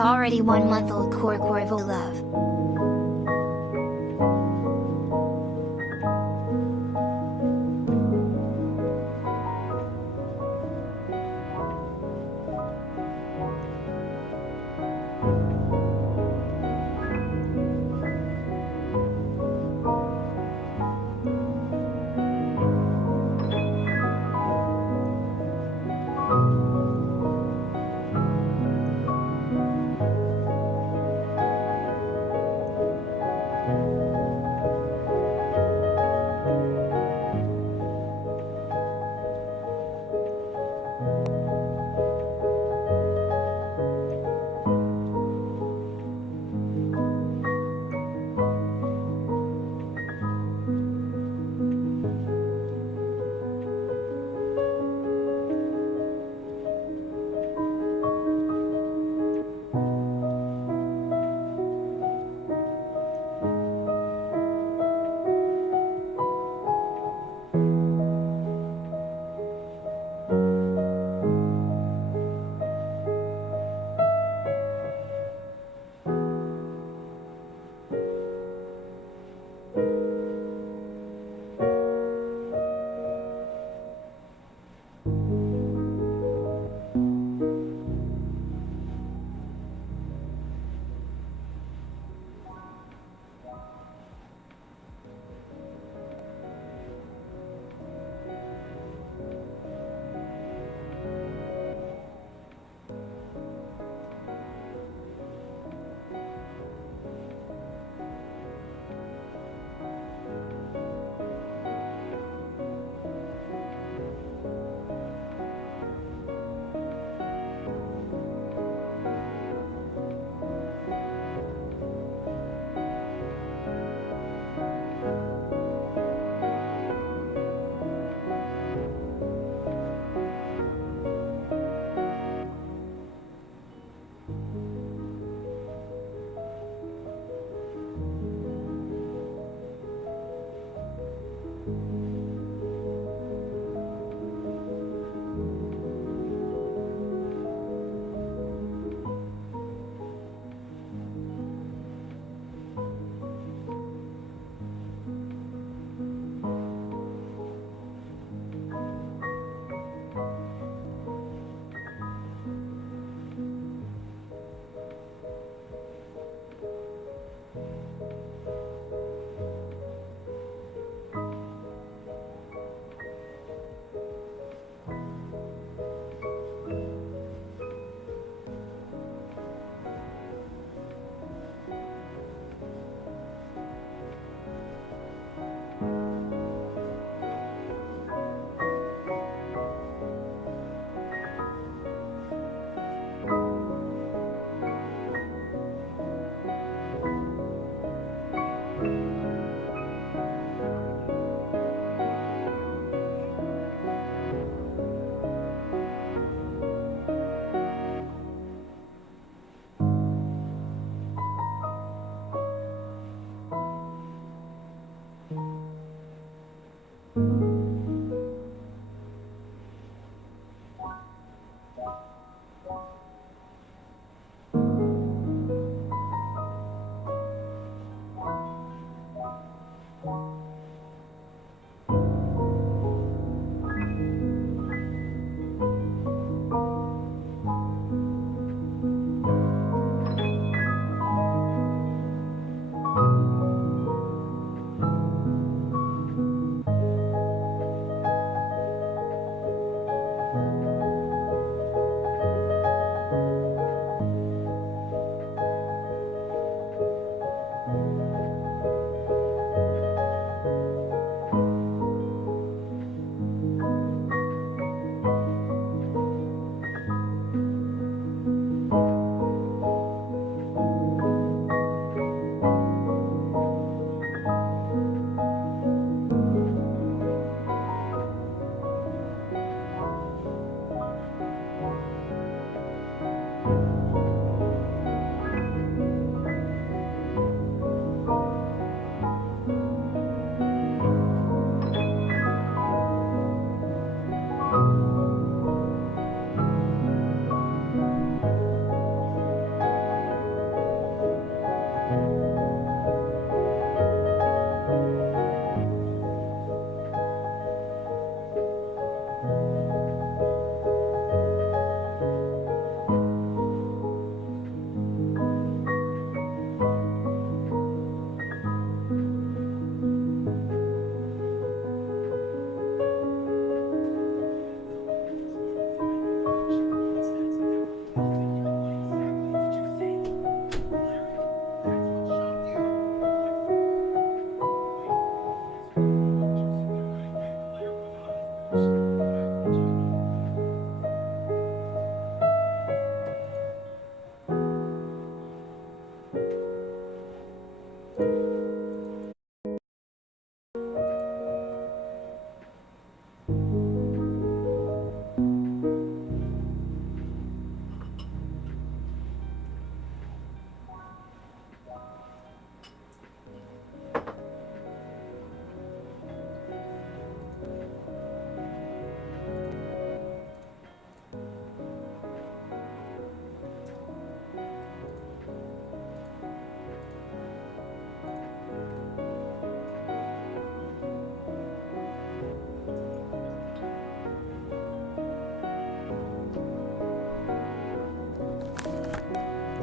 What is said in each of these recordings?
already 1-month-old Corvo love.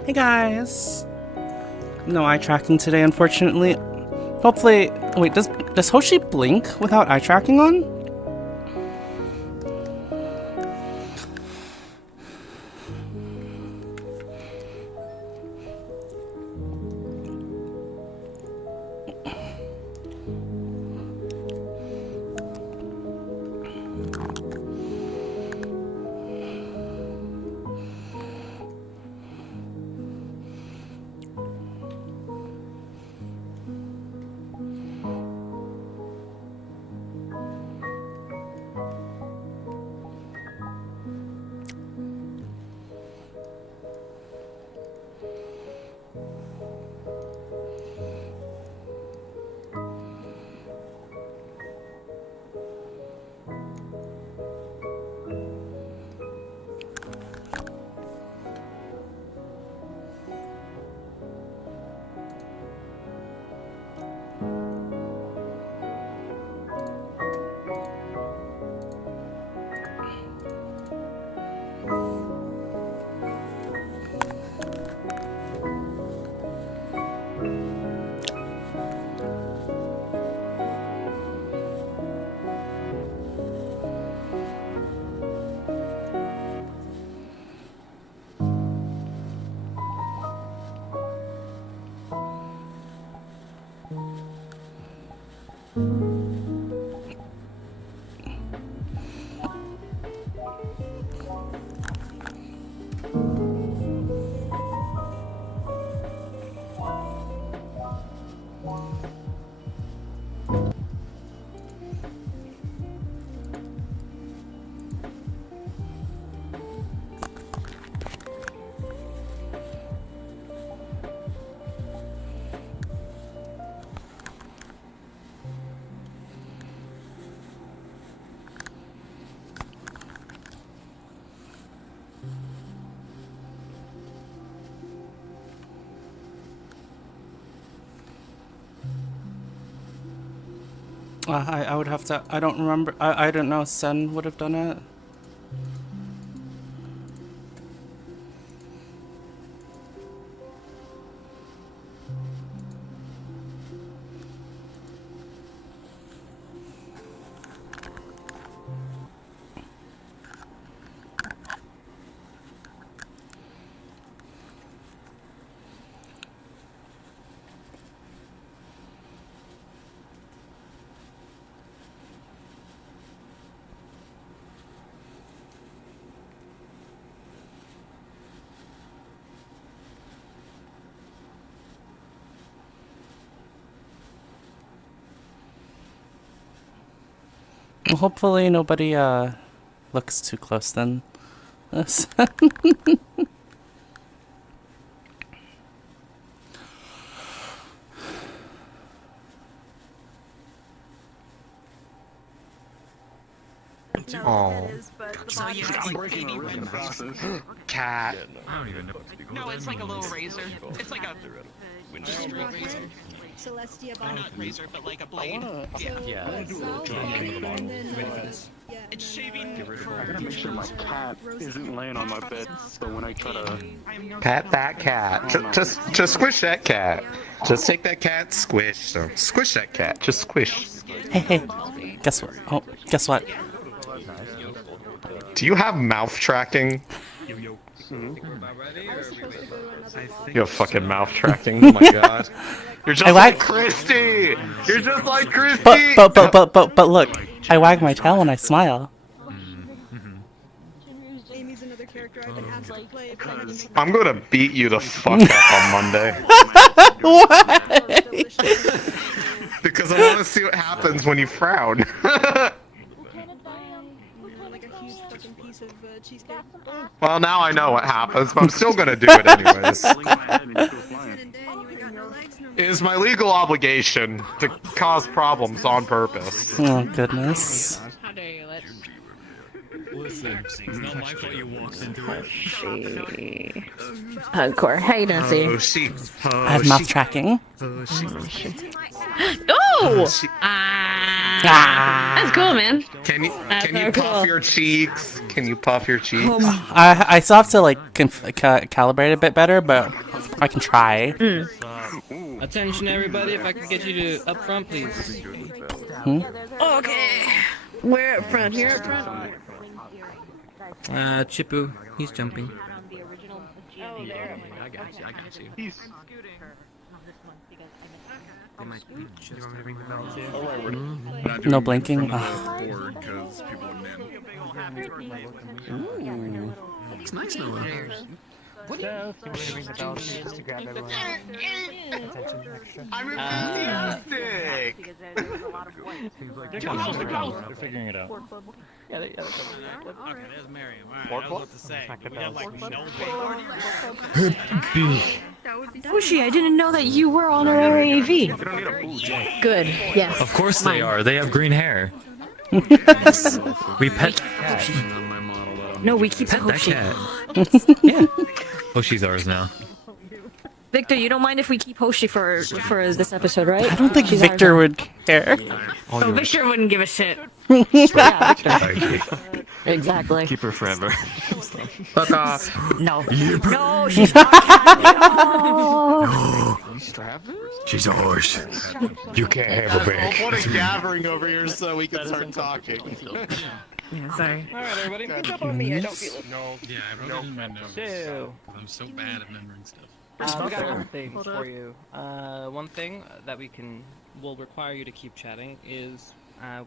Hey guys! No eye tracking today, unfortunately. Hopefully, wait, does Hoshi blink without eye tracking on? I would have to, I don't remember, I don't know, Sen would have done it. Well, hopefully nobody looks too close then. Oh. So you have like baby Cat. I don't even know. No, it's like a little razor. It's like a straight razor. Celestia No, not razor, but like a blade. Yeah. It's shaving for. I gotta make sure my cat isn't laying on my bed, so when I try to... Pet that cat. Just squish that cat. Just take that cat, squish. So squish that cat. Just squish. Hey, guess what? Oh, guess what? Do you have mouth tracking? You have fucking mouth tracking. Oh my god. You're just like Christy. You're just like Christy. But look, I wag my tail when I smile. Amy's another character I've been asked to play I'm gonna beat you the fuck up on Monday. What? Because I want to see what happens when you frown. Well, now I know what happens, but I'm still gonna do it anyways. It is my legal obligation to cause problems on purpose. Oh goodness. How dare you let Listen, it's not my fault you walked into it. Hardcore. How you doing, Oh, Steve? I have mouth tracking. Oh! Ah. That's cool, man. Can you so puff cool. your cheeks? Can you puff your cheeks? I still have to like calibrate a bit better, but I can try. Attention, everybody! If I could get you to up front, please. Okay. Where up front? Here up front? Chippu, he's jumping. I got you. No blinking. It's nice knowing. I'm enthusiastic! They're figuring it out. Okay, there's Miriam. Alright, I was about to say. We have like no Hoshi, I didn't know that you were on our AAV. Good. Yes. Of course they are. They have green hair. We pet. No, we keep Pet that Hoshi. cat. Yeah. Oh, she's ours now. Victor, you don't mind if we keep Hoshi for this episode, right? I don't think She's Victor ours would care. now. No, Victor wouldn't give a shit. Yeah, Victor. Exactly. Keep her forever. Fuck off. No. No, she's not cat. No. She's ours. You can't have her back. What a gathering over here so we can start talking. Yeah, sorry. Alright, everybody. Good job on me. I don't feel it. No. Yeah, I wrote it in my notes. So, I'm so bad at remembering stuff. we got a couple things for you. One thing that will require you to keep chatting is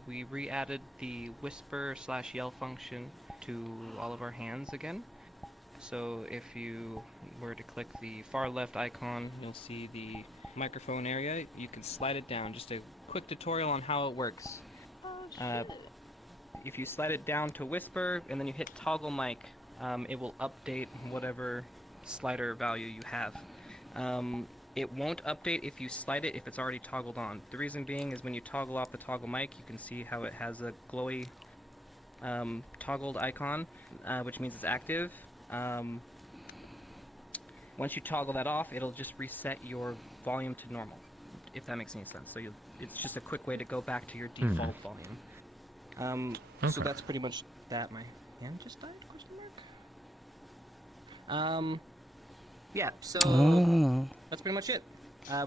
we re-added the whisper/yell function to all of our hands again. So if you were to click the far left icon, you'll see the microphone area. You can slide it down. Just a quick tutorial on how it works. If you slide it down to whisper and then you hit toggle mic, it will update whatever slider value you have. It won't update if you slide it if it's already toggled on. The reason being is when you toggle off the toggle mic, you can see how it has a glowy toggled icon, which means it's active. Once you toggle that off, it'll just reset your volume to normal, if that makes any sense. So it's just a quick way to go back to your default volume. So Okay. that's pretty much that. My hand just died? Question mark. Yeah. So that's pretty much it.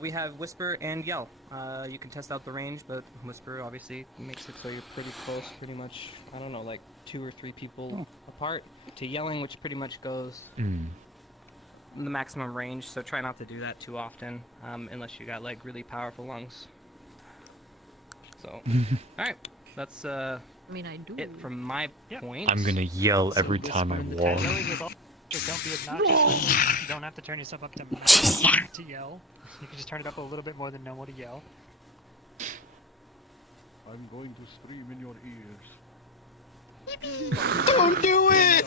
We have whisper and yell. You can test out the range, but whisper obviously makes it so you're pretty close, pretty much. I don't know, like 2 or 3 people apart. To yelling, which pretty much goes the maximum range. So try not to do that too often, unless you got like really powerful lungs. So, all right. That's I mean, I do. it from my point. I'm gonna yell every time I walk. Don't be obnoxious. You don't have to turn yourself up to max to yell. You can just turn it up a little bit more than normal to yell. I'm going to scream in your ears. Don't do it!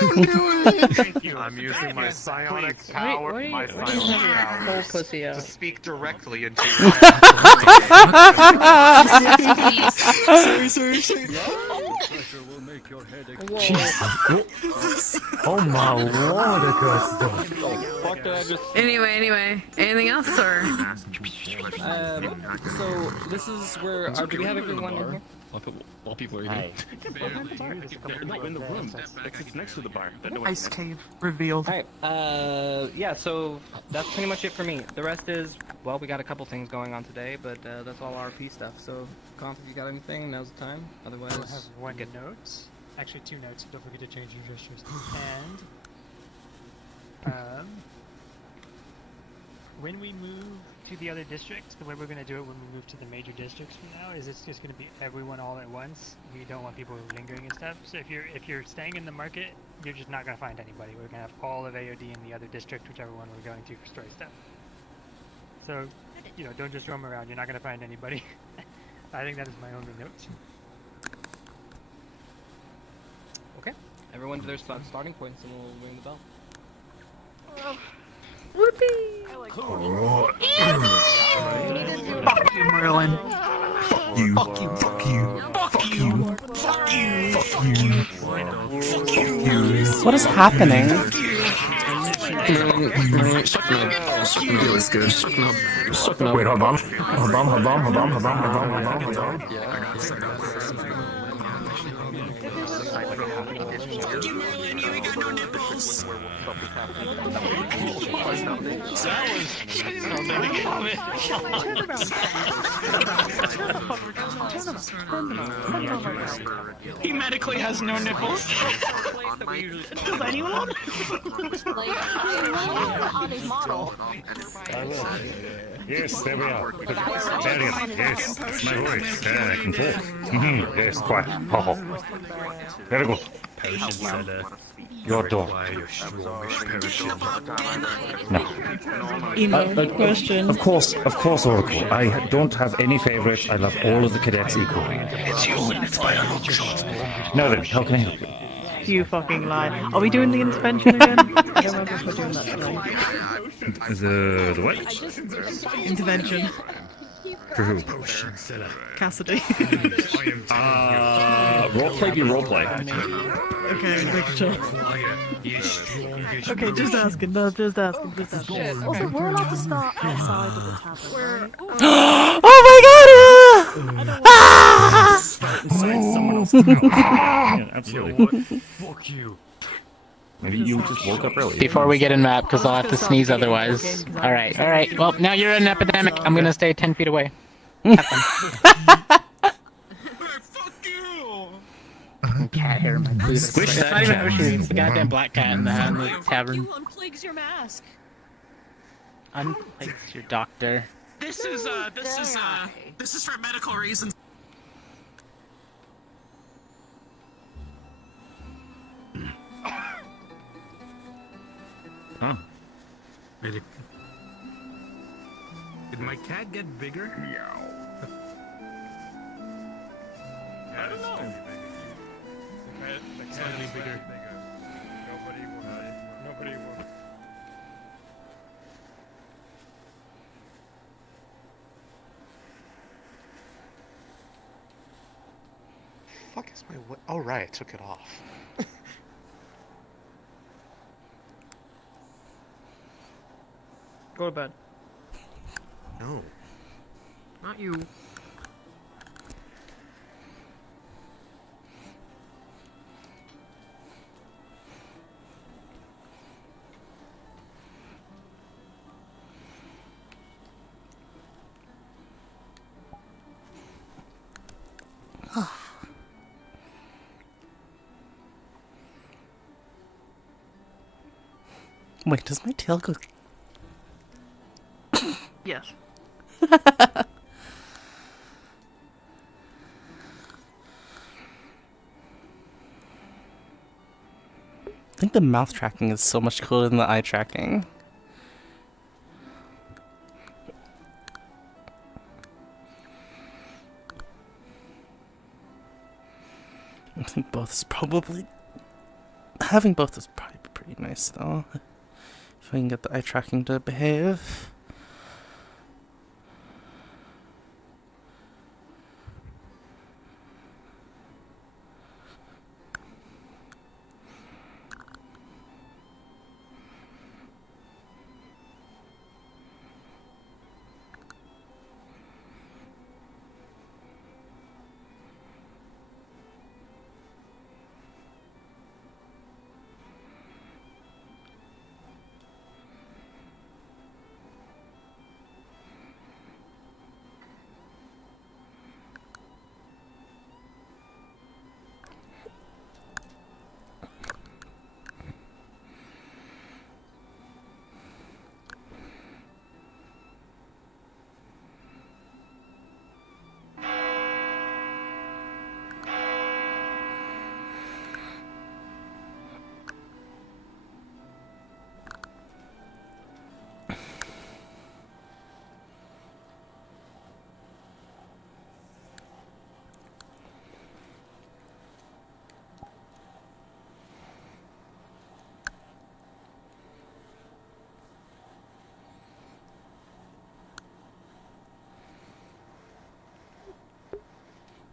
Don't do it! I'm using my psionic power, my psionic power pussy to out. speak directly into your Pressure will make your head Oh my lord, Augusta. Anyway. Anything else, or? So this is where do we have everyone in here? While people are eating. No, in the room. It's next to the bar. Ice cave revealed. Alright, yeah, so that's pretty much it for me. The rest is, well, we got a couple things going on today, but that's all RP stuff. So, Conf, if you got anything, now's the time. Otherwise, I have one note. Actually, 2 notes. Don't forget to change your gestures. And when we move to the other districts, the way we're going to do it when we move to the major districts from now is it's just going to be everyone all at once. We don't want people lingering and stuff. So if you're staying in the market, you're just not going to find anybody. We're going to have all of AOD in the other district, whichever one we're going to for story stuff. So, you know, don't just roam around. You're not going to find anybody. I think that is my only note. Okay. Everyone to their starting points, and we'll ring the bell. Fuck you, Merlin. Fuck you. Fuck you. Fuck you. Fuck you. Fuck you. Fuck you. Fuck you. What is happening? Feels good. Wait, hold on. Hold on. Hold on. Hold on. Hold on. Hold on. Hold on. He medically has no nipples. Does anyone? On his model. Yes, there we are. There we are. Yes, that's my voice. Yeah, I can talk. Yes, quite. Oh. Very good. Potion seller. Your door. No. Question. Of course, Oracle. I don't have any favorites. I love all of the cadets equally. It's you, it's biological. Now then, how can I help you? You fucking lie. Are we doing the intervention again? I don't remember if we're doing that today. The what? Intervention. For who? Cassidy. Roleplay be roleplay. Okay, make sure. Okay, just asking. No, just asking. Just asking. Also, we're allowed to start outside of the tavern, right? Oh my god! Someone else's house. Yeah, absolutely. Fuck you. Maybe you just woke up early. Before we get in map, because I'll have to sneeze otherwise. Alright, alright. Well, now you're an epidemic. I'm gonna stay 10 feet away. Have fun. Cat hair in my boots. It's not even Oshi, it's the goddamn black cat in the tavern. Unplagues your mask. Unplagues your doctor. This is for medical reasons. Huh? Did my cat get bigger? I don't know. Slightly bigger. Nobody will. Fuck is my oh right, I took it off. Go to bed. No. Not you. Wait, does my tail go? Yes. I think the mouth tracking is so much cooler than the eye tracking. I think both is probably... Having both is probably pretty nice though. If I can get the eye tracking to behave.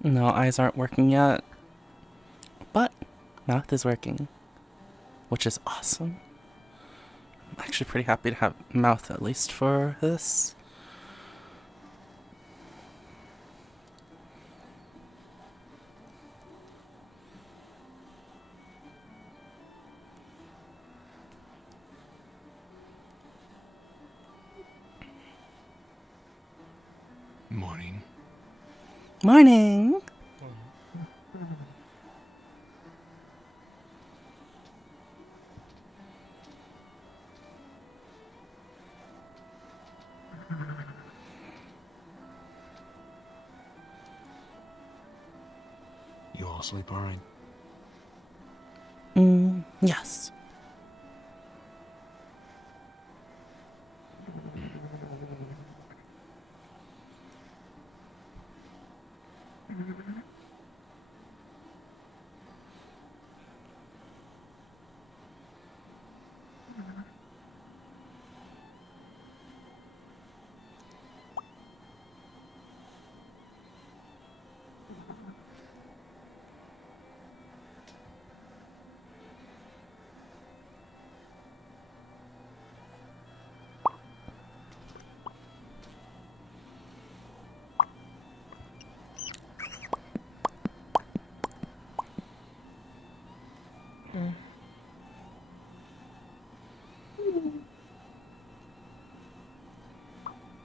No, eyes aren't working yet. But mouth is working, which is awesome. I'm actually pretty happy to have mouth at least for this. Morning. Morning. You all sleep all right? Yes.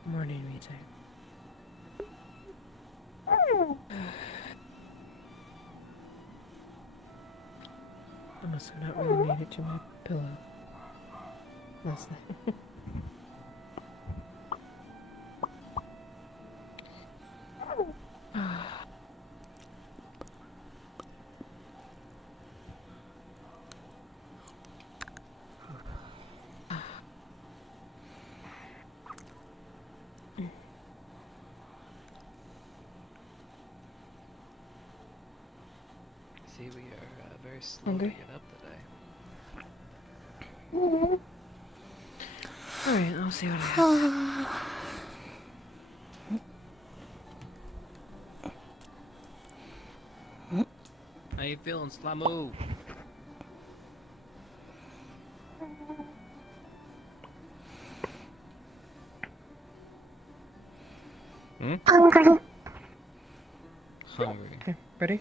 Morning, Rita. I must have not really made it to my pillow last night. See, we are very slow Hungry? to get up today. Alright, I'll see what I have. How you feeling, Slamu? Hungry. Hungry. Okay, ready?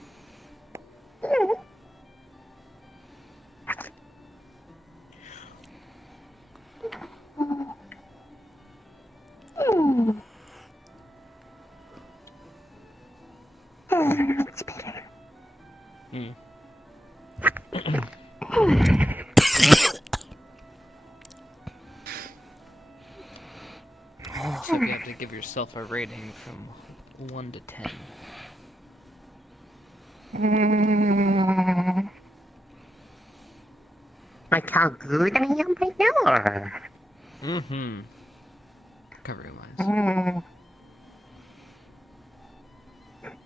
That's better. So you have to give yourself a rating from 1 to 10. Like how good I am right now, or? Mm-hmm. Recovery-wise.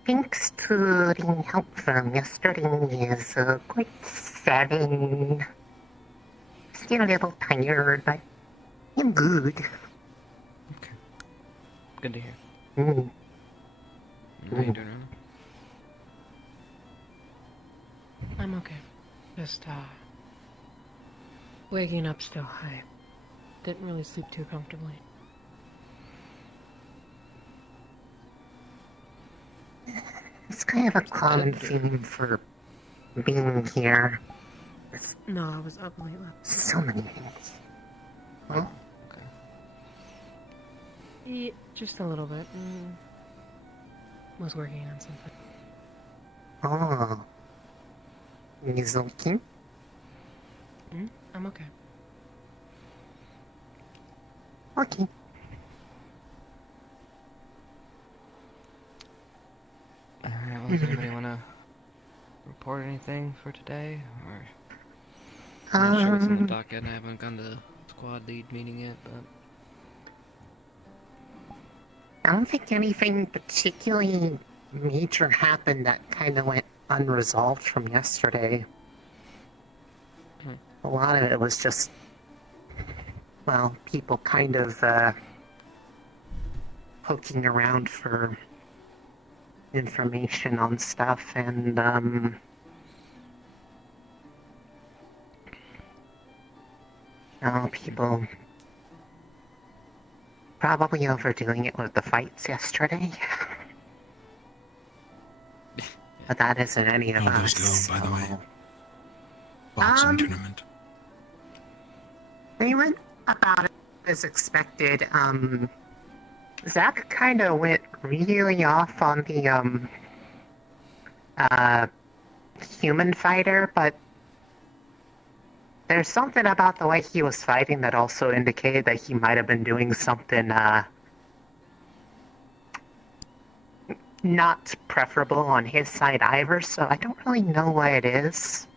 Thanks to the help from yesterday is quite 7. Still a little tired, but I'm good. Okay. Good to hear. Mm. How you doing, Rona? I'm okay. Just, waking up still. I didn't really sleep too comfortably. It's kind of a common theme for being here. No, I was up late last So many things. Huh? Okay. Yeah, just a little bit. Was working on something. Oh. Is okay? I'm okay. Okay. Alright, well, does anybody want to report anything for today? Or I'm not sure what's in the docket. I haven't gone to squad lead meeting yet, but I don't think anything particularly major happened that kind of went unresolved from yesterday. A lot of it was just, well, people kind of poking around for information on stuff, and people probably overdoing it with the fights yesterday. But that isn't any of How'd us. those go, by the way? Boxing tournament. They went about as expected. Zach kind of went really off on the human fighter, but there's something about the way he was fighting that also indicated that he might have been doing something not preferable on his side either, so I don't really know what it is.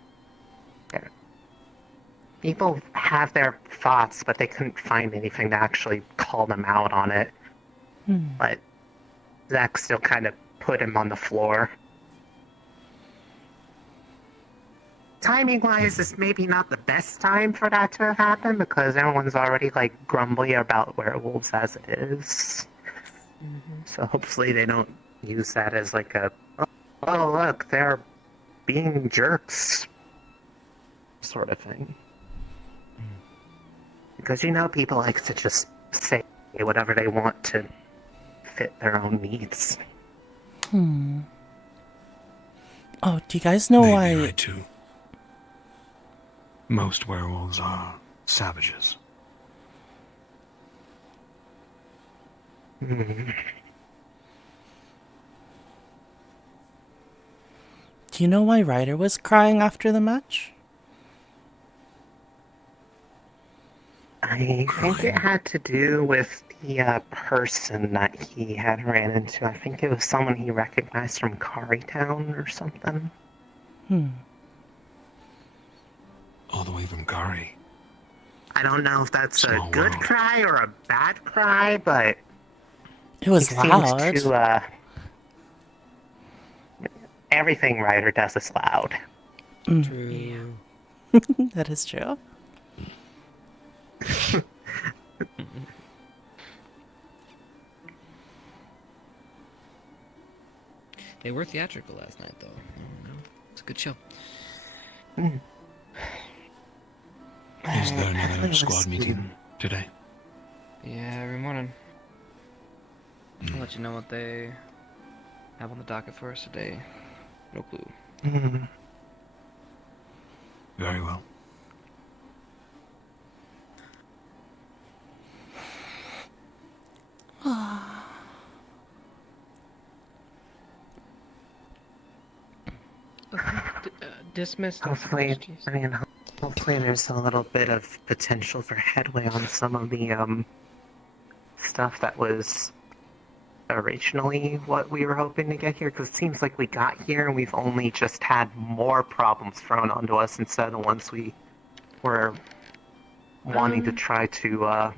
People have their thoughts, but they couldn't find anything to actually call them out on it. But Zach still kind of put him on the floor. Timing-wise, it's maybe not the best time for that to have happened, because everyone's already, like, grumbly about werewolves as it is. So hopefully they don't use that as, like, a, oh, look, they're being jerks sort of thing. Because you know people like to just say whatever they want to fit their own needs. Oh, do you guys know why... Right too. Most werewolves are savages. Do you know why Ryder was crying after the match? I think it had to do with the person that he had ran into. I think it was someone he recognized from Town or something. All the way from Kari. I don't know if that's Small a good world. cry or a bad cry, but It was he loud. seems to, everything Ryder does is loud. True. That is true. They were theatrical last night, though. Oh, no. It's a good show. Is there another squad meeting today? Yeah, every morning. I'll let you know what they have on the docket for us today. No clue. Very well. Dismissed. Hopefully, hopefully there's a little bit of potential for headway on some of the stuff that was originally what we were hoping to get here, because it seems like we got here and we've only just had more problems thrown onto us instead of the ones we were wanting to try to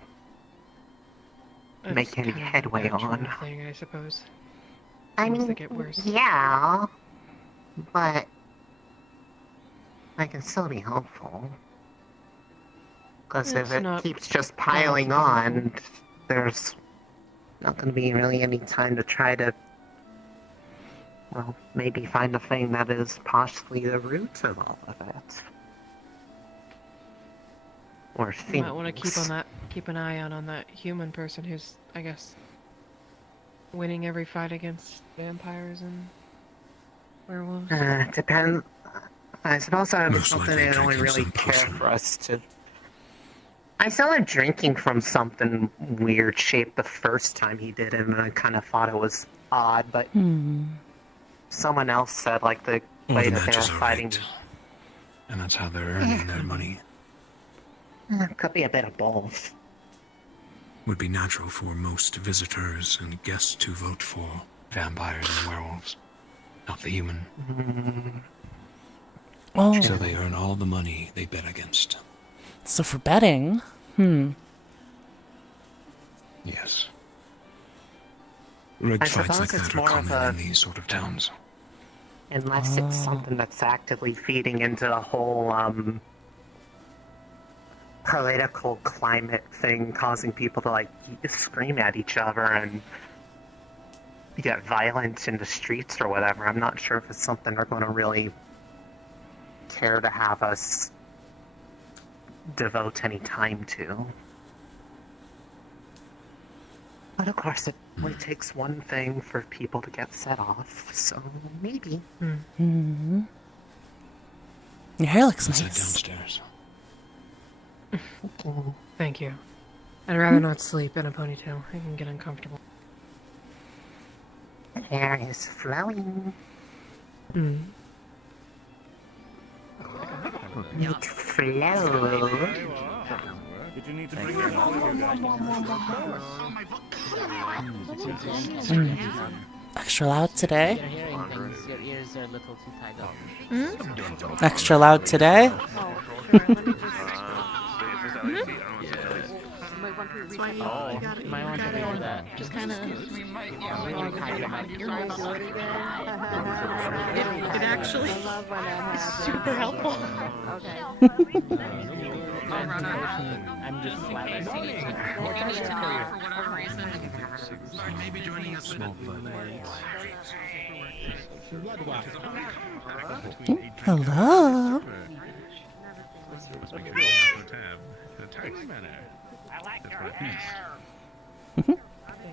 make any headway on. Thing, I suppose. I mean, yeah, but I can still be hopeful. Because if it keeps just piling on, there's not going to be really any time to try to, well, maybe find a thing that is possibly the root of all of it. Or things. You might want to keep an eye out on that human person who's, I guess, winning every fight against vampires and werewolves. Depends. I suppose that was Most something likely they don't drinking really some care potion. for us to. I saw him drinking from something weird shaped the first time he did it, and I kind of thought it was odd, but someone else said, like, the All way the that they were matches are fighting. rigged, and that's how they're earning their money. Could be a bit of both. Would be natural for most visitors and guests to vote for vampires and werewolves, not the human. Oh. So they earn all the money they bet against. So for betting, Yes. Rigged I fights like suppose it's that are more of common a- in these sort of towns. Unless it's something that's actively feeding into the whole, political climate thing, causing people to, like, scream at each other and get violent in the streets or whatever. I'm not sure if it's something they're going to really care to have us devote any time to. But of course, it only takes one thing for people to get set off, so maybe. Mm-hmm. Your hair looks nice. Downstairs. Thank you. I'd rather not sleep in a ponytail. I can get uncomfortable. The hair is flowing. Mm. It flows. Did you need to bring Extra loud today? You're hearing things, your ears are a little too tied up. Extra loud today? You might want to read that. Just kind of. It actually is super helpful. I'm just glad I see it. Maybe joining us. Hello? I like your hair.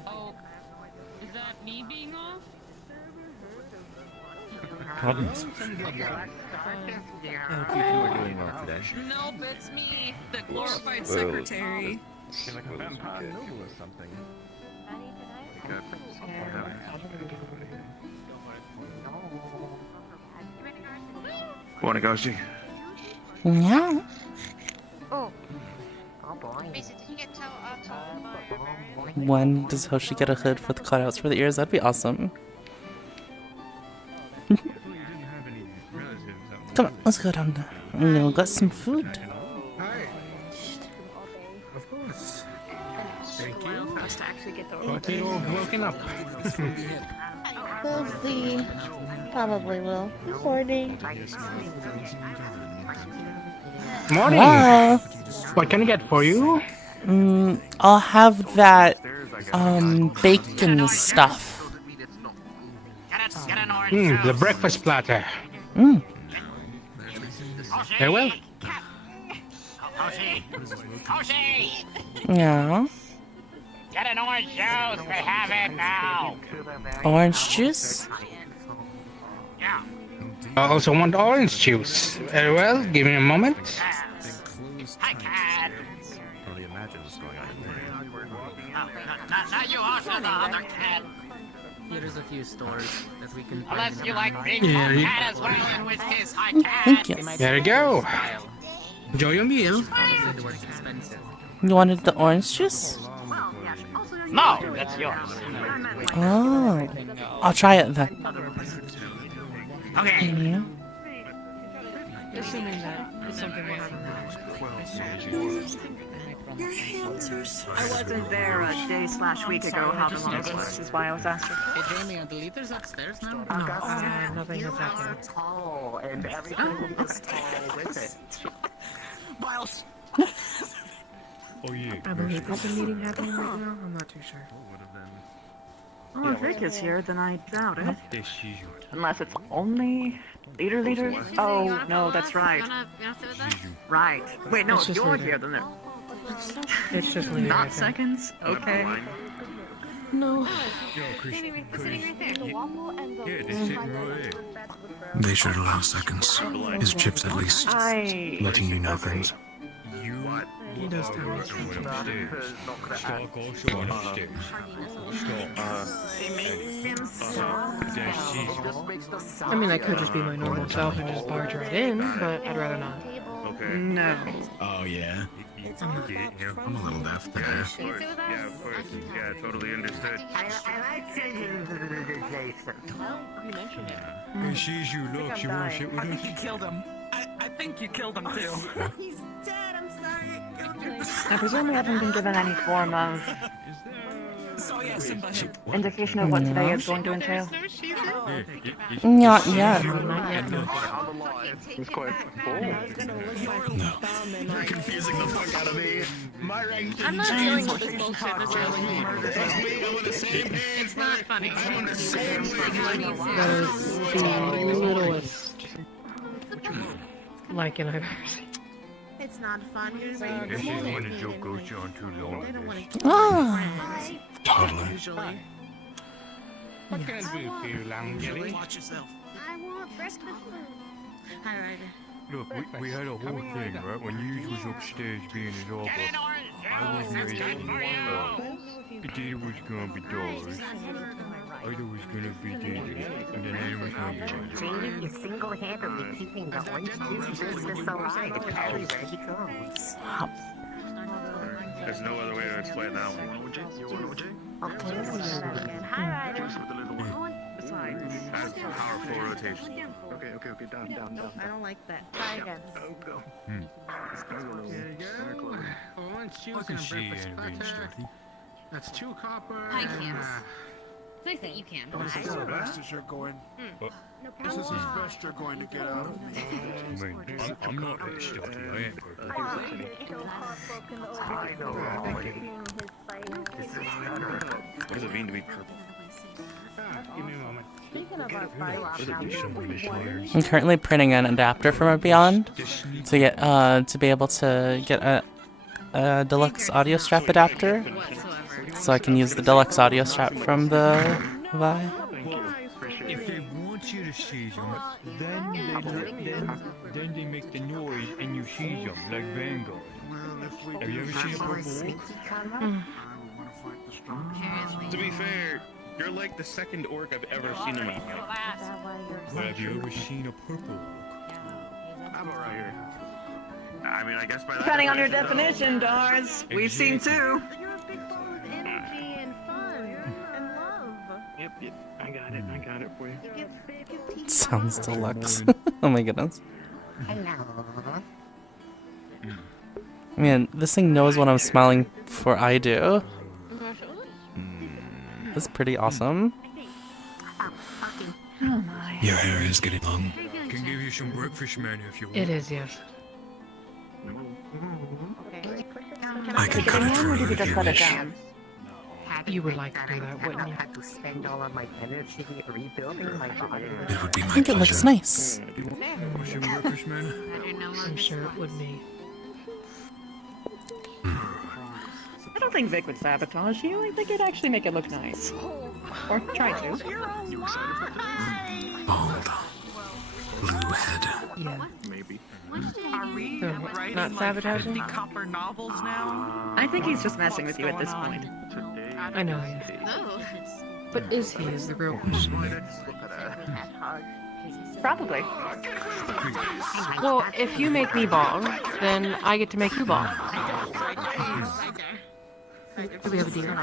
Oh, is that me being off? Goodness. Nope, it's me, the glorified secretary. Like a vampire or something. Want to go, G? Yeah. Oh boy. When does Hoshi get a hood for the cutouts for the ears? That'd be awesome. Come on, let's go down there. We'll get some food. Hi. Of course. Thank you. Thought you all woken up. We'll see. Probably will. Morning. Morning. Hello. What can I get for you? I'll have that, bacon stuff. The breakfast platter. Very well. Yeah. Get an orange juice, we have it now. Orange juice? I also want orange juice. Very well, give me a moment. I can. Only imagine what's going on in there. Now you also the other cat. Here's a few stores that we can. Unless you like being Yeah, called you- cat as well, in which case I Thank can. you. There you go. Enjoy your meal. You wanted the orange juice? No, that's yours. Oh. I'll try it then. Okay. Yeah. Assuming that it's something we haven't I wasn't there a day/week ago. How long this is why I was asking. Hey Jamie, are the leaders upstairs now? No, nothing has happened. Tall, and everything is tall with it. Miles. Oh yeah. I believe there's a meeting happening right now. I'm not too sure. Oh, if Rick is here, then I doubt it. This is your Unless it's only leader. Oh, no, that's right. Right. Wait, no, It's if just you're leader. here, then there. It's just leader, I Not think. seconds? Okay. No. Yo, Chris. Yeah, they're sitting right there. They should allow seconds. His chips at least. Letting me know things. You He does tell me. went upstairs. Stark also went upstairs. Stark. I mean, I could just be my normal self and just barge right in, but I'd rather not. Okay. No. Oh yeah. I'm a little deaf there. Yeah, of course. Yeah, totally understood. I like visualization. When she sees you, look, she won't sit with I think us. you killed him. I think you killed him too. He's dead, I'm sorry. I presume we haven't been given any form of Indication of what today is going to entail? Not yet. It's quite bold. No. You're confusing the fuck out of me. My rank I'm not dealing with this bullshit. It's not funny. That is the littlest Lycan I've ever seen. It's not fun. This is when a joke goes on too long. Toddler. Usually. What can I do for you, lamb jelly? Watch yourself. I want breakfast food. Alright. Look, we had a whole thing, right? When you was upstairs being an arbor, I wasn't really Data was gonna be dollars. Ida was gonna be Data, and then I was gonna be Jamie is single-handedly keeping the orange juice business alive everywhere he goes. There's no other way to explain that one. Has powerful rotation. Okay, down. I don't like that. Try again. Go. There you go. One shoe can breakfast butter. That's 2 copper. I can't. Nice that you can. This is the best as you're going. This is as best you're going to get out of me. I mean, I'm not that stealthy. I ain't perfect. I know. What does it mean to be purple? Give me a moment. I'm currently printing an adapter from a Beyond to get to be able to get a deluxe audio strap adapter, so I can use the deluxe audio strap from the Vi. If they want you to seize them, then they make the noise and you seize them, like Vanguard. Have you ever seen a purple orc? To be fair, you're like the second orc I've ever seen in my life. But have you ever seen a purple orc? I'm alright here. I mean, I guess by that Depending on your definition, Dars. We've seen two. You're a big full of energy and fun and love. Yep. I got it for you. Sounds deluxe. Oh my goodness. Hello. Man, this thing knows what I'm smiling for. I do. That's pretty awesome. Oh my. Your hair is getting long. Can give you some breakfast, man, if you want. It is, yes. I can cut it for you if you wish. You would like to do that, wouldn't you? I have to spend all of my energy rebuilding my body. It would be my I think it looks nice. Want some breakfast, man? I'm sure it would be. I don't think Vic would sabotage you. I think it'd actually make it look nice. Or try to. Bald. Blue head. Yeah. Maybe. Are we So, writing not sabotaging? like 50 copper novels now? I think he's just messing with you at this point. I know he is. But is he is the real question. Probably. Well, if you make me bald, then I get to make you bald. Do we have a deal?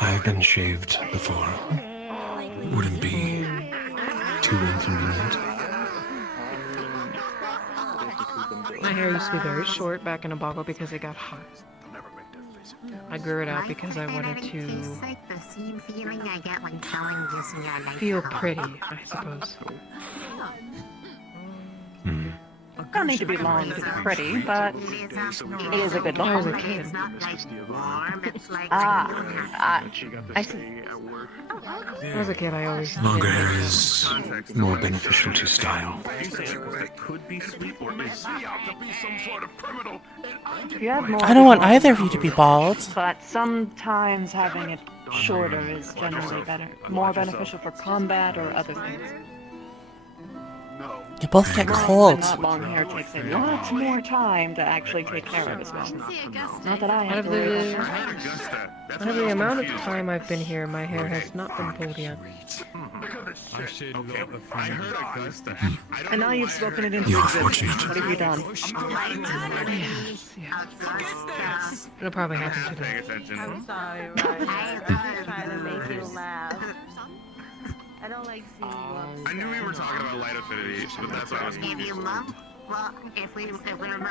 I've been shaved before. Wouldn't be too inconvenient. My hair used to be very short back in a boggle because it got hot. I grew it out because I wanted to Like the same feeling I get when telling using your life. feel pretty, I suppose. Don't need to be long to be pretty, but it is a good I was a look. kid. I see. When I was a kid, I always Longer hair is more beneficial to style. Could be sweet or is If you have more, I don't want either of you to be bald. but sometimes having it shorter is generally better, more beneficial for combat or other things. You both get And cold. not long hair takes a lot more time to actually take care of as well. Not that I Out have of to worry the, about out of the amount of time I've been here, my hair has not been pulled yet. I said a lot of I things. heard Augusta. And now you've spoken it into You're existence. fortunate. What have you done? Yes, yes. It'll probably happen today. Paying attention. I'm sorry, Ryan. I'm trying to make you laugh. I don't like seeing you. I knew we were talking about light affinity, but that's what I was confused. Well, if we remember...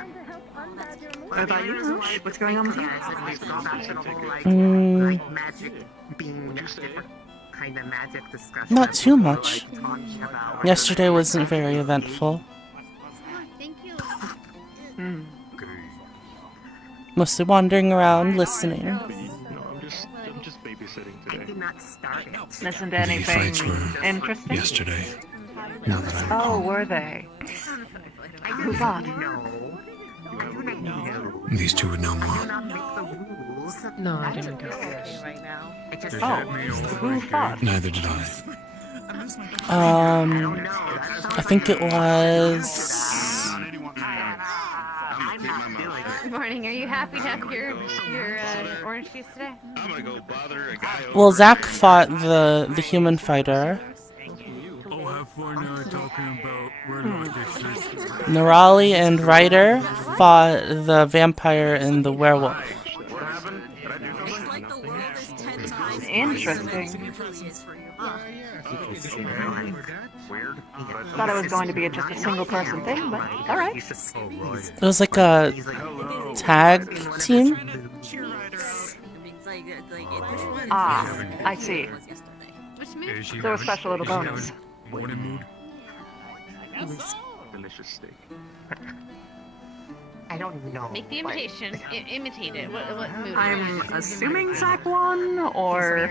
What about you, Roosh? What's going on with you? We've gone back to the whole, like magic being different kind of magic discussion. Not too People were, much. like, talking about Yesterday wasn't very eventful. Thank you. Mostly wandering around, listening. No, I'm just babysitting I today. did not start it. Listen to The anything fights were interesting? yesterday. Now that I Oh, recall, were they? Who fought? these two would know more. No, I didn't go. Oh, who fought? Neither did I. I think it was... Good morning. Are you happy to have your orange juice today? I'm gonna go bother a guy over Well, Zach fought the human fighter. Oh, have fun talking about Werewolf. Nerali and Ryder fought the vampire and the werewolf. Interesting. Thought it was going to be just a single person thing, but alright. It was like a tag team. Ah, I see. So a special little bonus. Delicious steak. I don't know. Make the imitation. Imitate it. What mood? I'm assuming Zach won, or...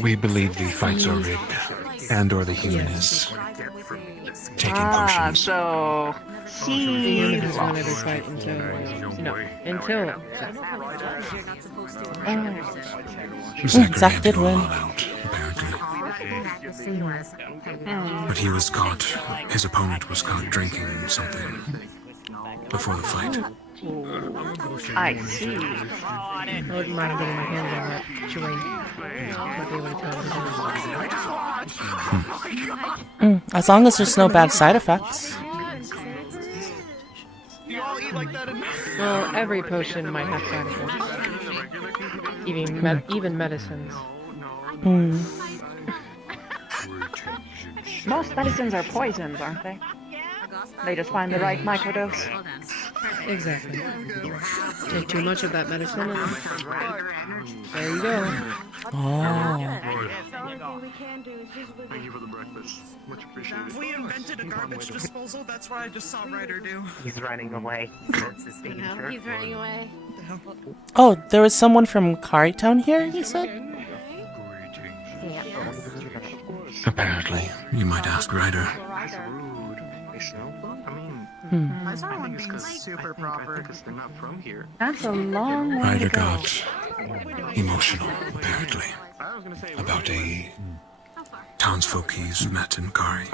We believe the fights are rigged, and/or the human is taking potions. So The he human has won lost. every fight until Zach did win. But he was caught, his opponent was caught drinking something before the fight. I see. I wouldn't mind getting my hands on that chewing. Might be able to tell what it is. As long as there's no bad side effects. Well, every potion might have side effects. Even medicines. Most medicines are poisons, aren't they? They just find the right microdose. Exactly. Take too much of that medicine and there you go. Oh. Thank you for the breakfast. Much appreciated. We invented a garbage disposal, that's what I just saw Ryder do. He's running away. That's his danger. He's running away. Oh, there was someone from Carytown here, you said? Apparently, you might ask Ryder. I think it's because super proper. They're not from here. That's a long way to Ryder go. got emotional, apparently, about a townsfolk he's met in Kari.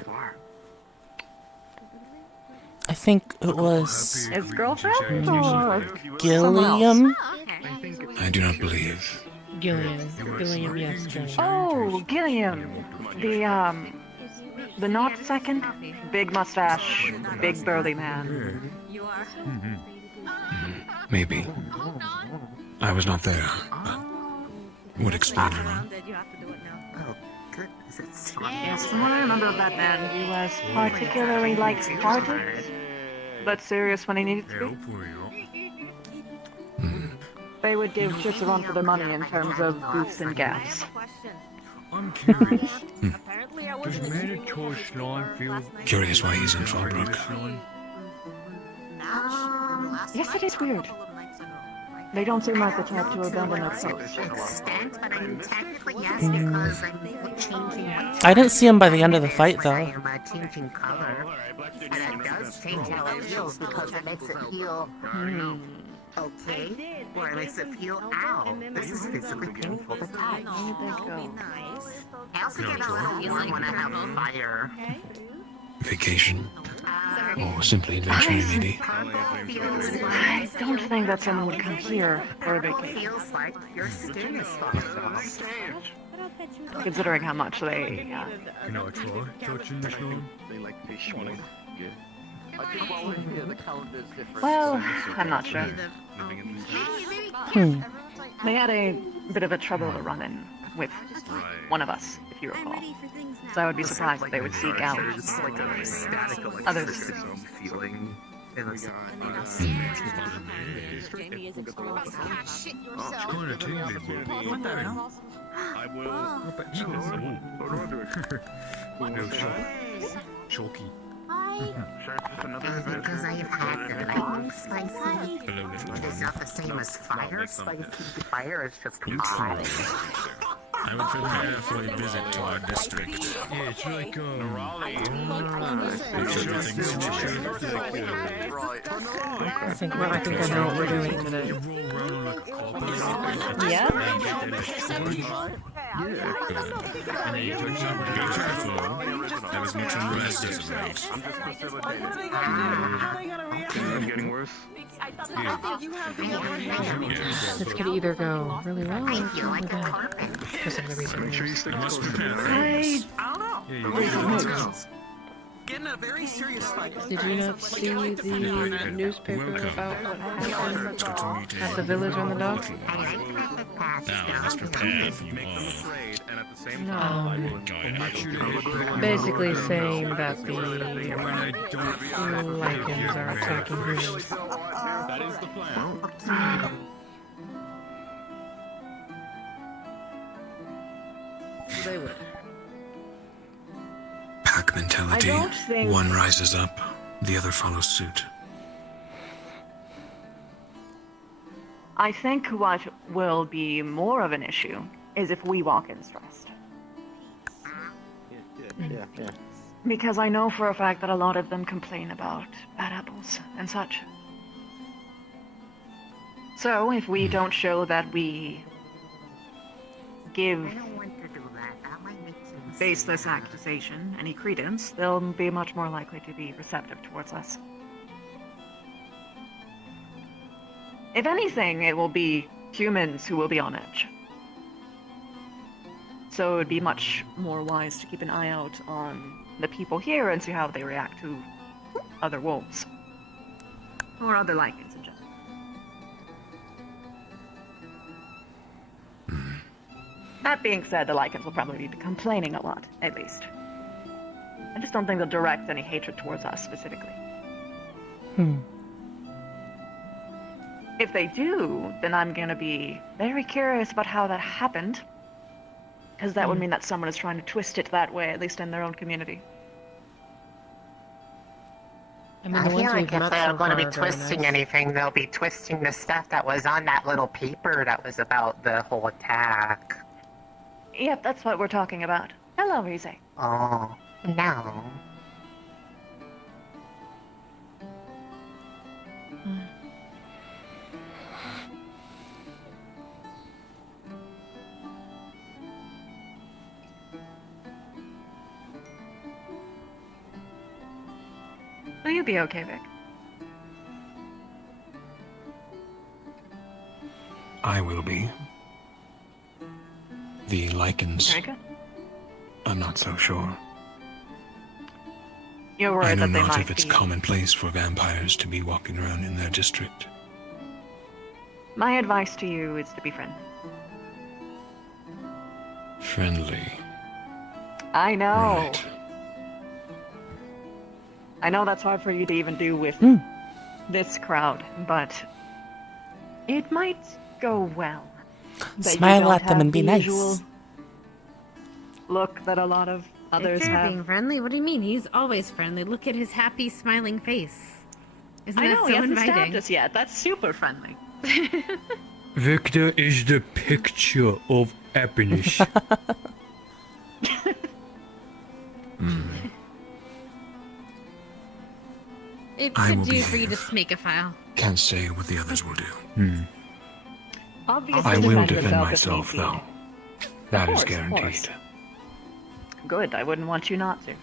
I think it was His girlfriend or Gilliam. I do not believe. Gilliam, yes, Gilliam. Oh, Gilliam. The not second? Big mustache, big burly man. Maybe. I was not there, but would explain a lot. Yes, from what I remember of that man, he was particularly light-hearted, but serious when he needed to be. They would give ships a run for their money in terms of booths and gaps. I'm curious. Does Manitou slime feel... Curious why he's in Fallbrook. Yes, it is weird. They don't seem like the type to abandon their post. I didn't see him by the end of the fight, though. Changing color, and it does change how it feels because it makes it feel okay, or it makes it feel ow. This is physically painful to touch. I also get a little warm when I have fire. Vacation. Or simply adventuring, maybe. I don't think that someone would come here for a vacation. Feels like your skin is falling off. Considering how much they... Can I try touching the slime? They like fish when Well, I'm not sure. They had a bit of a trouble to run in with one of us, if you recall. So I would be surprised if they would seek out others. Feeling. It's going to take me. What the hell? I will. Choky. Because I've had the lightning spicy. It's not the same as fire spicy. Fire is just hot. I would prepare for a visit to our district. Yeah, it's like, I think I know what we're doing today. Yeah? And then you touch some. Be careful. There is much unrest as a rate. I'm getting worse. This could either go really well or really bad. For some reason. You must prepare for I don't know. Getting a very serious fight. Did you not see the newspaper about what happened at the village on the dock? Now, let's prepare for war. No. Basically saying that the lichens are attacking humans. That is the plan. They would. Pack mentality. I don't think- One rises up, the other follows suit. I think what will be more of an issue is if we walk in stressed. Yeah. Because I know for a fact that a lot of them complain about bad apples and such. So if we don't show that we give baseless accusation any credence, they'll be much more likely to be receptive towards us. If anything, it will be humans who will be on edge. So it would be much more wise to keep an eye out on the people here and see how they react to other wolves. Or other lichens in general. That being said, the lichens will probably be complaining a lot, at least. I just don't think they'll direct any hatred towards us specifically. If they do, then I'm gonna be very curious about how that happened. Because that would mean that someone is trying to twist it that way, at least in their own community. I mean, I the feel ones like we've if met they're so going to be far are very twisting nice. anything, they'll be twisting the stuff that was on that little paper that was about the whole attack. Yep, that's what we're talking about. Hello, Rize. Oh, no. Will you be okay, Vic? I will be. The lichens, Very good. I'm not so sure. You're I worried know that they not might if it's be... commonplace for vampires to be walking around in their district. My advice to you is to be friendly. Friendly. I know. Right. I know that's hard for you to even do with this crowd, but it might go well. That you Smile don't at them have and be the nice. usual look that a lot of others Victor have. being friendly? What do you mean? He's always friendly. Look at his happy, smiling face. Isn't I that know, so he hasn't inviting? stabbed us yet. That's super friendly. Victor is the picture of happiness. It I could will do for you to behave. make a file. Can't say what the others will do. Obviously, I will defend yourself if myself, need be. though. That is Of course, of course. guaranteed. Good, I wouldn't want you not to.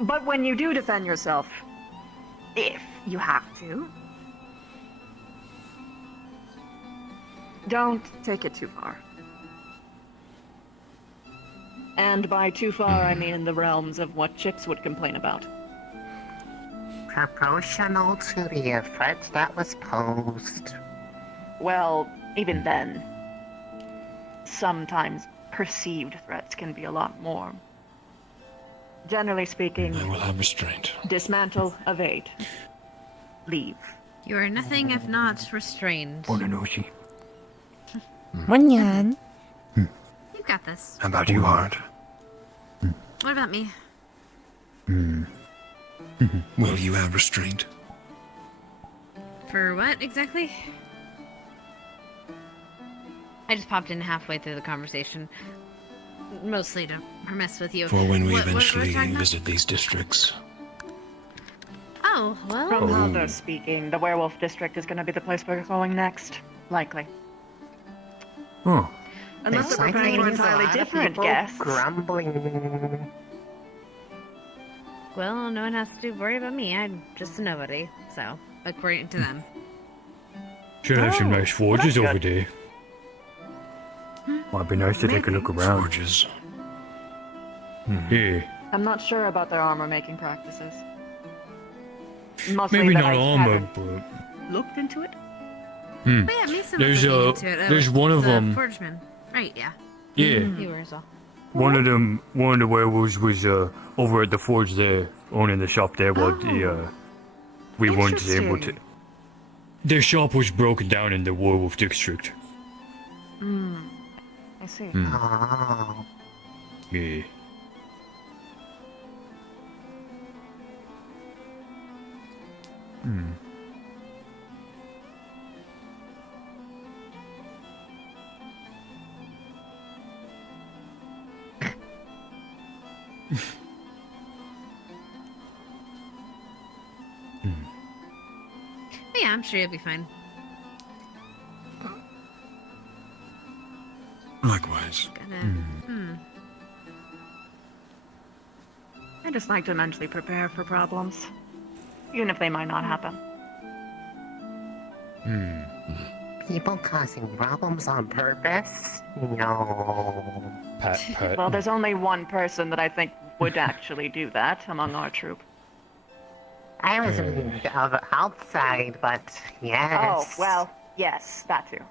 But when you do defend yourself, if you have to, don't take it too far. And by too far, I mean in the realms of what chicks would complain about. Proportional to the effort that was posed. Well, even then. sometimes perceived threats can be a lot more. Generally speaking, I will have restraint. dismantle, evade, leave. You are nothing if not restrained. Onanoshi. Manyan. You've got this. How about you, Hart? What about me? Will you have restraint? For what exactly? I just popped in halfway through the conversation. Mostly to mess with you. For when we What are eventually talking about? visit these districts. Oh, well. From how they're speaking, the Werewolf District is going to be the place we're going next. Likely. Oh. Unless they're preparing for an entirely different guess. Grumbling. Well, no one has to worry about me. I'm just a nobody. So, according to them. Should have some nice forges that's over good. there. Might be nice to take a look around. Forges. Yeah. I'm not sure about their armor making practices. Mostly Maybe that not I armor, haven't but looked into it. But yeah, Mason There's, was looking into it. there's one of the them. Forgeman. Right, yeah. Yeah. You were as well. One of the werewolves was over at the forge there, owning the shop there, while we weren't able to. Their shop was broken down in the Werewolf district. I see. Oh. Yeah. But yeah, I'm sure you'll be fine. Likewise. I just like to mentally prepare for problems, even if they might not happen. People causing problems on purpose? No. Pat. Well, there's only one person that I think would actually do that among our troop. I was outside, but yes. Oh, well, yes, that too.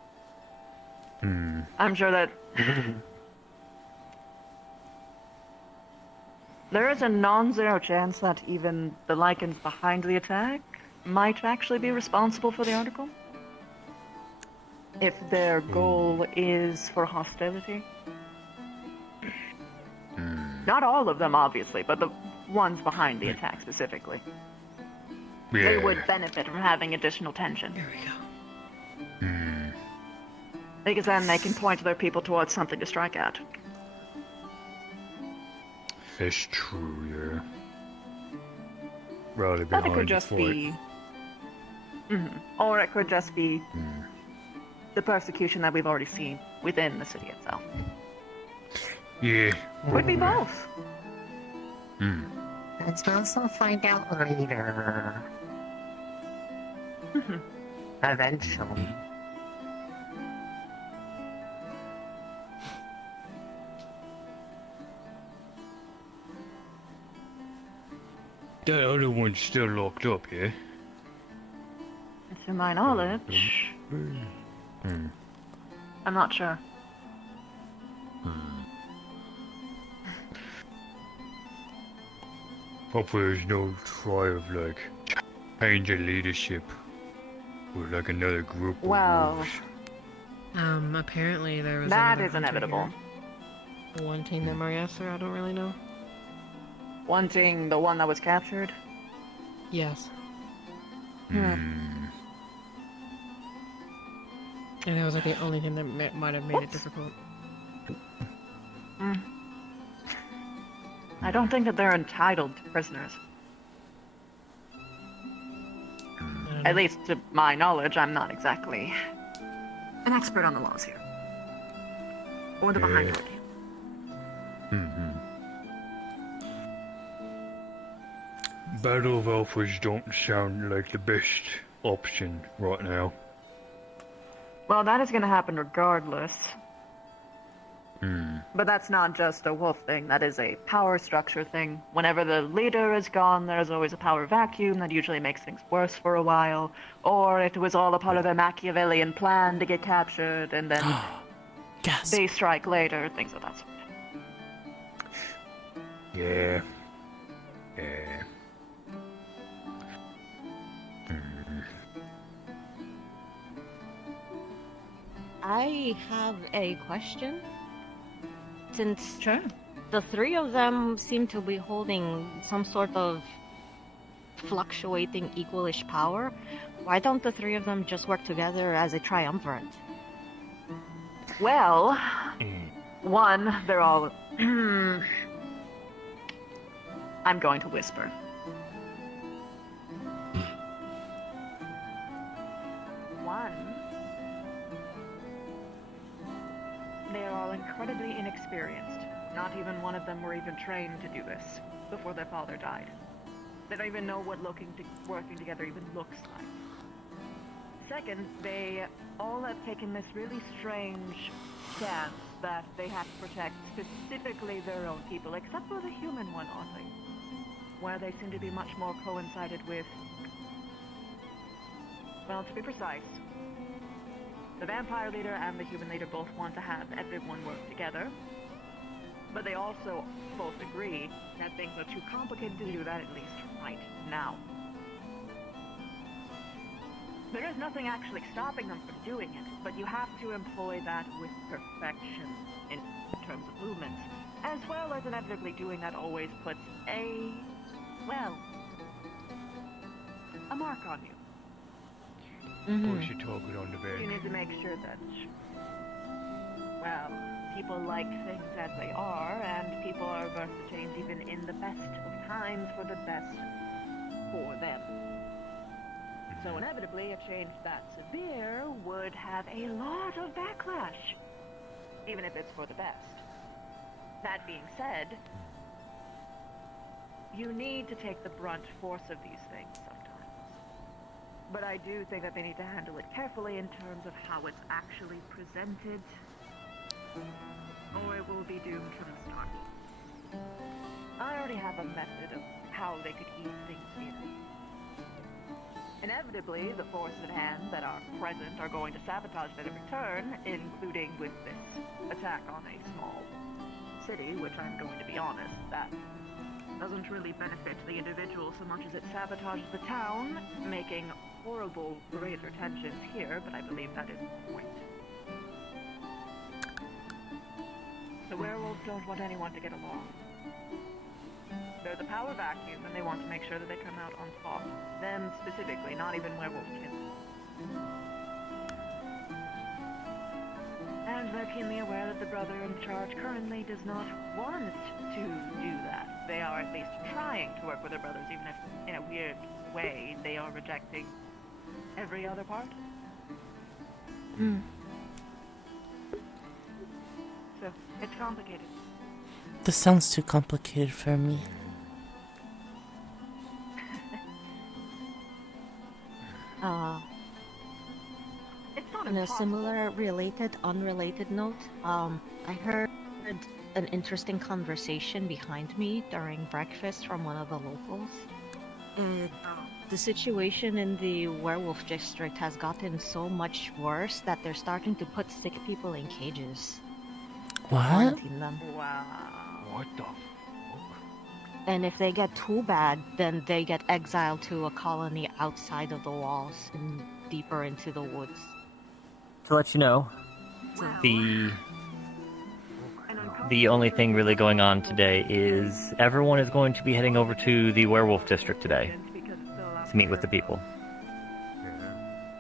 I'm sure that there is a non-zero chance that even the Lycans behind the attack might actually be responsible for the article. If their goal is for hostility. Not all of them, obviously, but the ones behind the attack specifically. They Yeah. would benefit from having additional tension. There we go. Because then they can point their people towards something to strike at. It's true, yeah. Rather But it behind could the just fight. be... Or it could just be the persecution that we've already seen within the city itself. Yeah. Could be both. Let's also find out later. Eventually. That other one's still locked up, yeah? To my knowledge, I'm not sure. Hopefully there's no try of, like, change of leadership. With, like, another group of Well, wolves. Apparently there was that another is hunter inevitable. here. One team that Mariester, I don't really know. Wanting the one that was captured? Yes. Hmm. And it was like the only thing that might have made it difficult. I don't think that they're entitled to prisoners. At least to my knowledge, I'm not exactly an expert on the laws here. Or the behind the Battle of Alphas don't sound like the best option right now. Well, that is going to happen regardless. But that's not just a wolf thing, that is a power structure thing. Whenever the leader is gone, there's always a power vacuum that usually makes things worse for a while. Or it was all a part of a Machiavellian plan to get captured, and then Gasp. They strike later, things of that sort. Yeah. Yeah. I have a question. Since Sure. the three of them seem to be holding some sort of fluctuating equalish power, why don't the three of them just work together as a triumvirate? Well, one, they're all... I'm going to whisper. One, they are all incredibly inexperienced. Not even one of them were even trained to do this before their father died. They don't even know what working together even looks like. Second, they all have taken this really strange stance that they have to protect specifically their own people, except for the human one, oddly, where they seem to be much more coincided with, well, to be precise, the vampire leader and the human leader both want to have everyone work together, but they also both agree that things are too complicated to do that, at least right now. There is nothing actually stopping them from doing it, but you have to employ that with perfection in terms of movements, as well as inevitably doing that always puts a mark on you. Push your target on the back. You need to make sure that, well, people like things as they are, and people are averse to change even in the best of times for the best for them. So inevitably, a change that severe would have a lot of backlash, even if it's for the best. That being said, you need to take the brunt force of these things sometimes. But I do think that they need to handle it carefully in terms of how it's actually presented, or it will be doomed from the start. I already have a method of how they could ease things in. Inevitably, the forces at hand that are present are going to sabotage that at every turn, including with this attack on a small city, which I'm going to be honest, that doesn't really benefit the individual so much as it sabotages the town, making horrible greater tensions here, but I believe that is the point. The werewolves don't want anyone to get along. There's a power vacuum, and they want to make sure that they come out on top. Them specifically, not even werewolf kids. And they're keenly aware that the brother in charge currently does not want to do that. They are at least trying to work with their brothers, even if, in a weird way, they are rejecting every other part. So, it's complicated. This sounds too complicated for me. On a similar unrelated note, I heard an interesting conversation behind me during breakfast from one of the locals. The situation in the werewolf district has gotten so much worse that they're starting to put sick people in cages. What? Quarantine them. Wow. What the? And if they get too bad, then they get exiled to a colony outside of the walls and deeper into the woods. To let you know, the only thing really going on today is everyone is going to be heading over to the werewolf district today to meet with the people.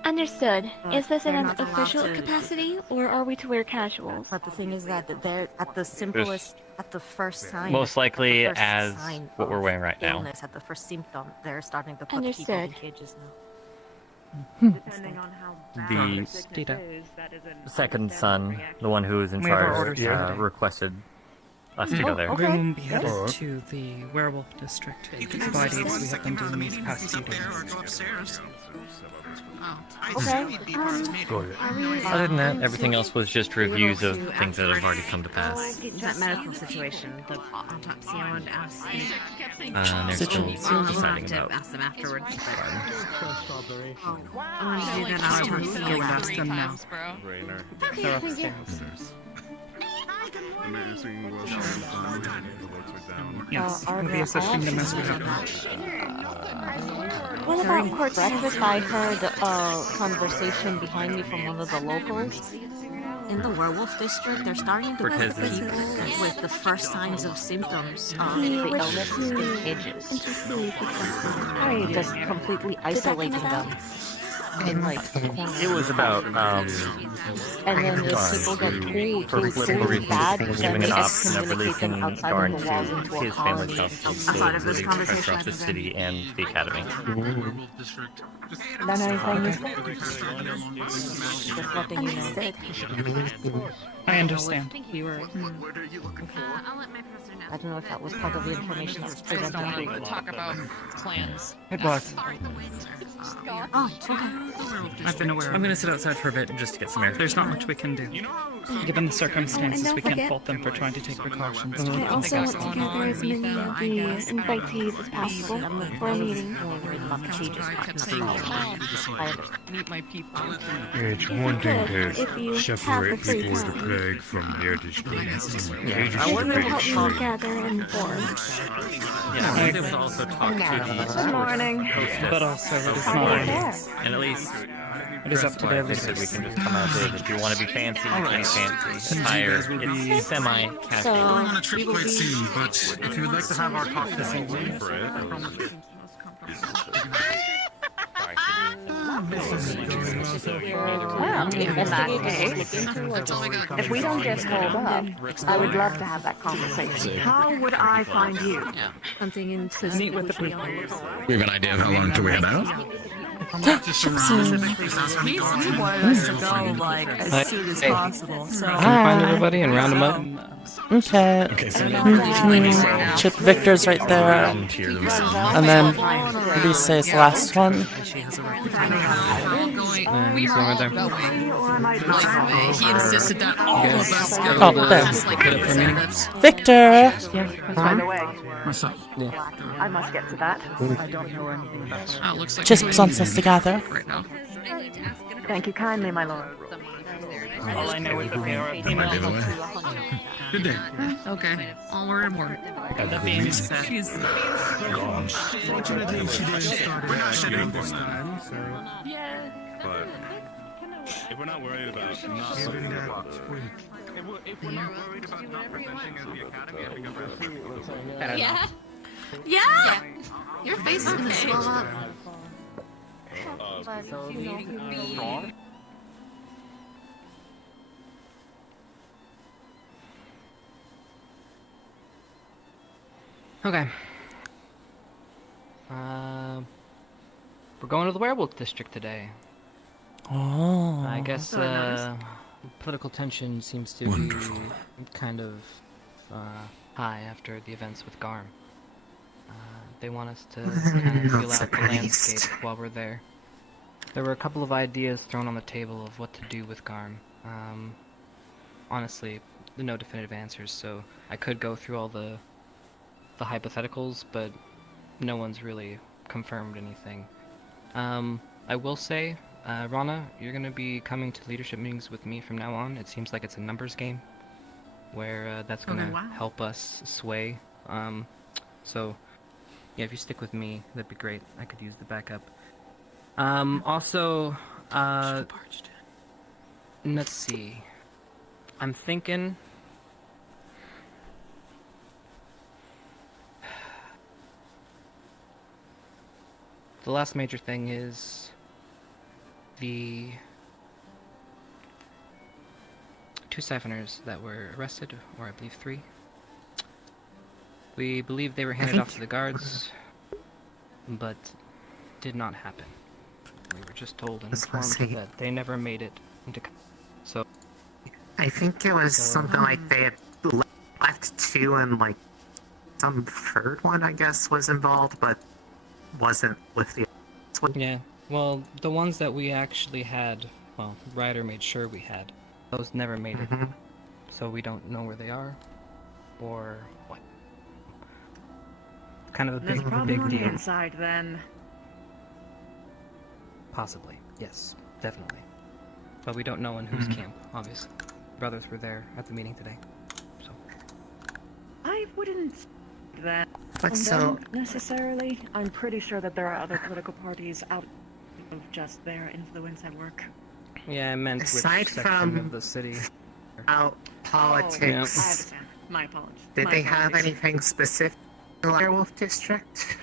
Understood. Is this in They're an not allowed official to- capacity, or are we to wear casuals? But the thing is that they're at the simplest, at the first sign. Most likely at the first as sign what we're of wearing right now. illness, at the first symptom, they're starting to put people in Understood. cages now. Depending on how bad The the sickness is, that is an second understandable son, reaction. the one who was in We have our charge, orders here. requested us to go there. Everyone will be headed Alright. to the Werewolf District. Provide aids we have been doing these past few days. Okay. Other than that, everything else was just reviews of things that have already come to pass. That medical situation, the autopsy, I wanted to ask. They're still We'll have deciding to about. ask them afterwards. I I want to do that autopsy. would ask them now. They're upstairs. Yes, Are we'll be there assisting them as we also- have. What about court breakfast? I heard a conversation behind me from one of the locals. In the Werewolf District, they're starting to put Cortez. people with the first signs of symptoms of The the illness in cages. Just completely isolating them in like a corner. It was about And then if people get too bad, then giving they an option of excommunicate releasing them outside Garn of the walls to into a his family's colony. house, Outside of this including conversation, across the city and the academy. Then anything Just letting you know. I understand. We were. I don't know if that was part of the information that was presented. Talk about plans. It was. Oh, okay. I've been aware. I'm gonna sit outside for a bit just to get some air. There's not much we can do. Given the circumstances, we can't fault them for trying to take precautions. I also want to gather as many of the invitees as possible for a meeting. Meet my people. It's one thing If you to have separate the free people with the time. plague from their disease. Yeah, It will help me gather and form. Yeah, I was able to also talk to the Good morning. hostess. But also, it is How not. do you care? And at least It is up to they their said we leaders. can just come as is. If you want to be fancy, you can be fancy. Attire, it's semi-casual. So, on a trip quite soon, but if you would like to have our talk this evening, Well, in that case, if we don't get held up, I would love to have that conversation. How would I find you? Something in Meet with the people. we have an idea of how long till we head out. You wanted us to go, like, as soon as possible, so... Can we find everybody and round them up? Okay. Chip Victor's right there. And then Rise's the last one. And he's right there. He insisted that all of us go. Oh, there. Just like Get it for me. Victor! By the way, What's up? I must get to that. I don't know anything about it. Oh, it looks like Just wants us to gather. right now. Thank you kindly, my lord. All I know is that they are a female. By the way. Good day. Okay, onward and onward. That being said, Fortunately, she didn't start it out this time, so... But if we're not worried about not Given that tweak. If we're not worried about not presenting at the academy, I think I'm ready. Yeah? Yeah? Your face is gonna swell up. Okay. We're going to the Werewolf District today. Oh. I guess political tension seems to Wonderful. be kind of high after the events with Garm. They want us to kind of feel out the landscape while we're there. There were a couple of ideas thrown on the table of what to do with Garm. Honestly, no definitive answers, so I could go through all the hypotheticals, but no one's really confirmed anything. I will say, Rana, you're going to be coming to leadership meetings with me from now on. It seems like it's a numbers game, where that's going to help us sway. So, yeah, if you stick with me, that'd be great. I could use the backup. Also, let's see. I'm thinking... The last major thing is the 2 siphoners that were arrested, or I believe 3. We believe they were handed off to the guards, but did not happen. We were just told and informed that they never made it into... So... I think it was something like they had left two, and like some third one, I guess, was involved, but wasn't with the. Yeah. Well, the ones that we actually had, well, Ryder made sure we had, those never made it. So we don't know where they are, or what. Kind of a There's big, problem big on the deal. inside, then. Possibly, yes, definitely. But we don't know in whose camp, obviously. Brothers were there at the meeting today, so. I wouldn't that But on so- them necessarily. I'm pretty sure that there are other political parties out of just their influence at work. Yeah, I meant Aside which section from of the city. Out politics. I understand. My apologies. Did My they have apologies. anything specific in the Werewolf District?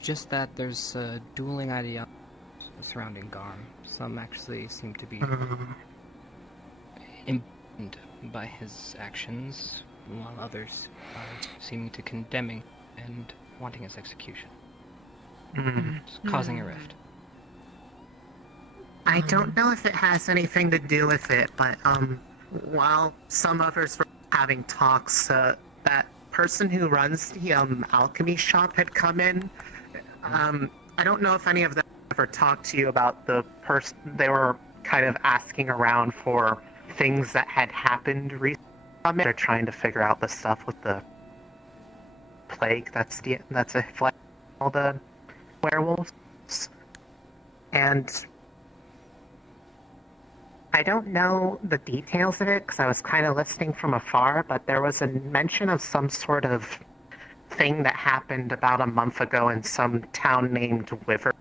Just that there's dueling ideologies surrounding Garm. Some actually seem to be emboldened by his actions, while others are seeming to condemning and wanting his execution. It's causing a rift. I don't know if it has anything to do with it, but while some others were having talks, that person who runs the alchemy shop had come in. I don't know if any of them ever talked to you about the person. They were kind of asking around for things that had happened recently. They're trying to figure out the stuff with the plague that's affecting all the werewolves. And I don't know the details of it because I was kind of listening from afar, but there was a mention of some sort of thing that happened about a month ago in some town named Wyvern.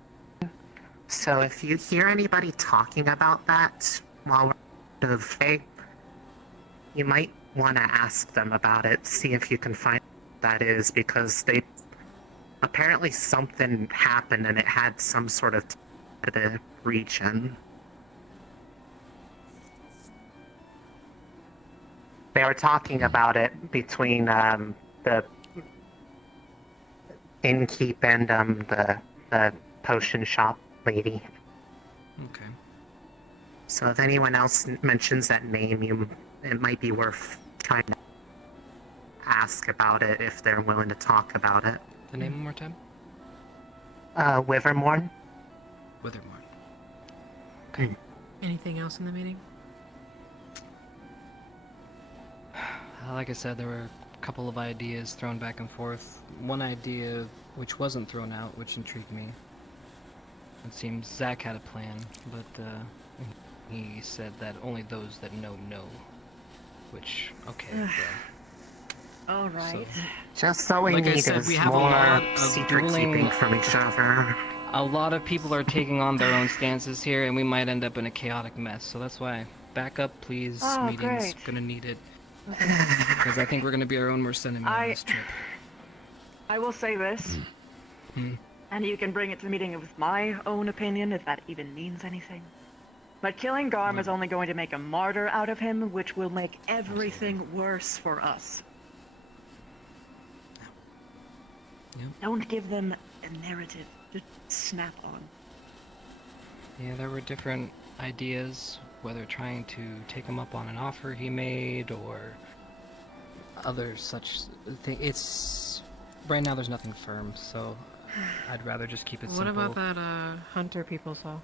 So if you hear anybody talking about that while we're of hey, you might want to ask them about it, see if you can find what that is, because they apparently something happened and it had some sort of to the region. They were talking about it between the innkeep and the potion shop lady. Okay. So if anyone else mentions that name, it might be worth trying to ask about it if they're willing to talk about it. The name one more time? Wivermorn. Withermore. Okay. Anything else in the meeting? Like I said, there were a couple of ideas thrown back and forth. One idea which wasn't thrown out, which intrigued me. It seems Zach had a plan, but he said that only those that know. Which, okay, All right. Just so we Like I need said, is we have a more lot of secret dueling- keeping from each other. A lot of people are taking on their own stances here, and we might end up in a chaotic mess. So that's why, back up, please. Oh, Meeting's great. gonna need it. Because I think we're gonna be our own worst enemy on this trip. I will say this, and you can bring it to the meeting with my own opinion, if that even means anything. But killing Garm is only going to make a martyr out of him, which will make everything worse for us. Don't give them a narrative to snap on. Yeah, there were different ideas, whether trying to take him up on an offer he made or other such thing. It's right now there's nothing firm, so I'd rather just keep it What simple. about that hunter people saw?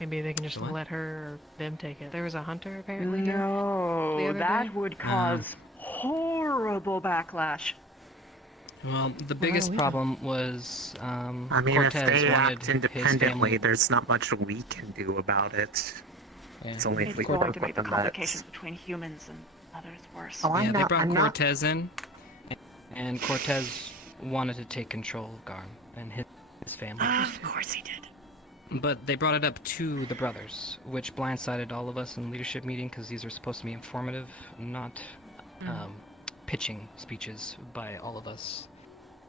Maybe they can just What? let her or them take it. There was a hunter apparently here the No, other that day? would cause horrible backlash. Well, the biggest we problem was I mean, Cortez if they wanted act his independently, family. there's not much we can do about it. Yeah. It's only if It's we going work to with make the them complications between humans and others worse. Oh, Yeah, I'm they not- brought I'm not- Cortez in, and Cortez wanted to take control of Garm and his family. Of course he did. But they brought it up to the brothers, which blindsided all of us in the leadership meeting because these are supposed to be informative, not pitching speeches by all of us.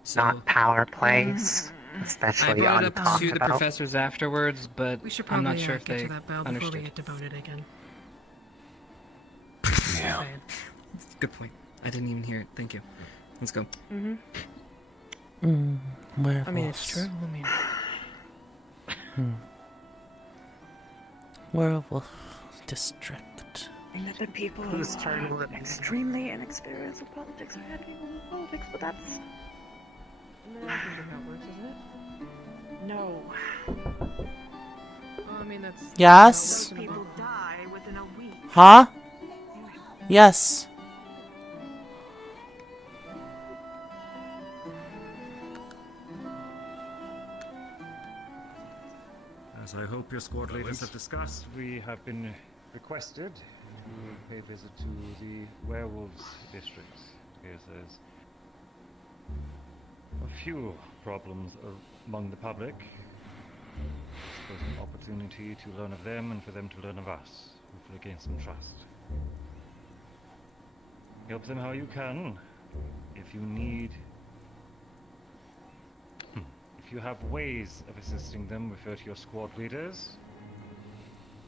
So Not power plays, I especially brought on it up talk to the about. professors afterwards, but We should I'm probably not sure if get they to that bell before understood. we get demoted again. Yeah. Good point. I didn't even hear it. Thank you. Let's go. Werewolves. I mean, it's true. Werewolf District. saying that the people Whose turn will it be? extremely inexperienced with politics are heading in politics, but that's How it works, isn't it? no. Well, I mean, that's... Yes? Those people die within a week. Huh? Yes. As I hope your squad leaders have discussed, we have been requested to pay a visit to the Werewolves district. Because there's a few problems among the public. There's an opportunity to learn of them and for them to learn of us. Hopefully gain some trust. Help them how you can. If you need... If you have ways of assisting them, refer to your squad leaders.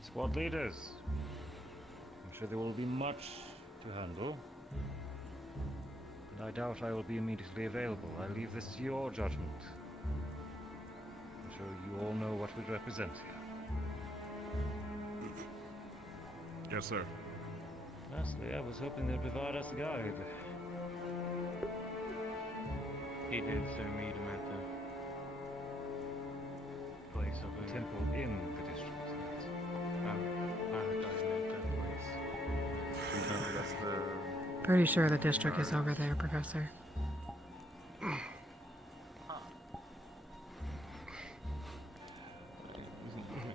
Squad leaders. I'm sure there will be much to handle. And I doubt I will be immediately available. I leave this to your judgment. I'm sure you all know what we represent here. Yes, sir. Lastly, I was hoping they'd provide us a guide. He did send me to Meta. Place of A temple in the district. That's the... Pretty sure the district is over there, Professor.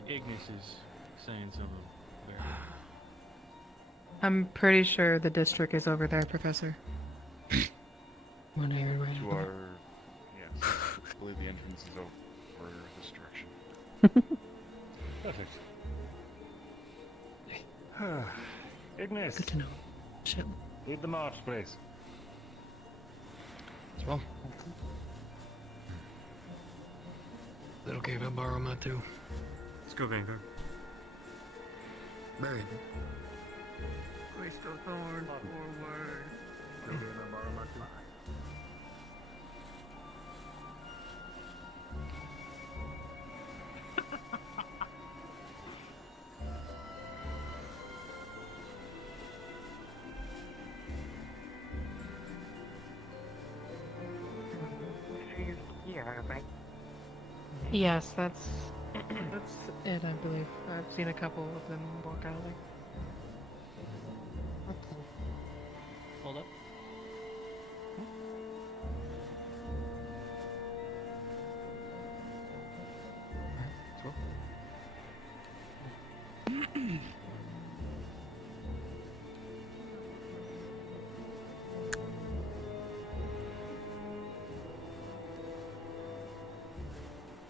Ignis is saying something very... I'm pretty sure the district is over there, Professor. When I heard right To about our... it. Yes. I believe the entrance is over this direction. Perfect. Ignis. Good to know. Shit. Lead the march, please. As well. Is that okay if I borrow my two? Let's go, Vanguard. Barry. Crystal Thorn forward. Okay, if I borrow my two. Here, right? Yes, that's it, I believe. I've seen a couple of them walk out of there. Hold up.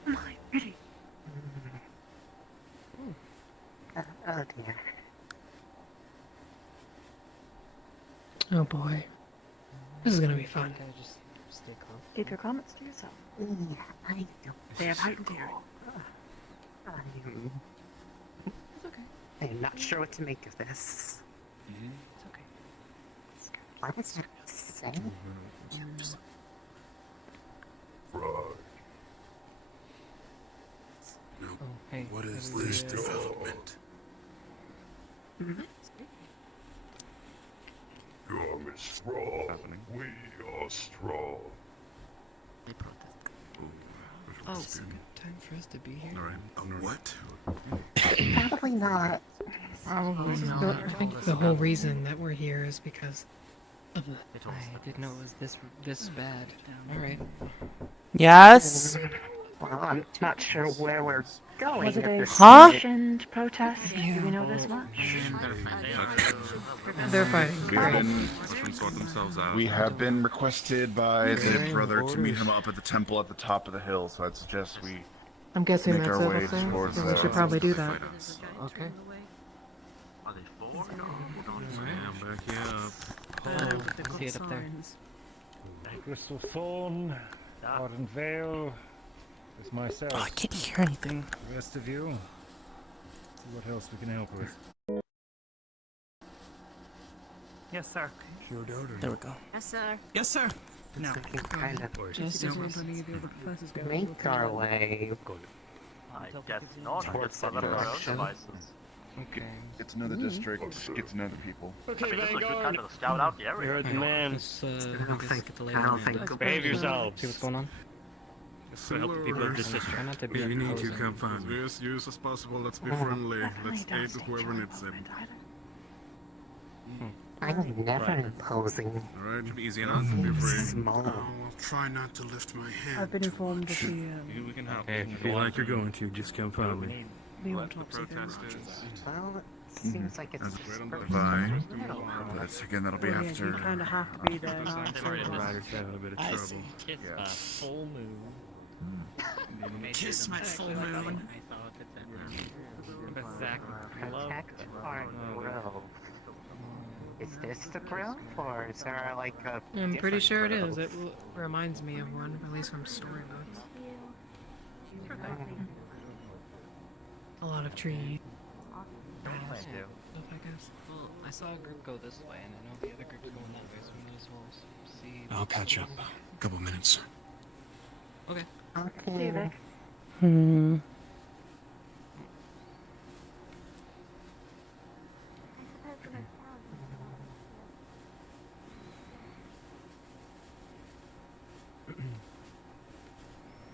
My pity. Oh dear. Oh boy. This is gonna be fun. Just stay calm. Keep your comments to yourself. Yeah, I don't. They have heightened hearing. I'm not sure what to make of this. It's okay. What was that saying? No. Hey, What is have we, this development? You're Miss Straw. We are Straw. Oh, it's a good time for us to be here. Alright, what? Probably not. Probably not. I think the whole reason that we're here is because of the... I didn't know it was this bad. Alright. Yes? Well, I'm not sure where we're going. Was it at a this sanctioned protest? Do we know this much? They're fighting. We have been requested by the brother to meet him up at the temple at the top of the hill, so I'd suggest we I'm guessing make that's our it way up there. towards Then we should probably do that. Okay. Back here. See it up there. Crystal Thorn, Ardent Vale, there's myself. Oh, I can't hear anything. The rest of you. See what else we can help with. Yes, sir. There we go. Yes, sir. Yes, sir. No. We can kind of Just make our way I guess not. towards that direction. Okay. Get to know the district, get to know the people. Okay, I mean, this is a good time Vanguard. to scout out the area. You heard the man. I don't think. Behave yourselves. See what's going on? So help the people of this district. Try not to be you need to imposing. come find me. Be as used as possible. Let's be friendly. Let's aid whoever needs it. I'm never imposing. Alright, easy enough. Be free. Small. I'll try not to lift my hand. I've been informed that the We can help. If you feel like you're going to, just come find me. the Let the autopsy protesters. Well, it seems like it's. Fine. But again, that'll be Well, yeah, after. you kind of have to be there now. So Rider's having a bit of I trouble. see. Kiss my full moon. Kiss my full moon. Protect our grove. Is this the grove, or is there like a? I'm pretty different sure it grove? is. It reminds me of one, at least from storybooks. A lot of trees. Stuff, I guess. Well, I saw a group go this way, and I know the other group's going that way, so we might as well see. I'll catch up. Couple minutes. Okay. Okay. Vic.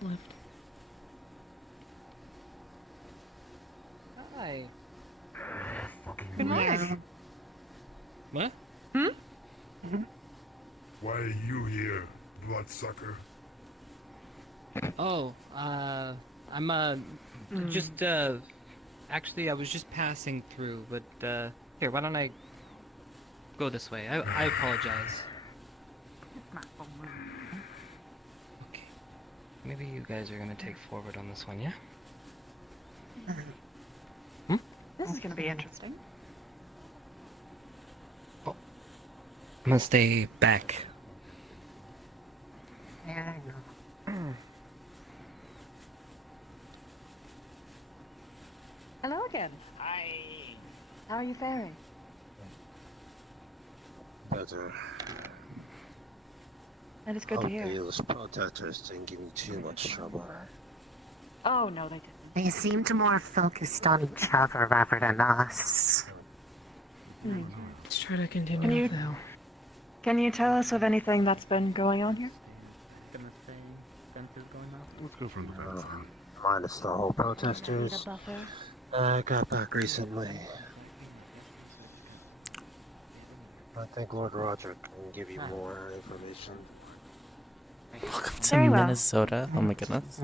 Left. Hi. Good morning. What? Why are you here, bloodsucker? Oh, I'm just actually I was just passing through, but here, why don't I go this way? I apologize. Okay. Maybe you guys are gonna take forward on this one, yeah? This is going to be interesting. I'm gonna stay back. Yeah, I know. Hello again. Hi. How are you faring? Better. That is good to hear. Those protesters didn't give me too much trouble. Oh, no, they didn't. They seemed more focused on each other rather than us. Let's try to continue now. Can you tell us of anything that's been going on here? Let's go from the back. Minus the whole protesters. I got back recently. I think Lord Roger can give you more information. Welcome to Very well. Minnesota. Oh my goodness.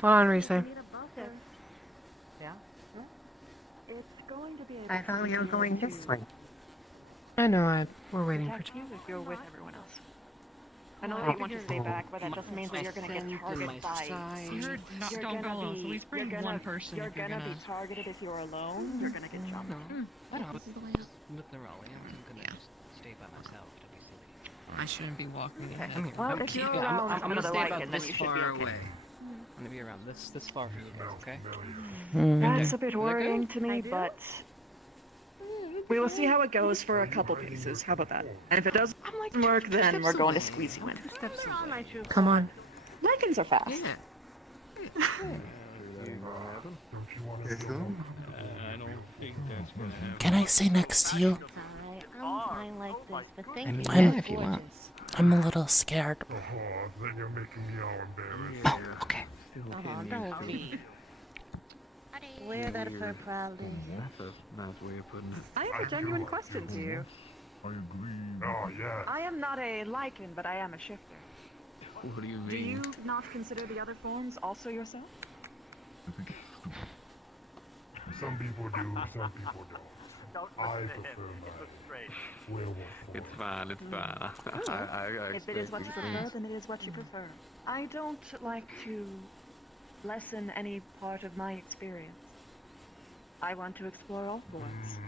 Hold on, Reese. Yeah. It's going to be I thought we were going this way. I know, we're waiting for protect you if you're with everyone else. I know that you want to stay back, but that just means that you're going to get targeted by. You're not don't go alone, so at least bring one person You're if you're gonna gonna. be targeted if you're alone. You're gonna get jumped. I don't know. With the rally, I'm gonna just stay by myself. Don't be silly. I shouldn't be walking in. Okay. Well, if you're around I'm gonna another stay lichen, about then this you should be far okay. away. I'm gonna be around this far for you guys, okay? That's a bit worrying to me, but we will see how it goes for a couple paces. How about that? And if it doesn't work, then we're going to squeeze you in. Come on. Lichens are fast. Can I stay next to you? I like this, but thank you. I'm, if you want. I'm a little scared. Then you're making me all embarrassed. Okay. Don't be. Wear that fur proudly. That's a nice way of putting it. I have a genuine question to you. I agree. Oh, yeah. I am not a lichen, but I am a shifter. What do you mean? Do you not consider the other forms also yourself? Some people do, some people don't. I prefer my werewolf form. It's fine, it's fine. I If it is what you prefer, then it is what you prefer. I don't like to lessen any part of my experience. I want to explore all forms,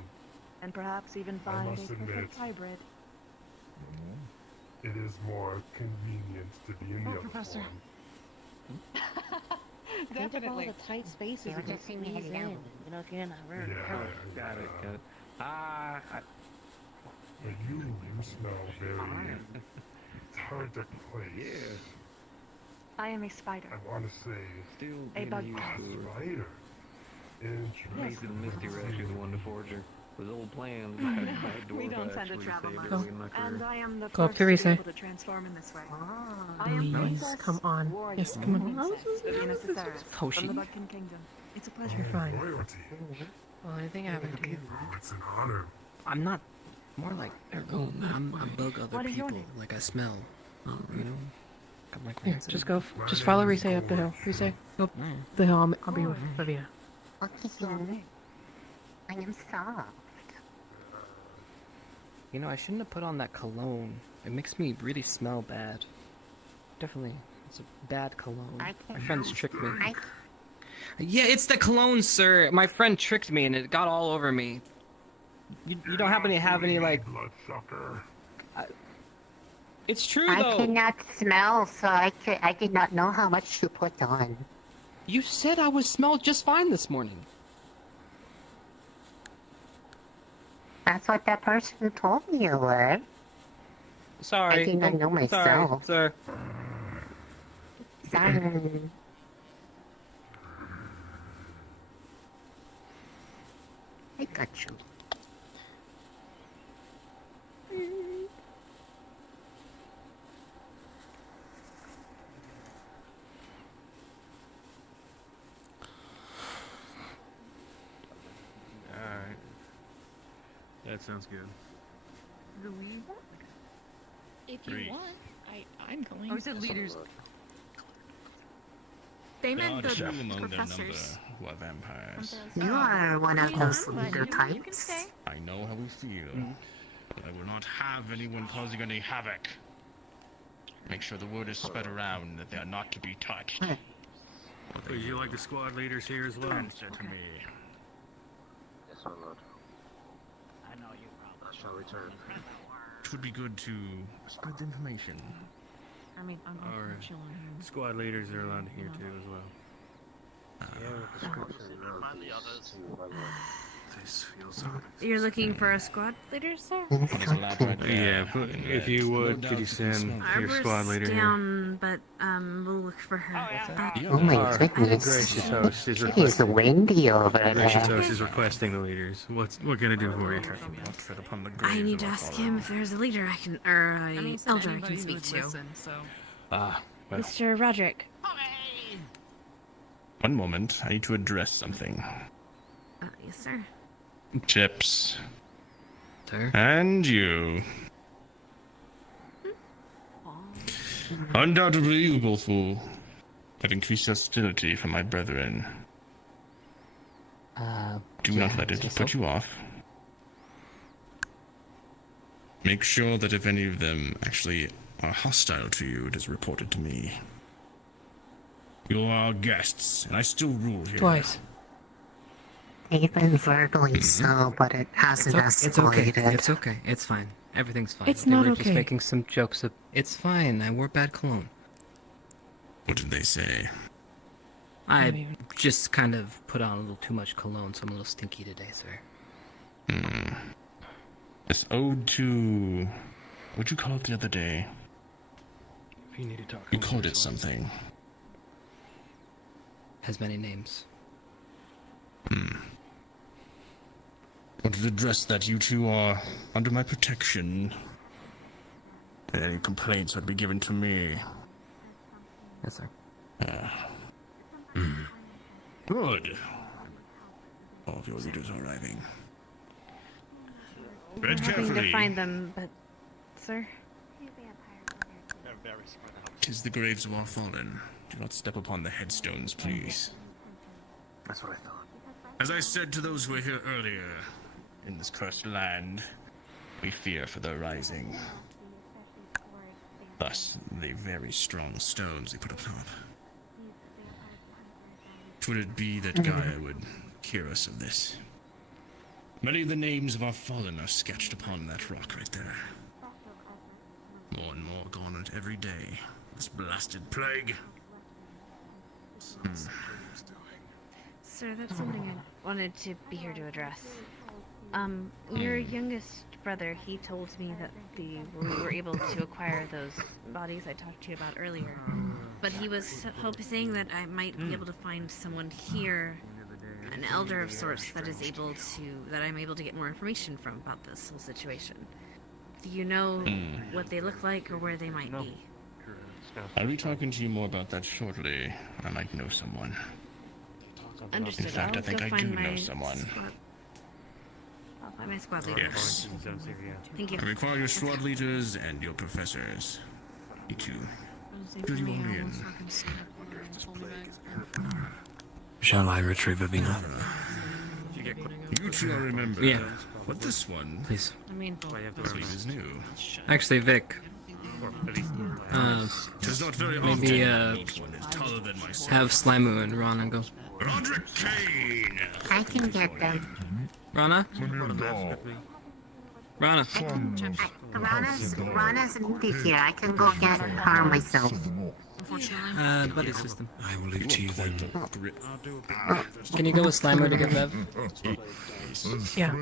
and perhaps even find a must perfect admit. hybrid. It is more convenient to be in the other Professor. form. Think of all the tight spaces you can squeeze in. You know, if you're in a room. got it. But you smell very It's hard to place. I am a spider. I want to say A bug. spider. Nathan Misty were actually the one to forge her. With old plans, We don't tend to travel much. And I am the Go up first to to be Rise. able to transform in this way. I am Please, Princess come on. Warrior, Yes, come on. Princess Davina Cesaris from the Bugkin Kingdom. It's a pleasure. You're fine. Royalty. Well, anything happened to you? It's an honor. I'm not. More like I bug other What is your people. name? Like I smell. You know. Got my Here, glances. just go. Just follow Rise up the hill. Rise, go up the hill. I'll be with Davina. Okay. I am soft. You know, I shouldn't have put on that cologne. It makes me really smell bad. Definitely, it's a bad cologne. My friends tricked me. Yeah, it's the cologne, sir. My friend tricked me and it got all over me. You don't happen to have any, like... Bloodsucker. It's true, I though. cannot smell, so I did not know how much to put on. You said I was smelled just fine this morning. That's what that person told me you were. Sorry. I did not know myself. Sorry, sir. Sorry. I got you. Alright. That sounds good. Do we? If you Great. want, I'm going. Oh, is it leaders? They There are meant the few among their number professors. who are vampires. You are one of those leader types. I know how we feel, but I will not have anyone causing any havoc. Make sure the word is spread around that they are not to be touched. Would you like the squad leaders here as well? Answer to me. Yes, my lord. I shall return. It would be good to spread the information. I mean, I'm Our chilling here. squad leaders are allowed to hear too as well. Yeah, with description of This feels You're looking for a squad leader, sir? Yeah, if you would, could you send your squad leader here? down, but we'll look for her. Oh my Our goodness. gracious host is It is requesting. windy over there. Gracious host is requesting the leaders. What can I do for you? I need to ask him if there's a leader I can, or a elder I can speak to. Ah, well. Mr. Roderick. One moment, I need to address something. Yes, sir. Chips. Sir? And you. Undoubtedly, you both will have increased hostility from my brethren. Do not let it put you off. Make sure that if any of them actually are hostile to you, it is reported to me. You are guests, and I still rule here. Twice. Even verbally so, but it hasn't escalated. It's okay. It's fine. Everything's fine. It's They not were just okay. making some jokes. It's fine. I wore bad cologne. What did they say? I just kind of put on a little too much cologne, so I'm a little stinky today, sir. This ode to... What'd you call it the other day? You need to talk. You called it something. Has many names. Wanted to address that you two are under my protection. And any complaints would be given to me. Yes, sir. Good. All of your leaders are arriving. We're Tread hoping carefully. to find them, but, sir? Tis the graves of our fallen. Do not step upon the headstones, please. That's what I thought. As I said to those who were here earlier, in this cursed land, we fear for their rising. Thus, the very strong stones they put up top. Would it be that Gaia would cure us of this? Many of the names of our fallen are sketched upon that rock right there. More and more gone out every day. This blasted plague. Sir, that's something I wanted to be here to address. Your youngest brother, he told me that we were able to acquire those bodies I talked to you about earlier. But he was hoping that I might be able to find someone here, an elder of sorts, that I'm able to get more information from about this whole situation. Do you know what they look like or where they might be? I'll be talking to you more about that shortly. I might know someone. Understood. In fact, I think I do know someone. I'll find my squad leader. Yes. Thank you. I require your squad leaders and your professors. You two. Fill you all in. Shall I retrieve Avina? You two will remember. Yeah. But this one, Please. this one is new. Actually, Vic. Tis not very Maybe often one is taller than myself. have Slimu and Rana go. Roderick Kane! I can get them. Rana? Rana. Rana's into here. I can go get her myself. Buddy system. I will leave to you then. Can you go with Slimer to get Bev? Yeah.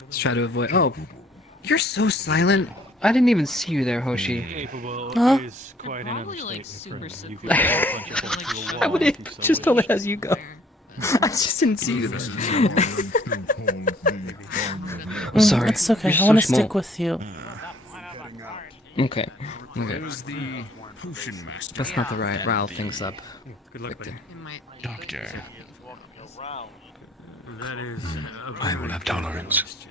Let's try to avoid. Oh, you're so silent. I didn't even see you there, Hoshi. Huh? I would have just told it as you go. I just didn't see you there. I'm sorry. It's okay. You're I want to so stick small. with you. Okay. Okay. Where's the potion master? That's not the right rile things up. Victor. Doctor. I will have tolerance.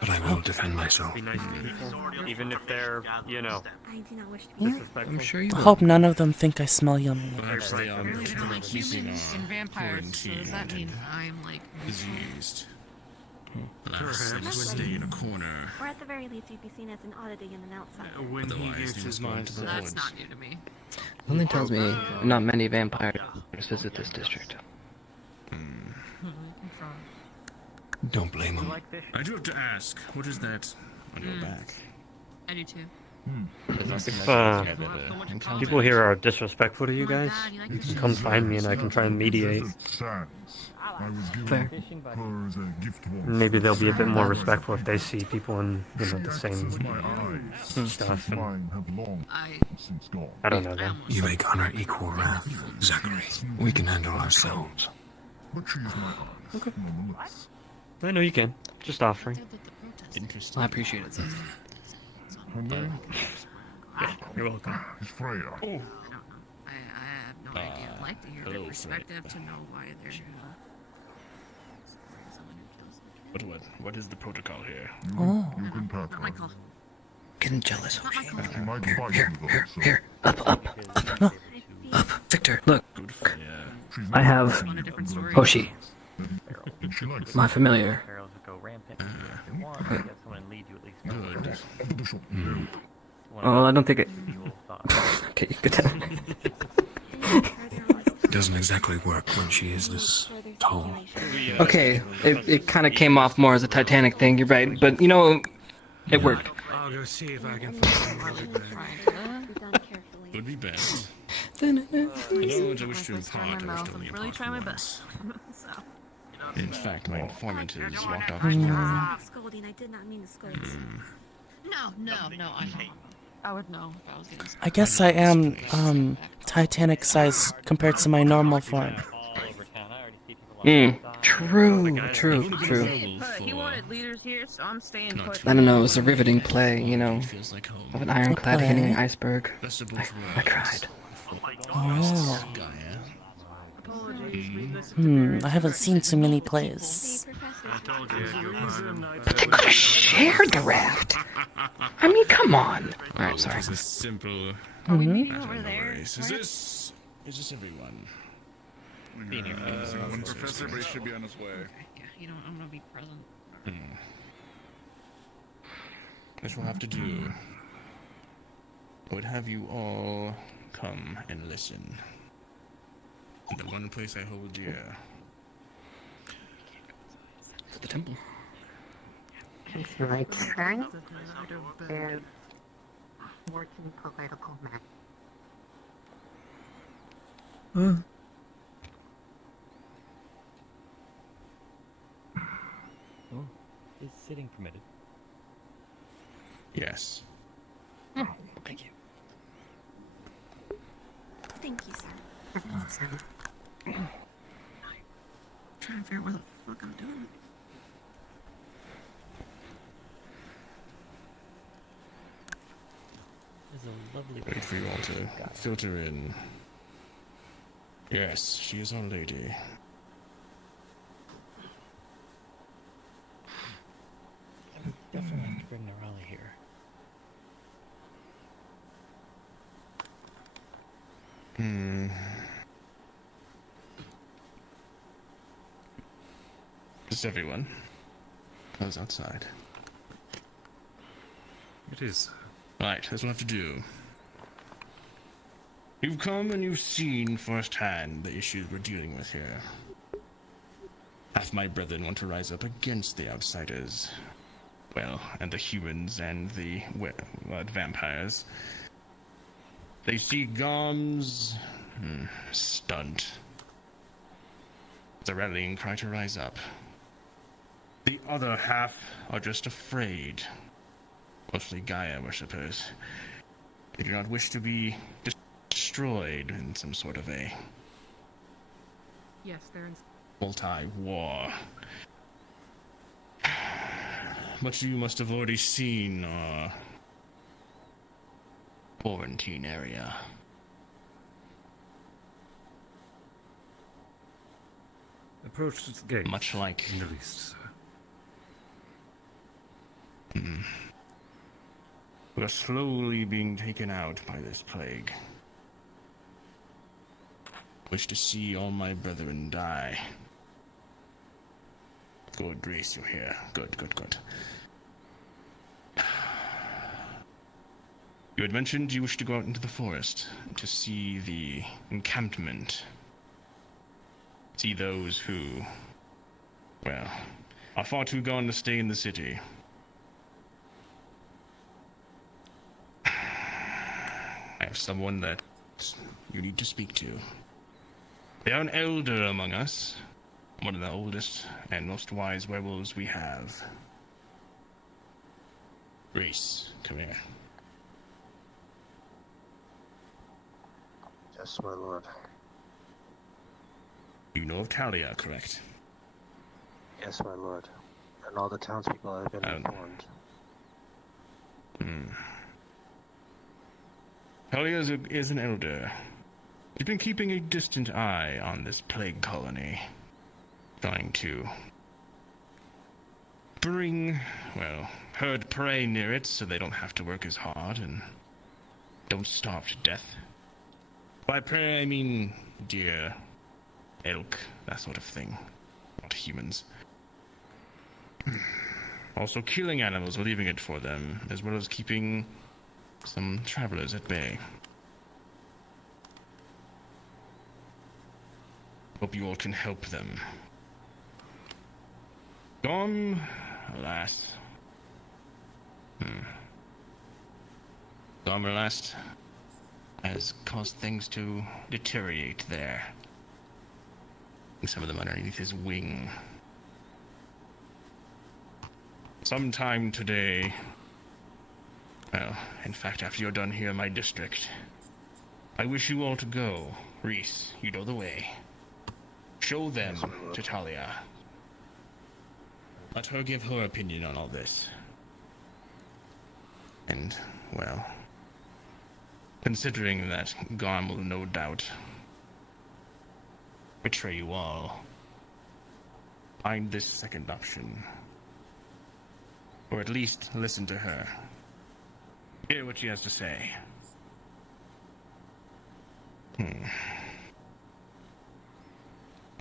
But I will defend myself. Even if they're, you know, I'm sure you I will. hope none of them think I smell yummy. Perhaps they are keeping humans and vampires, so does that mean I'm like diseased. Alas, they must stay in a corner. Or at the very least, you'd be seen as an oddity in an outsider. Otherwise, they must go into the that's woods. not new to me. Something tells me not many vampires visit this district. Don't blame him. I do have to ask, what is that on your back? I do too. If people here are disrespectful to you guys, you can come find me and I can try and mediate. Fair. Maybe they'll be a bit more respectful if they see people in, you know, the same stuff. And I don't know them. You make honor equal wrath, Zachary. We can handle ourselves. Okay. I know you can. Just offering. Interesting. I appreciate it. Yeah, you're welcome. I have no idea. I'd like to hear their perspective to know why they're What is the protocol here? Oh. not my call. Getting jealous, Not Hoshi. my call. Here. Up. Victor, look. I have Hoshi. My familiar. Oh, I don't think it. Okay, good. It doesn't exactly work when she is this tall. Okay, it kind of came off more as a Titanic thing, you're right, but you know, it worked. I'll go see if I can find Would be best. I wish to impart, I wish to only impart once. In fact, my informant has walked off his word. Scolding, I did not mean to scold. No, I would know if I was getting I guess I am Titanic size compared to my normal form. True. He wanted leaders here, so I'm staying put. I don't know, it was a riveting play, you know, of an ironclad hitting an iceberg. I tried. Oh. I haven't seen too many plays. I shared the raft. I mean, come on. Alright, sorry. This is simple. Are we meeting No over there? worries. Is this everyone? Professor Brady should be on his way. Yeah, I'm gonna be present. This will have to do. I would have you all come and listen. The one place I hold dear. The temple. It's my turn. And working political man. Oh, is sitting permitted? Yes. Thank you. Thank you, sir. Trying to figure out what the fuck I'm doing. There's a lovely. Wait for you all to filter in. Yes, she is our lady. I would definitely have to bring Nerali here. Just everyone. Close outside. It is. Right, that's what I have to do. You've come and you've seen firsthand the issues we're dealing with here. Half my brethren want to rise up against the outsiders. Well, and the humans and the vampires. They see Gom's stunt. It's a rallying cry to rise up. The other half are just afraid. Mostly Gaia worshippers. They do not wish to be destroyed in some sort of a Yes, they're in. multi-war. Much you must have already seen our quarantine area. Approach to the gate. Much like in the least, sir. We are slowly being taken out by this plague. Wish to see all my brethren die. Good, Reese, you're here. Good, good, good. You had mentioned you wish to go out into the forest to see the encampment. See those who, well, are far too gone to stay in the city. I have someone that you need to speak to. They are an elder among us. One of the oldest and most wise werewolves we have. Reese, come here. Yes, my lord. You know of Talia, correct? Yes, my lord. And all the townspeople have been informed. Talia is an elder. She's been keeping a distant eye on this plague colony. Trying to bring, well, herd prey near it so they don't have to work as hard and don't starve to death. By prey, I mean deer, elk, that sort of thing. Not humans. Also killing animals and leaving it for them, as well as keeping some travelers at bay. Hope you all can help them. Gone, alas. Gone, alas, has caused things to deteriorate there. Some of them underneath his wing. Sometime today, well, in fact, after you're done here in my district, I wish you all to go. Reese, you know the way. Show them to Talia. Let her give her opinion on all this. And, well, considering that Garm will no doubt betray you all, find this second option. Or at least listen to her. Hear what she has to say. I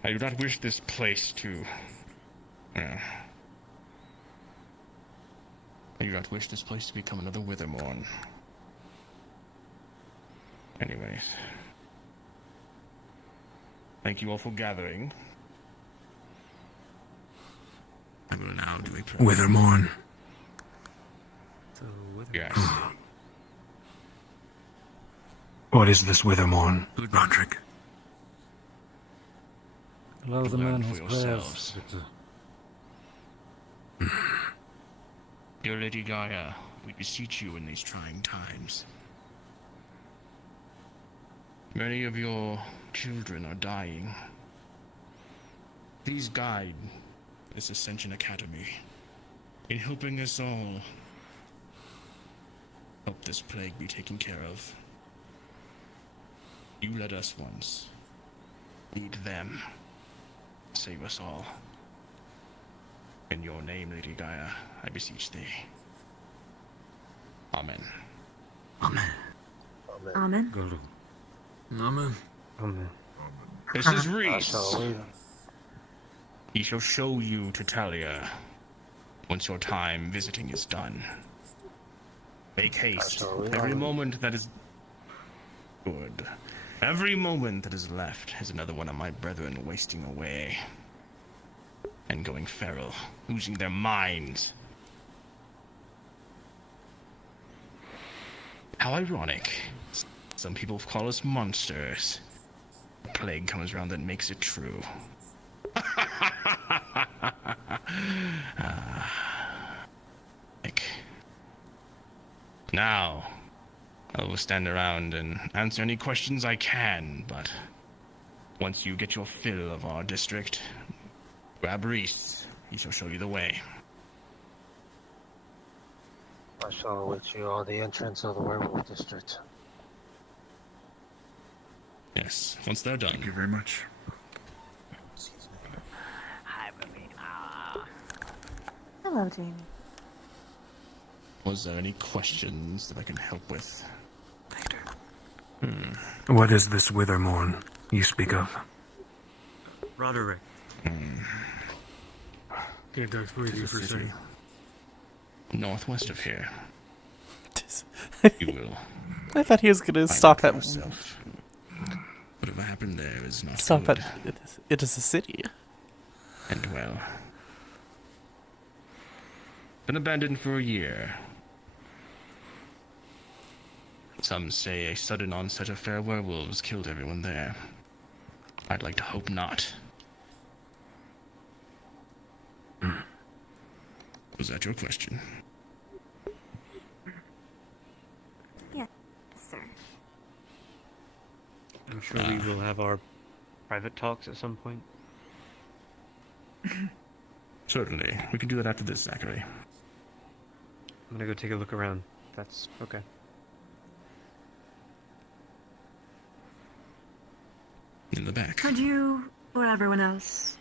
do not wish this place to... I do not wish this place to become another Withermorn. Anyways. Thank you all for gathering. I will now do a prayer. Withermorn. Yes. What is this Withermorn, Roderick? Allow the man for his yourselves. prayers. Dear Lady Gaia, we beseech you in these trying times. Many of your children are dying. Please guide this Ascension Academy in helping us all help this plague be taken care of. You led us once. Lead them. Save us all. In your name, Lady Gaia, I beseech thee. Amen. Amen. Amen. Guru. Amen. Amen. This is Reese. He shall show you to Talia once your time visiting is done. Make haste. Every moment that is good. Every moment that is left is another one of my brethren wasting away. And going feral, losing their minds. How ironic. Some people call us monsters. A plague comes around that makes it true. Now, I will stand around and answer any questions I can, but once you get your fill of our district, grab Reese. He shall show you the way. I shall await you on the entrance of the Werewolf District. Yes, once they're done. Thank you very much. Hello, Jamie. Was there any questions that I can help with? What is this Withermorn you speak of? Roderick. Can't talk for you for a second. Northwest of here. You will. I thought he was going to stop at... yourself. Whatever happened there is not Stop good. at... It is a city. And well... been abandoned for a year. Some say a sudden onset of fair werewolves killed everyone there. I'd like to hope not. Was that your question? Yes, sir. I'm sure we will have our private talks at some point. Certainly. We can do that after this, Zachary. I'm gonna go take a look around. That's okay. In the back. Could you, or everyone else,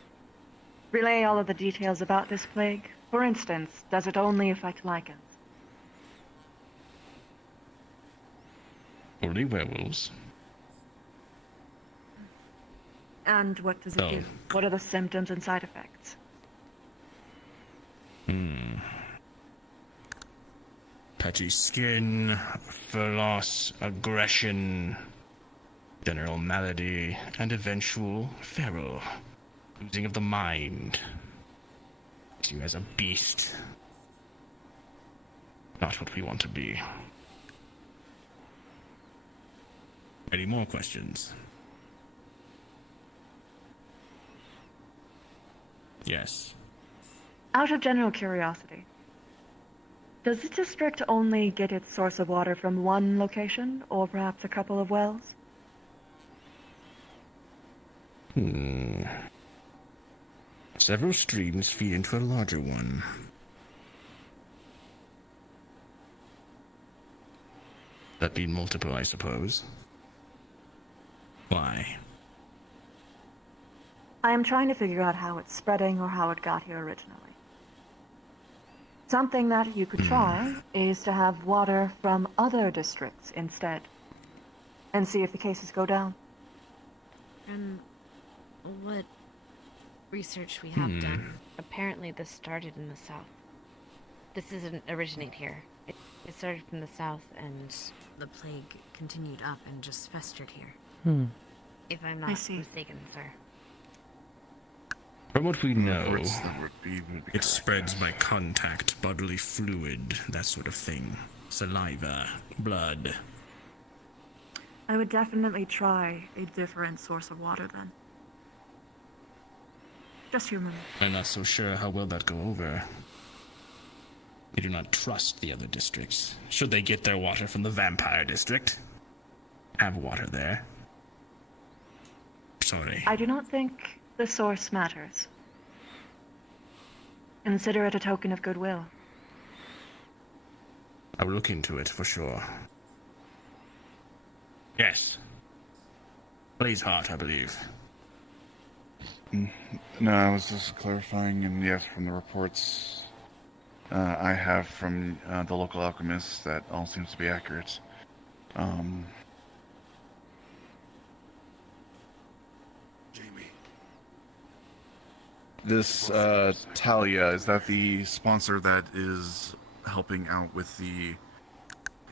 relay all of the details about this plague? For instance, does it only affect lichens? Only werewolves. And what does it do? What are the symptoms and side effects? Patchy skin, fur loss, aggression, general malady, and eventual feral, losing of the mind. You as a beast. Not what we want to be. Any more questions? Yes. Out of general curiosity, does the district only get its source of water from one location, or perhaps a couple of wells? Several streams feed into a larger one. That'd be multiple, I suppose. Why? I am trying to figure out how it's spreading or how it got here originally. Something that you could try is to have water from other districts instead, and see if the cases go down. And what research we have done. Apparently this started in the south. This doesn't originate here. It started from the south and the plague continued up and just festered here. If I'm not mistaken, sir. From what we know, it spreads by contact, bodily fluid, that sort of thing. Saliva, blood. I would definitely try a different source of water then. Just human. I'm not so sure how well that'd go over. We do not trust the other districts. Should they get their water from the vampire district? Have water there. Sorry. I do not think the source matters. Consider it a token of goodwill. I will look into it for sure. Yes. Blazeheart, I believe. No, I was just clarifying, and yes, from the reports I have from the local alchemists, that all seems to be accurate. This Talia, is that the sponsor that is helping out with the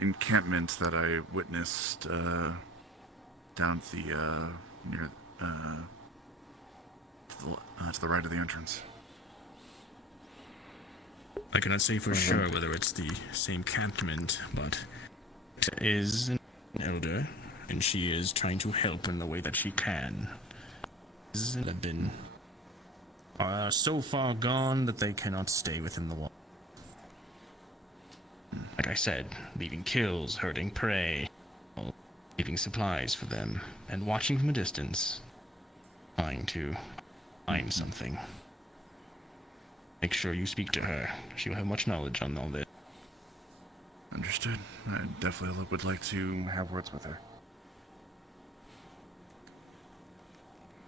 encampment that I witnessed down at the near to the right of the entrance? I cannot say for sure whether it's the same encampment, but it is an elder, and she is trying to help in the way that she can. Have been so far gone that they cannot stay within the wall. Like I said, leaving kills, hurting prey, leaving supplies for them, and watching from a distance, trying to find something. Make sure you speak to her. She will have much knowledge on all this. Understood. I definitely would like to have words with her.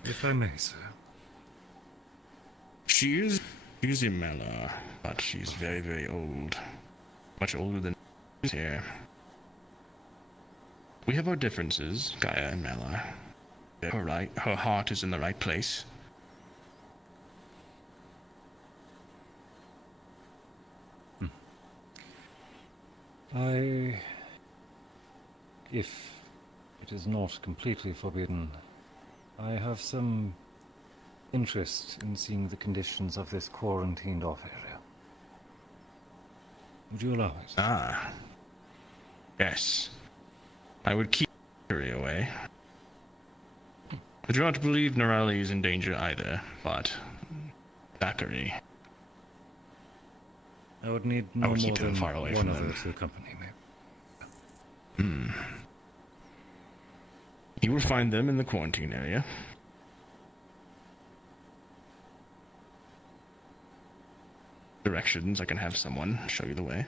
If I may, sir. She's a Mela, but she's very, very old. Much older than here. We have our differences, Gaia and Mela. Her heart is in the right place. If it is not completely forbidden, I have some interest in seeing the conditions of this quarantined off area. Would you allow it? Ah. Yes. I would keep Fury away. I do not believe Norali is in danger either, but Zachary. I would need no more than far away one from other them. to accompany me. You will find them in the quarantine area. Directions, I can have someone show you the way.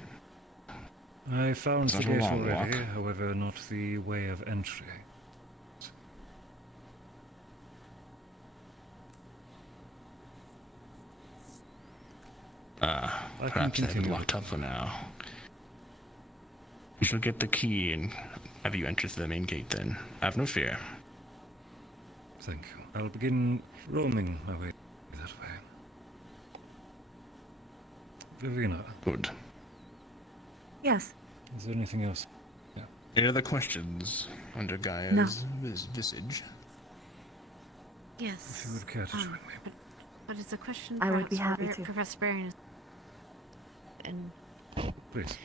I found It's the not a gate long already, walk. however, not the way of entry. I can Perhaps they have it continue. locked up for now. We shall get the key and have you enter through the main gate then. Have no fear. Thank you. I'll begin roaming my way that way. Vivina, Good. Yes. is there anything else? Any other questions under Gaia's No. visage? Yes. If you would care to join me. But it's a question I would be perhaps for happy to. Professor Barron. And Please.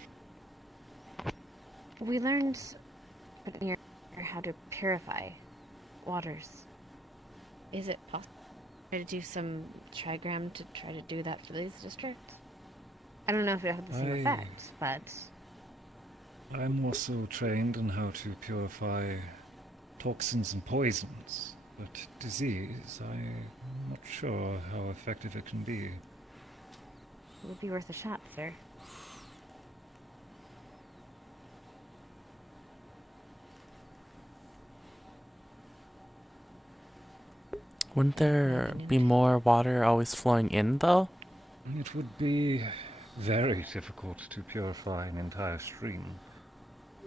We learned near how to purify waters. Is it possible to do some trigram to try to do that for these districts? I don't know if it had the same effect, but I'm also trained in how to purify toxins and poisons, but disease, I'm not sure how effective it can be. it would be worth a shot, sir. Wouldn't there be more water always flowing in, though? It would be very difficult to purify an entire stream.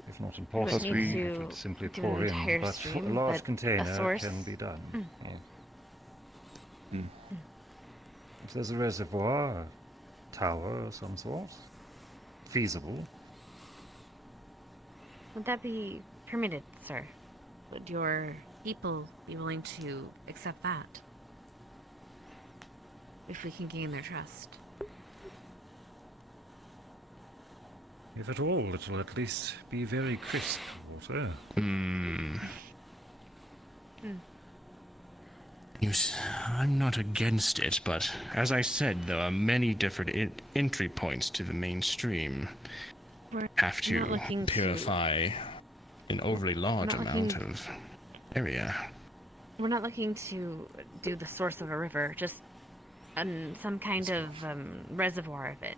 If not impossible, need it to would simply do pour an in, entire but stream, a large but a container source? can be done. Mm. Yeah. If there's a reservoir, a tower of some sort, feasible. would that be permitted, sir? Would your people be willing to accept that? If we can gain their trust. If at all, it'll at least be very crisp water. I'm not against it, but as I said, there are many different entry points to the mainstream. We're Have not to looking to- purify an overly large not amount looking- of area. We're not looking to do the source of a river, just some kind of reservoir of it.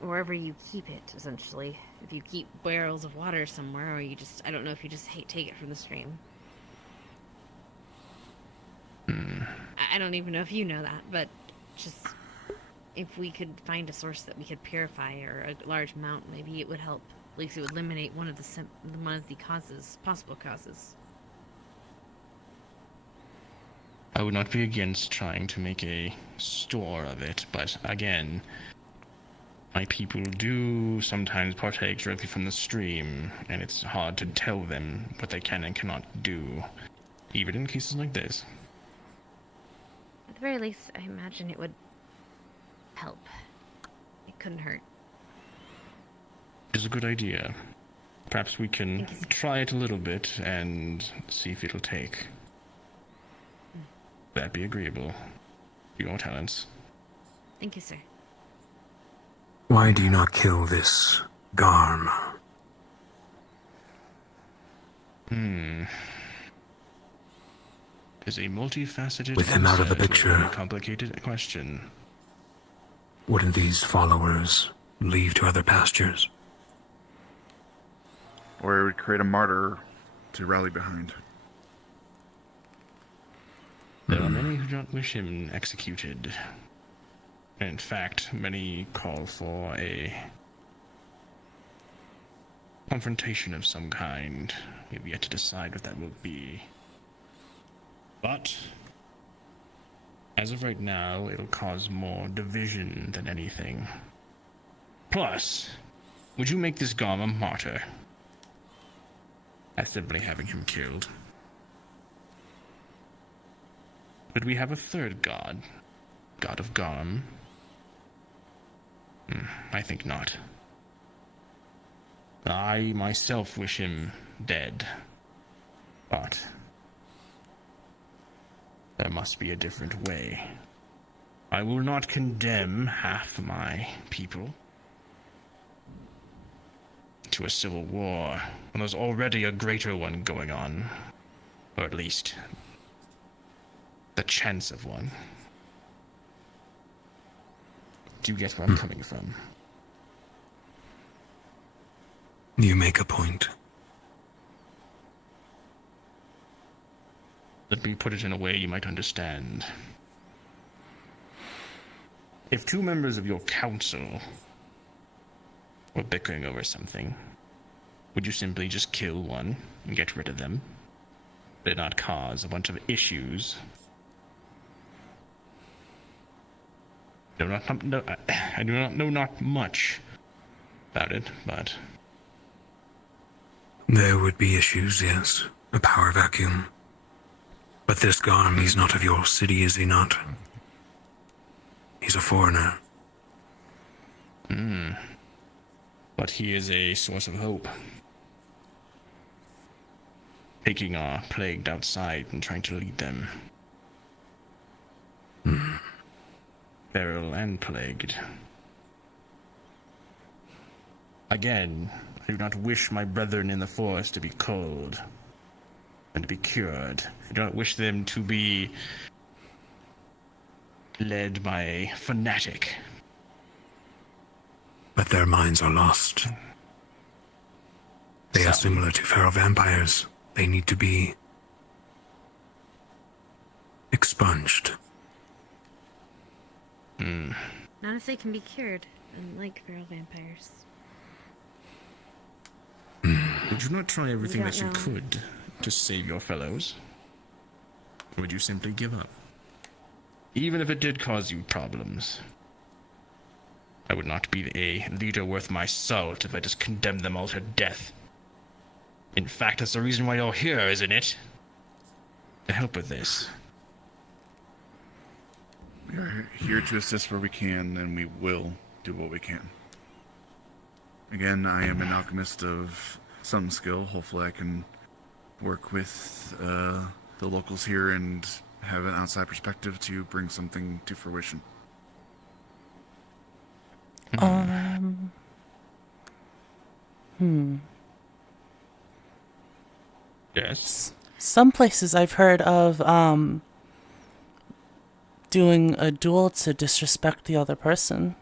Wherever you keep it, essentially. If you keep barrels of water somewhere, or you just, I don't know if you just take it from the stream. I don't even know if you know that, but just if we could find a source that we could purify, or a large amount, maybe it would help. At least it would eliminate one of the possible causes. I would not be against trying to make a store of it, but again, my people do sometimes partake directly from the stream, and it's hard to tell them what they can and cannot do, even in cases like this. At the very least, I imagine it would help. It couldn't hurt. It's a good idea. Perhaps we can try it a little bit and see if it'll take. That'd be agreeable. Your talents. Thank you, sir. Why do you not kill this Garm? It's a multifaceted, With him out of the answer to a picture. very complicated question. Wouldn't these followers leave to other pastures? Or it would create a martyr to rally behind. There are many who do not wish him executed. In fact, many call for a confrontation of some kind. We have yet to decide what that will be. But, as of right now, it'll cause more division than anything. Plus, would you make this Garm a martyr? By simply having him killed. Could we have a third god? God of Garm? I think not. I myself wish him dead. But there must be a different way. I will not condemn half my people to a civil war when there's already a greater one going on. Or at least the chance of one. Do you get where I'm coming from? You make a point. Let me put it in a way you might understand. If two members of your council were bickering over something, would you simply just kill one and get rid of them? Would it not cause a bunch of issues? I do not know not much about it, but There would be issues, yes. A power vacuum. But this Garm, he's not of your city, is he not? He's a foreigner. But he is a source of hope. Taking our plagued outside and trying to lead them. Feral and plagued. Again, I do not wish my brethren in the forest to be cold and to be cured. I do not wish them to be led by a fanatic. But their minds are lost. They are similar to feral vampires. They need to be expunged. Not if they can be cured, unlike feral vampires. Would you not try everything don't that you know. could to save your fellows? Or would you simply give up? Even if it did cause you problems. I would not be a leader worth my salt if I just condemned them all to death. In fact, that's the reason why you're here, isn't it? To help with this. We are here to assist where we can, and we will do what we can. Again, I am an alchemist of some skill. Hopefully I can work with the locals here and have an outside perspective to bring something to fruition. Yes. Some places I've heard of doing a duel to disrespect the other person.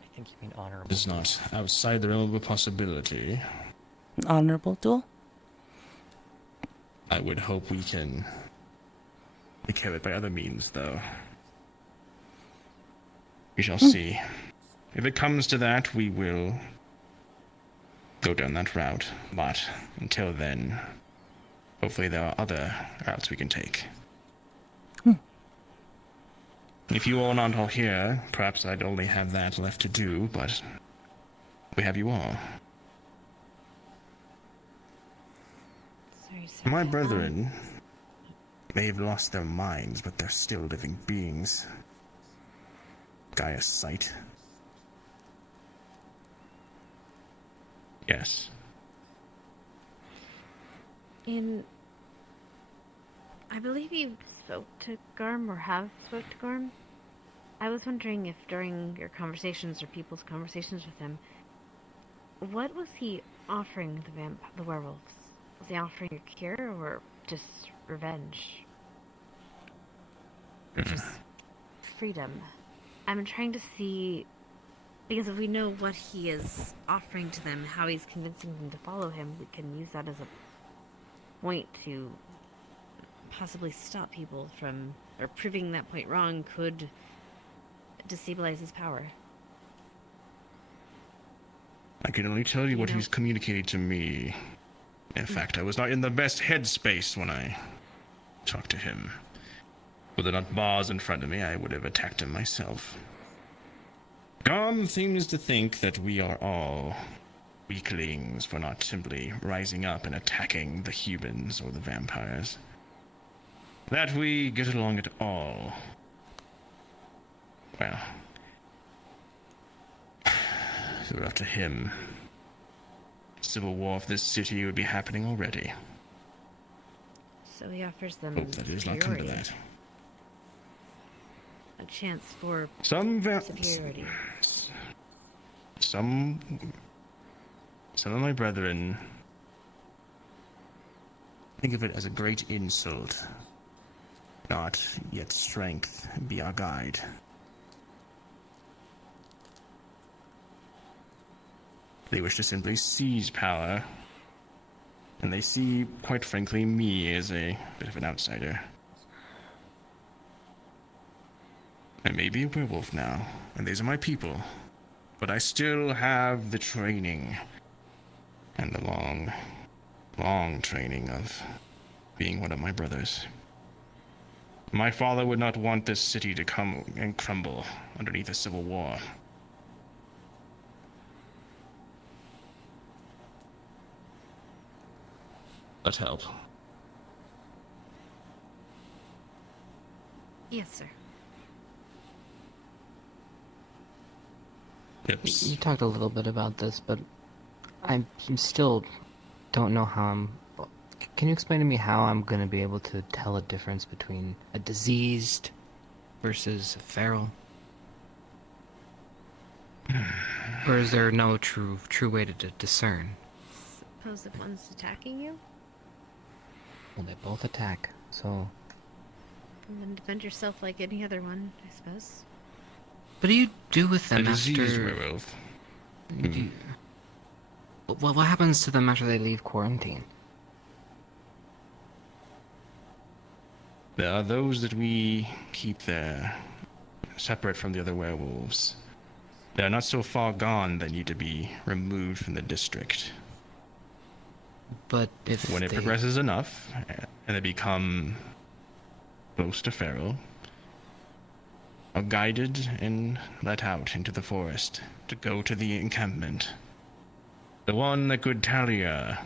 I think you mean honorable. It's not outside the realm of a possibility. An honorable duel? I would hope we can take care of it by other means, though. We shall see. If it comes to that, we will go down that route. But until then, hopefully there are other routes we can take. If you all not all here, perhaps I'd only have that left to do, but we have you all. Sorry, sir. My brethren may have lost their minds, but they're still living beings. Gaia's sight. Yes. I believe you spoke to Garm, or have spoke to Garm. I was wondering if during your conversations or people's conversations with him, what was he offering the werewolves? Was he offering a cure or just revenge? Or just freedom? I'm trying to see, because if we know what he is offering to them, how he's convincing them to follow him, we can use that as a point to possibly stop people from, or proving that point wrong could destabilize his power. I can only tell you what he's communicated to me. In fact, I was not in the best headspace when I talked to him. Were there not bars in front of me, I would have attacked him myself. Garm seems to think that we are all weaklings for not simply rising up and attacking the humans or the vampires. That we get along at all. Well, if it were up to him, civil war of this city would be happening already. So he offers them Hope that it does not come to that. A chance for superiority. Some of my brethren think of it as a great insult. Not yet strength be our guide. They wish to simply seize power, and they see, quite frankly, me as a bit of an outsider. I may be a werewolf now, and these are my people, but I still have the training, and the long, long training of being one of my brothers. My father would not want this city to come and crumble underneath a civil war. Let's help. Yes, sir. You talked a little bit about this, but I still don't know how I'm... Can you explain to me how I'm going to be able to tell a difference between a diseased versus a feral? Or is there no true way to discern? Suppose if one's attacking you? Well, they both attack, so... Then defend yourself like any other one, I suppose. What do you do with them A diseased after... werewolf. What happens to them after they leave quarantine? There are those that we keep there, separate from the other werewolves. They are not so far gone they need to be removed from the district. But if when it progresses enough, and they become close to feral, are guided and let out into the forest to go to the encampment. The one that good Talia,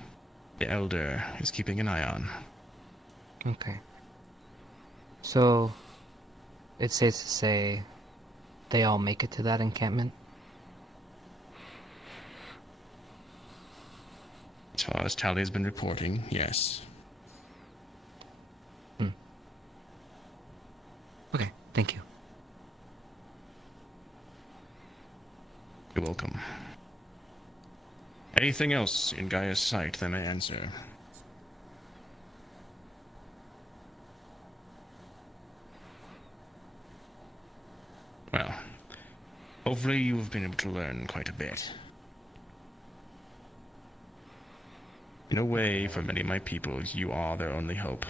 the elder, is keeping an eye on. Okay. So, it's safe to say they all make it to that encampment? As Tally has been reporting, yes. Okay, thank you. You're welcome. Anything else in Gaia's sight that may answer? Well, hopefully you have been able to learn quite a bit. In a way, for many of my people, you are their only hope.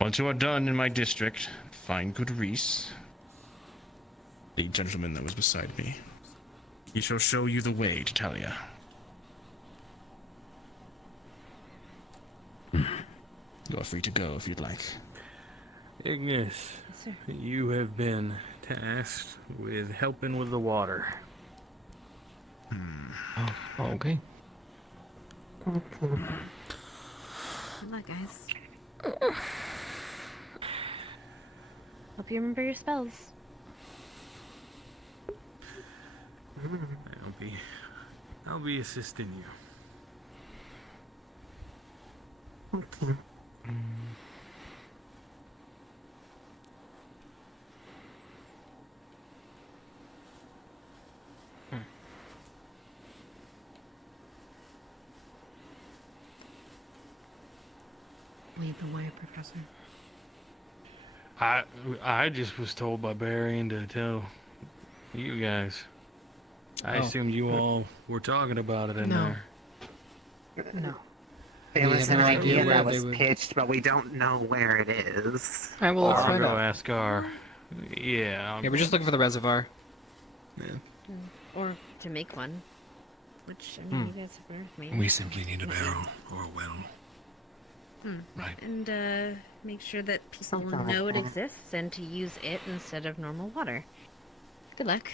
Once you are done in my district, find good Reese, the gentleman that was beside me. He shall show you the way to Talia. You are free to go if you'd like. Ignis, you have been tasked with helping with the water. Oh, okay. Good luck, guys. Hope you remember your spells. I'll be assisting you. Okay. Lead the way, Professor. I just was told by Barian to tell you guys. I assumed you all were talking about it in there. No. There was an idea where that they was would- pitched, but we don't know where it is. I will I'll find go out. ask our. Yeah. Yeah, we're just looking for the reservoir. Or to make one. Which, I mean, you guys have learned me. We simply need a barrel or a well. Right. And make sure that people Something like know it that. exists and to use it instead of normal water. Good luck.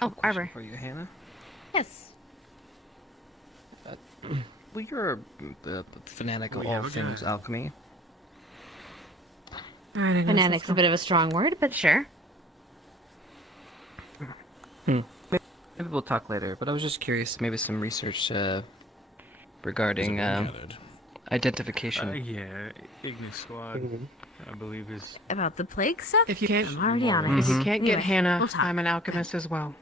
Oh, Arbor. For you, Hannah. Yes. Well, you're the fanatic of We all have a things guy. alchemy. Alright, Ignis, Fanatic's let's a go. bit of a strong word, but sure. Maybe we'll talk later, but I was just curious, maybe some research regarding Gathered. identification. Yeah, Ignis Squad, I believe is. About the plague stuff? If you can't, I'm already on it. if you can't get Anyway, Hannah, we'll talk. I'm an alchemist as well.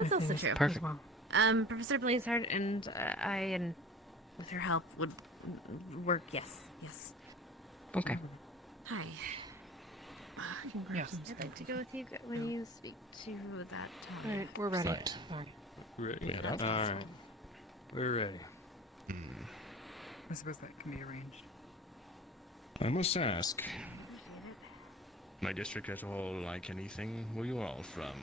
That's also true. Perfect. As well. Professor Blazeheart and I, and with her help, would work. Yes, yes. Okay. Hi. Yes. I'd like to go with you when you speak to that. Alright, we're ready. Right. Sorry. Ready. We head out. Alright. We're ready. I suppose that can be arranged. I must ask, my district as a whole like anything? Where you all from?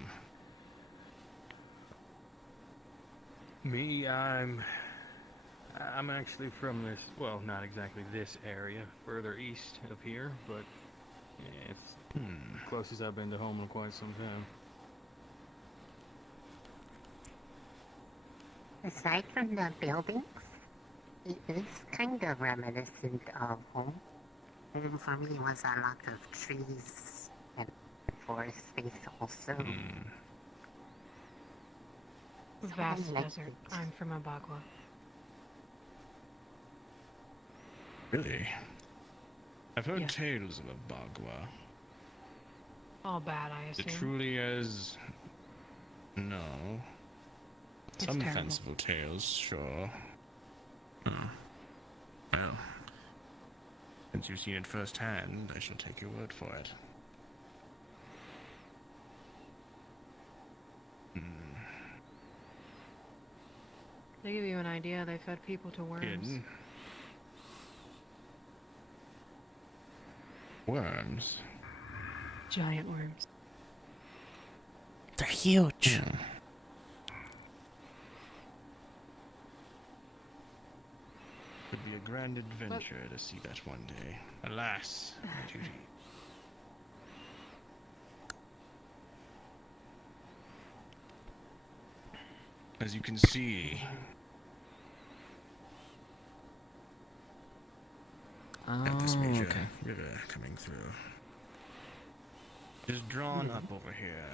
Me, I'm actually from this, well, not exactly this area, further east of here, but yeah, it's closest I've been to home in quite some time. Aside from the buildings, it is kind of reminiscent of home. Home for me was a lot of trees and forest space also. Vast like desert. I'm from Abagua. Really? I've heard Yeah. tales of Abagua. All bad, I Is it assume. truly as... No. It's Some terrible. fanciful tales, sure. Well, since you've seen it firsthand, I shall take your word for it. To give you an idea, they fed people to worms. Kidding. Worms? Giant worms. They're huge. Could be a grand adventure to see that one day. Alas, my duty. As you can see, at this major river coming through, is drawn up over here.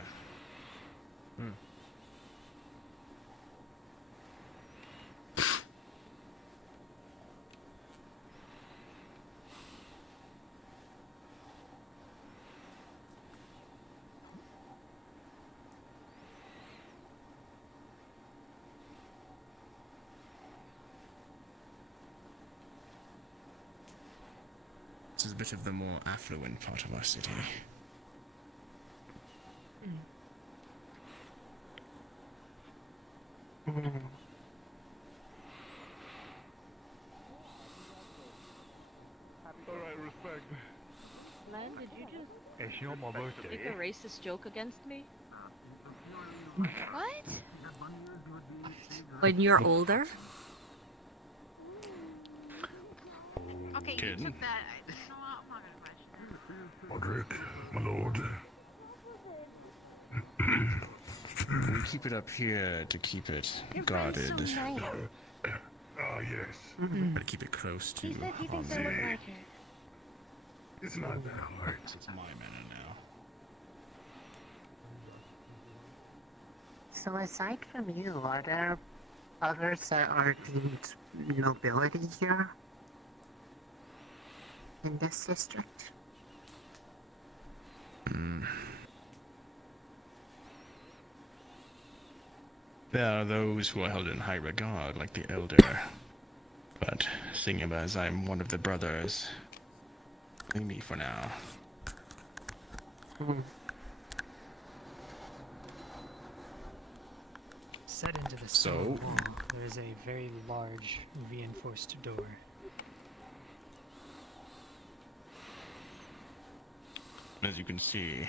This is a bit of the more affluent part of our city. Alright, respect. Len, did you just It's not my birthday. make a racist joke against me? What? When you're older? Okay, Kid. you took that. Roderick, my lord. We keep it up here to keep it guarded. Ah, yes. But keep it close to He said he thinks I look like her. It's not that hard. It's my manor now. So aside from you, are there others that are deemed nobility here? In this district? There are those who are held in high regard, like the elder. But seeing as I'm one of the brothers, leave me for now. Set into the stone wall, there is a very large, reinforced door. As you can see,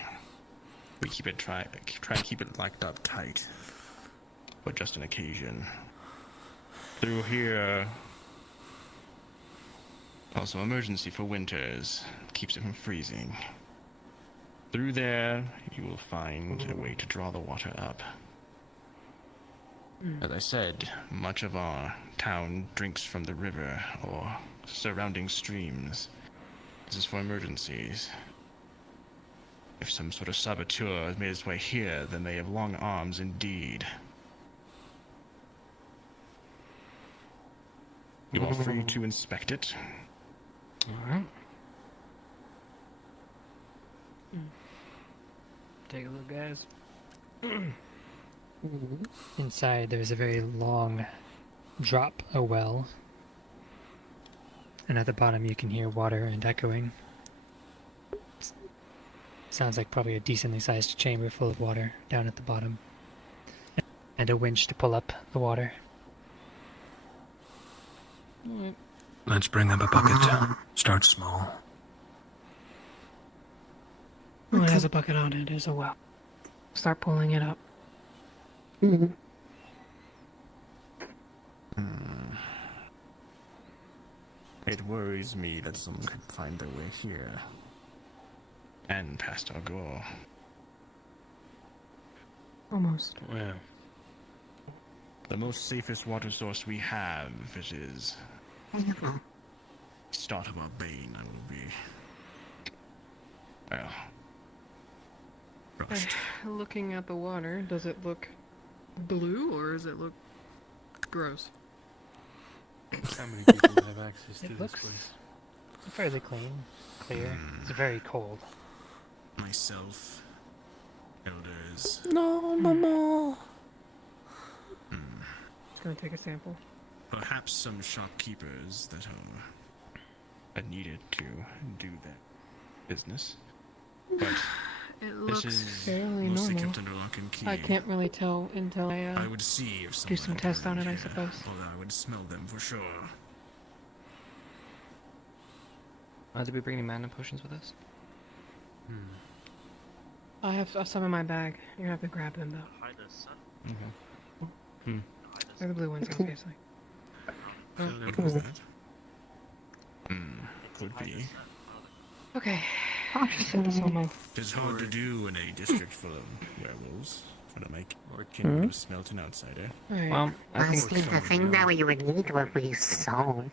we keep it try and keep it locked up tight, but just an occasion. Through here, also emergency for winters, keeps it from freezing. Through there, you will find a way to draw the water up. As I said, much of our town drinks from the river or surrounding streams. This is for emergencies. If some sort of saboteur has made its way here, then they have long arms indeed. You are free to inspect it. Alright. Take a look, guys. Inside, there's a very long drop a well. And at the bottom, you can hear water and echoing. Sounds like probably a decently sized chamber full of water down at the bottom. And a winch to pull up the water. Let's bring up a bucket. Start small. Oh, it has a bucket on it. There's a well. Start pulling it up. It worries me that someone could find their way here. And past our goal. Almost. Well, the most safest water source we have, it is start of our bane, I will be. Well, crushed. Looking at the water, does it look blue or does it look gross? How many people have access to It this looks place? fairly clear. It's very cold. Myself, elders. No, Mama. Just gonna take a sample. Perhaps some shopkeepers that are needed to do their business. But It this looks is fairly mostly normal. kept under lock and key. I can't really tell until I would see if do someone some tests on it, I here, suppose. Although I would smell them for sure. Did we bring any mana potions with us? I have some in my bag. You're gonna have to grab them though. Okay. They're the blue ones, obviously. What was that? Could be. Okay. Set this on my. Tis hard to do in a district full of werewolves. For to make kin to smelt an outsider. Well, I think Honestly, the thing that we would need would be salt.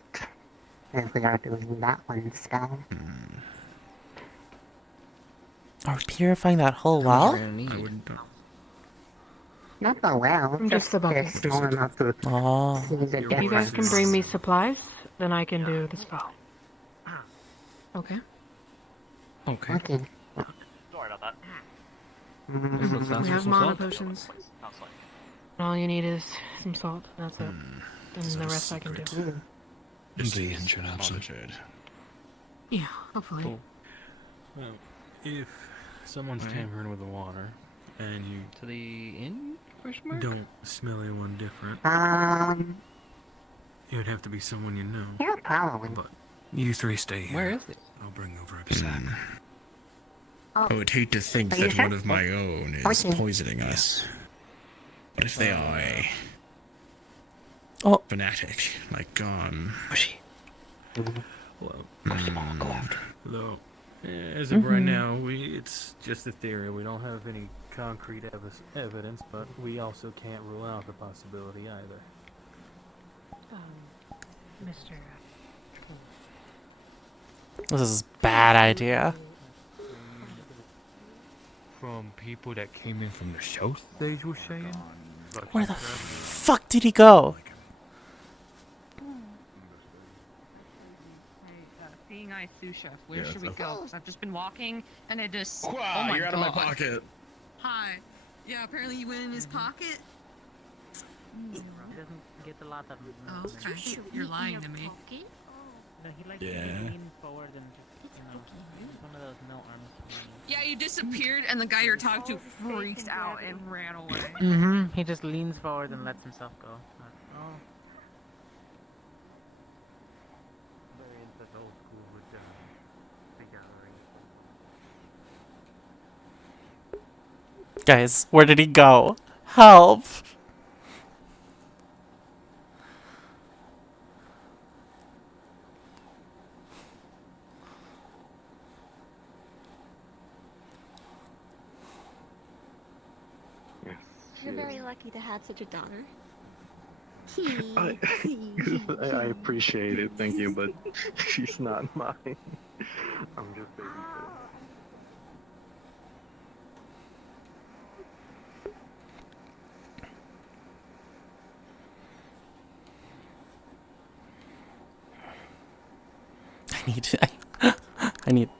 If we are doing that one spell. Are we purifying that whole well? I wouldn't. Not the well, Just the bucket. small enough to Oh. see the If you guys can difference. bring me supplies, then I can do the spell. Okay. Okay. Okay. Sorry about that. We have mana potions. All you need is some salt. That's it. And the rest I can do. The engine absent. Yeah, hopefully. Cool. Well, if someone's tampering with the water, and you To the inn? Question mark? don't smell anyone different, it would have to be someone you know. Yeah, probably. But you three stay here. Where is it? I'll bring over a sack. I would hate to think Are you that sure? one of my own is Okay. poisoning us. But if they are a fanatic, like gone. Well, go after. Though, as of right now, it's just a theory. We don't have any concrete evidence, but we also can't rule out the possibility either. Mr. This is a bad idea. From people that came in from the south, they were saying. Where the fuck did he go? Seeing eye sous chef, where Yeah, should we so- go? 'Cause I've just been walking and it just. Wow, oh my you're out god. of my pocket. Hi. Yeah, apparently you went in his pocket. Doesn't get a lot of. Oh, okay. You're lying to me. No, he likes Yeah. to lean forward and just, he's one of those no arms. Yeah, you disappeared and the guy you're talking to freaked out and ran away. Mm-hmm. He just leans forward and lets himself go. Oh. Very into the old school with the gallery. Guys, where did he go? Help! You're very lucky to have such a daughter. I appreciate it, thank you, but she's not mine. I'm just babysitting.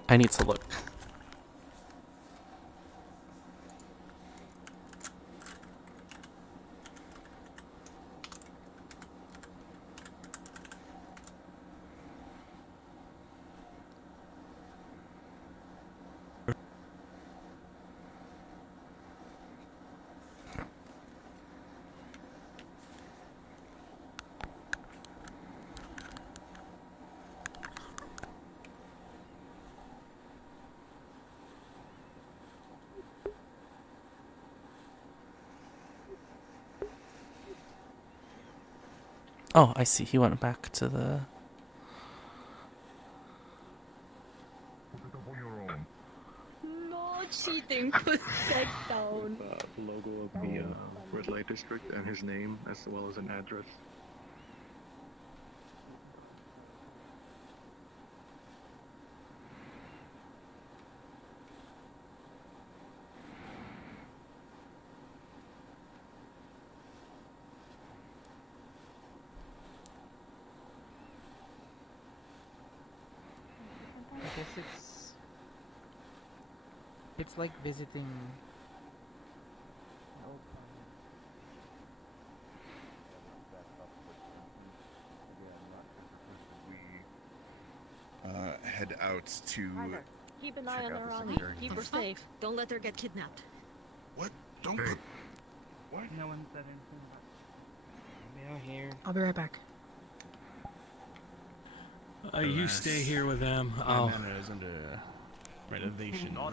I need to look. Oh, I see. He went back to the... No cheating, put that down. Logo of the red light district and his name, as well as an address. I guess it's like visiting. Head out to. Keep an eye on out her, the Ronnie. cemetery. Keep her safe. Don't let her get kidnapped. What? Don't Hey. put. What? No one said anything about. We are here. I'll be right back. You stay here with them. Oh. Manor is under renovation. Oh,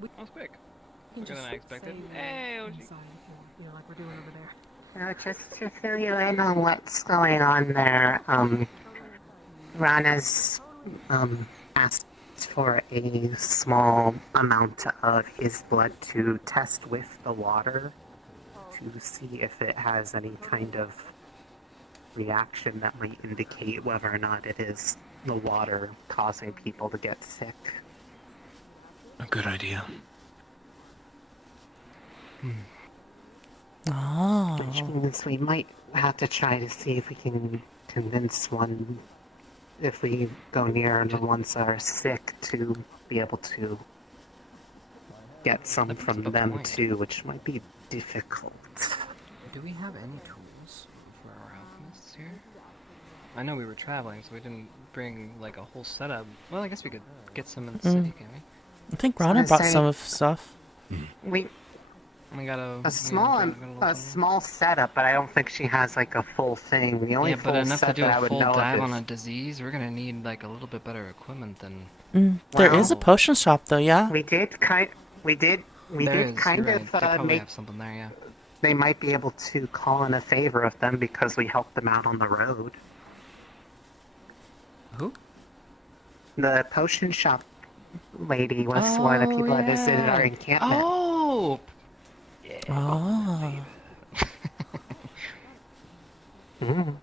we That was quick. can Quicker just than I expected. say Hey, that Oji. inside, you know, like we're doing over there. Just to fill you in on what's going on there, Rana's asked for a small amount of his blood to test with the water to see if it has any kind of reaction that might indicate whether or not it is the water causing people to get sick. A good idea. Oh. Which means we might have to try to see if we can convince one, if we go near the ones that are sick, to be able to get some from them too, which might be difficult. Do we have any tools for our alchemists here? I know we were traveling, so we didn't bring like a whole setup. Well, I guess we could get some in the Mm. city, can we? I think Rana brought some of stuff. We We got a small setup, but I don't think she has like a full thing. The only yeah, but full enough to set do that I a would full know dive of on is a disease. We're gonna need like a little bit better equipment than. There is a potion shop though, yeah. We did kind There is, kind you're right. of They probably make. have something there, yeah. They might be able to call in a favor of them because we helped them out on the road. Who? The potion shop lady was one of the people that visited our encampment. Oh. Oh. Mm.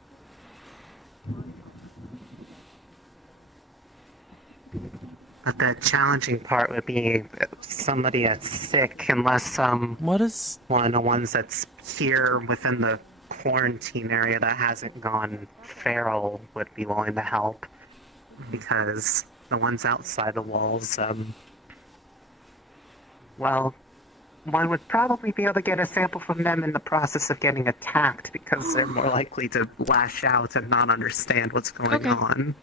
But the challenging part would be somebody that's sick, unless what is one of the ones that's here within the quarantine area that hasn't gone feral would be willing to help, because the ones outside the walls, well, one would probably be able to get a sample from them in the process of getting attacked, because they're more likely to lash out and not understand what's going on.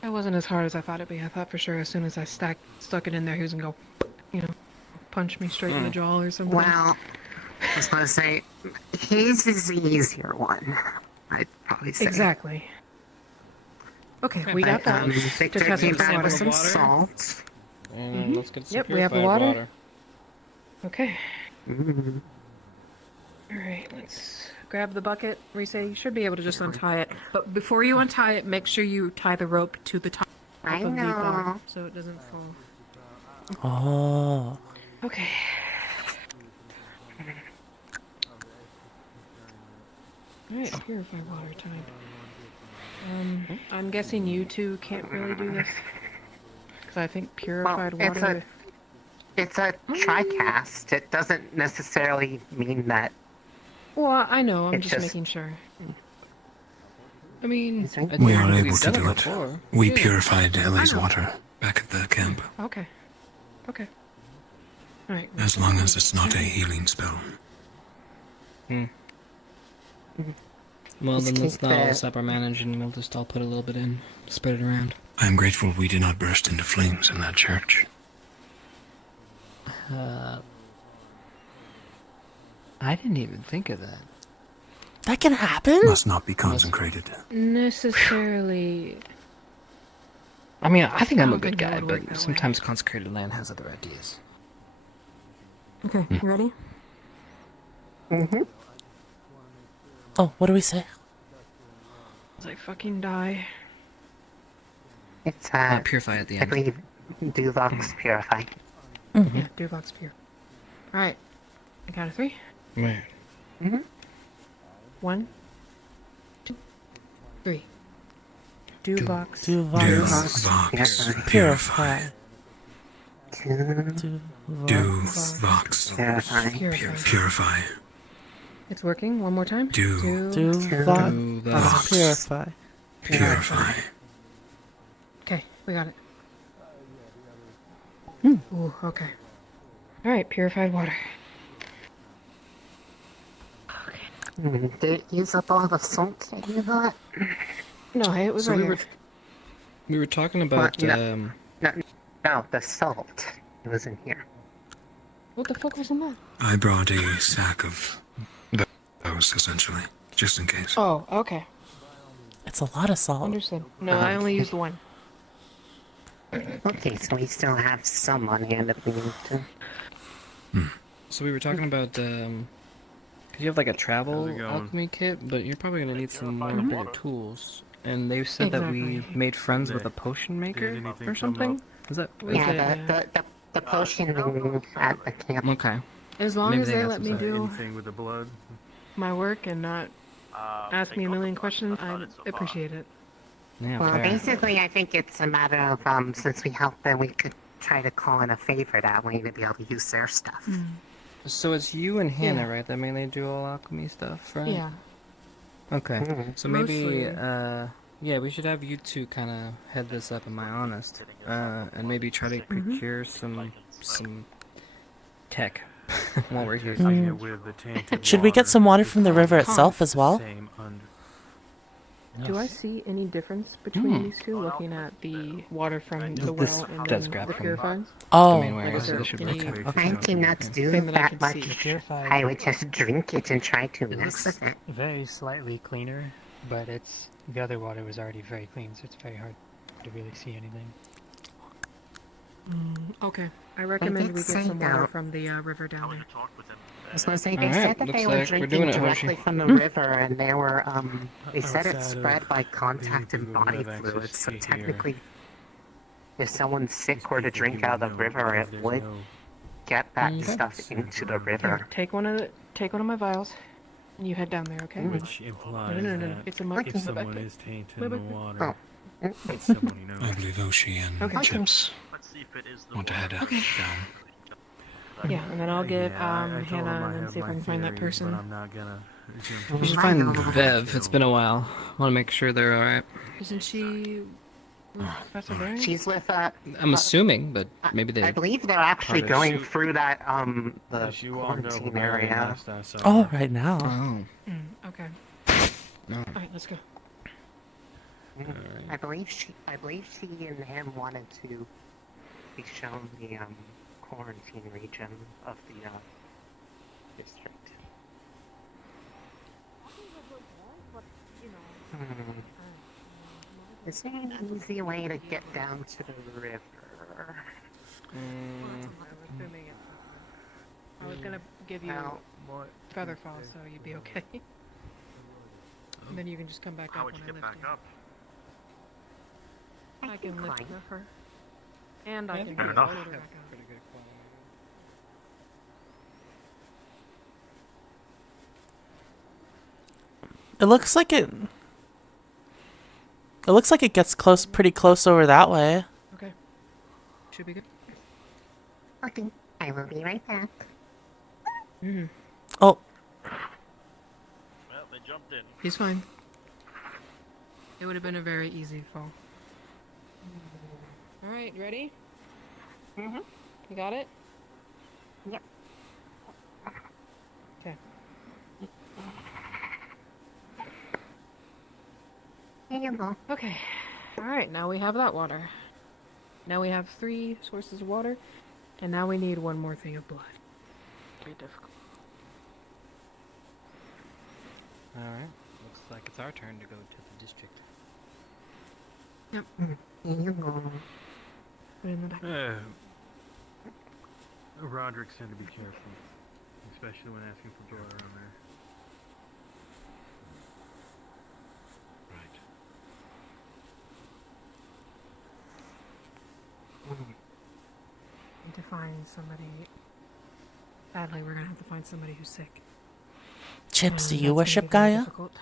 It wasn't as hard as I thought it'd be. I thought for sure as soon as I stuck it in there, he was gonna go, punch me straight in the jaw or something. Well, I was gonna say, his is the easier one. I'd probably say. Exactly. Okay, we got that. Victor Just has came some back with water. some salt. And let's get some Yep, we have the purified water. Okay. Mm. Alright, let's grab the bucket. Risa, you should be able to just untie it. But before you untie it, make sure you tie the rope to the top I of the know. bar so it doesn't fall. Oh. Okay. Alright, purified water tied. I'm guessing you two can't really do this. Because I think purified water... It's a TriCast. It doesn't necessarily mean that. Well, I know, I'm It just just- making sure. I mean... We are able We've to done do it it. before. We Yeah. purified Ellie's I know. water back at the camp. Okay. Okay. Alright. As long as it's not a healing spell. Well, Just then let's keep not all the- separate manage, and we'll just all put a little bit in, spread it around. I am grateful we did not burst into flames in that church. I didn't even think of that. That can happen? Must not be consecrated. Necessarily... I mean, I think I'm a don't good think that guy, would work but that way. sometimes consecrated land has other ideas. Okay, you ready? Mm-hmm. Oh, what do we say? As I fucking die. It's Purify at the I end. believe Duvox Purify. Yeah, Duvox pure. Alright. I count of 3. Right. Mm-hmm. 1, 2, 3. Duvox. Duvox purify. Duvox purify. It's working. One more time. Duvox purify. Purify. Okay, we got it. Ooh, okay. Alright, purified water. Did it use up all the salt that you got? No, it was So right we here. were, we were talking about, No, the salt. It was in here. What the fuck was in that? I brought a sack of those, essentially, just in case. Oh, okay. It's a lot of salt. Understood. No, I only used one. Okay, so we still have some on hand if we need to. So we were talking about, cause you have like a travel How's it going? alchemy kit, but you're probably gonna need some more bigger tools. And they said that we made friends with a potion maker anything or come something? up? Is that? Yeah, the potion at the camp. Okay. As long Maybe as they they got let some me stuff. do Anything with the blood? my work and not ask me a million questions, I appreciate it. Yeah, Well, fair. basically, I think it's a matter of, since we helped them, we could try to call in a favor that way to be able to use their stuff. So it's you and Hannah, Yeah. right, that mainly do all alchemy stuff, right? Yeah. Okay. Mhm. So maybe, Mostly. yeah, we should have you two kind of head this up, am I honest? And maybe try to procure some tech while we're here. Using it with the tainted Should we get water some water from the river is itself as well? same under- Do I see any difference between these two, looking at the water from the This well and does then grab the from purified? Oh. the main Like, wire, is so there this should any work. I do not do thing that I that can see? much. Purified. I would just drink it and try to It mix looks with it. very slightly cleaner, but the other water was already very clean, so it's very hard to really see anything. Okay. I recommend did we get say some water that- from the river down there. I was gonna say, they Alright, said that looks they were like we're drinking doing it, directly Hoshi. from the river, and they were, they said it Outside spread of by contact being and people who body have access fluids, so to here, technically, if someone's sick or to people drink who out of the know river, because it there's would no get that Okay. stuff into the Here, river. take one of my vials. And you head down there, okay? which implies No. that It's a mark. if someone is tainted in the Oh. water, it's someone you know. I believe Oshi and Okay. Chips Let's see if it is the want to head Okay. down. Yeah, and then I'll get Yeah, I told him Hannah I and then have see if I my can find that theories, person. But I'm not gonna. You should find Bev. It's been a while. Want to make sure they're alright. Isn't she with Professor Barry? She's with, I'm assuming, but maybe they. I believe they're actually Part of going shoot- through that, the She walked over quarantine there area. last I saw Oh, her. right now. Oh. Okay. No. Alright, let's go. I believe she and him wanted to be shown the, quarantine region of the, district. Is there an easy way to get down to the river? I was gonna give you Well, feather fall, so you'd be okay. And then you can just come back How up would when you I get lift back you. up? I can lift her. And I can Fair get enough. her back up. It looks like it. It looks like it gets close, pretty close over that way. Okay. Should be good. Okay, I will be right back. Oh, Well, they jumped in. He's fine. It would have been a very easy fall. Alright, ready? Mm-hmm. You got it? Yep. Okay. Here you go. Okay. Alright, now we have that water. Now we have 3 sources of water, and now we need one more thing of blood. Very difficult. Alright. Looks like it's our turn to go to the district. Yep. Here you go. Put it in the back. Roderick said to be careful, especially when asking for blood around there. Need to find somebody. Sadly, we're gonna have to find somebody who's sick. Chips, do And you that's worship gonna be very Gaia? difficult.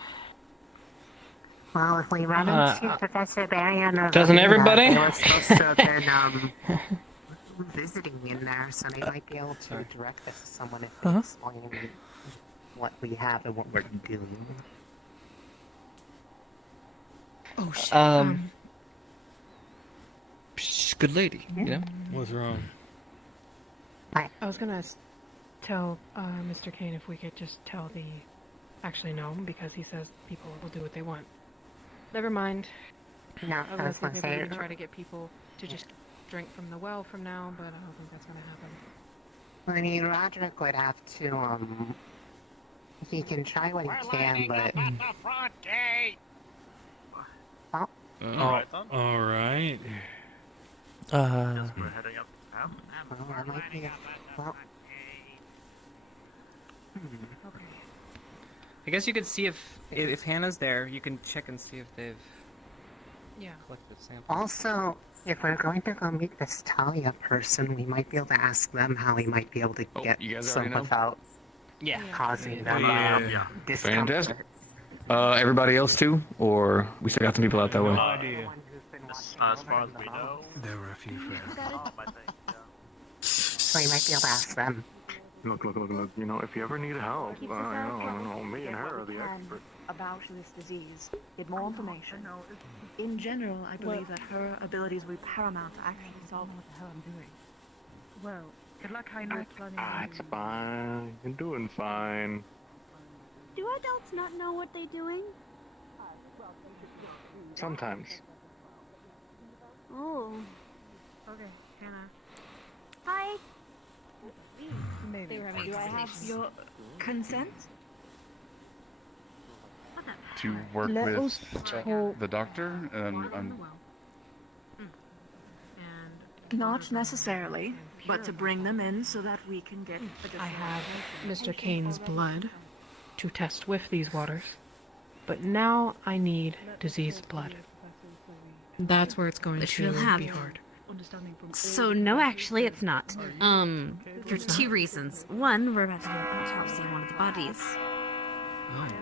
Well, if we run into Professor Barry and doesn't everybody? They were supposed to have been visiting in there, so they might be able to direct us to someone if they explain what we have and what we're doing. Oh shit. She's a good lady, you know? What's wrong? I was gonna tell Mr. Kane if we could just tell the. Actually, no, because he says people will do what they want. Never mind. No, I was gonna gonna say maybe say- we can try to get people to just drink from the well from now, but I don't think that's gonna happen. I mean, Roderick would have to, he can try what he can, but... the front gate. Oh. All right. We're heading up. Well, that might be... Well... Okay. I guess you could see if Hannah's there, you can check and see if they've collected samples. Also, if we're going to go meet this Talia person, we might be able to ask them how we might be able to get you guys some already know? without causing them discomfort. Fantastic. Everybody else too? Or we still got some people out that way? No idea. As far as we know, there were a few friends. So we might be able to ask them. Look, you know, if you ever need help, you know, me and her are the experts. About this disease, get more information. In general, I believe that her abilities will be paramount to actually solve what the hell I'm doing. Well, good luck, Heinrich. It's fine. You're doing fine. Do adults not know what they're doing? Sometimes. Oh. Okay, Hannah. Hi. They were having Do I have conversations. your consent? To work Let with us talk. the doctor, and Not necessarily, but to bring them in so that we can get. I have Mr. Kane's blood to test with these waters, but now I need diseased blood. That's where it's going Which to we'll have. be hard. So no, actually, it's not. For two reasons. One, we're about to do an autopsy on one of the bodies.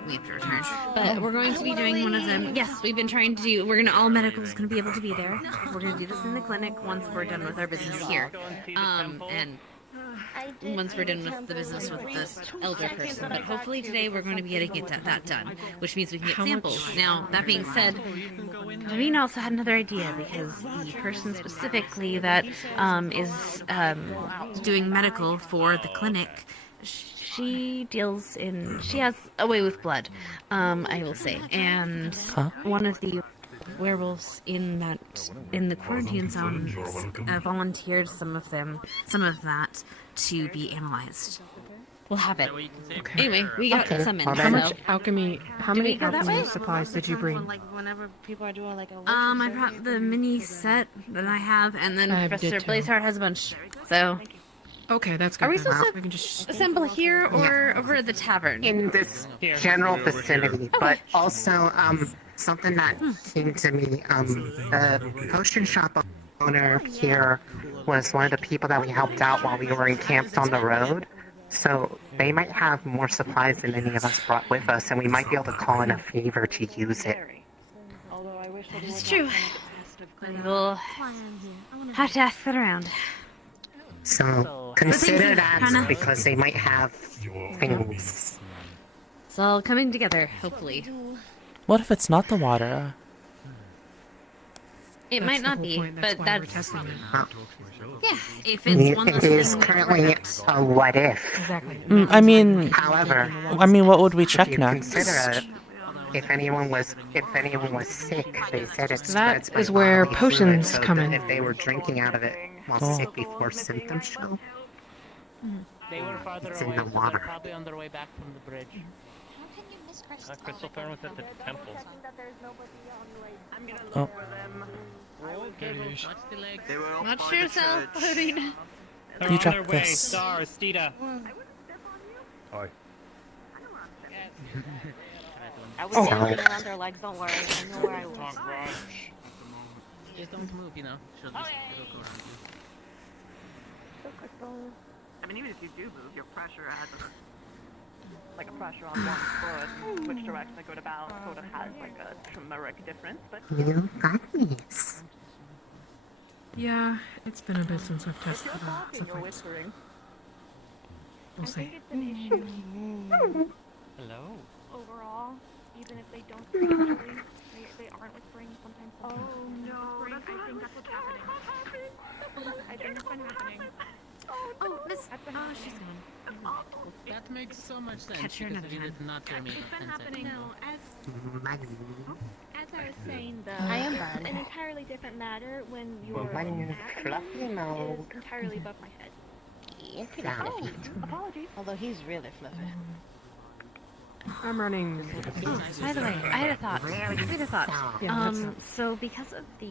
We have to return. But we're going to be doing one of them. Yes, we've been trying to do. All medical's going to be able to be there. We're going to do this in the clinic once we're done with our business here. And once we're done with the business with this elder person. But hopefully today we're going to be able to get that done, which means we can get samples. Now, that being said, Vavina also had another idea because the person specifically that is doing medical for the clinic, she has a way with blood, I will say. And one of the werewolves in the quarantine zone volunteered some of that to be analyzed. We'll have it. Okay. Anyway, we got some in. How much alchemy? How Do we many go that alchemy way? supplies did you bring? Like whenever people are doing like a I brought the mini set that I have, and then I Professor did too. Blazeheart has a bunch. So, Okay, that's good. are we then. supposed We can to just assemble here or over at the tavern? In this general vicinity, but also something that came to me. The potion shop owner here was one of the people that we helped out while we were encamped on the road. So they might have more supplies than any of us brought with us, and we might be able to call in a favor to use it. It's true. We'll have to ask that around. So But thank consider you, that Hannah. because they might have things. It's all coming together, hopefully. What if it's not the water? It That's might the not whole be, point. but Why we're that's testing it. yeah. If it's one It less is thing we have to currently worry about. a what if. Exactly. I mean, However, what would we if check you next? consider it, if anyone was sick, they said it That spreads by is where bodily fluid, potions so come that in. If they were drinking out of it while Oh. sick before symptoms show, They were farther It's in away, the so they're water. probably on their way back from the bridge. Crystal Fair was at the temple. Oh. Watch the legs. Watch yourself, Odina. They're You on drop their way. this. Star, Stita. Hi. I was Oh. dancing around their legs, don't worry. I know where I was. Just don't move, you know. She'll just it'll go around you. I mean, even if you do move, your pressure has like a pressure on one foot, which direction I go about sort of has like a turmeric difference, but you got this. Yeah, it's been a bit since I've tested you're the talking, you're effects. whispering. We'll see. It's an issue Hello. Overall, even if they don't spring early, they aren't whispering sometimes. Oh no, that's I think that's what's happening. I think it's been happening. Oh, Miss. Oh, she's gone. That makes so much sense. Catch her because another you time. did not hear me about 10 seconds. No, as I was saying though, I am it's bad. an entirely different matter when you're Woman, fluffy mode. is entirely above my head. Yes, fluffy. Apologies. Although he's really fluffy. I'm running. Oh, by the way, I had a thought. Yeah, that's So because of the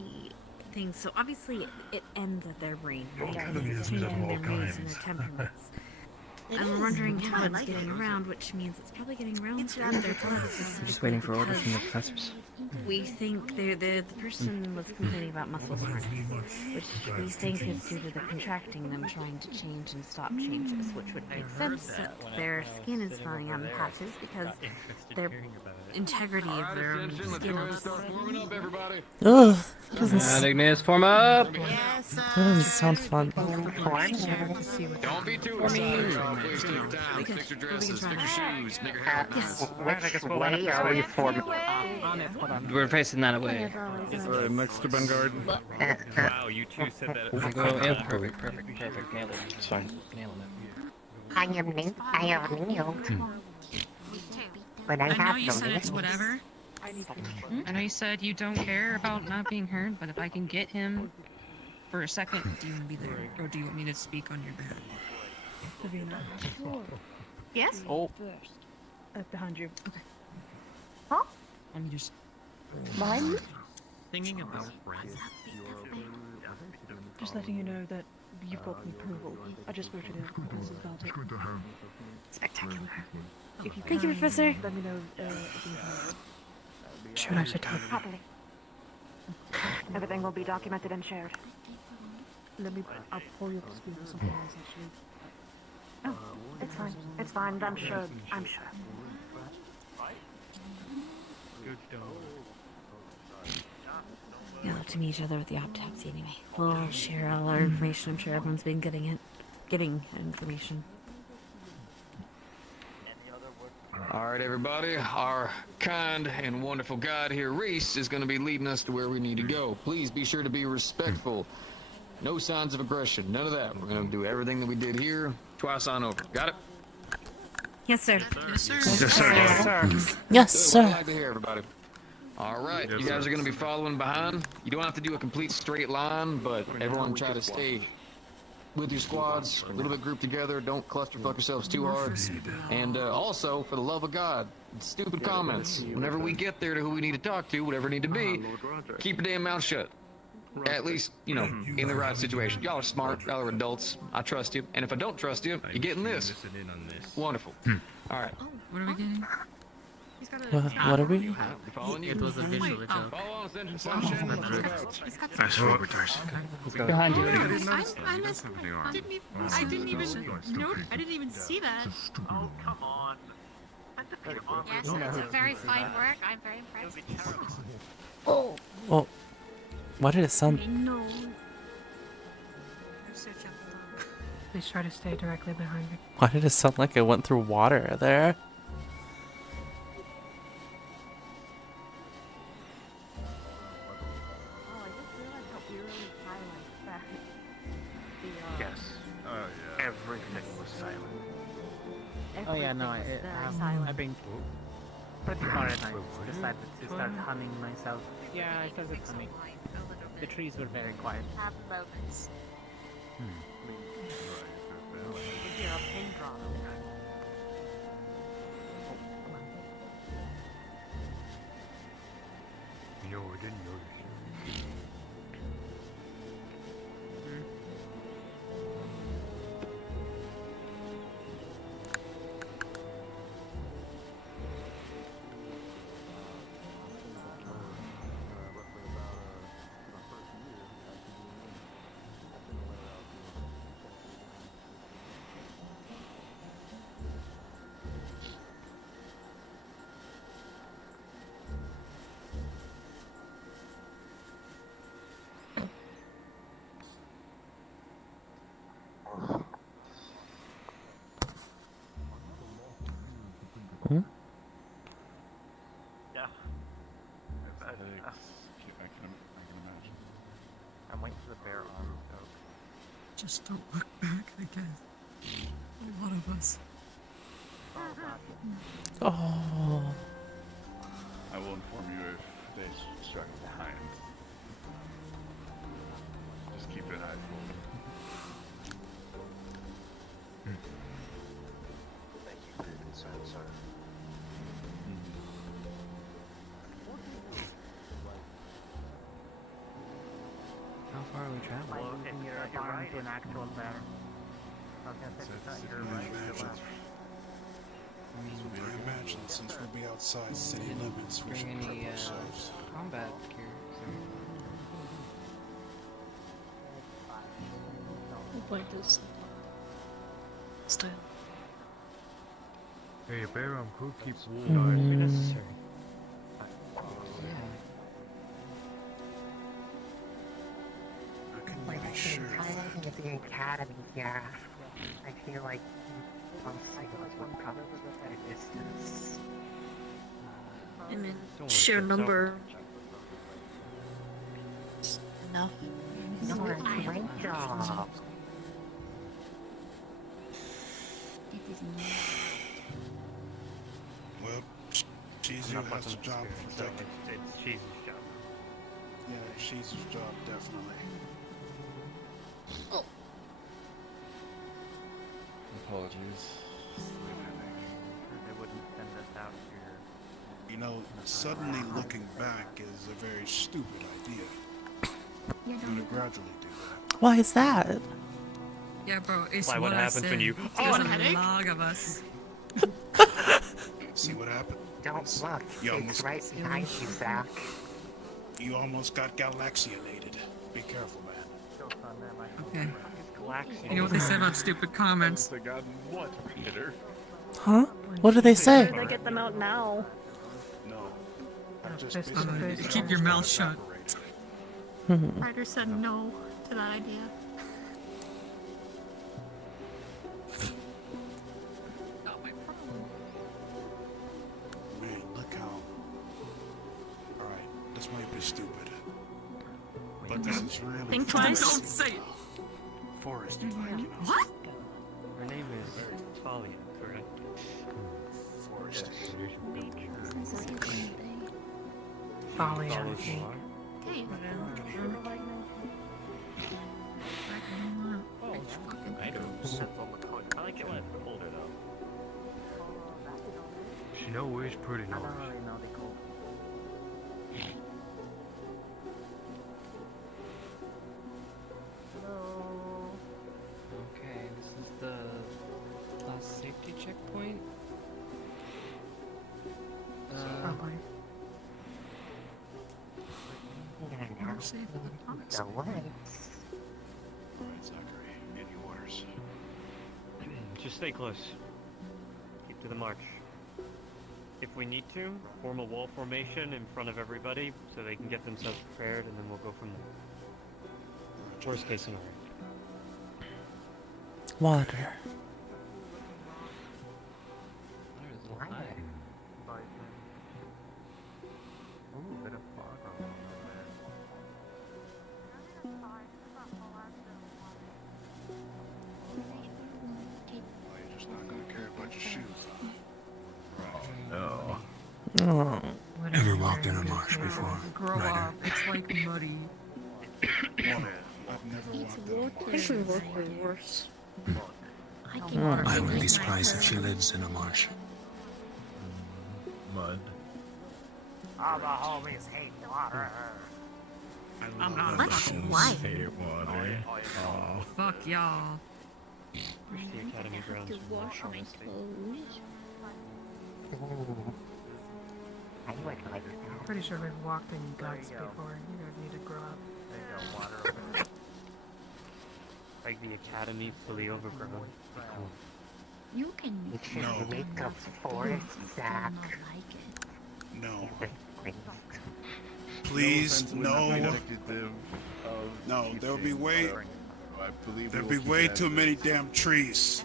things, so obviously it ends at their brain, right? It's changing their moods and their temperaments. And we're wondering how it's getting around, which means it's probably getting around through their blood system. Just waiting for orders from the professors. We think the person was complaining about muscle soreness, which we think is due to the contracting them trying to change and stop changes, which would make sense that their skin is falling out in patches because their integrity of their own skin is. Ugh, that doesn't, Ignis, form up! that doesn't sound fun. Don't be too excited. Please take down. Fix your dresses, fix your shoes, make your hair. Which way are we forming? We're facing that away. Next to Vanguard. Wow, you two said that. We'll go, yeah, perfect. Nailed it. It's fine. Nailing it. I have nailed. But I I know have you no said it's nails. whatever. I know you said you don't care about not being heard, but if I can get him for a second, do you want to be there? Or do you want me to speak on your behalf? Savina. Yes? Oh. Behind you. Okay. Huh? Let me just... Behind you? Thinking about friends. Just letting you know that you've got my approval. I just voted in. This is about it. Spectacular. If you Thank you, can, Professor. Let me know if you can. Should I tell you? Happily. Everything will be documented and shared. I'll pull you up to speed with something else actually. Oh, it's fine. It's fine. I'm sure. I'm sure. We'll have to meet each other with the autopsy anyway. We'll share all our information. I'm sure everyone's been getting information. All right, everybody. Our kind and wonderful guide here, Reese, is going to be leading us to where we need to go. Please be sure to be respectful. No signs of aggression. None of that. We're going to do everything that we did here twice on over. Got it? Yes, sir. Yes, sir. Yes, sir. Yes, sir. Good. What I'd like to hear, everybody. All right, you guys are going to be following behind. You don't have to do a complete straight line, but everyone try to stay with your squads, a little bit grouped together. Don't clusterfuck yourselves too hard. And also, for the love of God, stupid comments. Whenever we get there to who we need to talk to, whatever it need to be, keep your damn mouth shut. At least, you know, in the right situation. Y'all are smart. Y'all are adults. I trust you. And if I don't trust you, you're getting this. Wonderful. All right. What are we getting? What are we? You following you? It was a visual joke. Follow on, Ascension Sunshine. Fast forwarders. Behind you. I didn't even see that. Oh, come on. Yes, it's a very fine work. I'm very impressed. Oh. Why did it sound? No. Please try to stay directly behind me. Why did it sound like it went through water there? Yes. Everything was silent. Oh yeah, no, I've been pretty far at night. Decided to start humming myself. Yeah, I started humming. The trees were very quiet. Have moments. Hear a pin drop. You know, I didn't notice. Hmm? Yeah. I can imagine. I'm waiting for the bear arm. Just don't look back, I guess. A lot of us. Oh. I will inform you if they strike behind. Just keep an eye forward. Thank you for your concern, sir. How far are we traveling? Well, if you're right to an actual bear. I was gonna say, you're right, you're left. I imagine since we'll be outside city limits, we should Bring prep any ourselves. combat gear. Like this style. Hey, a bear arm could keep warm. Mm. If necessary. Like, I think at the academy here, I feel like most things would probably be at a distance. I mean, sheer number. Enough. No, great job. Well, Cheezer has a job protecting. It's Cheezy's job. Yeah, Cheezer's job, definitely. Apologies. They wouldn't send us out here. You know, suddenly looking back is a very stupid idea. You're gonna gradually do that. Why is that? Yeah, bro, it's Why, what I happens said. when you- There's Oh, a headache? log of us. See what happened? Don't look. You It's almost- right behind you, Zach. You almost got galaxianated. Be careful, man. Okay. You know what they say about stupid comments? I got what, Peter? Huh? What do they say? They get them out now. No. I'm just Keep your mouth shut. Ryder said no to that idea. Man, look how. Alright, this might be stupid. But this is really. Think twice. Don't say it. Forest, you like, you know. What? Her name is Talia, correct? Forest. Folly, I think. Okay. Items. I like it when it's older though. Snow is pretty nice. Okay, this is the last safety checkpoint. Probably. You're safe at the top. the woods. Alright, Zachary, any orders? Just stay close. Keep to the march. If we need to, form a wall formation in front of everybody so they can get themselves prepared, and then we'll go from there. Worst case scenario. Water. Ooh, bit of fog on Oh, you're just not gonna carry a bunch of shoes, huh? No. Oh. Ever walked in a marsh before, Grow Ryder? up. It's like muddy. I've never walked in a marsh. worse. I wouldn't be surprised if she lives in a marsh. Mud. All the homies hate water. I'm not What? fucking Why? Hate water. Oh. Fuck y'all. Wish the academy grounds were more honesty. I would like that. Pretty sure we've walked in guts before. You guys need to grow up. They got water over there. Like the academy fully overgrown. Cool. You can You should No. make a forest, Zach. No. Please. Please, no. No, there'll be way. I believe There'll we be will way keep too that. many damn trees.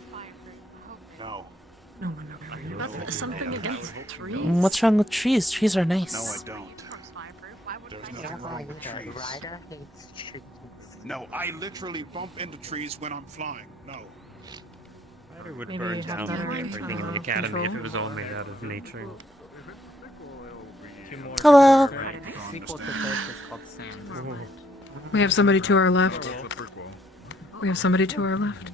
No. No, no, That's something against trees. What's wrong with trees? Trees are No, I nice. don't. There's nothing Careful, wrong with the trees. rider hates trees. No, I literally bump into trees when I'm flying. No. Ryder would Maybe burn you have down better, everything in the academy if control. it was all made out of nature. Hello. Sequel to this is called Sand. We have somebody to our left. We have somebody to our left.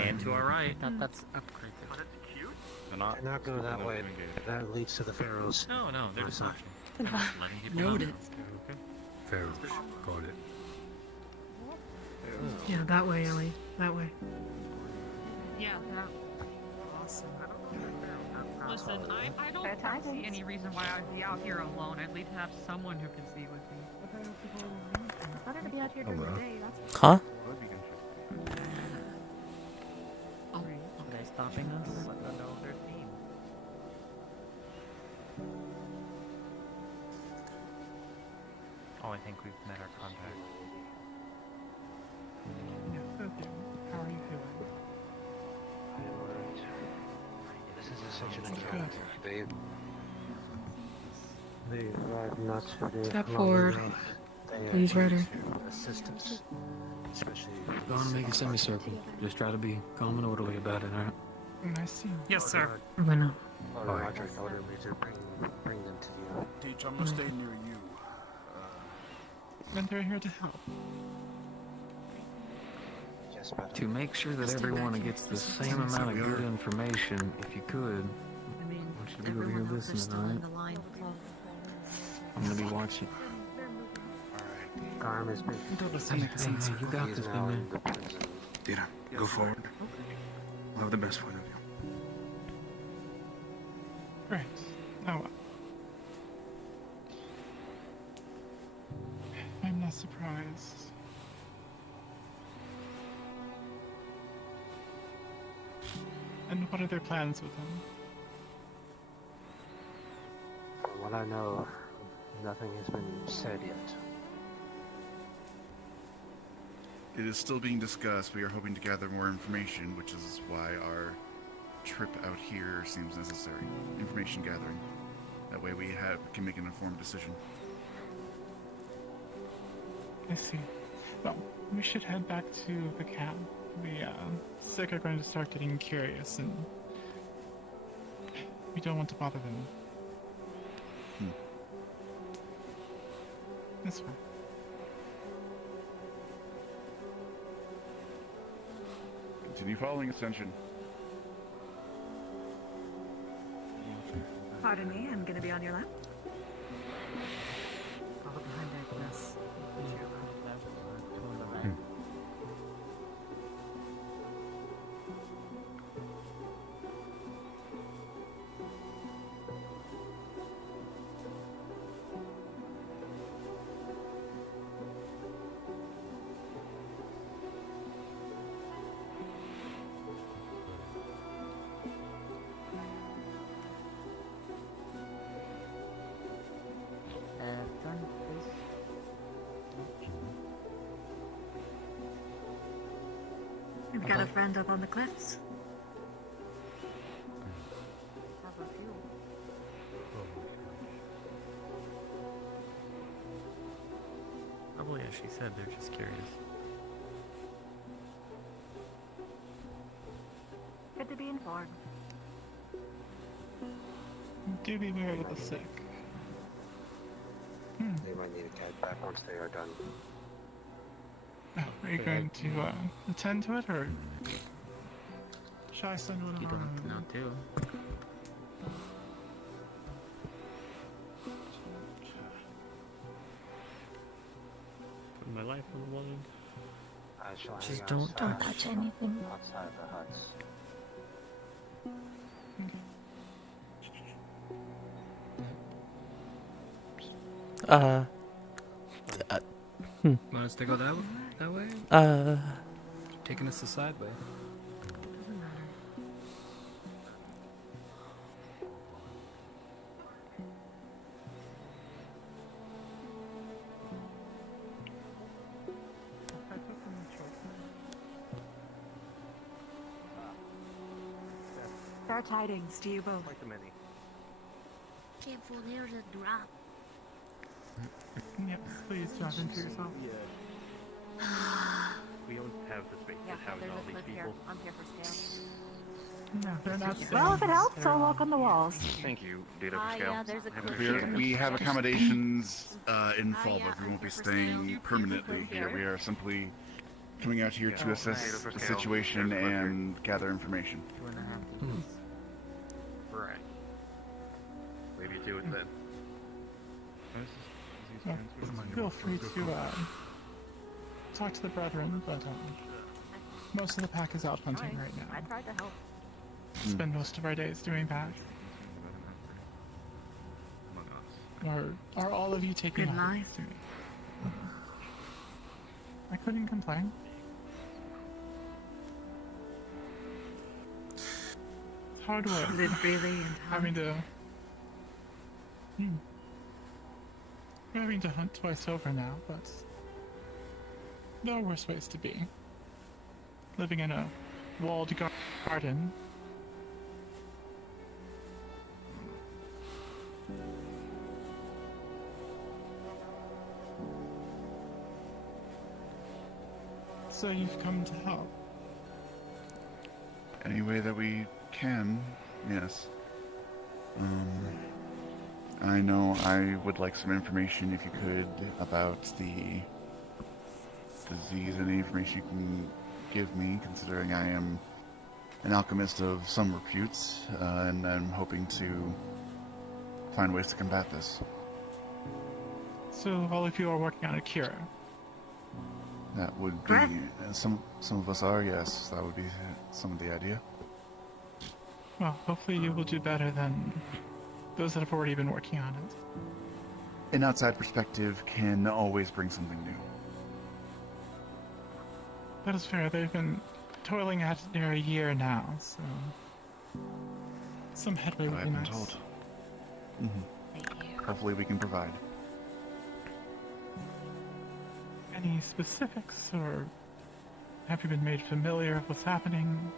And to our right. That's upgraded. Not, not go that way. That leads to the Pharaohs. No, no, they're just letting people Noted. Okay. Pharaohs, got it. Yeah, that way, Ellie. That way. Yeah, that. Awesome. Listen, I don't see any reason why I'd be out here alone. I'd need to have someone who can see with me. It's better to be out here during the day. That's Huh? Are they stopping us? Let them know their team. Oh, I think we've met our contact. How are you doing? This is Ascension again. They arrived not to the Step forward. Please, Ryder. assistance. Especially Go on and make a semicircle. Just try to be calm and orderly about it, alright? Yes, sir. Bueno. Roderick ordered me to bring bring them to you. Teach, I'm gonna stay near you. And they're here to help. Yes, madam. To make sure that everyone gets the same amount of good information, if you could, I want you to be over here listening, alright? I'm gonna be watching. Garm has been. Hey, you got this, man. Dita, go forward. We'll have the best point of view. Right. Oh well. I'm not surprised. And what are their plans with him? From what I know, nothing has been said yet. It is still being discussed. We are hoping to gather more information, which is why our trip out here seems necessary. Information gathering. That way we can make an informed decision. I see. Well, we should head back to the camp. The sick are going to start getting curious, and we don't want to bother them. This way. Continue following Ascension. Pardon me, I'm gonna be on your left. Follow behind Agnes. Turn please. We've got a friend up on the cliffs. Probably as she said, they're just curious. Good to be informed. Do be wary of the sick. They might need to get back once they are done. Oh, are you going to attend to it, or shall I send one of You our don't have to own? know too. Putting my life on the line. I shall Just hang don't outside- touch anything. Outside the huts. Want us to go that way? Taking us the side way. Doesn't matter. Fair tidings to you both. Quite the many. Careful, there's a drop. Yep, please drop into yourself. We don't have the space to house all these people. I'm here for scale. No, they're not. Well, if it helps, I'll walk on the walls. Thank you, Data for Ah, Scale. yeah, there's a cliff We here. have accommodations in fall, but we won't be staying permanently here. We are simply coming out here to assess the situation and gather information. Right. Leave you to it then. Well, feel free to talk to the brethren, but most of the pack is out hunting right now. I tried to help. Spend most of our days doing that. Or are all of you taking Good hobbies night. to me? I couldn't complain. It's hard work. Live freely and having to having to hunt twice over now, but there are worse ways to be. Living in a walled garden. So you've come to help. Any way that we can, yes. I know I would like some information, if you could, about the disease. Any information you can give me, considering I am an alchemist of some repute, and I'm hoping to find ways to combat this. So all of you are working on a cure. That would be some of us are, yes. That would be some of the idea. Well, hopefully you will do better than those that have already been working on it. An outside perspective can always bring something new. That is fair. They've been toiling at it near a year now, so some headway would be I've been nice. told. Hopefully we can provide. Any specifics, or have you been made familiar with what's happening?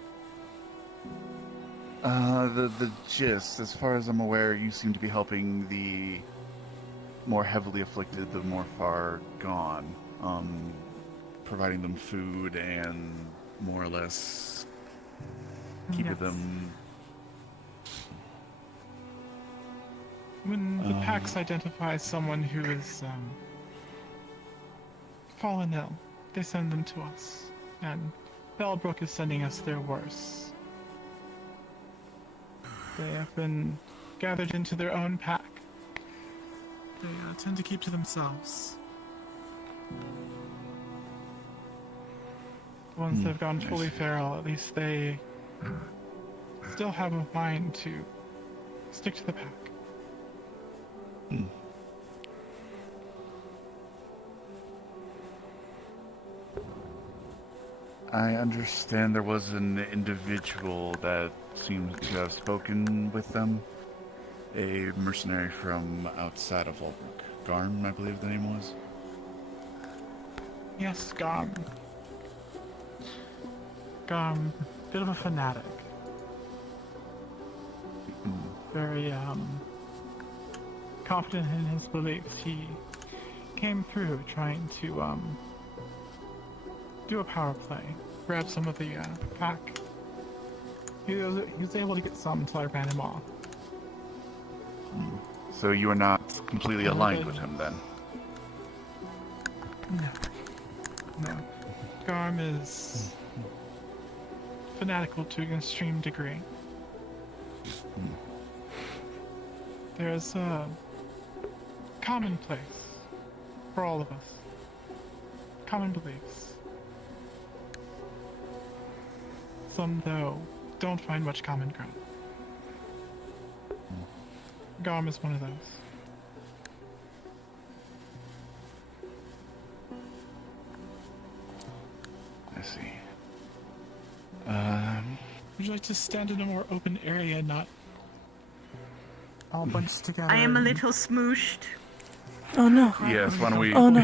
The gist, as far as I'm aware, you seem to be helping the more heavily afflicted, the more far gone, providing them food and more or less keeping them. When the PAX identifies someone who is fallen ill, they send them to us, and Bellbrook is sending us their worst. They have been gathered into their own pack. They tend to keep to themselves. The ones that have gone fully feral, at least they still have a mind to stick to the pack. I understand there was an individual that seems to have spoken with them. A mercenary from outside of Volbrook. Garm, I believe the name was. Yes, Garm. Garm, bit of a fanatic. Very, confident in his beliefs. He came through trying to, do a power play. Grab some of the, pack. He was able to get some until I ran him off. So you are not completely aligned with him, then? No. Garm is fanatical to an extreme degree. There's a common place for all of us. Common beliefs. Some, though, don't find much common ground. Garm is one of those. I see. Would you like to stand in a more open area, not all bunched together? I am a little smooshed. Oh no. Yes, why don't we... Oh no.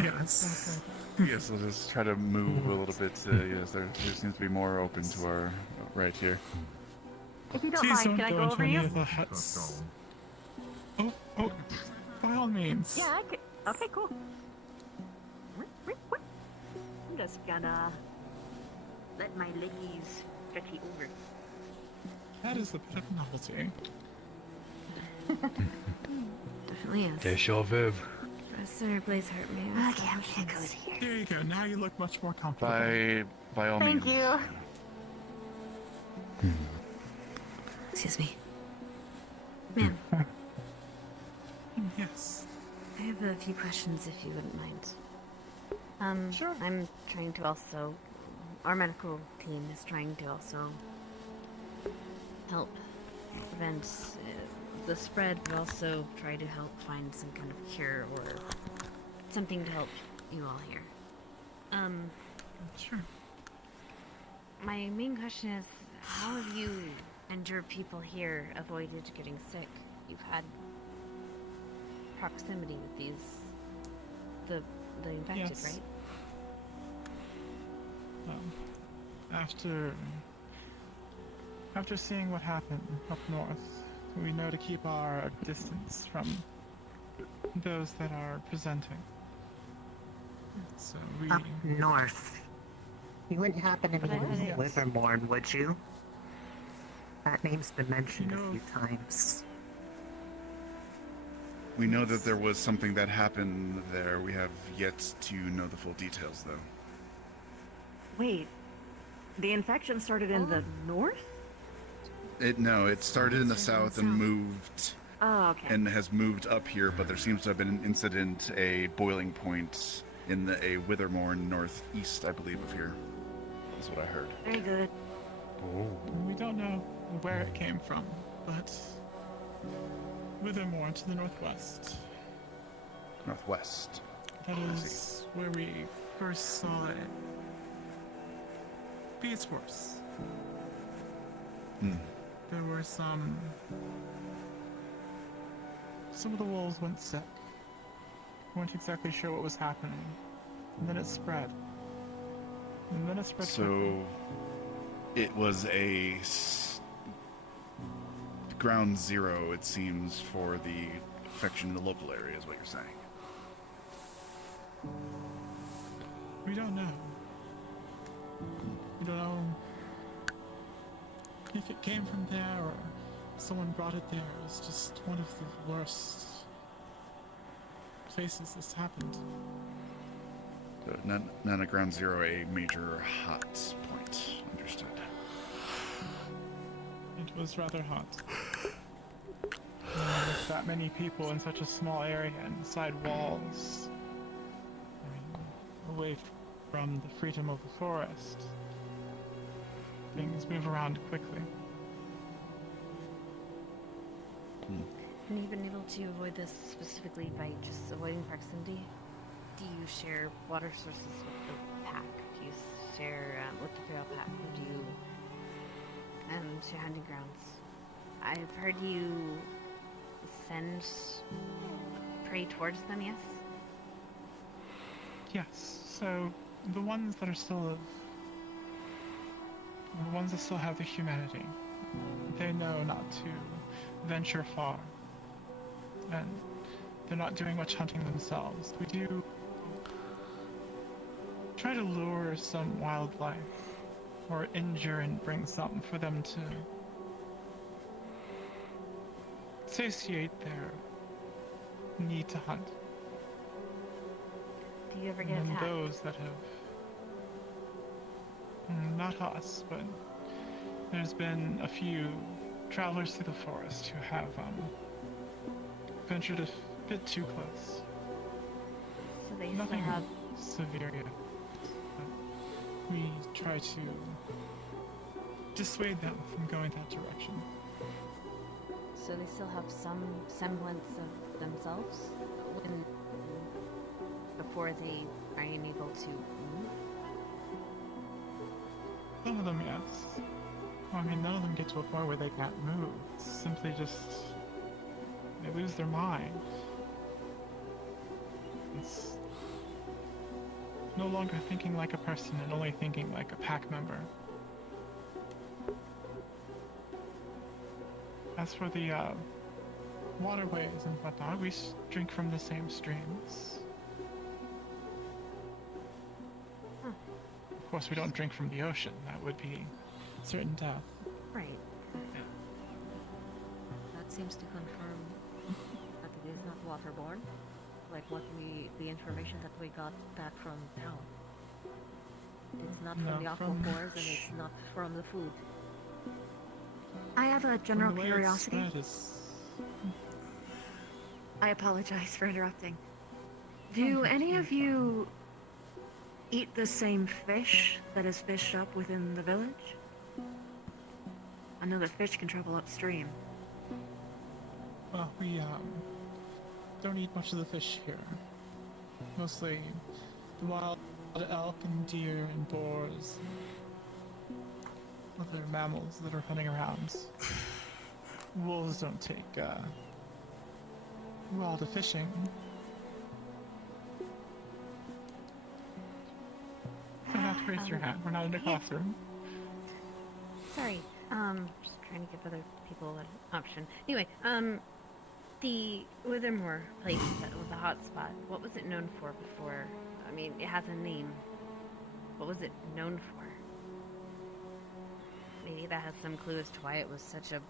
Yes, we'll just try to move a little bit. Yes, there seems to be more open to our right here. If you don't Please mind, don't can I go go into over any you? of the huts. Oh, by all means. Yeah, I could. Okay, cool. I'm just gonna let my leggies stretch you over. That is a bit of a novelty. Definitely is. Deja vu. Is there a place hurt me? There you go. Now you look much more comfortable. By all means. Thank you. Excuse me. Ma'am, Yes. I have a few questions if you wouldn't mind. Sure. I'm trying to also... Our medical team is trying to also help prevent the spread, but also try to help find some kind of cure or something to help you all here. Sure. My main question is, how have you and your people here avoided getting sick? You've had proximity with these, the infected, Yes. right? After seeing what happened up north, we know to keep our distance from those that are presenting. So we... Up north. You wouldn't happen to know Yes. Livermore, would you? That name's been mentioned a few times. We know that there was something that happened there. We have yet to know the full details, though. Wait, the infection started in the north? No, it started in the south and moved. Oh, okay. And has moved up here, but there seems to have been an incident, a boiling point in a Withermore northeast, I believe, of here. That's what I heard. Very good. Oh. We don't know where it came from, but Withermore to the northwest. Northwest. That is where we first saw it. Be its worse. There were some of the wolves went sick. Weren't exactly sure what was happening. And then it spread. So it was a ground zero, it seems, for the infection in the local area, is what you're saying. We don't know. We don't know if it came from there or someone brought it there. It was just one of the worst places this happened. So not a ground zero, a major hot point. Understood. It was rather hot. With that many people in such a small area inside walls, away from the freedom of the forest, things move around quickly. Have you been able to avoid this specifically by just avoiding proximity? Do you share water sources with the pack? Do you share with the feral pack? Or do you share hunting grounds? I've heard you send prey towards them, yes? Yes, so the ones that still have the humanity, they know not to venture far. And they're not doing much hunting themselves. We do try to lure some wildlife or injure and bring something for them to satiate their need to hunt. Do you ever get and attacked? Those that have, not us, but there's been a few travelers through the forest who have ventured a bit too close. So they Nothing still have severe yet. We try to dissuade them from going that direction. So they still have some semblance of themselves before they are unable to move? Some of them, yes. I mean, none of them get to a point where they can't move. It's simply just they lose their mind. It's no longer thinking like a person and only thinking like a pack member. As for the waterways and whatnot, we drink from the same streams. Of course, we don't drink from the ocean. That would be certain death. Right. That seems to confirm that it is not waterborne, like the information that we got back from town. It's not from the aquifers and it's not from the food. I have a general From the way it's curiosity. spread is- I apologize for interrupting. Do any of you eat the same fish that is fished up within the village? I know that fish can travel upstream. Well, we don't eat much of the fish here. Mostly the wild elk and deer and boars. Other mammals that are running around. Wolves don't take well to fishing. You don't have to raise your hand. We're not in a classroom. Sorry. Just trying to give other people an option. Anyway, the Withermore place that was a hot spot, what was it known for before? I mean, it has a name. What was it known for? Maybe that has some clue as to why it was such a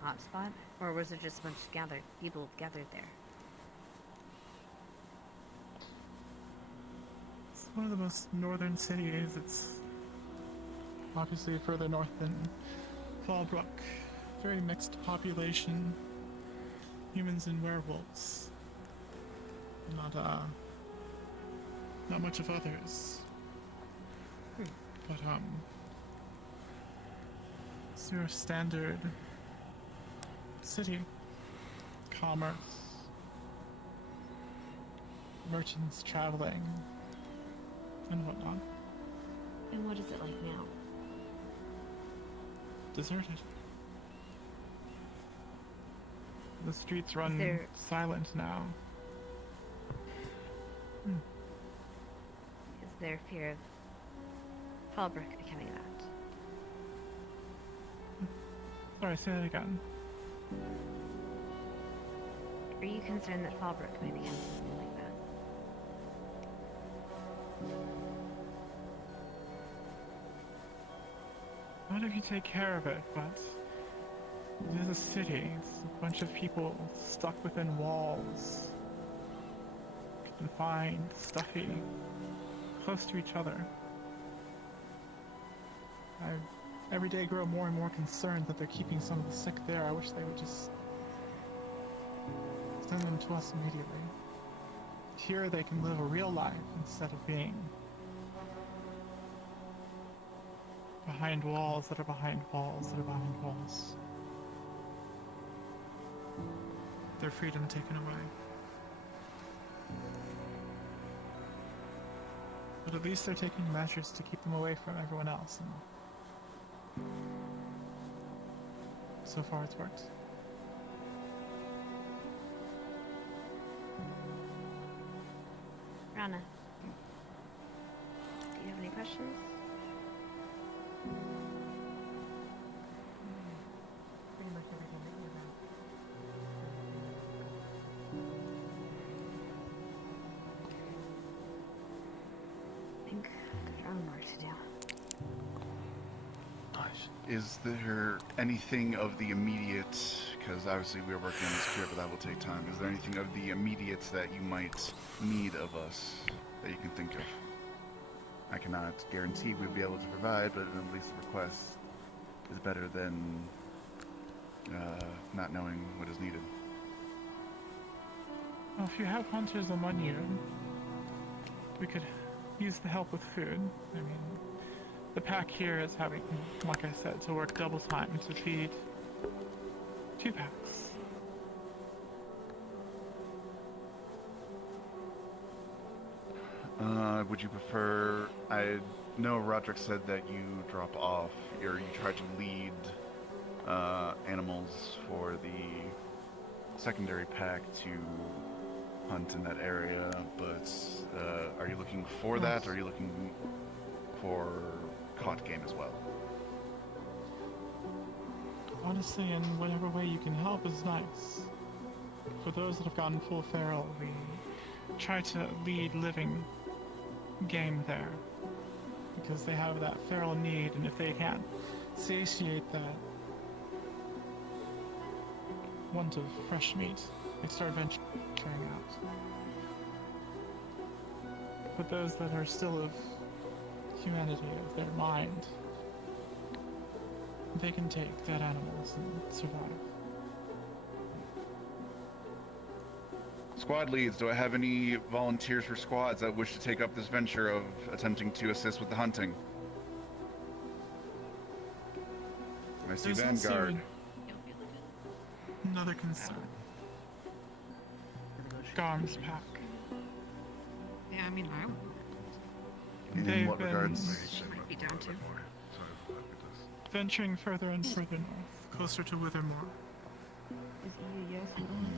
hot spot? Or was it just a bunch of people gathered there? one of the most northern cities. It's obviously further north than Fallbrook. Very mixed population. Humans and werewolves. Not much of others. But, it's your standard city. Commerce. Merchants traveling. And whatnot. And what is it like now? Deserted. The streets run there- silent now. Is there fear of Fallbrook becoming that? Sorry, say that again. Are you concerned that Fallbrook may become something like that? Not if you take care of it, but it is a city. It's a bunch of people stuck within walls. Confined, stuffy, close to each other. I every day grow more and more concerned that they're keeping some of the sick there. I wish they would just send them to us immediately. Here they can live a real life instead of being behind walls that are behind walls that are behind walls. Their freedom taken away. But at least they're taking measures to keep them away from everyone else, and so far it's worked. Rana, do you have any questions? Pretty much everything that you have. I think I've got own work to do. Is there anything of the immediate, because obviously we are working on this here, but that will take time. Is there anything of the immediate that you might need of us that you can think of? I cannot guarantee we'll be able to provide, but at least the request is better than not knowing what is needed. Well, if you have hunters among you, we could use the help with food. I mean, the pack here is having, like I said, to work double time to feed 2 packs. Would you prefer... I know Roderick said that you drop off, or you try to lead animals for the secondary pack to hunt in that area, but are you looking for that, or are you looking for caught game as well? Honestly, in whatever way you can help is nice. For those that have gotten full feral, we try to lead living game there. Because they have that feral need, and if they can't satiate that want of fresh meat, they start venturing out. But those that are still of humanity, of their mind, they can take dead animals and survive. Squad leads, do I have any volunteers for squads that wish to take up this venture of attempting to assist with the hunting? I see There's Vanguard. also another concern. Garm's pack. Yeah, I mean, In They've what been regards? might be down to. venturing further and further north, closer to Withermore.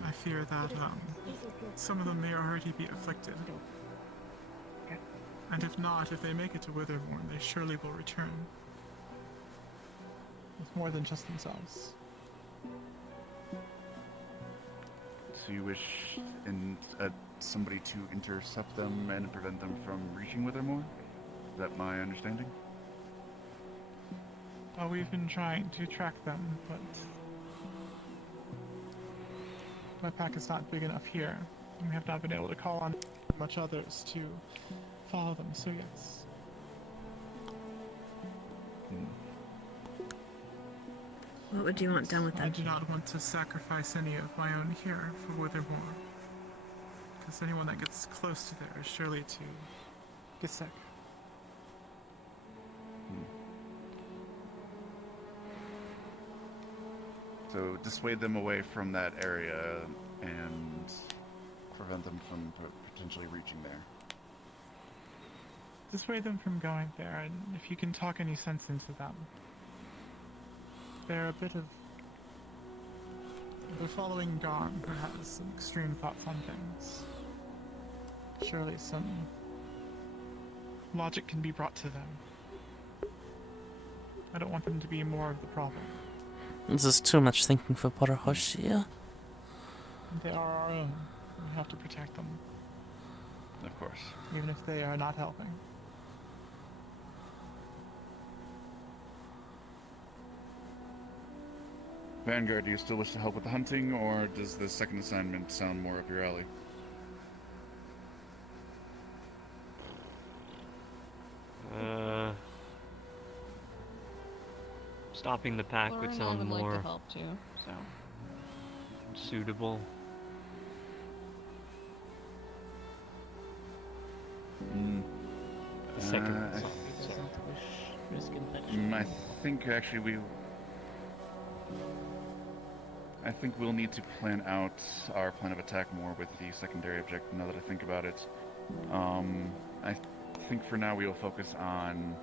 I fear that some of them may already be afflicted. And if not, if they make it to Withermore, they surely will return. With more than just themselves. So you wish somebody to intercept them and prevent them from reaching Withermore? Is that my understanding? Well, we've been trying to track them, but my pack is not big enough here. And we have not been able to call on much others to follow them, so yes. What would you want done with I them? do not want to sacrifice any of my own here for Withermore. Because anyone that gets close to there is surely to get sick. So dissuade them away from that area and prevent them from potentially reaching there. Dissuade them from going there, and if you can talk any sense into them. They're a bit of... They're following Garm, who has some extreme thoughts on things. Surely some logic can be brought to them. I don't want them to be more of the problem. This is too much thinking for poor Hoshi. They are our own. We have to protect them. Of course. Even if they are not helping. Vanguard, do you still wish to help with the hunting, or does the second assignment sound more up your alley? Stopping the pack would sound more like to help too, so. suitable. The second I think actually I think we'll need to plan out our plan of attack more with the secondary objective now that I think about it. I think for now we will focus on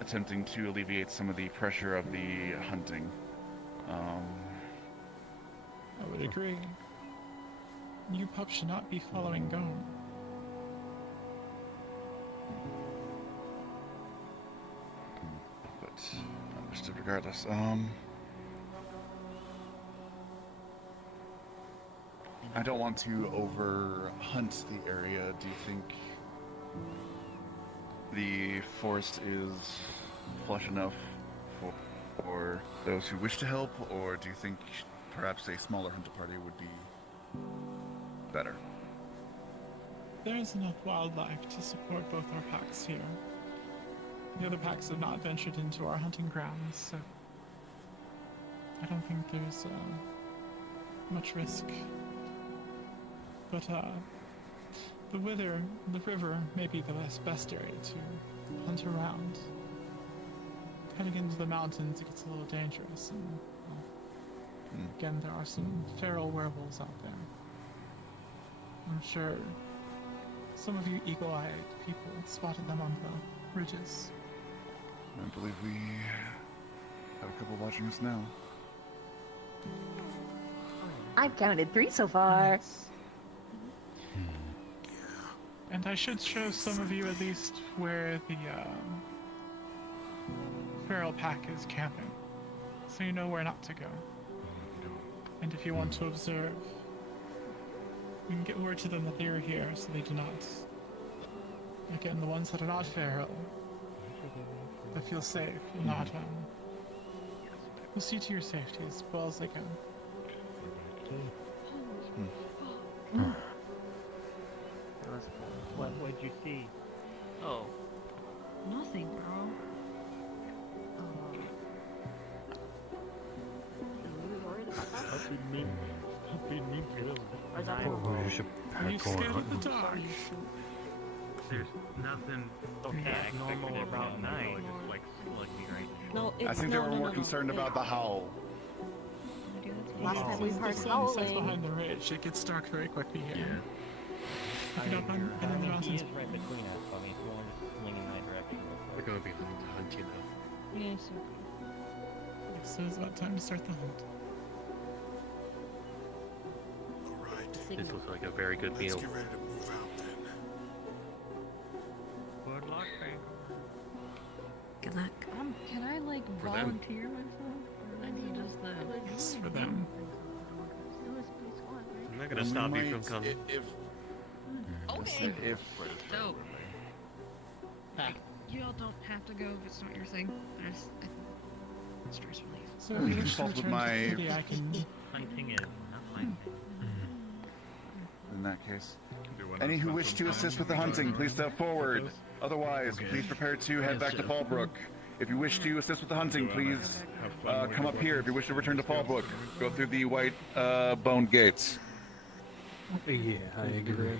attempting to alleviate some of the pressure of the hunting. I would agree. You pup should not be following Garm. But understood regardless. I don't want to over hunt the area. Do you think the forest is flush enough for those who wish to help, or do you think perhaps a smaller hunter party would be better? There is enough wildlife to support both our packs here. The other packs have not ventured into our hunting grounds, so I don't think there's much risk. But the river may be the best area to hunt around. Heading into the mountains, it gets a little dangerous, and again, there are some feral werewolves out there. I'm sure some of you eagle-eyed people spotted them on the ridges. I believe we have a couple watching us now. I've counted 3 so far. And I should show some of you at least where the feral pack is camping, so you know where not to go. And if you want to observe, you can get word to them that they are here, so they do not. Again, the ones that are not feral, that feel safe, will not will see to your safety as well as they can. What would you see? Oh. Nothing, bro. Are you scared of the dark? There's nothing normal about night. Just like sluggy right now. I think they were more concerned about the howl. Last time we heard the sun sets howling. behind the ridge, it gets dark very quickly here. Pick it up and in the mountains. He is right between us, so I mean, if you want to just swing in my direction. We're gonna be looking to hunt you though. Yes, So it's about time to start the hunt. This looks like a very good meal. Get ready to move out then. Good luck, Good luck. Can I like For them. volunteer myself? Or is it just the It's for them. I'm not gonna stop you from coming. Okay. If Dope. You all don't have to go if it's not your thing. Stress relief. So if you wish to consult with return to my the city, I can... Hunting is not my thing. in that case, Do Any who wish to assist with the hunting, please step forward. Otherwise, please prepare to head back to Fallbrook. If you wish to assist with the hunting, please come up here. If you wish to return to Fallbrook, go through the white bone gates. Yeah, I agree.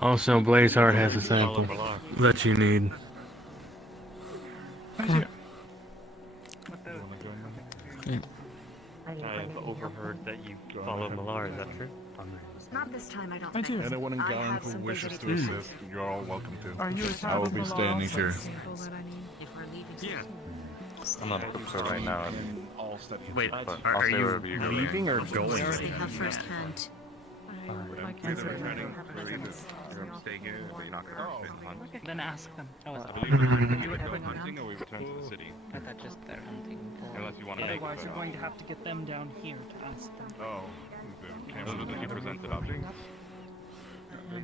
Also, Blazeheart has a sample that you need. I have overheard that you follow Malar, is that true? Not this time, I don't I think. do. Anyone in I gang have who some wishes things to I do. assist, you're all welcome to. Are you I will be attacking standing the here. If we're leaving Yeah. I'm not so right now. Wait, But are I'll stay you wherever you go. leaving or We going? already have first hand. You're gonna stay here, but you're not gonna participate in hunting. Then ask them. How is I it? believe we're going to go hunting or we return to the city. I thought just they're hunting. Unless you want to make Otherwise, you're going to have to get them down here to ask them. Oh, those were the presented options.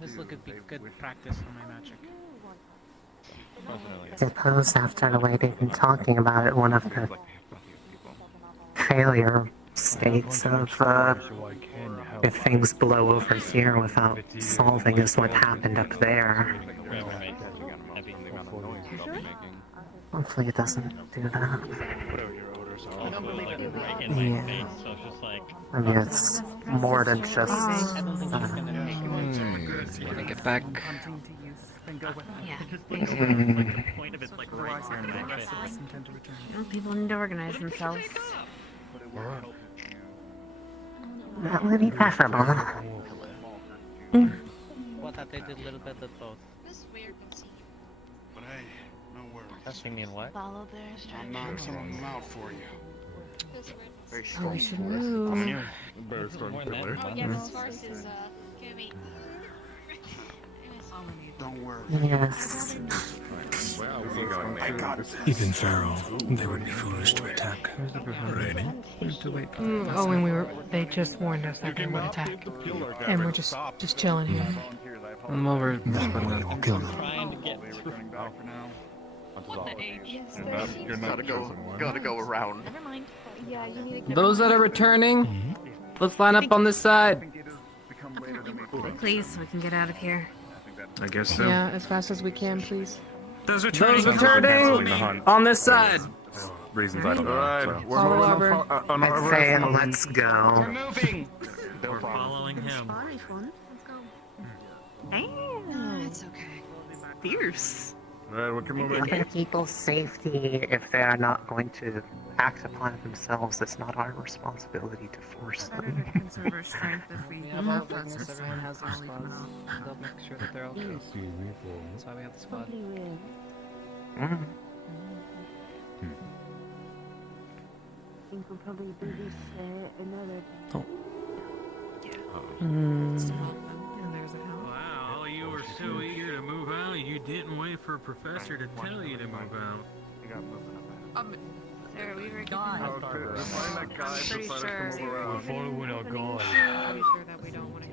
This will be good practice for my magic. I suppose after the way they've been talking about it, one of the failure states of if things blow over here without solving is what happened up there. Hopefully it doesn't do that. Yeah. I mean, it's more than just... When I get back... Well, people need to organize themselves. That would be preferable. Well, I thought they did a little bit of both. But hey, no worries. Testing me in what? Follow their I'll knock some of them out for you. Very strong. We should move. Very strong pillar. Oh yeah, this horse is gonna be. Don't worry. Yes. Even Pharaoh, they would be foolish to attack. Ready? Oh, and they just warned us that they would attack. And we're just chilling here. I'm over. We will kill them. Gotta go around. Never mind. Yeah, you need to. Those that are returning, let's line up on this side. Please, so we can get out of here. I guess so. Yeah, as fast as we can, please. Those returning on this side. Reasons I don't know. Alright, we're Follow moving Arbor. on I'd say let's go. We're moving! We're following him. Let's go. Damn. It's okay. Fierce. Alright, we can move in. Other people's safety, if they are not going to act upon it themselves, it's not our responsibility to force them. Conserve our strength if we Yeah, have but that. once everyone has their squads, they'll make sure that they're okay. That's why we have the squad. Mm. think we'll probably do this another. Oh. And there's a hell. Wow, you were so eager to move out, you didn't wait for a professor to tell you to move out. Sir, we were gone. Find that guy pretty decided to sure. move around. Following our guide. Pretty sure that we don't want to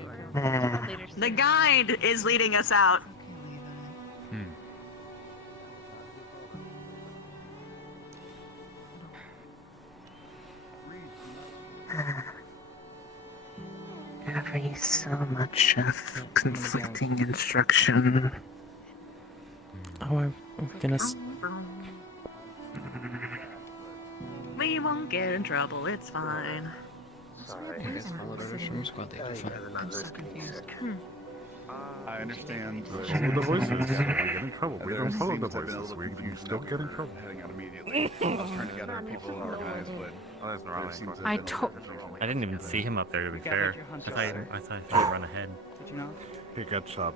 go. The guide is leading us out. Every so much of conflicting instruction. Oh, I'm gonna. We won't get in trouble, it's fine. I guess followed orders from squad leader. I'm so confused. I understand. Follow the voices. We get in trouble. We don't follow the voices. You still get in trouble. Heading out immediately. I was trying to gather people and organize, but I didn't even see him up there, to be fair. I thought he should run ahead. Did you not? He got shot.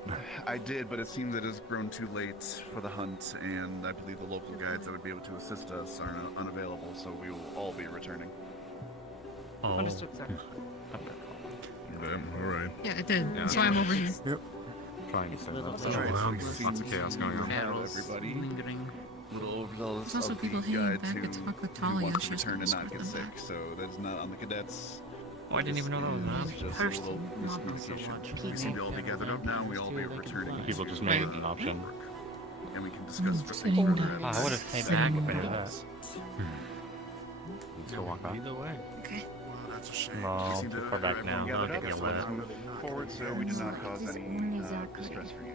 I did, but it seems it has grown too late for the hunt, and I believe the local guides that would be able to assist us are unavailable, so we will all be returning. Oh. Understood, sir. Alright. Yeah, it did. That's why I'm over here. Yep. Trying to save us. Lots of chaos going on. Everybody. Little overzealous There's also of people the hanging guides back who at talk with who Talia. want to She's return and gonna not get escort them sick, so that is not on the cadets. Oh, I didn't even know that was an It's option. just a little miscommunication. We all be gathered up now, we all be returning. People just made it an option. And we can discuss for Sitting further. I would have paid back for that. Let's go walk off. Either way. Okay. That's a shame. No, You seem too to far back have now. everyone They'll gathered get you together. lit. Forward, so we did not cause any distress for you.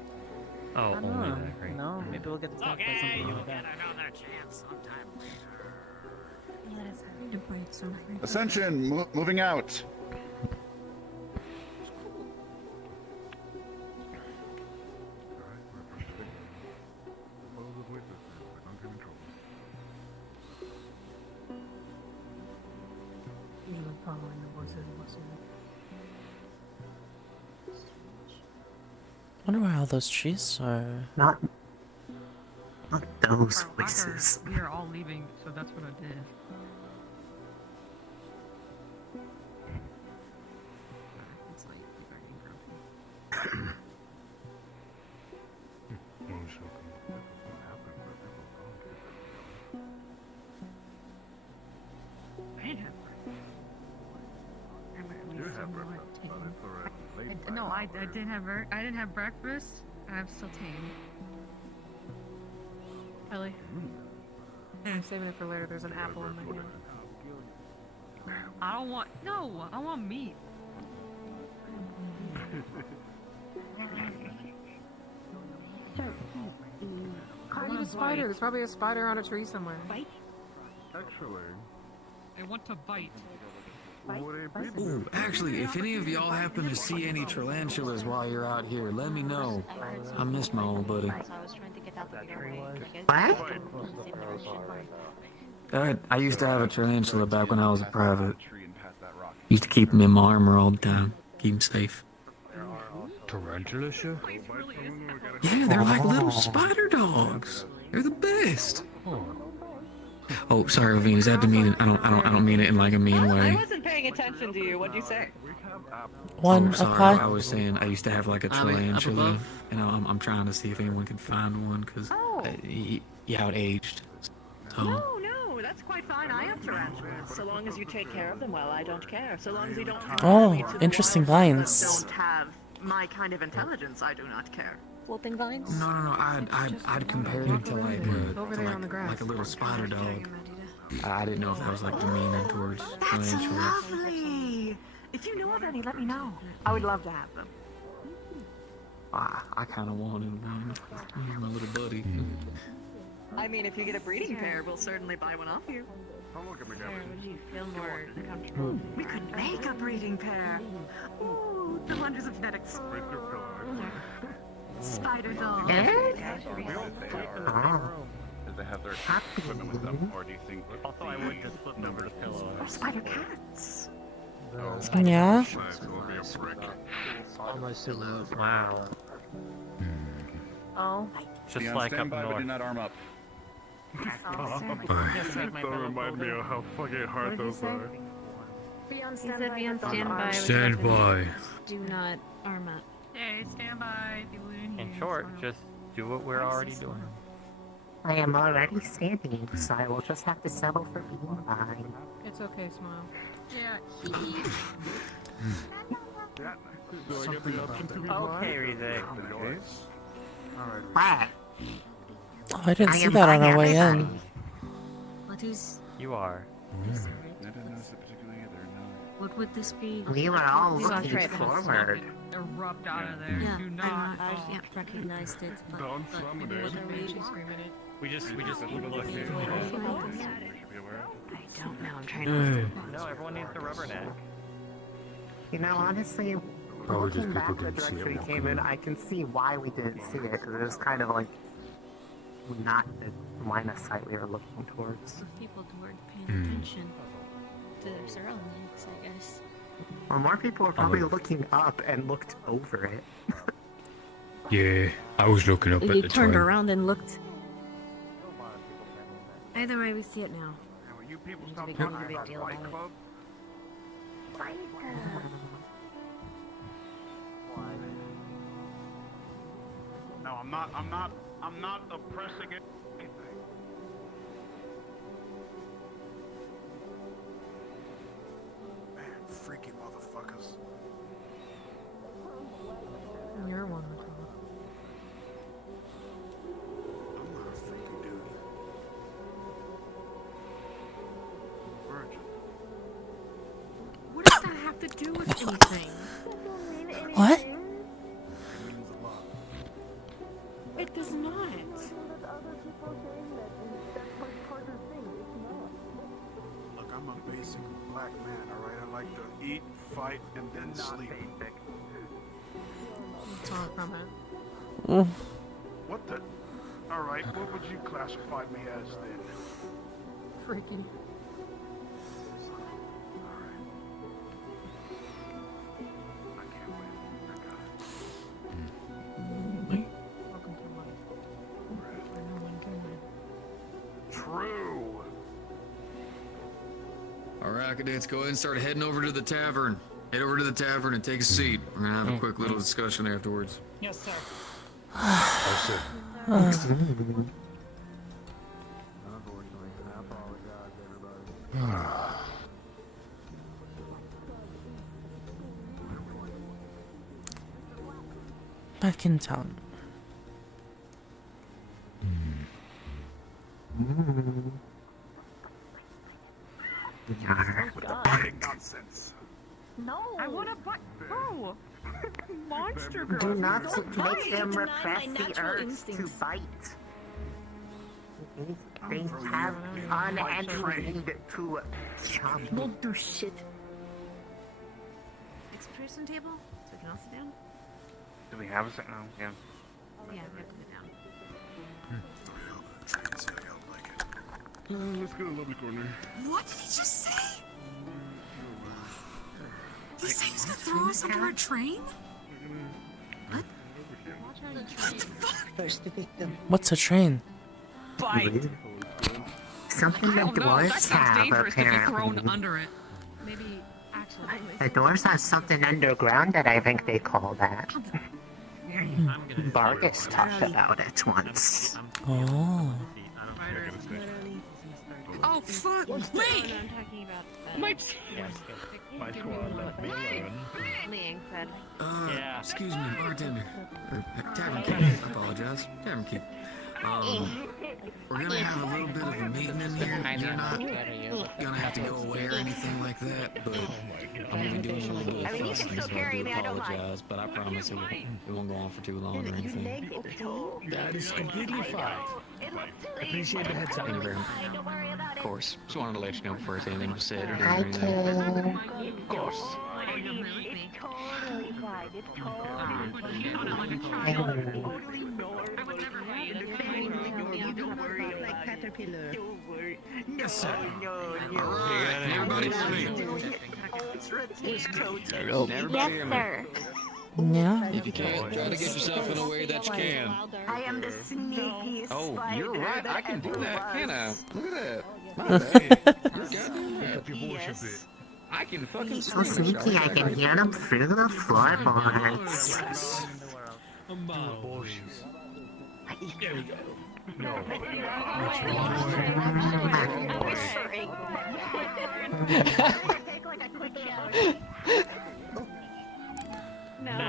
Oh, I don't only know. that, right? No, maybe we'll get attacked by something like that. another chance sometime later. Let us have to bite something. Ascension, moving out. Usually following the voices of what's in Wonder where all those trees are. Not those For voices. Locker, we are all leaving, so that's what I did. It's like fucking grumpy. I didn't have No, I did have I didn't have breakfast, and I'm still tame. Ellie. I'm saving it for later. There's an apple in my hand. I don't want I want meat. I need a spider. There's probably a spider on a tree somewhere. Actually, I want to bite. Ooh, actually, if any of y'all happen to see any tarantulas while you're out here, let me know. I miss my old buddy. I used to have a tarantula back when I was a private. Used to keep him in my armor all the time. Keep him safe. Tarantula, sir? Yeah, they're like little spider dogs. They're the best. Oh, sorry, Ravine. Is that demeaning? I don't mean it in like a mean I way. wasn't paying attention to you. What'd you say? One Oh, sorry. apply. I was saying I used to have like a tarantula. You know, I'm trying to see if anyone can find one because he out-aged. So. No, that's quite fine. I have tarantulas. So long as you take care of them well, I don't care. So long as you don't Oh, me to the interesting wild vines. that don't have my kind of intelligence, I do not care. Floating vines? No. I'd compare it to like Over there on the grass. like a little spider dog. I didn't know if that was like demeaning towards tarantulas. Lovely. If you know of any, let me know. I would love to have them. I kind of wanted one. He's my little buddy. I mean, if you get a breeding pair, we'll certainly buy one off you. Would you feel more comfortable? We could make a breeding pair. Ooh, the wonders of genetics. Spider dog. Do they have their equipment with them, or do you think? Also, I would just flip over the pillow. Spider cats. Yeah. Wow. Oh. Just Be on like up standby, but north. do not arm up. that remind me of how fucking hard those are. He said be on standby. Stand by. Do not arm up. Hey, stand by. In short, just do what we're already doing. I am already standing, so I will just have to settle for being fine. It's okay, smile. Yeah. Okay, Rize. What? Oh, I didn't see that on our way in. What is? You are. I didn't notice it particularly either. No. What would this be? We were all We walked looking right past forward. Erupt out of there. Yeah, Do not. I recognized it. But what are we? We just look. I don't know. I'm trying Hey. to. No, everyone needs a rubberneck. You know, honestly, Probably just looking back people the didn't see direction it we came in, I can see why we didn't see it, because it was kind of like not the line of sight we were looking towards. People weren't paying attention to their surroundings, I guess. Or more people were probably looking up and looked over it. Yeah, I was looking up at You the turned time. around and looked. Either way, we see it now. You people Need to stop be talking making a big about deal Fight about it. Club? No, I'm not oppressing it. Man, freaky motherfuckers. You're one, McCall. I'm not a freaking dude. Virgin. anything. What? It does not. Look, I'm a basic black man, alright? I like to eat, fight, and then sleep. It's all from it. What the? Alright, what would you classify me as then? Freaky. Welcome to life. Where no one can win. True. Alright, cadets, go ahead and start heading over to the tavern. Head over to the tavern and take a seat. We're gonna have a quick little discussion afterwards. Yes, sir. Back in town. Nonsense. No. I want to buy. Oh, monster girl. Do not Don't make them deny repress my the natural urge instincts. to bite. They have unending need to chop. Don't do shit. It's a person table, so we can all sit down. Do we have a second? No, yeah. Yeah, we have to sit down. Let's get a lovely corner. What did he just say? He said he was gonna throw us under a train? What? What the fuck? What's a train? Something the dwarves have, apparently. under it. Maybe actually. The dwarves have something underground that I think they call that. Vargas talked about it once. Oh. Oh fuck! Wait! I'm talking about My My squad left me alone. Yeah. Excuse me, bartender. Or, tavern keep. I apologize. Tavern keep. We're gonna have a little bit of a meeting in here. You're not gonna have to go away or anything like that, but I'm gonna be doing a little bit of fussing, so I do apologize, but I promise it won't go on for too long or anything. That is completely fine. Appreciate the heads up. Thank you very much. Of course. Just wanted to let you know before anything was said or done or I anything. can. Of course. Yes, sir. Alright, everybody hear me? Everybody hear me? Yeah. If you can't, try to get yourself in a way that you can. I am the sneakiest Oh, you're right. I can do that, can I? Look at that. Yes. I can fucking So sneaky, I can hear them through the floorboards. There we go. No.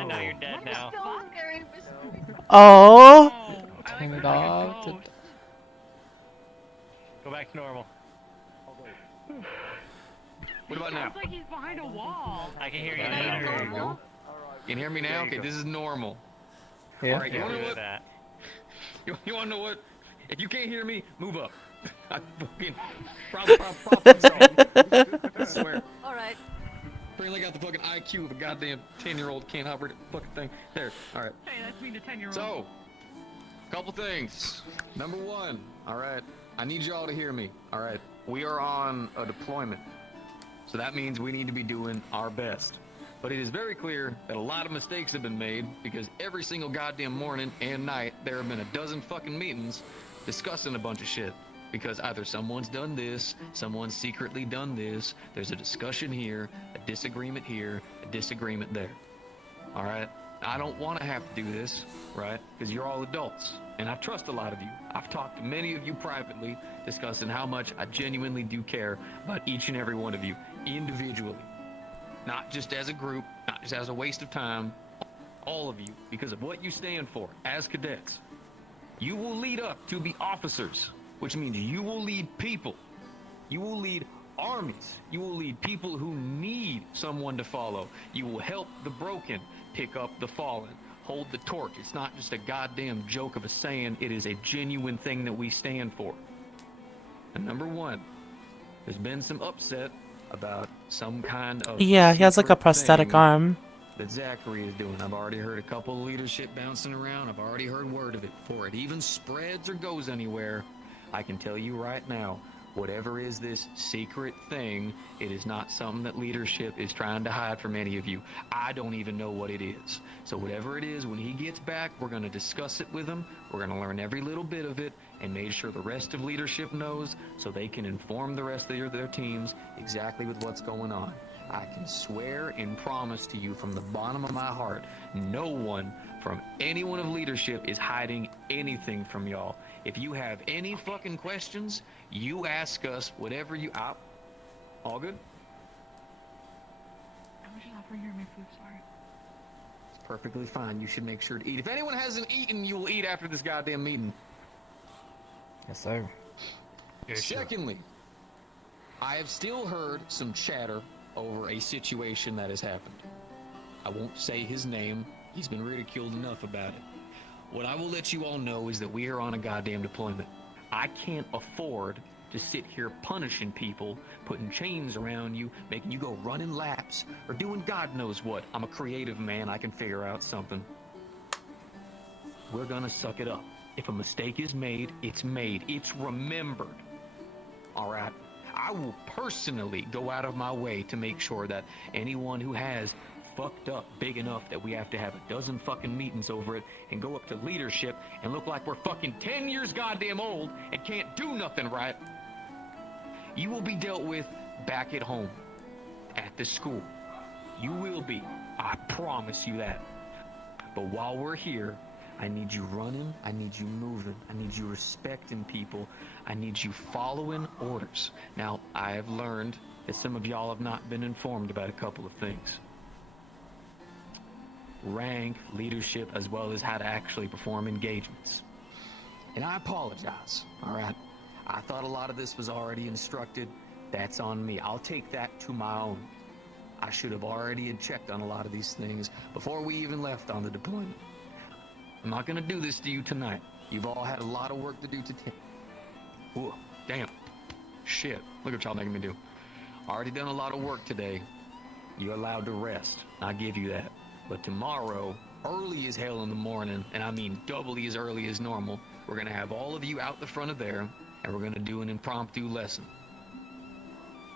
No, you're dead now. Oh. Turn it off. Go back to normal. What about now? Sounds like he's behind a wall. I can hear you There now. you go. Can you hear me now? Okay, this is normal. Yeah. Alright, you wanna know what? That. You wanna know what? If you can't hear me, move up. I fucking problem solved. I swear. Alright. Really got the fucking IQ of a goddamn 10-year-old can't operate a fucking thing. There. Alright. Hey, that's me, the 10-year-old. So, couple things. Number one, alright. I need y'all to hear me. Alright. We are on a deployment. So that means we need to be doing our best. But it is very clear that a lot of mistakes have been made because every single goddamn morning and night there have been a dozen fucking meetings discussing a bunch of shit. Because either someone's done this, someone's secretly done this, there's a discussion here, a disagreement here, a disagreement there. Alright? I don't want to have to do this, right? Because you're all adults, and I trust a lot of you. I've talked to many of you privately, discussing how much I genuinely do care about each and every one of you, individually. Not just as a group, not just as a waste of time, all of you, because of what you stand for as cadets. You will lead up to be officers, which means you will lead people. You will lead armies. You will lead people who need someone to follow. You will help the broken pick up the fallen. Hold the torch. It's not just a goddamn joke of a saying. It is a genuine thing that we stand for. And number one, there's been some upset about some kind of Yeah, he has like a prosthetic thing arm. that Zachary is doing. I've already heard a couple of leadership bouncing around. I've already heard word of it. Before it even spreads or goes anywhere, I can tell you right now, whatever is this secret thing, it is not something that leadership is trying to hide from any of you. I don't even know what it is. So whatever it is, when he gets back, we're going to discuss it with him. We're going to learn every little bit of it and make sure the rest of leadership knows so they can inform the rest of their teams exactly with what's going on. I can swear and promise to you from the bottom of my heart, no one from anyone of leadership is hiding anything from y'all. If you have any fucking questions, you ask us whatever you... all good? I was just offering her my food, sorry. It's perfectly fine. You should make sure to eat. If anyone hasn't eaten, you will eat after this goddamn meeting. Yes, sir. Secondly, I have still heard some chatter over a situation that has happened. I won't say his name. He's been ridiculed enough about it. What I will let you all know is that we are on a goddamn deployment. I can't afford to sit here punishing people, putting chains around you, making you go running laps, or doing God knows what. I'm a creative man. I can figure out something. We're gonna suck it up. If a mistake is made, it's made. It's remembered. All right? I will personally go out of my way to make sure that anyone who has fucked up big enough that we have to have a dozen fucking meetings over it and go up to leadership and look like we're fucking 10 years goddamn old and can't do nothing right, you will be dealt with back at home, at the school. You will be. I promise you that. But while we're here, I need you running, I need you moving, I need you respecting people, I need you following orders. Now, I have learned that some of y'all have not been informed about a couple of things. Rank, leadership, as well as how to actually perform engagements. And I apologize, all right? I thought a lot of this was already instructed. That's on me. I'll take that to my own. I should have already had checked on a lot of these things before we even left on the deployment. I'm not gonna do this to you tonight. You've all had a lot of work to do today. Ooh, damn. Shit. Look what y'all making me do. Already done a lot of work today. You're allowed to rest. I give you that. But tomorrow, early as hell in the morning, and I mean doubly as early as normal, we're gonna have all of you out the front of there, and we're gonna do an impromptu lesson.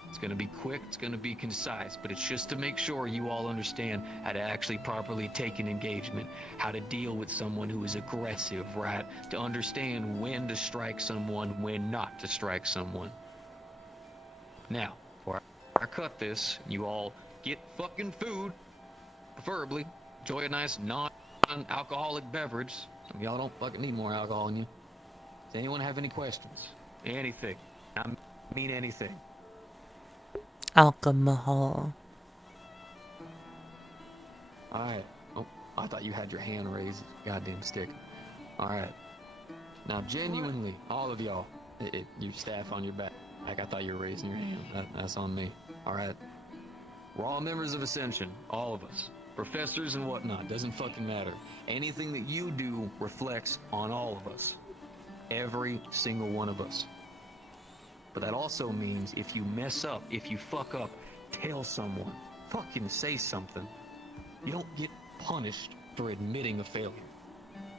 It's gonna be quick, it's gonna be concise, but it's just to make sure you all understand how to actually properly take an engagement, how to deal with someone who is aggressive, right? To understand when to strike someone, when not to strike someone. Now, before I cut this, you all get fucking food, preferably. Enjoy a nice non-alcoholic beverage. Some of y'all don't fucking need more alcohol in you. Does anyone have any questions? Anything. I mean anything. Alcohol. Alright. Oh, I thought you had your hand raised. Goddamn stick. Alright. Now, genuinely, all of y'all, you staff on your back. Like, I thought you were raising your hand. That's on me. Alright. We're all members of Ascension. All of us. Professors and whatnot. Doesn't fucking matter. Anything that you do reflects on all of us. Every single one of us. But that also means if you mess up, if you fuck up, tell someone. Fucking say something. You don't get punished for admitting a failure.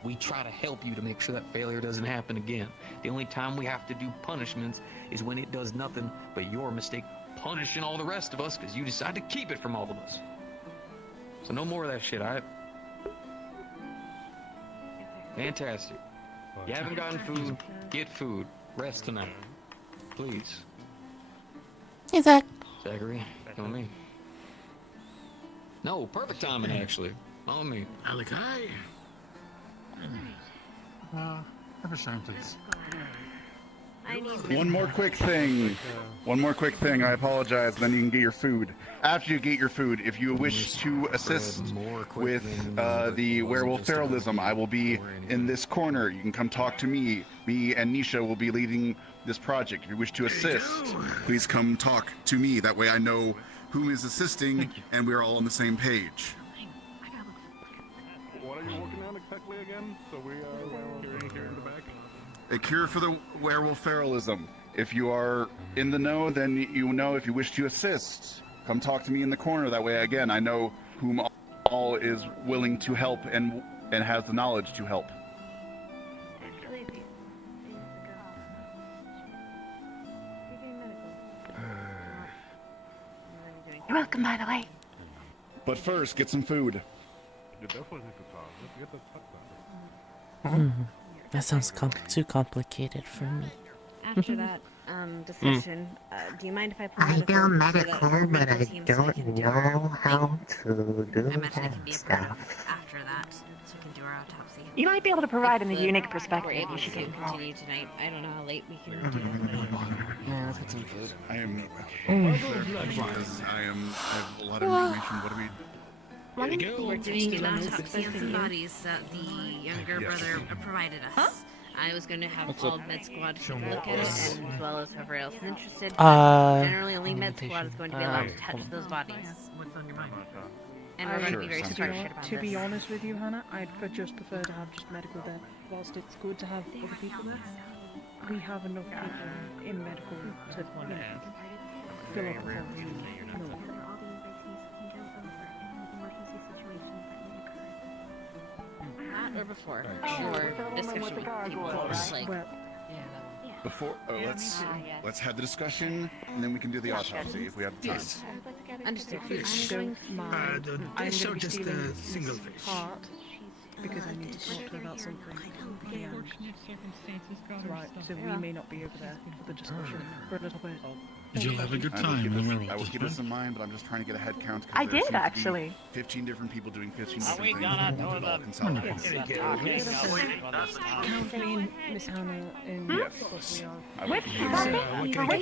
We try to help you to make sure that failure doesn't happen again. The only time we have to do punishments is when it does nothing but your mistake punishing all the rest of us because you decide to keep it from all of us. So no more of that shit, alright? Fantastic. You haven't gotten food, get food. Rest tonight. Please. Hey, Zach. Zachary, come on me. No, perfect timing, actually. On me. Alec, hi. Have a shine, please. One more quick thing. One more quick thing. I apologize. Then you can get your food. After you get your food, if you wish to assist with the werewolf feralism, I will be in this corner. You can come talk to me. Me and Nisha will be leading this project. If you wish to assist, please come talk to me. That way I know whom is assisting, and we are all on the same page. What are you working on exactly again? So we are here in the back. A cure for the werewolf feralism. If you are in the know, then you know. If you wish to assist, come talk to me in the corner. That way, again, I know whom all is willing to help and has the knowledge to help. You're welcome, by the way. But first, get some food. That sounds too complicated for me. After that discussion, do you mind if I pull I do medical, but I medical don't know how to do that stuff. after that, so we can do our autopsy. You might be able to provide an unique We're perspective. able You to should get involved. continue tonight. I don't know how late we can do it. Yeah, let's get some food. I am because I have a lot of information. What do we? We're doing an autopsy on some bodies that the younger brother provided us. I was going to have all Med Squad look at it, and as well as whoever else is interested. Generally, only Med Squad is going to be allowed to touch those bodies. And we're going to be very structured about To this. be honest with you, Hannah, I'd just prefer to have just medical there. Whilst it's good to have other people there, we have enough people in medical to fill up the whole room. Not or before. Sure. Discussion. Like, Before, let's have the discussion, and then we can do the autopsy if we have time. yes. Understood. They show just a single fish. Part, because I need to talk to her about something. Yeah. Right, so we may not be over there for the discussion for a little bit. You'll have a good time. I will keep this in mind, but I'm just trying to get a head count. I did, actually. 15 different people doing 15 different we things. gonna do All the- consolidated. Kathleen, Miss Hannah, and Yes. Which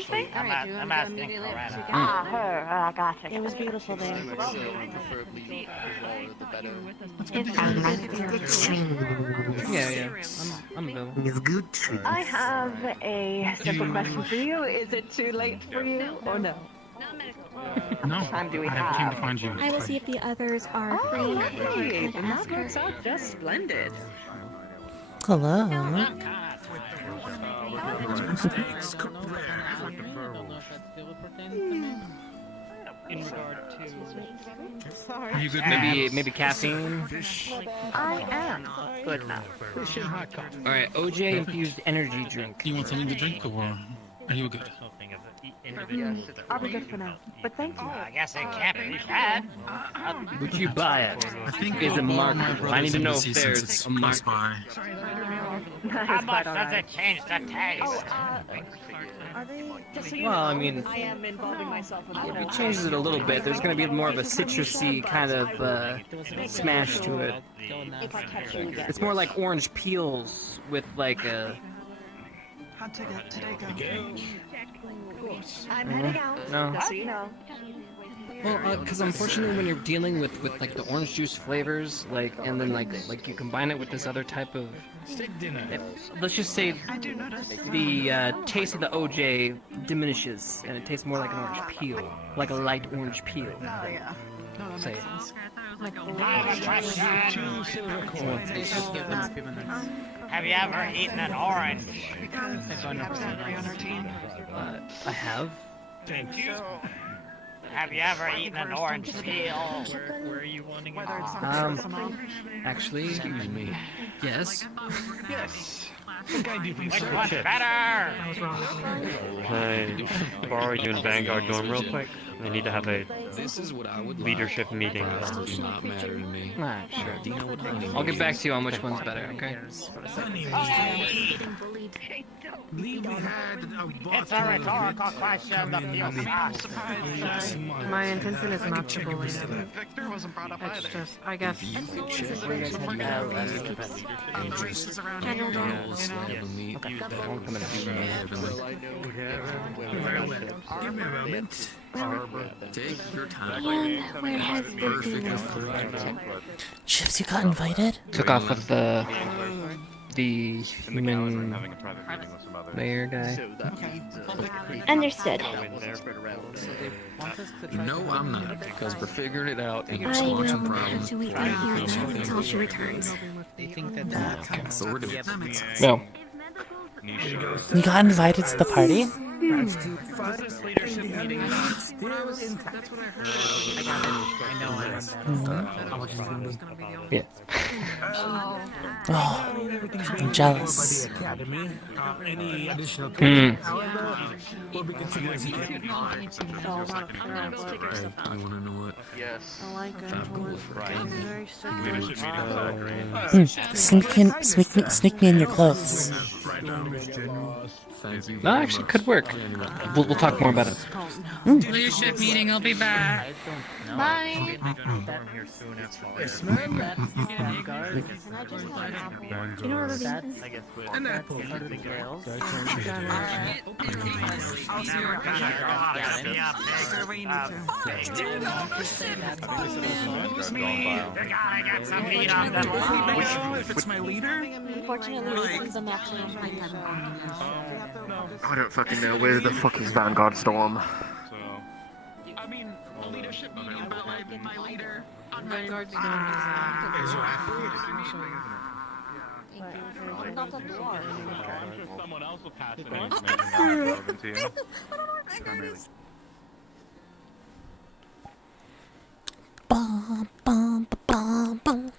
thing? I'm asking for Anna. Ah, her. I gotcha. It was beautiful there. Preferably the better. I like the tree. Yeah. I'm available. It's good tree. I have a simple question for you. Is it too late for you, or no? No, What time do we I have? came to find you. I will see if the others are free. Hey, and ask her. Margaret's out just splendid. Hello. In regard to... Are you good? Maybe caffeine. I am good now. All right, OJ infused energy drink. You want something to drink, or are you good? I'll be good for now. But thank you. I guess it can't be bad. Would you buy it? I think Is it all my marketable? brothers I need to in know the if sea there's since a it's market. close by. How much does it change the taste? Are they? Just so you Well, know, I mean, I am involving myself with If it changes it a little bit, there's going to be more of a citrusy kind of smash to it. If I catch you again. It's more like orange peels with like a. I'm heading out. No. Just so you know. Well, because unfortunately, when you're dealing with like the orange juice flavors, like and then like you combine it with this other type of. Let's just say the taste of the OJ diminishes, and it tastes more like an orange peel, like a light orange peel. Oh yeah. Say. Have you ever eaten an orange? I have. Thank you. Have you ever eaten an orange peel? Where are you wanting it? Actually, excuse me. Yes. Yes. Which one's better? Can I borrow you in Vanguard dorm real quick? I need to have a This is what I would leadership like. meeting. Does not matter to me. Alright, sure. Do you know what honeymoon I'll get back is? to you on which one's better, okay? We had a It's a rhetorical question. The few sucks. My intention is not to bully him. It's just, I guess. General Girls love to meet Okay. better I'm coming Give me a moment. Take your time. Where has the Perfect. female? Chips, you got invited? Took off with the the In the calendar, I'm human having a private meeting with some others. mayor guy. So that means, Understood. No, I'm not, because we're figuring it out and I we're squashing will problems. have to wait down here and check until she returns. Okay, so we're doing No. You got invited to the party? Leadership meeting still intact. I got it. I know I won that. Yeah. Oh, I'm jealous. Academy. Any additional Hmm. however, will be considered as a Hey, I want to know what. Yes. I like Sneak me in your clothes. No, actually, could work. We'll talk more about it. Leadership meeting, I'll be back. Bye. An apple. If it's my leader? Unfortunately, this is a match on my I don't fucking know. Where the fuck is Vanguard Storm? I mean, a leadership meeting about my leader on Vanguard Someone else will pass it on. Bum, bum, bum, bum.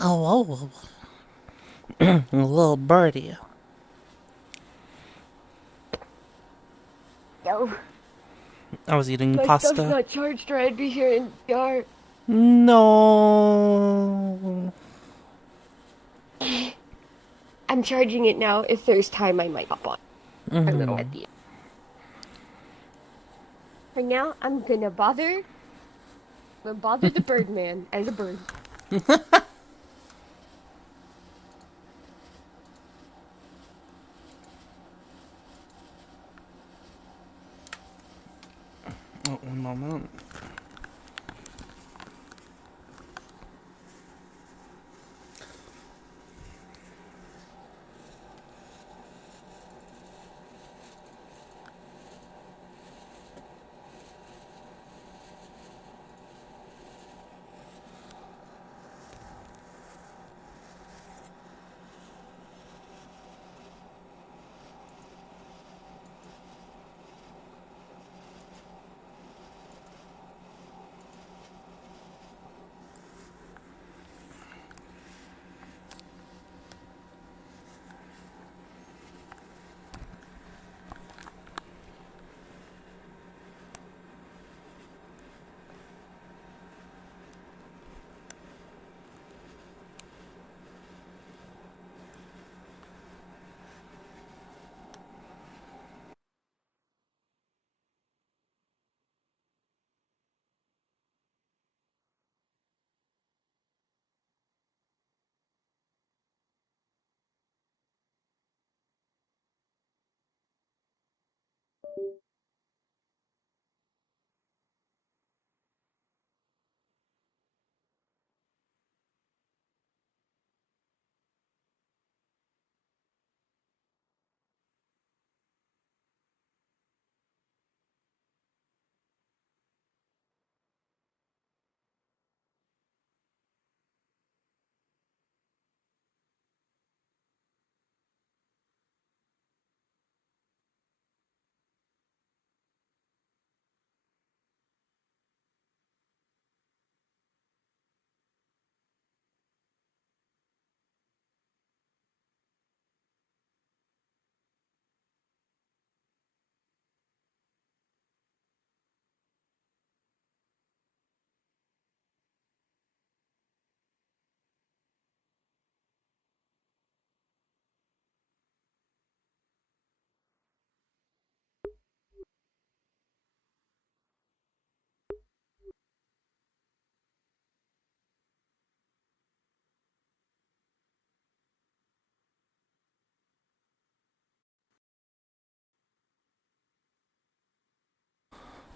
Oh, a little birdie. Yo. I was eating My pasta. stuff's not charged or I'd be here in the yard. No. I'm charging it now. If there's time, I might hop on. A little at the end. For now, I'm gonna bother the Birdman as a bird. Oh, one moment.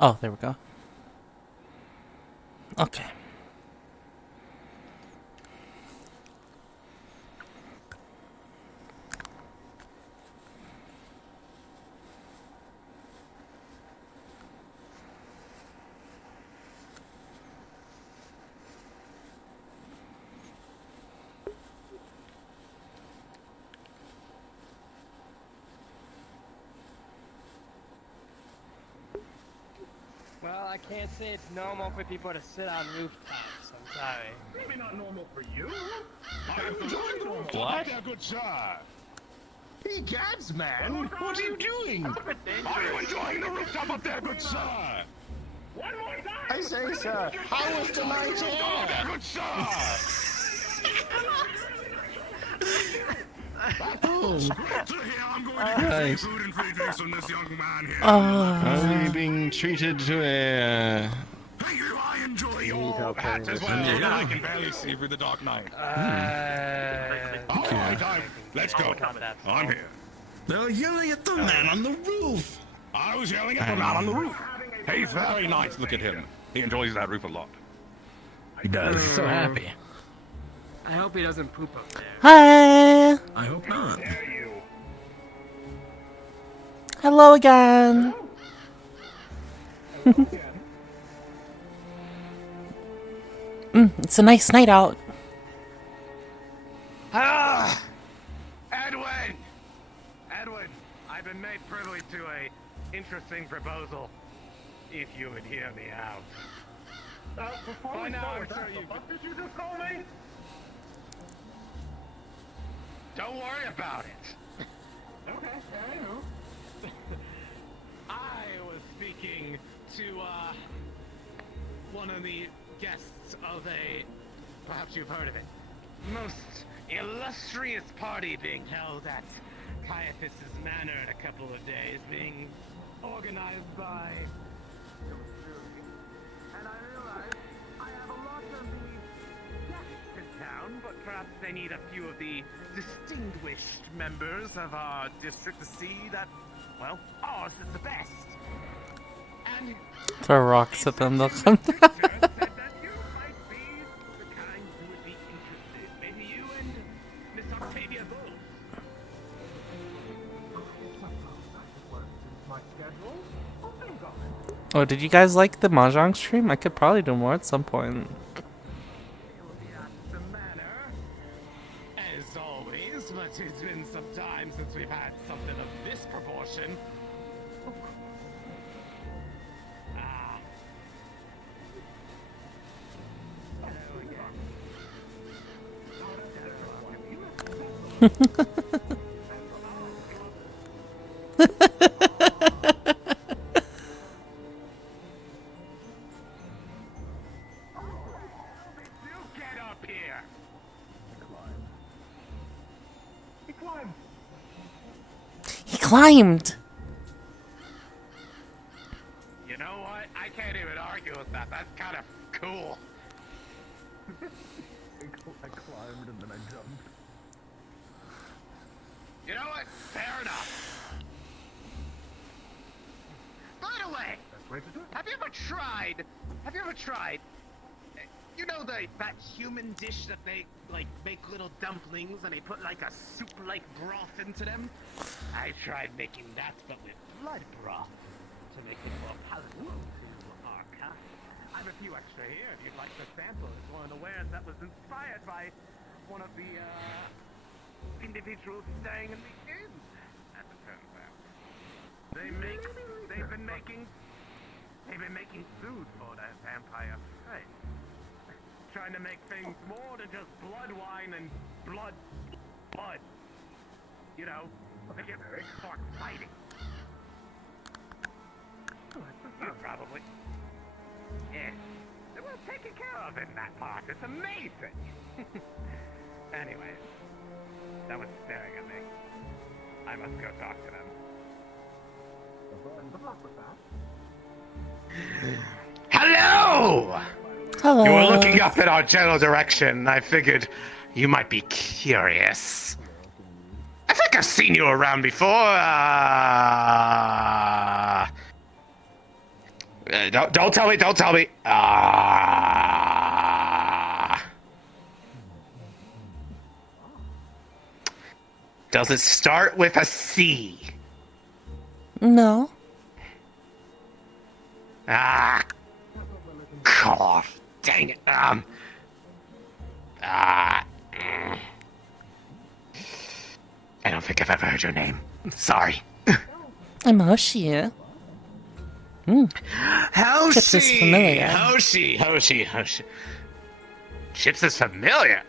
Oh, there we go. Okay. Well, I can't say it's normal for people to sit on rooftops. I'm sorry. Maybe not normal for you. I'm enjoying the rooftop up there, good sir. Hey, Gabs, man! What are you doing? Are you enjoying the rooftop up there, good sir? One more time! I say, sir, how was the night air? Good sir! I'm going to get free food and free drinks from this young man here. Are we being treated to a... Thank you, I enjoy your hat as well. Yeah. I can barely see through the dark night. All right, let's go. I'm here. They were yelling at the man on the roof. I was yelling at the man on the roof. He's very nice. Look at him. He enjoys that roof a lot. He does. So happy. I hope he doesn't poop up there. Hi. I hope not. Hello again. It's a nice night out. Ah! Edwin! Edwin, I've been made privy to a interesting proposal. If you would hear me out. Before I'm sure you... What did you just call me? Don't worry about it. Okay, I know. I was speaking to, one of the guests of a, perhaps you've heard of it, most illustrious party being held at Caiaphas's Manor in a couple of days, being organized by... And I realize I have a lot of the guests in town, but perhaps they need a few of the distinguished members of our district to see that, well, ours is the best. And Throw rocks at them, they'll come down. maybe you and Miss Octavia both. Oh, did you guys like the Mahjong stream? I could probably do more at some point. As always, but it's been some time since we've had something of this proportion. Get up here! He climbed! You know what? I can't even argue with that. That's kind of cool. I climbed and then I jumped. You know what? Fair enough. By the way, have you ever tried? You know that human dish that they like make little dumplings and they put like a soup-like broth into them? I tried making that, but with blood broth to make it more palatable to our kind. I have a few extra here if you'd like to sample. It's one of the wares that was inspired by one of the individuals staying in the inn, as it turns out. They've been making food for that vampire prey. Trying to make things more than just blood wine and blood. You know, make it start fighting. You probably. Yes. They were taken care of in that part. It's amazing. Anyways, that was staring at me. I must go talk to them. Hello! Hello. You were looking up in our general direction. I figured you might be curious. I think I've seen you around before. Don't tell me. Does it start with a C? No. God, dang it. I don't think I've ever heard your name. Sorry. I'm Hoshi. Hoshi! Chips is familiar. Hoshi. Chips is familiar?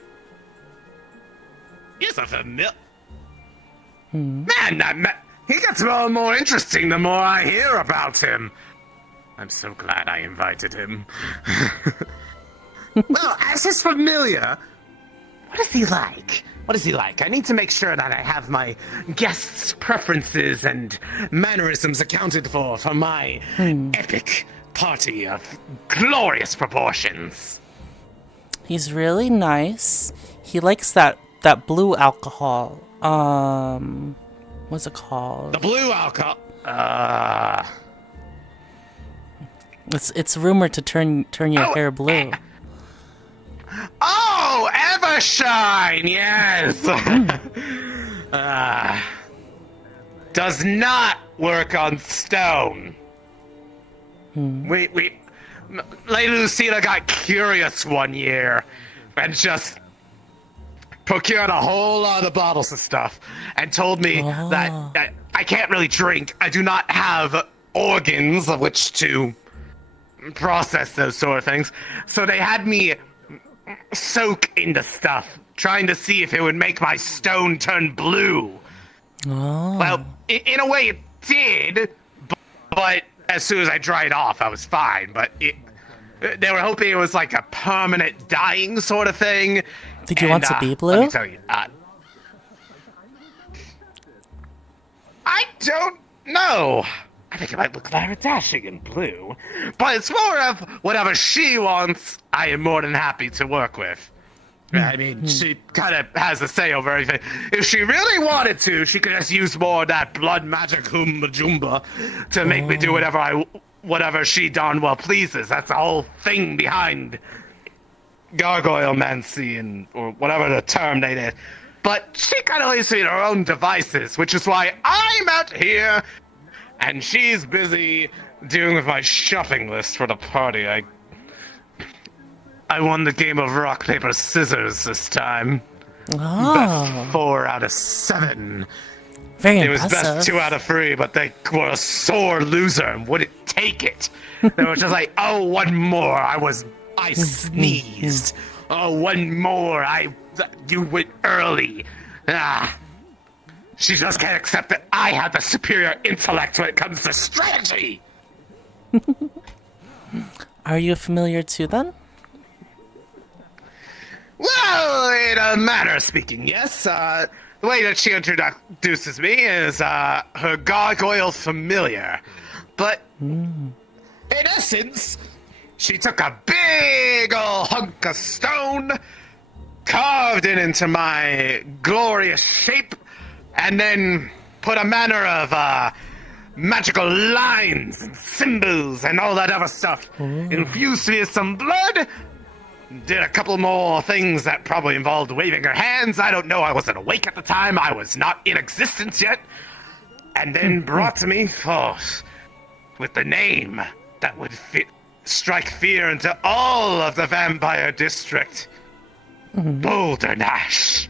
He's a familiar... Man, he gets more and more interesting the more I hear about him. I'm so glad I invited him. Well, as his familiar, what is he like? I need to make sure that I have my guests' preferences and mannerisms accounted for my epic party of glorious proportions. He's really nice. He likes that blue alcohol. What's it called? The blue alcohol. It's rumored to turn your hair blue. Oh, Evershine, yes. Does not work on stone. We Lady Lucina got curious one year and just procured a whole lot of bottles of stuff and told me that I can't really drink. I do not have organs of which to process those sort of things. So they had me soak into stuff, trying to see if it would make my stone turn blue. Well, in a way it did, but as soon as I dried off, I was fine. But they were hoping it was like a permanent dying sort of thing. Did you want to be blue? Let me tell you, I don't know. I think it might look very dashing in blue. But it's more of whatever she wants, I am more than happy to work with. I mean, she kind of has a say over everything. If she really wanted to, she could just use more of that blood magic humba jumba to make me do whatever she darn well pleases. That's the whole thing behind gargoylemancy or whatever the term they did. But she kind of leaves me to her own devices, which is why I'm out here and she's busy dealing with my shopping list for the party. I won the game of rock, paper, scissors this time. Best 4 out of 7. Very it was impressive. best 2 out of 3, but they were a sore loser and wouldn't take it. They were just like, oh, one more. I sneezed. Oh, one more. You went early. She just can't accept that I have the superior intellect when it comes to strategy. Are you familiar too, then? Well, in a manner of speaking, yes. The way that she introduces me is her gargoyle familiar. But in essence, she took a big ol' hunk of stone, carved it into my glorious shape, and then put a manner of magical lines and symbols and all that other stuff. Infused me with some blood. Did a couple more things that probably involved waving her hands. I don't know. I wasn't awake at the time. I was not in existence yet. And then brought to me with the name that would strike fear into all of the vampire district. Boulder Nash.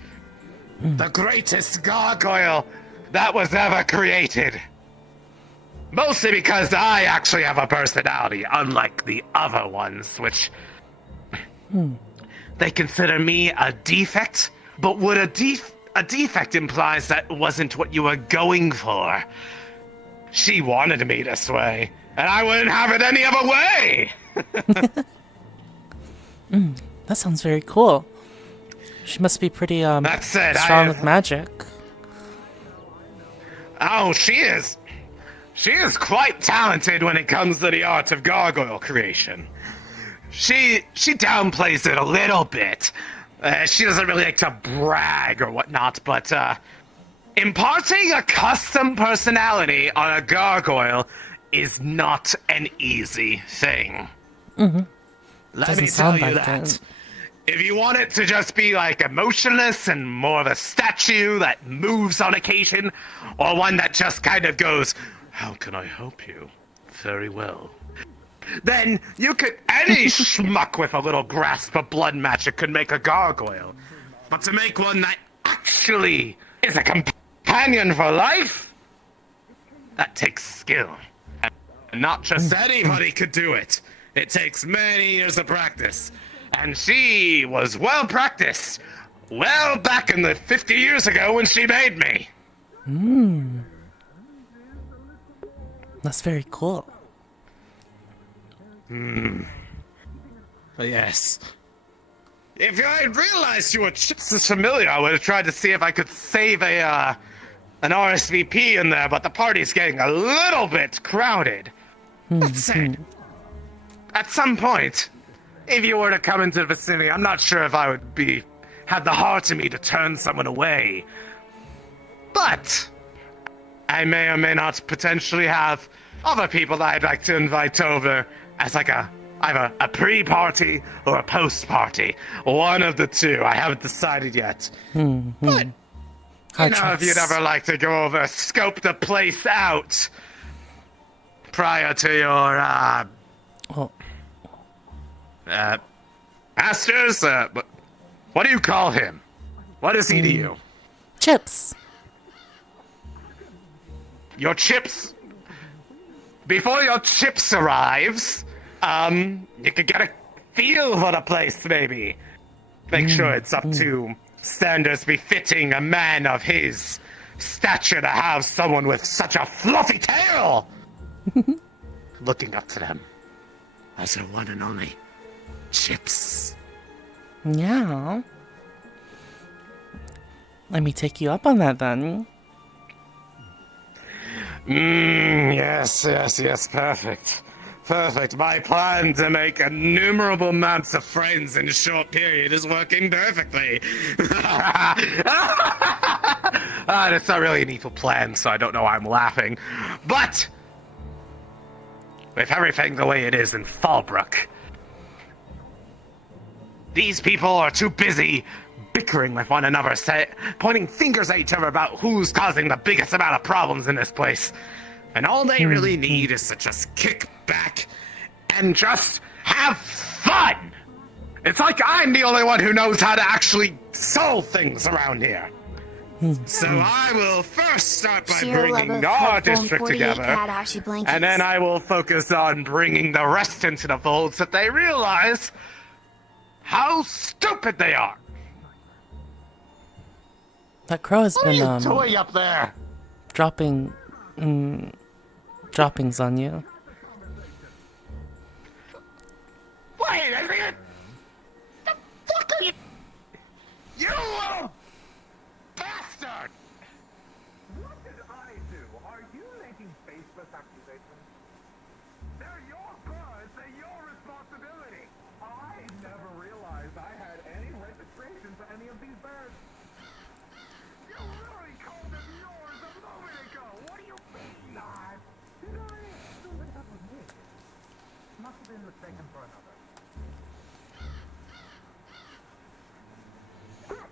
The greatest gargoyle that was ever created. Mostly because I actually have a personality, unlike the other ones, which... They consider me a defect, but would a defect implies that wasn't what you were going for. She wanted me this way, and I wouldn't have it any other way. That sounds very cool. She must be pretty strong with magic. Oh, she is. She is quite talented when it comes to the art of gargoyle creation. She downplays it a little bit. She doesn't really like to brag or whatnot, but imparting a custom personality on a gargoyle is not an easy thing. Let me tell you that. If you want it to just be like emotionless and more of a statue that moves on occasion, or one that just kind of goes, "How can I help you?" Very well. Then any schmuck with a little grasp of blood magic could make a gargoyle. But to make one that actually is a companion for life, that takes skill. And not just anybody could do it. It takes many years of practice. And she was well practiced. Well back in the 50 years ago when she made me. That's very cool. Yes. If I had realized you were just as familiar, I would have tried to see if I could save an RSVP in there, but the party's getting a little bit crowded. That said, at some point, if you were to come into the vicinity, I'm not sure if I would have the heart in me to turn someone away. But I may or may not potentially have other people that I'd like to invite over as like either a pre-party or a post-party. One of the two. I haven't decided yet. But, if you'd ever like to go over, scope the place out prior to your Masters, what do you call him? What is he to you? Chips. Your chips. Before your chips arrives, you could get a feel for the place, maybe. Make sure it's up to standards befitting a man of his stature to have someone with such a fluffy tail looking up to them as their one and only Chips. Yeah. Let me take you up on that then. Yes, perfect. Perfect. My plan to make innumerable amounts of friends in a short period is working perfectly. That's not really an evil plan, so I don't know why I'm laughing. But with everything the way it is in Fallbrook, these people are too busy bickering with one another, pointing fingers at each other about who's causing the biggest amount of problems in this place. And all they really need is to just kick back and just have fun. It's like I'm the only one who knows how to actually solve things around here. So I will first start by bringing our district together, and then I will focus on bringing the rest into the fold so that they realize how stupid they are. That crow has been What are you doing up there? dropping droppings on you. Wait a minute! The fuck are you? You little bastard! What did I do? Are you making baseless accusations? They're your birds, they're your responsibility. I never realized I had any registration for any of these birds. You literally called them yours a moment ago. What do you mean, not? Did I? No, that was me. Must have been mistaken for another.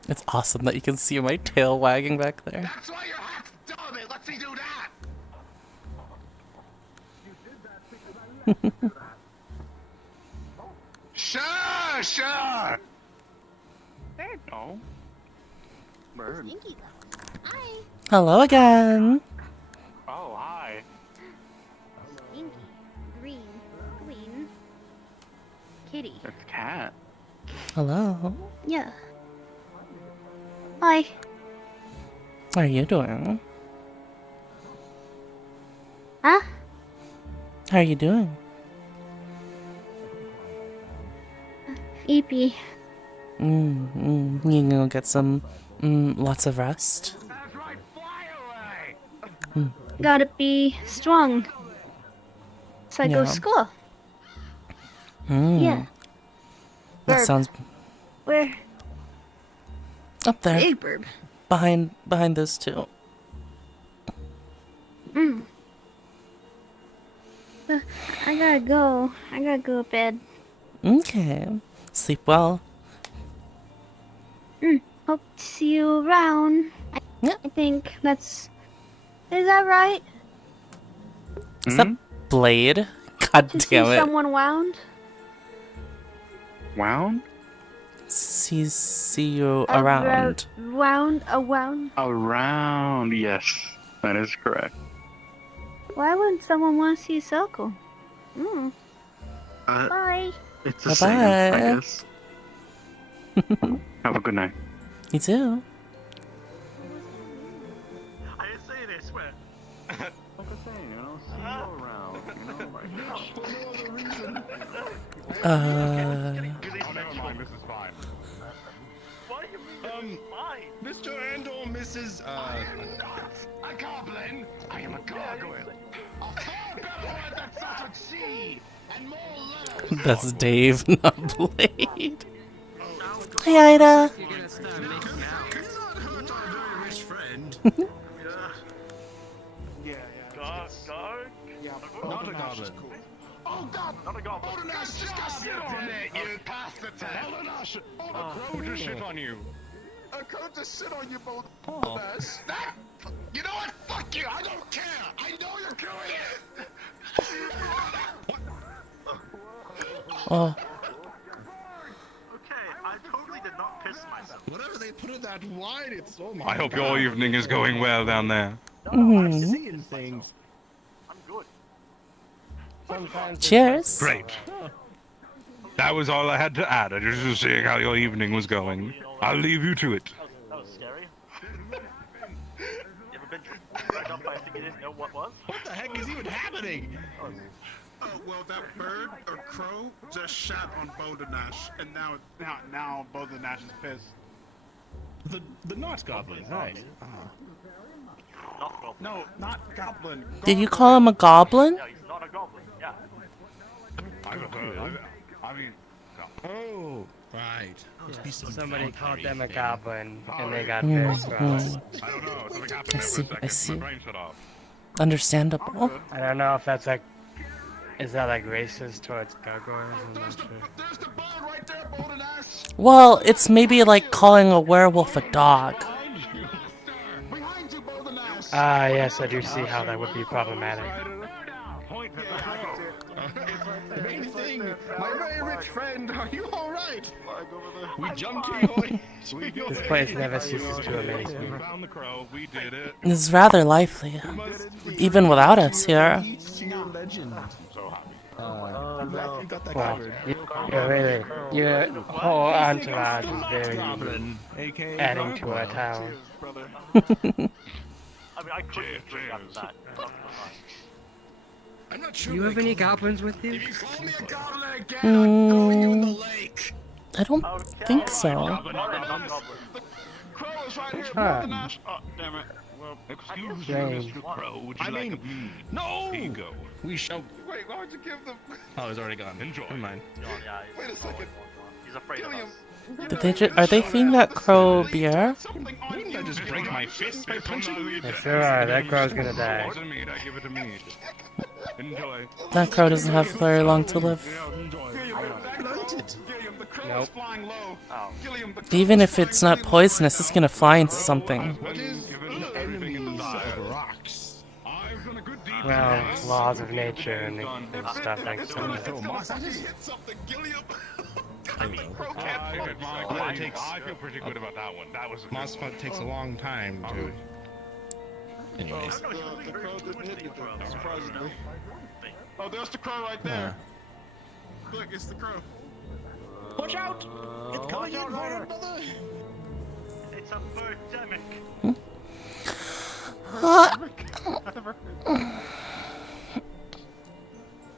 It's awesome that you can see my tail wagging back there. That's why your hat's dumb. It lets me do that. You did that because I let you do that. Sure. There. No. Bird. Hi. Hello again. Oh, hi. Stinky. Green. Queen. Kitty. It's Cat. Hello. Yeah. Hi. How are you doing? Huh? How are you doing? Eepy. You gonna get some lots of rest? Gotta be strong. So I go Yeah. to school. Yeah. Yeah. That Burp. sounds Where? up there. Big burp. Behind those two. I gotta go. I gotta go to bed. Okay. Sleep well. Hope to see you around. I think that's... Is that right? Is that Blade? God To see damn it. someone wound? Wound? See you around. Wound? A wound? Around, yes. That is correct. Why wouldn't someone want to see a circle? Uh, Bye. It's a Bye-bye. saying, I guess. Have a good night. You too. I didn't say this, where? Like I say, you know, see you around, you know, like... For no other reason. Oh, never mind, this is fine. What do you mean fine? Mr. and or Mrs. I am not a goblin. I am a gargoyle. A far better word that starts with C and more letters. That's Dave, not Blade. Hey, Ida. Guard? Yeah, Not a goblin. Oh god! Not a goblin. Just sit on it, you pass the test. A crow just shit on you. A crow just sit on you both. That? You know what? Fuck you! I don't care! I know you're doing it! Oh. I totally did not piss myself. Whatever they put in that wine, it's so much. I hope your evening is going well down there. I'm seeing things. I'm good. Sometimes Cheers. Great. That was all I had to add. I just was seeing how your evening was going. I'll leave you to it. That was scary. You ever been dragged up by a thing you didn't know what was? What the heck is even happening? Oh, well, that bird or crow just shot on Boulder Nash, and now Boulder Nash is pissed. The North Goblin, right? No, not Goblin. Did you call him a goblin? Yeah, he's not a goblin. Yeah. I mean, oh, right. Somebody called them a goblin, and they got Mm, pissed. mm. I don't know. Something happened I there see, for a I second. see. My brain shut off. Understandable. I don't know if that's like, is that like racist towards gargoyles? I'm not sure. Well, it's maybe like calling a werewolf a dog. Ah, yes, I do see how that would be problematic. The main thing, my very rich friend, are you alright? We jumped to your This place never ceases to amaze me. Found the crow. We did it. It's rather lively, even without us here. Well, your whole entourage is very adding to our town. I mean, I couldn't drink after that. I'm not sure. Do you have any goblins with you? If you call me a goblin again, I'm throwing you in the lake. I don't think so. Crow is right here, Huh. Boulder Nash. Oh, damn it. Well, excuse me, Strange. Mr. Crow. Would you I like mean, a mead? no! Here you go. We shall. Wait, why would you give them? Oh, he's already gone. Enjoy. Never mind. Yeah, Wait a second. He's afraid of us. Did they are they feeding that crow beer? Wouldn't I just break my fist by punching you? Yes, sure are. That crow's gonna die. Wasn't mead, I give it a mead. Enjoy. That crow doesn't have very long to live. Blunted. Nope. Even if it's not poisonous, it's gonna fly into something. What is enemies of rocks? I've done a good deed. Well, laws of nature and stuff like that. I will. I feel pretty good about that one. That was a Moss Hunt takes a long time to. Anyways. The crow didn't hit anything, surprisingly. Oh, there's the crow right there. Look, it's the crow. Watch out! It's coming in, brother! It's a birdemic.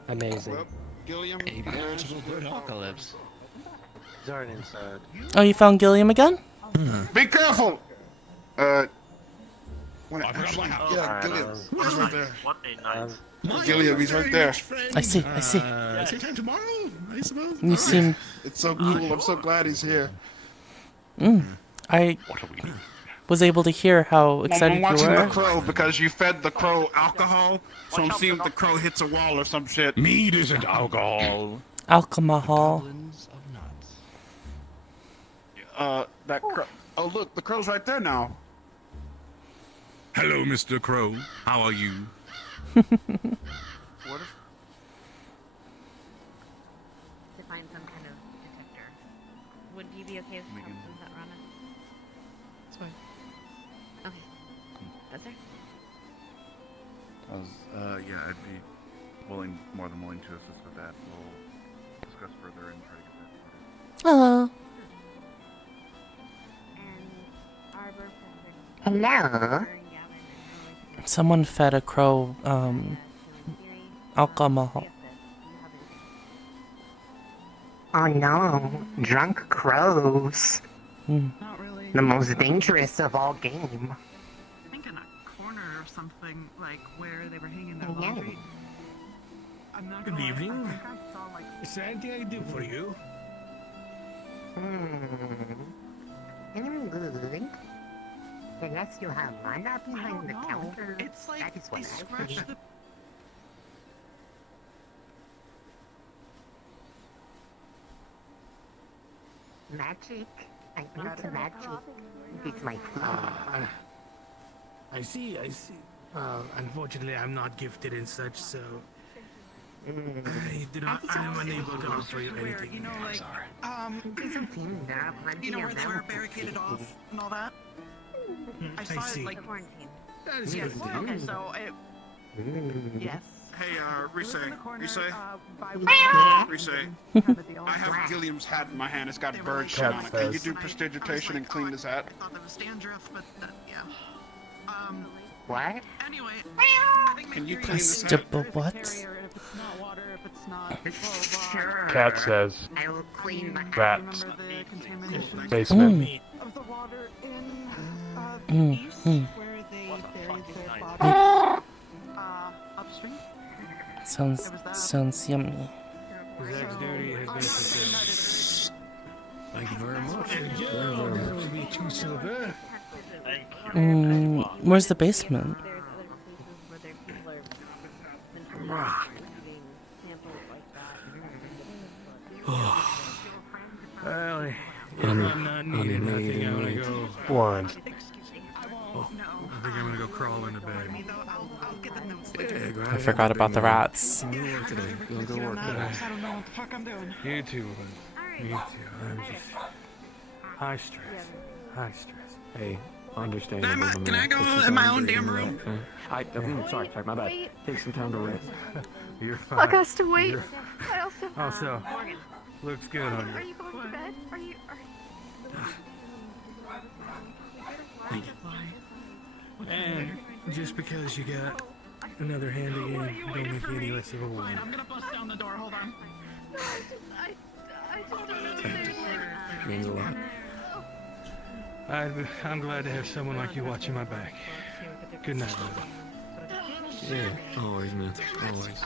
Amazing. Well, Gilliam, A veritable bird apocalypse. Darn inside. Oh, you found Gilliam again? be careful! I forgot my house. Yeah, Gilliam. He's right there. What a night. Gilliam, he's right there. I see, I see. Same time tomorrow, I suppose. You seem... It's so cool. I'm so glad he's here. I was able to hear how excited I'm you watching the were. crow because you fed the crow alcohol, so I'm seeing if the crow hits a wall or some shit. Mead isn't alcohol. Alcohol. Goblins of nuts. That crow. Oh, look, the crow's right there now. Hello, Mr. Crow. How are you? What if... To find some kind of detector. Would you be okay with helping that, Rana? It's fine. Okay. That's there. Yeah, I'd be more than willing to assist with that. We'll discuss further and try to get that sorted. Hello. Hello? Someone fed a crow, alcohol. Oh no, drunk crows. Not really. The most dangerous of all game. I think in a corner or something, like where they were hanging their laundry. I'm not Good gonna lie, evening. I think I saw like. Is there anything I can do for you? Anything good? Unless you have mana behind the counter. It's like that is what they I scratched think. the. Magic. I into magic. It's my I see, I see. Unfortunately, I'm not gifted in such, so I'm unable to offer you anything. You know, like, you know where they were barricaded off and all that? I saw it, like, quarantine. Yes, okay, so it... Yes. Hey, Rise. I have Gilliam's hat in my hand. It's got birds Cat on it. Can you says. do prestidigitation and clean this hat? I thought there was dandruff, but yeah. What? Anyway, I think Can you maybe clean this hat? What? Cat says. I will clean my Rat. the contamination Basement. of the water in Mm. east, Mm. where they buried their bodies upstream. Sounds yummy. Zach's duty has been fulfilled. Thank you very much. Where's the basement? Well, if I'm not needed, I think I'm gonna go. One. I think I'm gonna go crawl into bed. I forgot about the rats. Go work today. Go work today. I don't know what the fuck I'm doing. You too, man. Me too. I'm just high stress. High stress. Hey, understandable. Can I go in my own damn room? Sorry, my bad. Take some time to rest. You're fine. Fuck us to wait. You're- Also, looks good on you. Are you going to bed? Are you? And just because you got another hand again, don't make you any less of a woman. I'm gonna bust down the door. Hold on. I'm glad to have someone like you watching my back. Good night, brother. Yeah, always, man. Always.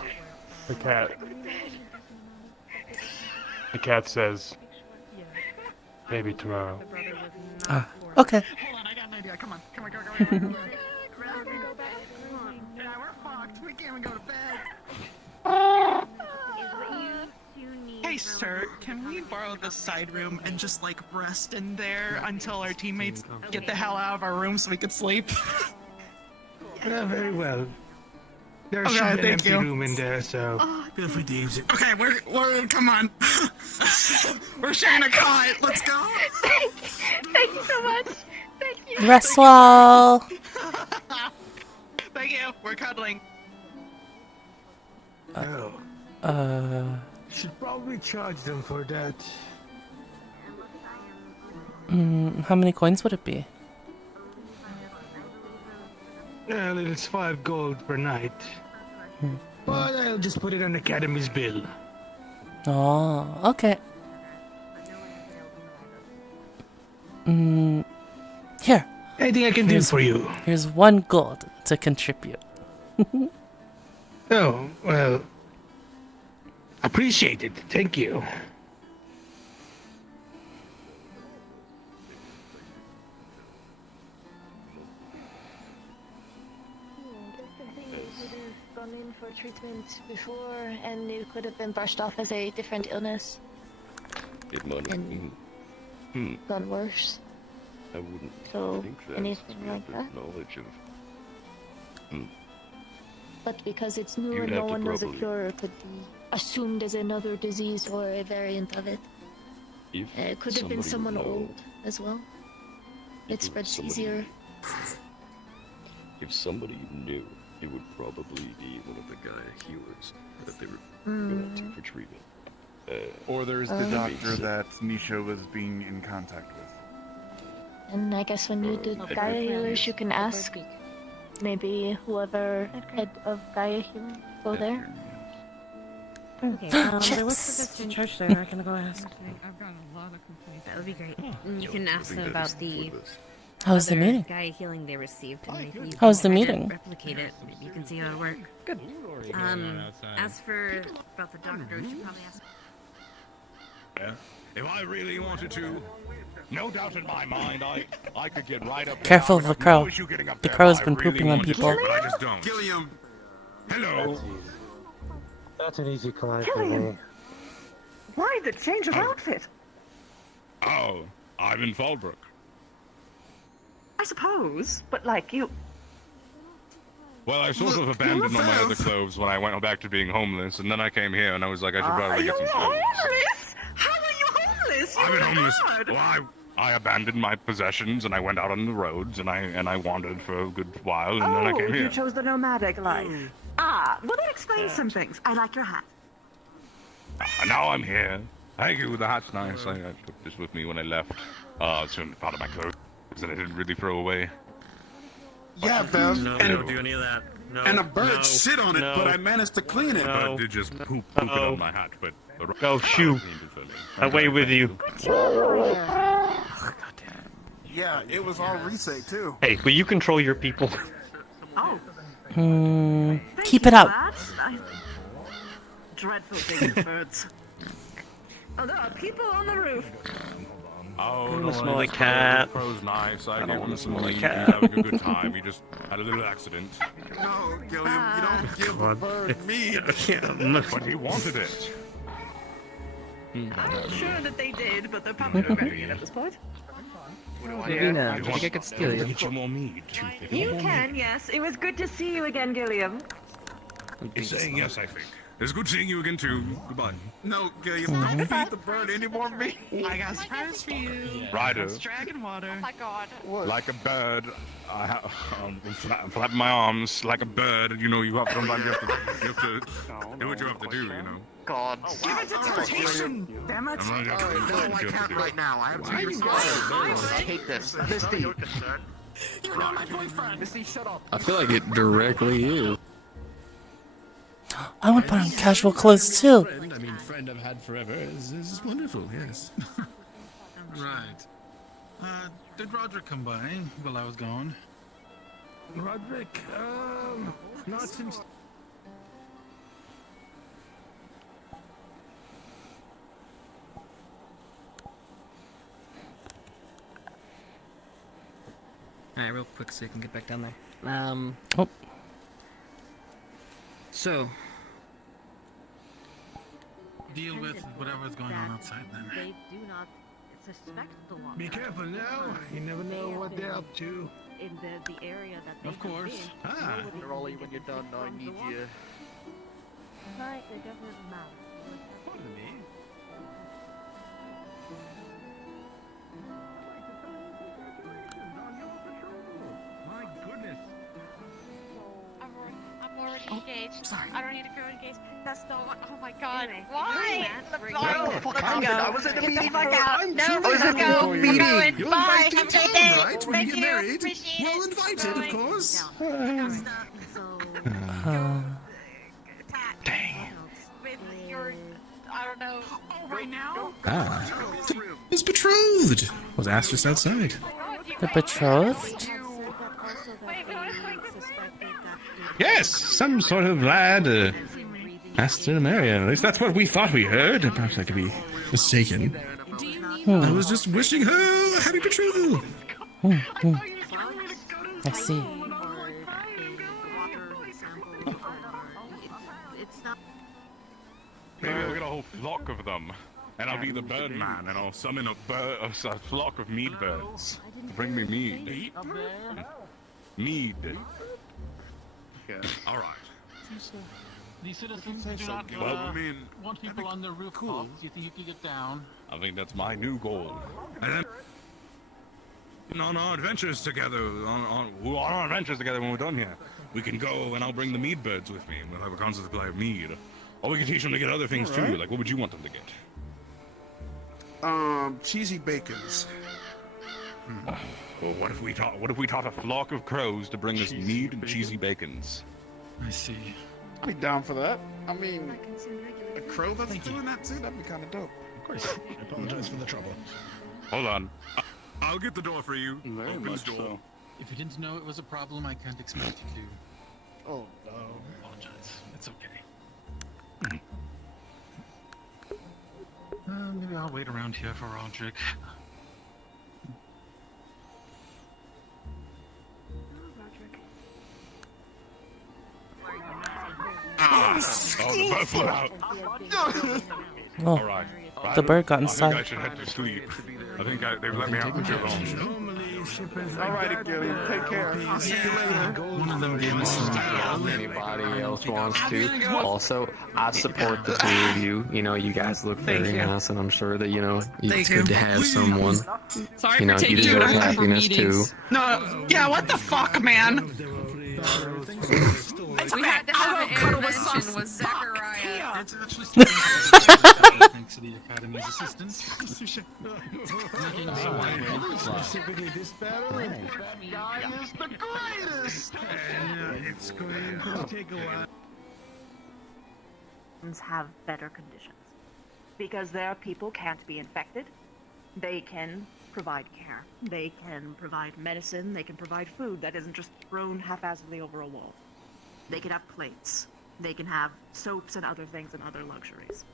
The cat says. Maybe tomorrow. Okay. Hold on, I got an idea. Come on. Yeah, we're fucked. We can't even go to bed. Hey, sir, can we borrow the side room and just, like, rest in there until our teammates get the hell out of our room so we could sleep? Yeah, very well. There's Okay, an thank empty you. room in there, so feel free to use it. Okay, we're come on. We're sharing a cot. Let's go. Thank you so much. Thank you. Rest well. Thank you. We're cuddling. Should probably charge them for that. How many coins would it be? Well, it's 5 gold per night. But I'll just put it on the Academy's bill. Oh, okay. Here. Anything I can do for you? Here's 1 gold to contribute. Oh, well. Appreciate it. Thank you. Gone in for treatment before, and it could have been brushed off as a different illness. It might And have gone worse. I wouldn't So, think that's anything like standard that? knowledge of. But because it's new You'd and have no to one knows a probably- cure, it could be assumed as another disease or a variant of it. If It could have been somebody someone would know, old as well. It if spreads somebody- easier. If somebody knew, it would probably be one of the Gaia healers that they were Hmm. going to for treatment. Or there's the Uh, doctor that Nisha was being in contact with. And I guess when you did Gaia healers, you can ask maybe whoever head of Gaia healing go there. Okay, there was this in church there. I can go ask. I've got a lot of complaints. That would be great. And you can ask them about the How was the other meeting? Gaia healing they received, and maybe you How was can the try to meeting? replicate it. Maybe you can see how it work. Good. As for about the doctor, we should probably ask. Yeah. If I really wanted to, no doubt in my mind, I could get right up there. Careful of the crow. No issue getting up The there crow's if I been really pooping on wanted to, people. but I just don't. Gilliam! Hello! That's an easy climb for Killian. me. Why the change of outfit? Oh, I'm in Fallbrook. I suppose, but like you. Well, I sort of abandoned all my other clothes when I went back to being homeless, and then I came here and I was like, I should probably get some clothes. Homeless? How are you homeless? I've been homeless. Well, I abandoned my possessions and I went out on the roads and I wandered for a good while and then I came here. You chose the nomadic life. Well that explains some things. I like your hat. And now I'm here. Thank you, the hat's nice. I took this with me when I left. It's certainly part of my clothes that I didn't really throw away. Yeah, Bev. No, and, don't do any of that. No, and a bird shit on it, no, but I managed to clean it. The bird did just poop it on my hat, but... Go, shoo. Away with you. Yeah, it was all resay, too. Hey, will you control your people? Keep it up. Dreadful big birds. Oh, there are people on the roof. Oh, no, no, smell like cat. Crow's nice. I don't gave wanna him some smell like meat. cat. He's having a good time. He just had a little accident. No, Gilliam, you don't give a bird meat. But he wanted it. I'm not sure that they did, but they're probably regretting it at this point. Ravina, I think I could steal you. Get you more meat. You can, yes. It was good to see you again, Gilliam. He's saying yes, I think. It's good seeing you again, too. Goodbye. No, Gilliam, don't feed the bird any more meat. I got surprise for you. Ryder. It's dragon water. Oh my god. Like a bird, I'm flapping my arms like a bird. You know, sometimes you have to do what you have to do. You know. God. Give it to temptation. Damn it. I'm not No, I can't right now. I have to use Take this. Misty. You're not my boyfriend. Misty, shut up. I feel like it directly is. I want to put on casual clothes too. Friend, I mean, friend I've had forever. This is wonderful, yes. Right. Did Roderick come by while I was gone? Roderick, not since... Alright, real quick so you can get back down there. Oh. So, Deal with whatever's going on outside then. They do not suspect the one. Be careful now. You never know what they're up to. In the area that they Of course. have been, Rolly, when you're done, I need you. Right, the governor's mouth. Pardon me. My goodness. I'm already engaged. Sorry. I don't need to go engaged. That's not what. Oh my god. Anyway, Why? I was at a meeting. Fuck out. No, I was let's at a go. meeting. We're going. You're Bye. invited Have a to great town, day. right? When Thank you get you. married. Appreciate Well it. invited, Bye. of course. Dang. With your, I don't know. Oh, right now? He's betrothed. Was asked just outside. The betrothed? Yes, some sort of lad asked her to marry her. At least that's what we thought we heard. Perhaps I could be mistaken. I was just wishing her a happy betrothal. I see. Maybe I'll get a whole flock of them, and I'll be the Birdman, and I'll summon a flock of mead birds to bring me mead. Mead. All right. These citizens do not want people on their rooftops. You think you could get down? I think that's my new goal. And then, on our adventures together, on our adventures together when we're done here, we can go and I'll bring the mead birds with me, and we'll have a constant supply of mead. Or we can teach them to get other things too. Like, what would you want them to get? Cheesy bacons. Well, what if we taught a flock of crows to bring us mead and cheesy bacons? I see. I'd be down for that. I mean, a crow that's doing that too? That'd be kind of dope. Of course. I apologize for the trouble. Hold on. I'll get the door for you. Open the door. So. If you didn't know it was a problem, I can't expect you to. Oh no. Apologize. It's okay. Maybe I'll wait around here for Roderick. The bird flew out. Oh, All right. the bird got I think I inside. should head to sleep. I think they've let me out for too long. Normally Alright, Gillian, take care. I'll see you later. One of them gave us some If anybody else wants to. Also, I support the two of you. You know, you guys look very nice, and I'm sure that, you know, it's good to have someone. Sorry You know, for you taking you deserve to happiness too. No, yeah, what the fuck, man? We had to have an intervention with Zachariah. It's actually thanks to the Academy's assistance. Specifically this battle, that guy is the greatest! And it's going to take a while. Have better conditions. Because their people can't be infected. They can provide care. They can provide medicine. They can provide food that isn't just thrown haphazardly over a wall. They can have plates. They can have soaps and other things and other luxuries.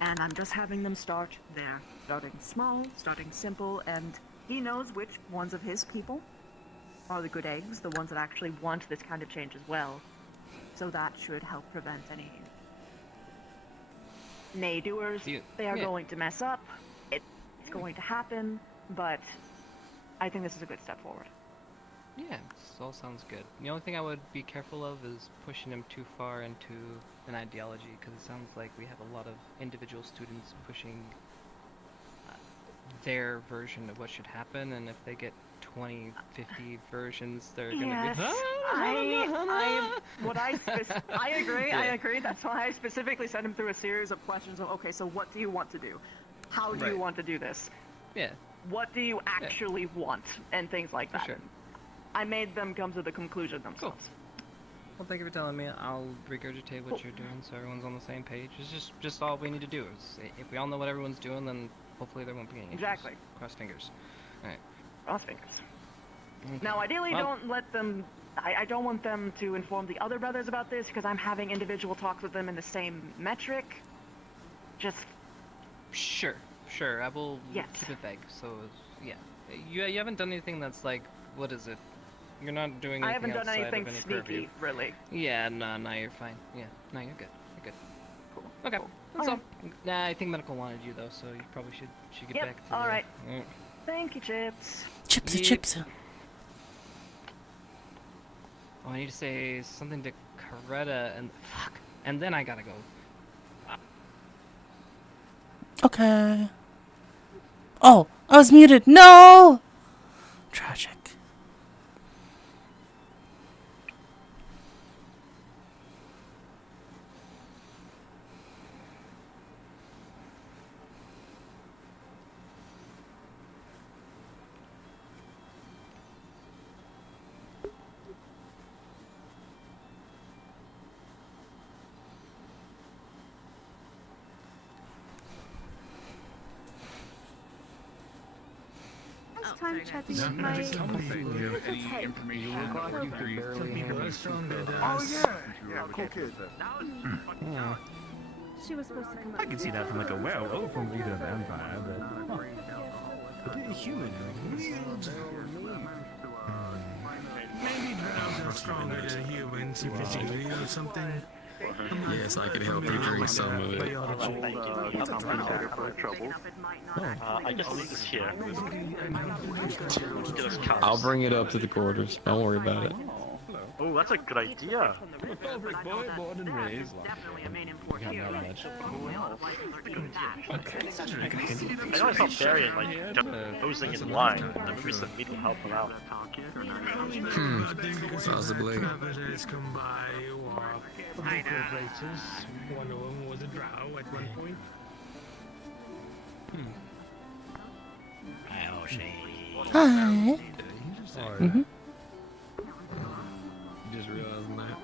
And I'm just having them start there. Starting small, starting simple, and he knows which ones of his people are the good eggs, the ones that actually want this kind of change as well. So that should help prevent any nay-doers. They are going to mess up. It's going to happen, but I think this is a good step forward. Yeah, this all sounds good. The only thing I would be careful of is pushing him too far into an ideology, because it sounds like we have a lot of individual students pushing their version of what should happen, and if they get 20, 50 versions, they're gonna be. I agree. I agree. That's why I specifically sent him through a series of questions of, okay, so what do you want to do? How do you want to do this? Yeah. What do you actually want? And things like that. Sure. I made them come to the conclusion themselves. Well, thank you for telling me. I'll regurgitate what you're doing so everyone's on the same page. It's just all we need to do. Is if we all know what everyone's doing, then hopefully there won't be any issues. Exactly. Cross fingers. All right. Cross fingers. Okay. Now, ideally, don't let them. I don't want them to inform the other brothers about this because I'm having individual talks with them in the same metric. Just. Sure. I will keep it vague. So, yeah. You haven't done anything that's like, what is it? You're not doing anything I haven't done outside anything of any sneaky, purview. really. Yeah, no, you're fine. Yeah, no, you're good. You're good. Cool. Okay, Cool. that's all. Nah, I think medical wanted you though, so you probably should get back to. All right. Yeah. Thank you, Chips. Chips. Oh, I need to say something to Coretta and and then I gotta go. Okay. Oh, I was muted. No! Tragic. Time chatting with my. Any information? Oh yeah, cool kid. She was supposed to come I can see that from like a werewolf from even a vampire, but a human. Maybe drows are stronger than humans physically or something. Yes, I can help you drink some of it. I guess this is here. I'll bring it up to the quarters. Don't worry about it. Oh, that's a good idea. Born and raised. I know I saw Barry like posing in line, and maybe some meat will help him out. Possibly. One of them was a drow at one point. Hi. Mm-hmm. Just realizing that.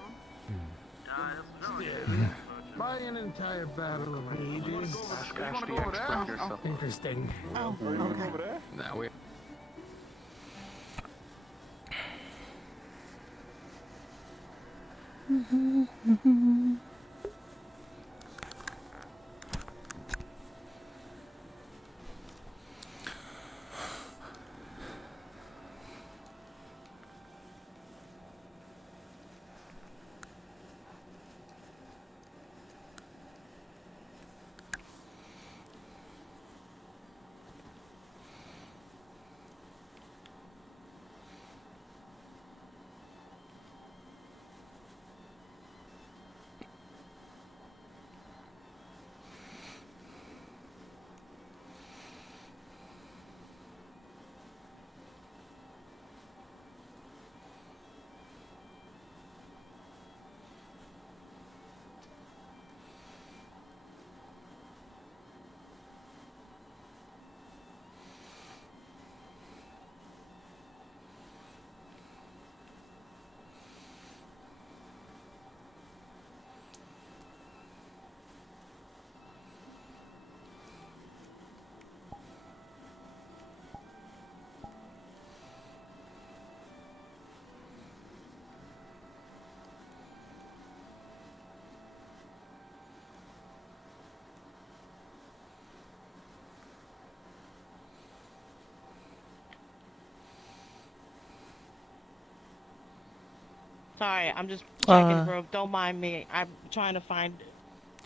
By an entire battle of ages. Interesting. Oh, okay. Now we. sorry. I'm just checking, bro. Don't mind me. I'm trying to find.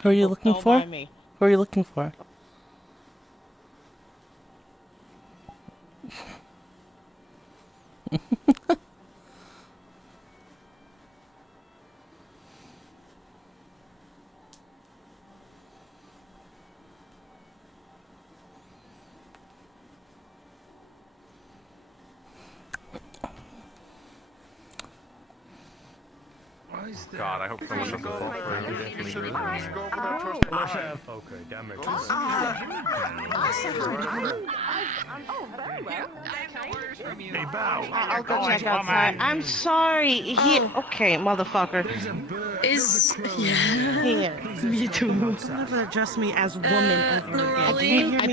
Who are you looking Don't for? mind me. Who are you looking for? God, I hope someone doesn't fall for it. Okay, damn it. Hey, Bow. I'll go check outside. I'm sorry. Here. Okay, motherfucker. Here. Me too. Don't ever address me as woman ever again. I've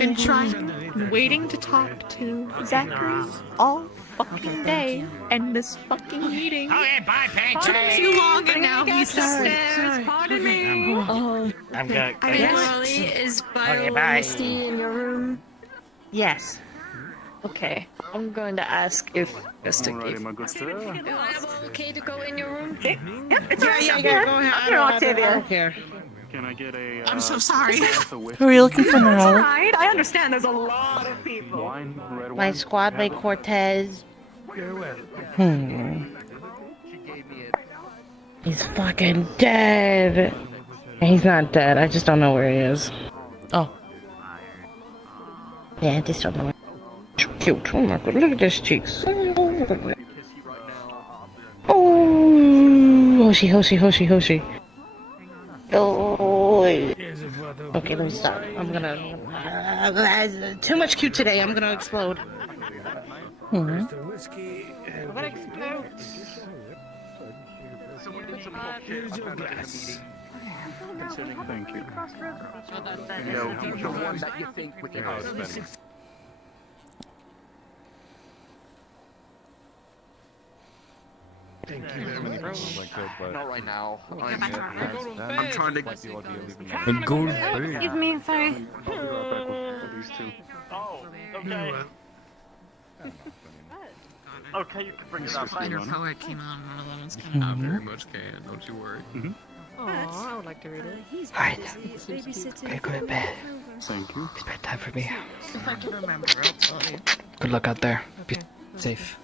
been waiting to talk to Zachary all fucking day, and this fucking meeting took too long, and now he's upstairs. Pardon me. I'm good. Is Bio in your room? Yes. Okay. I'm going to ask if Alrighty, my good sir. Am I okay to go in your room? It's alright. Go ahead. I'm here, Octavia. I don't care. Can I get a? I'm so sorry. Who are you looking for, It's Natalie? alright. I understand. There's a lot of people. Wine, red My wine. squad mate Cortez. He's fucking dead. He's not dead. I just don't know where he is. Oh. Yeah, I just don't know where. Cute. Oh my god, look at his cheeks. Oh, Hoshi. Oh. Okay, let me stop. I'm gonna. Too much cute today. I'm gonna explode. Mm-hmm. I'm gonna explode. Here's your glass. Thank you. The one that you think with your husband. Thank you very many problems I could, but Not right now. I'm trying to. And go to bed. Excuse me, sorry. These two. Oh, okay. Okay, you can bring it up. Peter Poet came on one of them. It's kind I very much can, don't you worry. Oh, I would like to read it. Alright. Okay, go to bed. Thank you. It's bedtime for me. If I can remember, I'll tell you. Good luck out there. Be Okay. safe.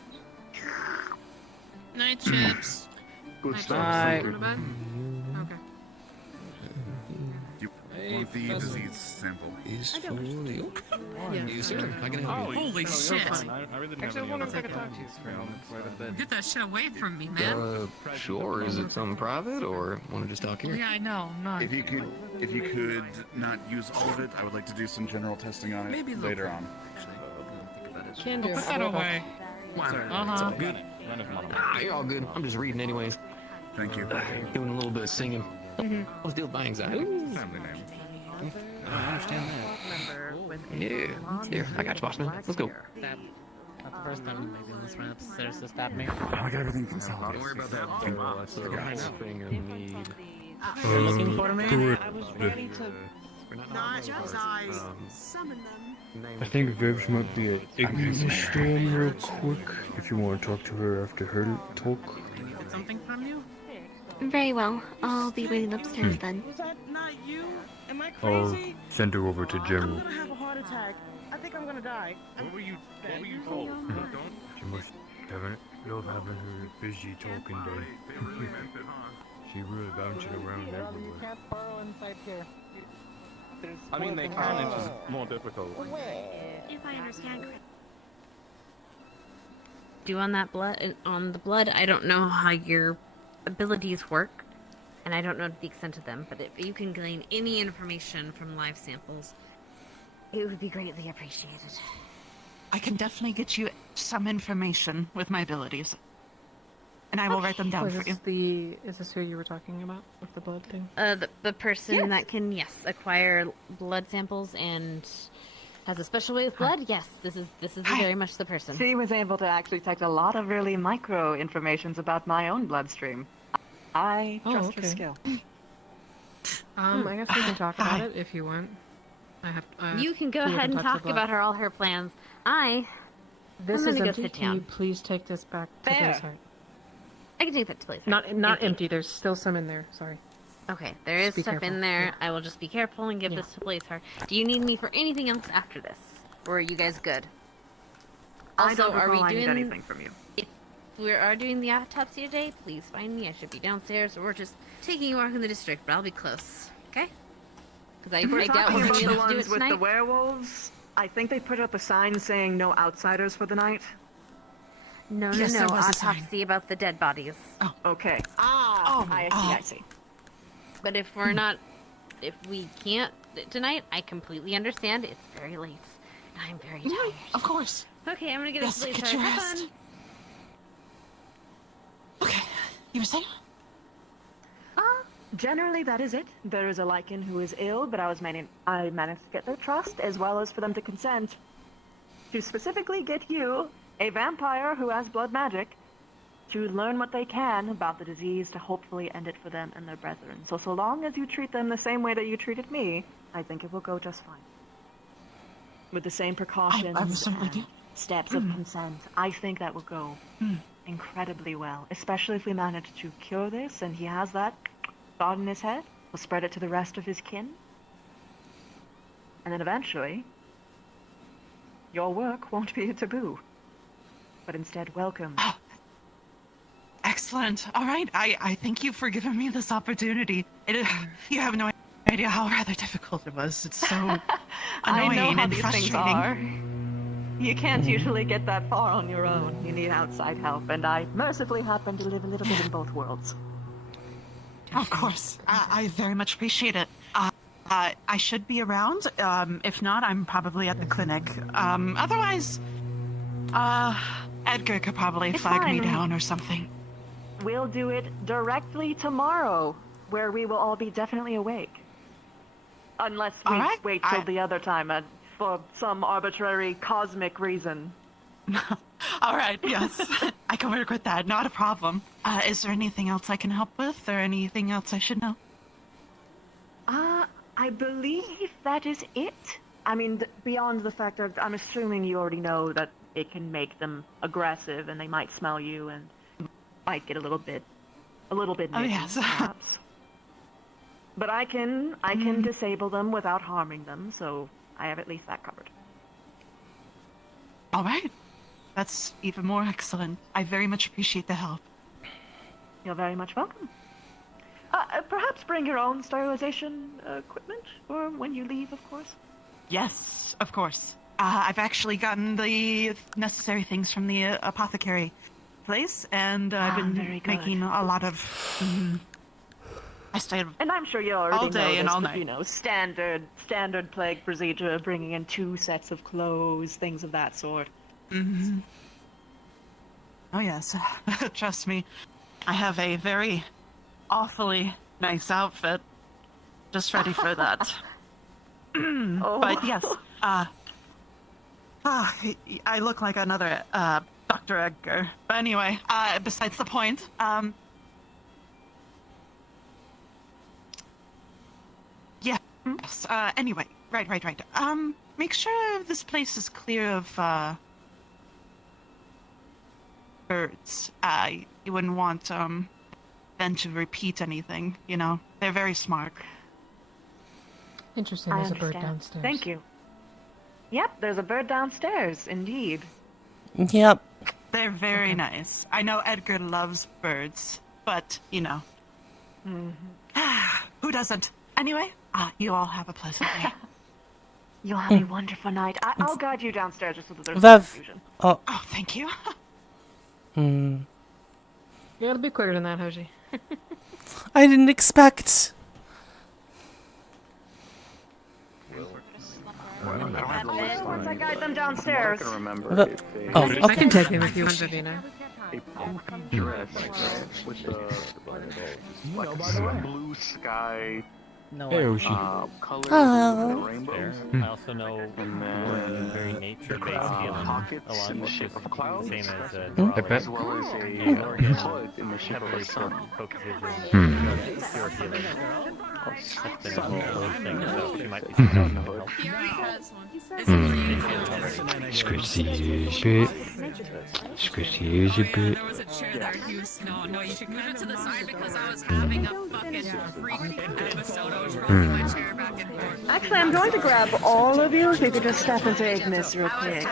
Night, Chips. Good Night, stuff. Bye. Thank you. Go to bed? Okay. You want the disease sample? He's for you. Yeah. You, sir. I can help you. Holy shit. I really didn't have Actually, I any wonder other if I could talk to you quite a bit. Get that shit away from me, man. Sure. Is it something private, or want to just talk here? Yeah, I know. I'm not. If you could not use all of it, I would like to do some general testing on it Maybe later on. Can do. Put that away. It's good. You're all good. I'm just reading anyways. Thank you. Doing a little bit of singing. Let's deal with my anxiety. Family name. I understand that. Yeah. Here, I got you, boss man. Let's go. Not the first time you made this run upstairs to stop me. I got everything consolidated. Don't worry about that. That's the last thing I need. You're looking for me? I was ready to not die. Summon them. I think Viv's might be at Iggy's storm real quick, if you want to talk to her after her talk. Get something from you? Very well. I'll be waiting upstairs then. Was that not you? Am I I'll crazy? send her over to I'm General. gonna have a heart attack. I think I'm gonna die. What were you told? She must love having her busy talking day. She really bouncing around everywhere. can't borrow inside here. I mean, they can, it's just more difficult. If I understand correctly. Do on that blood, on the blood, I don't know how your abilities work, and I don't know the extent of them, but if you can glean any information from live samples, it would be greatly appreciated. I can definitely get you some information with my abilities. And I will write them down for you. Is this who you were talking about with the blood thing? The person that can, yes, acquire blood samples and has a special way with blood, yes, this is very much the person. She was able to actually detect a lot of really micro informations about my own bloodstream. I trust her skill. I guess we can talk about it if you want. You can go ahead and talk about all her plans. This I'm is gonna go empty. sit Can you down. please take this back to Fair. the site? I can take that to place. Not empty. There's still some in there. Sorry. Okay, there is Be stuff careful. in there. Yeah. I will just be careful and give this to Blazer. Do you need me for anything else after this? Or are you guys good? I Also, don't are we recall I need doing anything from you. If we are doing the autopsy today, please find me. I should be downstairs, or we're just taking a walk in the district, but I'll be close. Okay? Because I We're doubt talking we're about gonna be the able to do ones it with the tonight. werewolves. I think they put up a sign saying no outsiders for the night. No, Yes, no, there no. was a sign. Autopsy about the dead bodies. Oh, okay. I see. But if we're not, if we can't tonight, I completely understand. It's very late, and I'm very tired. Of course. Okay, I'm gonna get Yes, a sleep. get your Have rest. fun. You were saying? Generally, that is it. There is a Lycan who is ill, but I managed to get their trust, as well as for them to consent to specifically get you, a vampire who has blood magic, to learn what they can about the disease to hopefully end it for them and their brethren. So long as you treat them the same way that you treated me, I think it will go just fine. With the same precautions I will certainly and do. steps of consent, I think that will go incredibly well, especially if we manage to cure this and he has that thought in his head. We'll spread it to the rest of his kin. And then eventually, your work won't be a taboo, but instead welcome. Excellent. All right. I thank you for giving me this opportunity. You have no idea how rather difficult it was. It's so annoying I know how and these frustrating. things are. You can't usually get that far on your own. You need outside help, and I mercifully happen to live a little bit in both worlds. Of course. I very much appreciate it. I should be around. If not, I'm probably at the clinic. Otherwise, Edgar could probably It's flag me fine. down or something. We'll do it directly tomorrow, where we will all be definitely awake. Unless we All right. wait till the other time for some arbitrary cosmic reason. All right, yes. I can work with that. Not a problem. Is there anything else I can help with, or anything else I should know? I believe that is it. I mean, beyond the fact that I'm assuming you already know that it can make them aggressive and they might smell you and might get a little bit Oh, nippy, yes. perhaps. But I can disable them without harming them, so I have at least that covered. All right. That's even more excellent. I very much appreciate the help. You're very much welcome. Perhaps bring your own sterilization equipment, or when you leave, of course. Yes, of course. I've actually gotten the necessary things from the apothecary place, and I've very been good. making a lot of... I stayed And I'm sure you already all day know and this, all but, night. you know, standard plague procedure, bringing in 2 sets of clothes, things of that sort. Mm-hmm. Oh, yes. Trust me. I have a very awfully nice outfit. Just ready for that. But yes, I look like another Dr. Edgar. But anyway, besides the point, yes, anyway, right. Make sure this place is clear of, birds. You wouldn't want, them to repeat anything, you know? They're very smart. Interesting, I there's a bird understand. downstairs. Thank you. Yep, there's a bird downstairs, indeed. Yep. They're very nice. I know Edgar loves birds, but, you know. Who doesn't? Anyway, you all have a pleasant day. You'll have a wonderful night. I'll guide you downstairs just so that there's no Vev. confusion. Oh. Oh, thank you. Hmm. You gotta be quicker than that, Hoji. I didn't expect. Once I guide them downstairs. I can remember But- if they oh, I okay. can take him if you want, Viviana. a pumpkin dress with the like blue sky colors and rainbows. I also know And very nature-based feeling pockets along in the with shape this, of clouds, same as as well as a hood in the shape of a sun. focuses on pure healing. That's been a whole thing, so she might be something that will help. It's good to see you. Shit. bits, because he is a bit... There was a chair there. He was no. You should move it to the side because I was having a fucking freak episode. I was rocking my chair back and forth. Actually, I'm going to grab all of you if you could just step into Ignis real quick.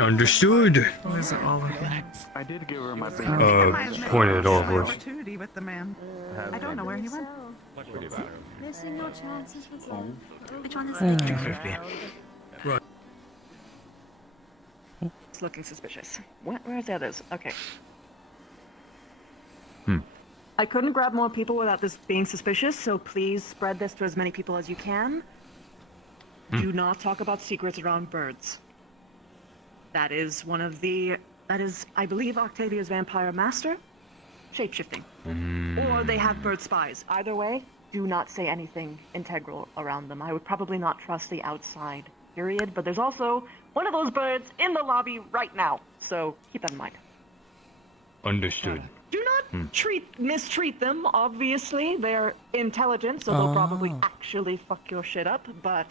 Understood. Where's all of you? I did give her my Pointed outwards. Opportunity with the man. I don't know where he went. Missing no chances with love. Which one is Mm. it? 250. Right. It's looking suspicious. Where's the others? Okay. I couldn't grab more people without this being suspicious, so please spread this to as many people as you can. Do not talk about secrets around birds. That is one of the... That is, I believe, Octavia's vampire master. Shapeshifting. Or they have bird spies. Either way, do not say anything integral around them. I would probably not trust the outside, period. But there's also one of those birds in the lobby right now, so keep that in mind. Understood. Do not mistreat them, obviously. They're intelligent, so they'll probably actually fuck your shit up, but...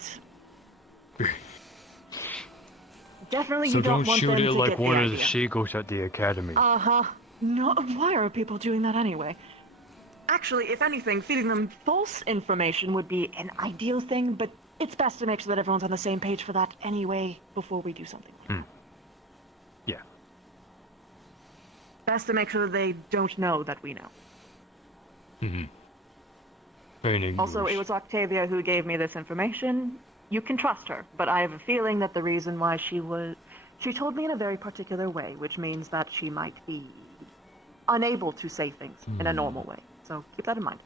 Definitely So you don't don't want shoot them it to like get one the of the idea. seagulls at the academy. Uh-huh. No, why are people doing that anyway? Actually, if anything, feeding them false information would be an ideal thing, but it's best to make sure that everyone's on the same page for that anyway before we do something. Yeah. Best to make sure that they don't know that we know. Also, it was Octavia who gave me this information. You can trust her, but I have a feeling that the reason why she told me in a very particular way, which means that she might be unable to say things in a normal way. So keep that in mind.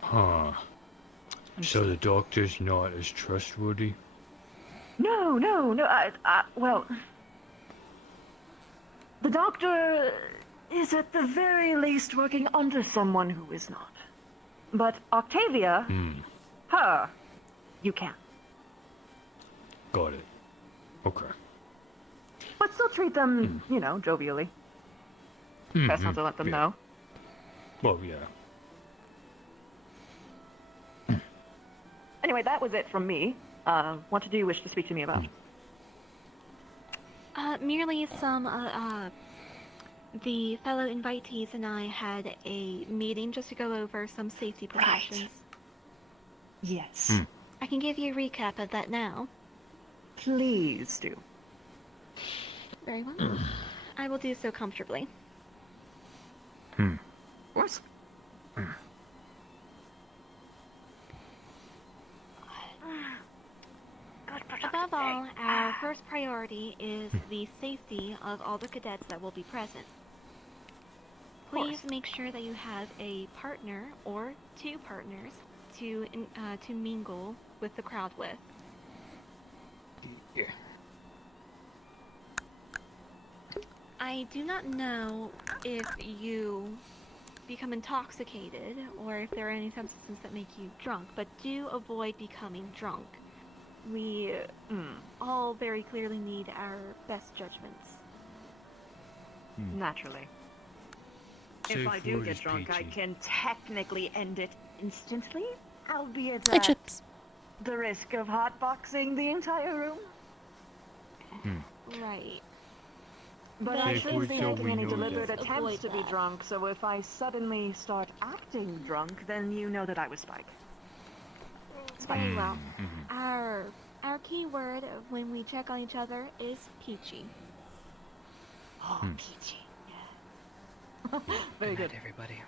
Huh. So the doctor's not as trustworthy? No. Well, the doctor is at the very least working under someone who is not. But Octavia, her, you can. Got it. Okay. But still treat them, you know, jovially. Best not to let them know. Well, yeah. Anyway, that was it from me. What do you wish to speak to me about? Merely some, the fellow invitees and I had a meeting just to go over some safety precautions. Yes. I can give you a recap of that now. Please do. Very well. I will do so comfortably. Of course. Above all, our first priority is the safety of all the cadets that will be present. Please make sure that you have a partner or two partners to mingle with the crowd with. Yeah. I do not know if you become intoxicated or if there are any substances that make you drunk, but do avoid becoming drunk. We all very clearly need our best judgments. Naturally. If I do get drunk, I can technically end it instantly, albeit at the risk of hotboxing the entire room. Right. But I shouldn't be making any deliberate attempts to be drunk, so if I suddenly start acting drunk, then you know that I was Spike. Very well. Our key word when we check on each other is peachy. Oh, peachy. Very good, everybody.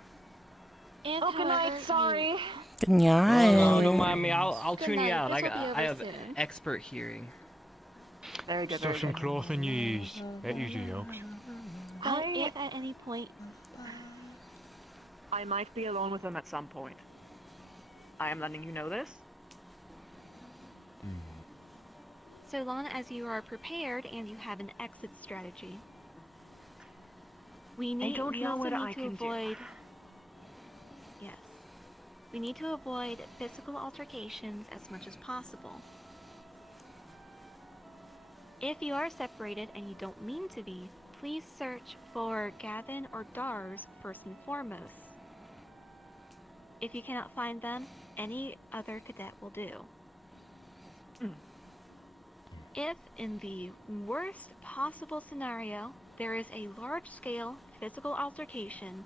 Oh, good night. Sorry. Good night. No, don't mind me. I'll Good tune you night. out. This will be I have over soon. expert hearing. Very good. Stuff some cloth in your ears. That usually helps. But if at any point I might be alone with them at some point. I am letting you know this. so long as you are prepared and you have an exit strategy. We I don't know also what need I to can do. avoid. Yes. We need to avoid physical altercations as much as possible. If you are separated and you don't mean to be, please search for Gavin or Dars first and foremost. If you cannot find them, any other cadet will do. If, in the worst possible scenario, there is a large-scale physical altercation,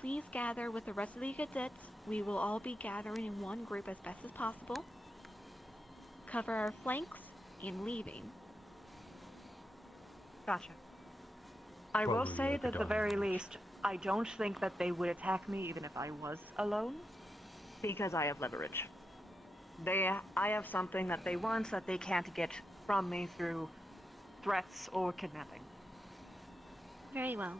please gather with the rest of the cadets. We will all be gathering in one group as best as possible. Cover our flanks and leaving. Gotcha. I will Probably say like a that at the very least, I don't think that they would attack me even if I was alone, because I have leverage. I have something that they want that they can't get from me through threats or kidnapping. Very well.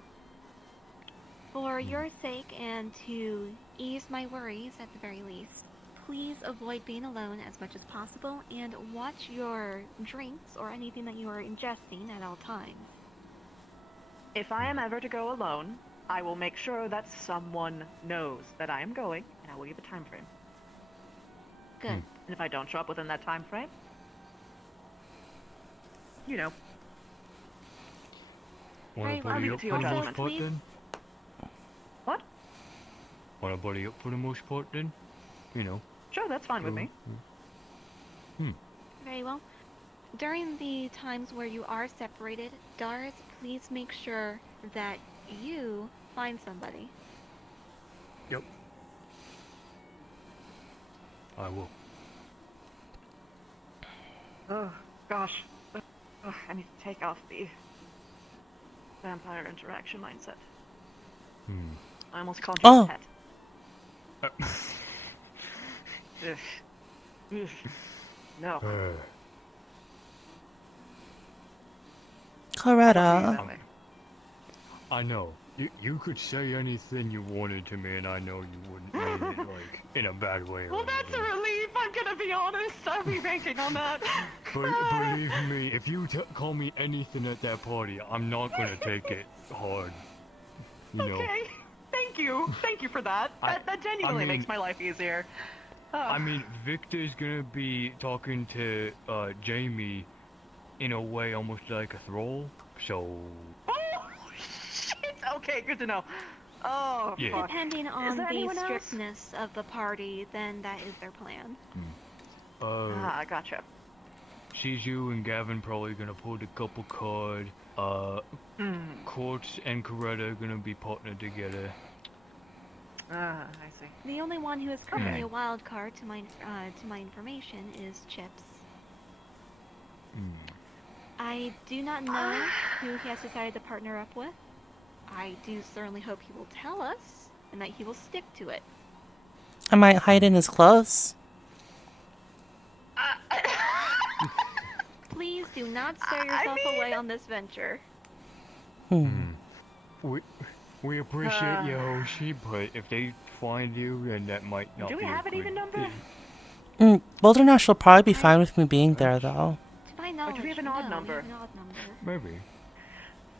For your sake and to ease my worries at the very least, please avoid being alone as much as possible and watch your drinks or anything that you are ingesting at all times. If I am ever to go alone, I will make sure that someone knows that I am going, and I will give a time frame. Good. And if I don't show up within that time frame, you know. Wanna I'll buddy leave up it to for your the most judgment. part then? What? Wanna buddy up for the most part then? You know. Sure, that's fine with me. Very well. During the times where you are separated, Dars, please make sure that you find somebody. Yep. I will. Oh, gosh. Ugh, I need to take off the vampire interaction mindset. I almost called you a pet. Ugh. Ugh. No. Coretta. I know. You could say anything you wanted to me, and I know you wouldn't mean it, like, in a bad way. Well, that's a relief. I'm gonna be honest. I'll be banking on that. Believe me, if you call me anything at that party, I'm not gonna take it hard. You know. Okay. Thank you. Thank you for that. That genuinely makes my life easier. I mean, Victor's gonna be talking to Jamie in a way almost like a thrall, so... Shit! Okay, good to know. Oh, Yeah. fuck. Depending Is on there the anyone else? strictness of the party, then that is their plan. I gotcha. Sees you and Gavin probably gonna pull a couple card. Quartz and Coretta are gonna be partnered together. I see. The only one who is currently Okay. a wild card to my information is Chips. I do not know who he has decided to partner up with. I do certainly hope he will tell us, and that he will stick to it. I might hide in his clothes. Please do not scare yourself away on this venture. We appreciate you, Hoshi, but if they find you, then that might not Do we be have a an good even number? Wilderness will probably be fine with me being there, though. To my knowledge, do we have an odd number? Maybe.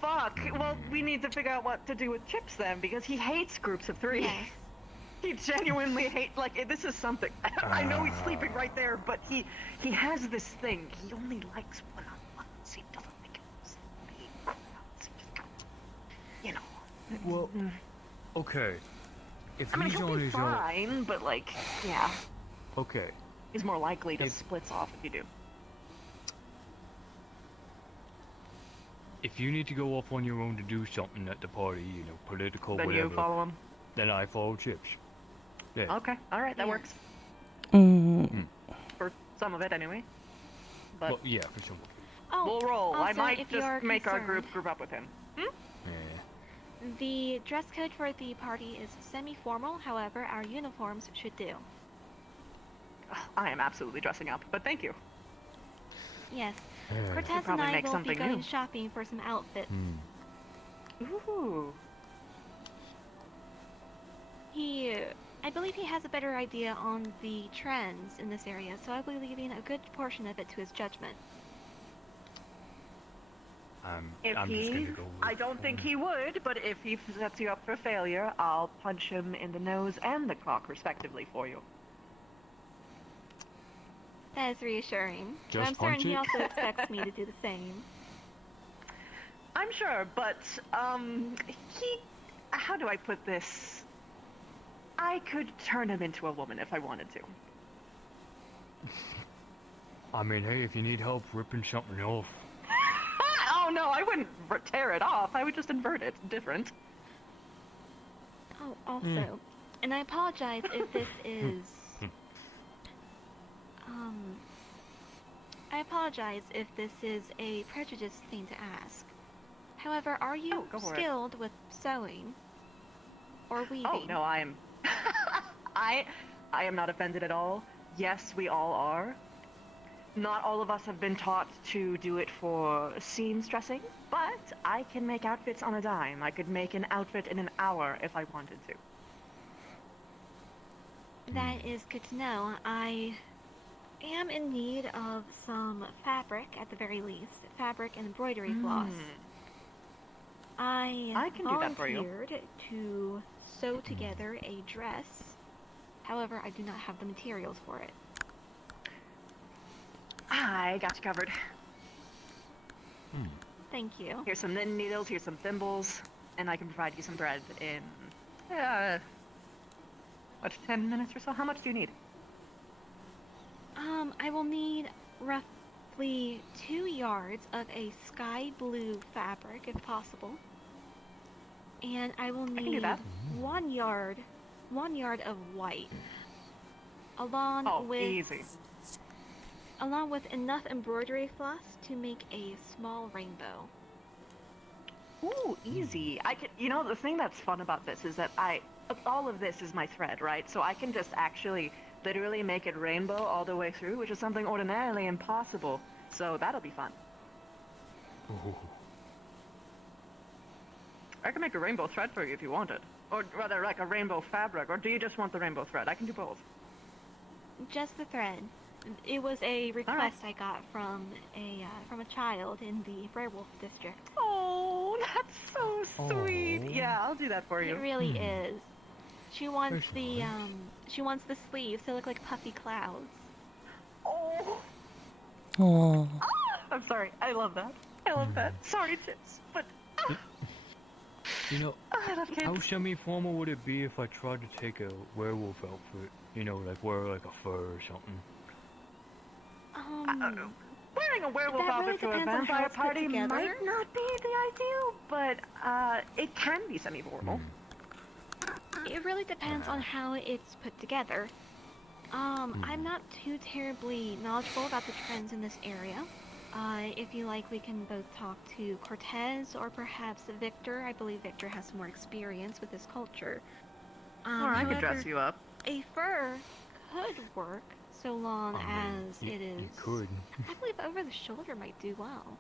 Fuck. Well, we need to figure out what to do with Chips then, because he hates groups of three. Yes. He genuinely hates. Like, this is something. I know he's sleeping right there, but he has this thing. He only likes one-on-ones. He doesn't think it's being crowds. He just, you know. Well, okay. If I mean, he's he'll on be his own, fine, but like, yeah, okay. he's more likely to splits off if you do. If you need to go off on your own to do something at the party, you know, political, Then whatever. you follow him. Then I follow Chips. Yeah. Okay, all right, that works for some of it anyway. But Well, yeah, for some. we'll roll. I also, might if just you're make our concerned- group up with him. The dress code for the party is semi-formal, however, our uniforms should do. I am absolutely dressing up, but thank you. Yes. Should Cortez and probably I make will be something going new. shopping for some outfits. Ooh. I believe he has a better idea on the trends in this area, so I'll be leaving a good portion of it to his judgment. If I'm just gonna go with I don't think he would, but if he sets you up for failure, I'll punch him in the nose and the cock, respectively, for you. That is reassuring. Just And I'm certain punch he it? also expects me to do the same. I'm sure, but, how do I put this? I could turn him into a woman if I wanted to. I mean, hey, if you need help ripping something off. Oh no, I wouldn't tear it off. I would just invert it. Different. Oh, also, and I apologize if this is, I apologize if this is a prejudiced thing to ask. However, are you go for it. skilled with sewing or weaving? Oh no, I am. I am not offended at all. Yes, we all are. Not all of us have been taught to do it for seam stressing, but I can make outfits on a dime. I could make an outfit in an hour if I wanted to. That is good to know. I am in need of some fabric, at the very least. Fabric and embroidery floss. I can do that for you. volunteered to sew together a dress. However, I do not have the materials for it. I got you covered. Thank you. Here's some knitting needles, here's some thimbles, and I can provide you some thread in, 10 minutes or so? How much do you need? I will need roughly 2 yards of a sky blue fabric, if possible. And I will can do need that. 1 yard of white. Along with enough embroidery floss to make a small rainbow. Ooh, easy. I can, you know, the thing that's fun about this is that all of this is my thread, right? So I can just actually literally make it rainbow all the way through, which is something ordinarily impossible. So that'll be fun. I can make a rainbow thread for you if you want it. Or rather, like a rainbow fabric. Or do you just want the rainbow thread? I can do both. Just the thread. It was a request I got from a child in the Werewolf district. Oh, that's so sweet. Yeah, I'll do that for you. It really is. She wants the sleeves to look like puffy clouds. Oh. Oh. I'm sorry. I love that. I love that. Sorry, Chips, but You know, I love kids. how semi-formal would it be if I tried to take a werewolf outfit? You know, like wear like a fur or something. Wearing a werewolf That really outfit to a depends on how vampire it's put party together. might not be the ideal, but it can be semi-formal. It really depends on how it's put together. I'm not too terribly knowledgeable about the trends in this area. If you like, we can both talk to Cortez or perhaps Victor. I believe Victor has more experience with this culture. Or I could dress however, you up. A fur could work, so long as it is... You could. I believe over the shoulder might do well.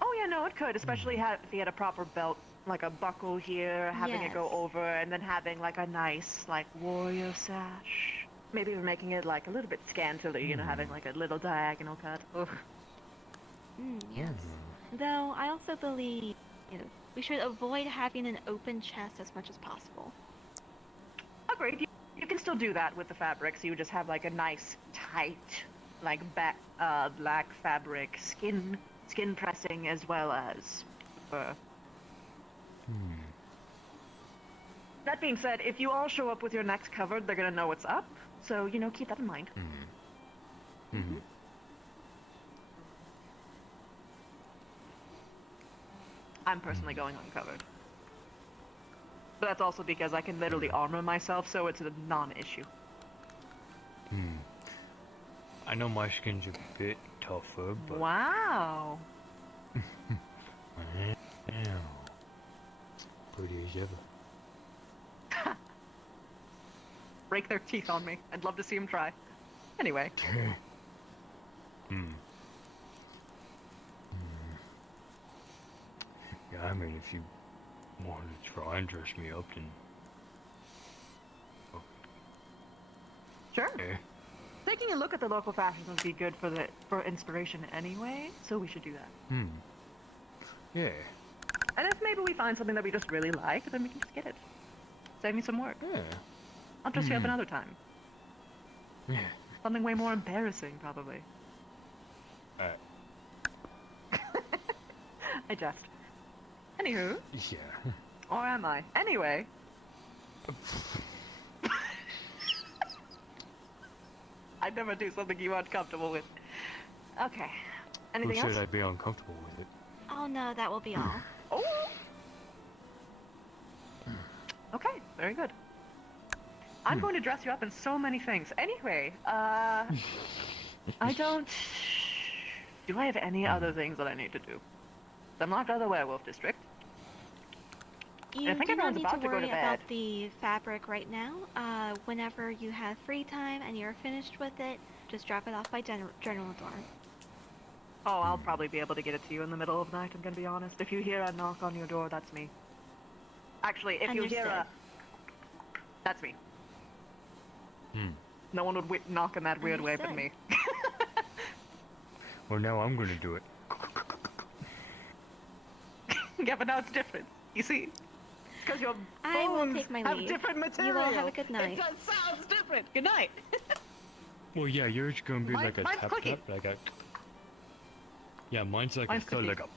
Oh yeah, no, it could, especially if you had a proper belt, like a buckle here, having it go Yes. over, and then having like a nice, like, warrior sash. Maybe even making it like a little bit scantily, you know, having like a little diagonal cut. Ugh. Yes. Though I also believe we should avoid having an open chest as much as possible. Agreed. You can still do that with the fabric, so you just have like a nice, tight, like black fabric, skin pressing as well as fur. That being said, if you all show up with your necks covered, they're gonna know what's up. So, you know, keep that in mind. I'm personally going uncovered. But that's also because I can literally armor myself, so it's a non-issue. I know my skin's a bit tougher, but... Wow! Damn. Pretty as ever. Break their teeth on me. I'd love to see them try. Anyway. Yeah, I mean, if you wanted to try and dress me up, then... Sure. Okay. Taking a look at the local fashions would be good for inspiration anyway, so we should do that. Yeah. And if maybe we find something that we just really like, then we can just get it. Save me some work. Yeah. I'll dress you up another time. Yeah. Something way more embarrassing, probably. I jest. Anywho. Yeah. Or am I? Anyway. I'd never do something you aren't comfortable with. Okay. Anything Who else? said I'd be uncomfortable with it? Oh no, that will be all. Oh. Okay, very good. I'm going to dress you up in so many things. Anyway, I don't... Do I have any other things that I need to do? I'm locked out of the werewolf district. You I think do not everyone's need about to to go worry to bed. about the fabric right now. Whenever you have free time and you're finished with it, just drop it off by general door. Oh, I'll probably be able to get it to you in the middle of the night, I'm gonna be honest. If you hear a knock on your door, that's me. Actually, if you hear a... That's me. No one would knock in that weird way but me. Well, now I'm gonna do it. Yeah, but now it's different. You see? Because your I will bones take my have leave. different You material. all have a good night. It just sounds different. Good night. Well, yeah, yours gonna be like a mine's tap clicking. tap, like a. Yeah, mine's like Mine's a thud, like a.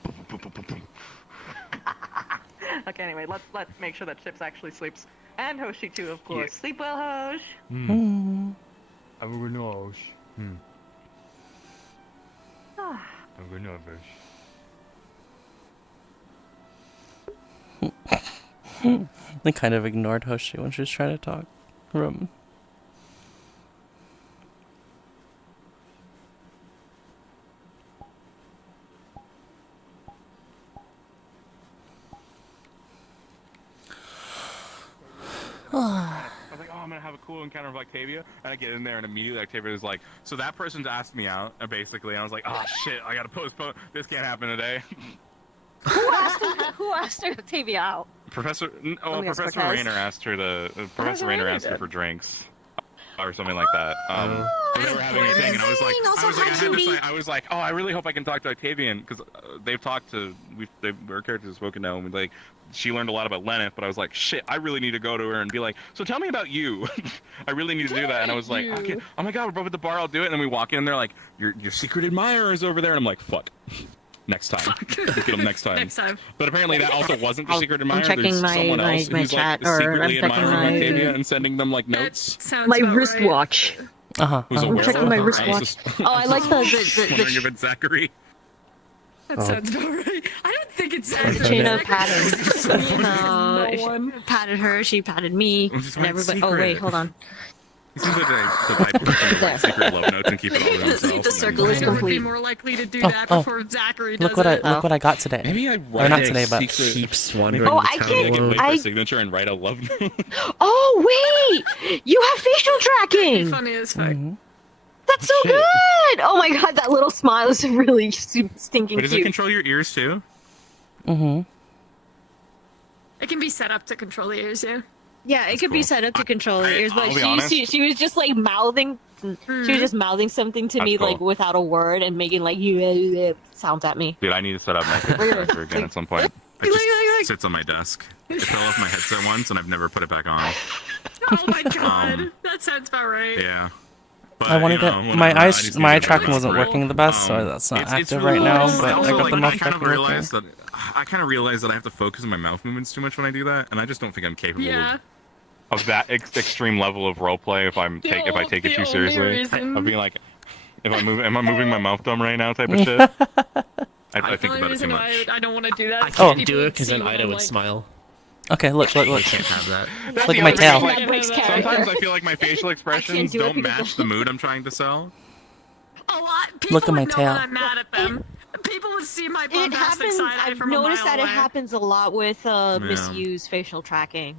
Okay, anyway, let's make sure that Chips actually sleeps. And Hoshi too, of course. Sleep well, Hosh. Have a good night. Ah. Have a good night, Vish. They kind of ignored Hoshi when she was trying to talk. I was like, oh, I'm gonna have a cool encounter with Octavia, and I get in there, and immediately Octavia was like, so that person's asked me out, basically, and I was like, oh shit, I gotta postpone. This can't happen today. Who asked Octavia out? Professor yes, Professor Cortez. Rayner asked her to. Professor Rayner asked her for drinks, or something like that. They were having a thing, and I was like, oh, I really hope I can talk to Octavian because they've talked to our characters have spoken now, and like she learned a lot about Lenneth, but I was like, shit, I really need to go to her and be like, so tell me about you. I really need to do that, and I was like, okay, oh my god, we're both at the bar, I'll do it, and then we walk in, and they're like, your secret admirer is over there, and I'm like, fuck. Next time. Get him next time. Next time. But apparently that also wasn't the secret admirer. I'm checking There's my someone else my who's chat, like or I'm secretly checking admiring my Octavia and sending them like notes. my wristwatch. Who's a I'm checking my werewolf? I was wristwatch. just- Oh, I like the wondering if it's Zachary. That sounds about right. I don't think it's the accurate. chain of patting. No one. Patted her, she patted me, Which is and why it's everybody. Oh wait, secret. hold on. He seems like the type of person who writes secret love notes and keep it all to himself. The circle is I would be complete. more likely to do Oh, that oh. before Zachary does Look what it. look what I got today. Maybe I Or not today, but keeps wondering Oh, I can- wait for I- a signature and write a love note. Oh wait, you have facial tracking. Funny as fuck. That's so good. Oh my god, that little smile is really stinking But does it cute. control your ears too? It can be set up to control the ears, yeah. Yeah, it could be set up to control her ears, but I'll be honest. she was just like mouthing. She was just mouthing something to That's me cool. like without a word and making like you sounds at me. Dude, I need to set up my character again at some point. It just sits on my desk. It fell off my headset once, and I've never put it back on. Oh my god, that sounds about right. Yeah. But, I wanted you to. know, My whatever, I eyes, just my eye need to tracking wait wasn't for it. working the best, so that's not It's active really right now. cool. But Also, I got like, the mouth I kind tracking of working. realized that I have to focus on my mouth movements too much when I do that, and I just don't think I'm capable Yeah. of that extreme level of roleplay if I take it too seriously. Of being like, am I moving my mouth dumb right now type of shit. I think about it too much. I don't want to do that. I can't do it because then Ida would smile. Okay, look. I can't have that. That's Look the at my other tail. thing, like, sometimes I feel like my facial expressions do it don't because match the mood I'm trying to sell. People Look at my would know tail. when I'm mad at them. People would see my It bombastic happens. side I've from a noticed mile that it away. happens a lot with misused facial tracking.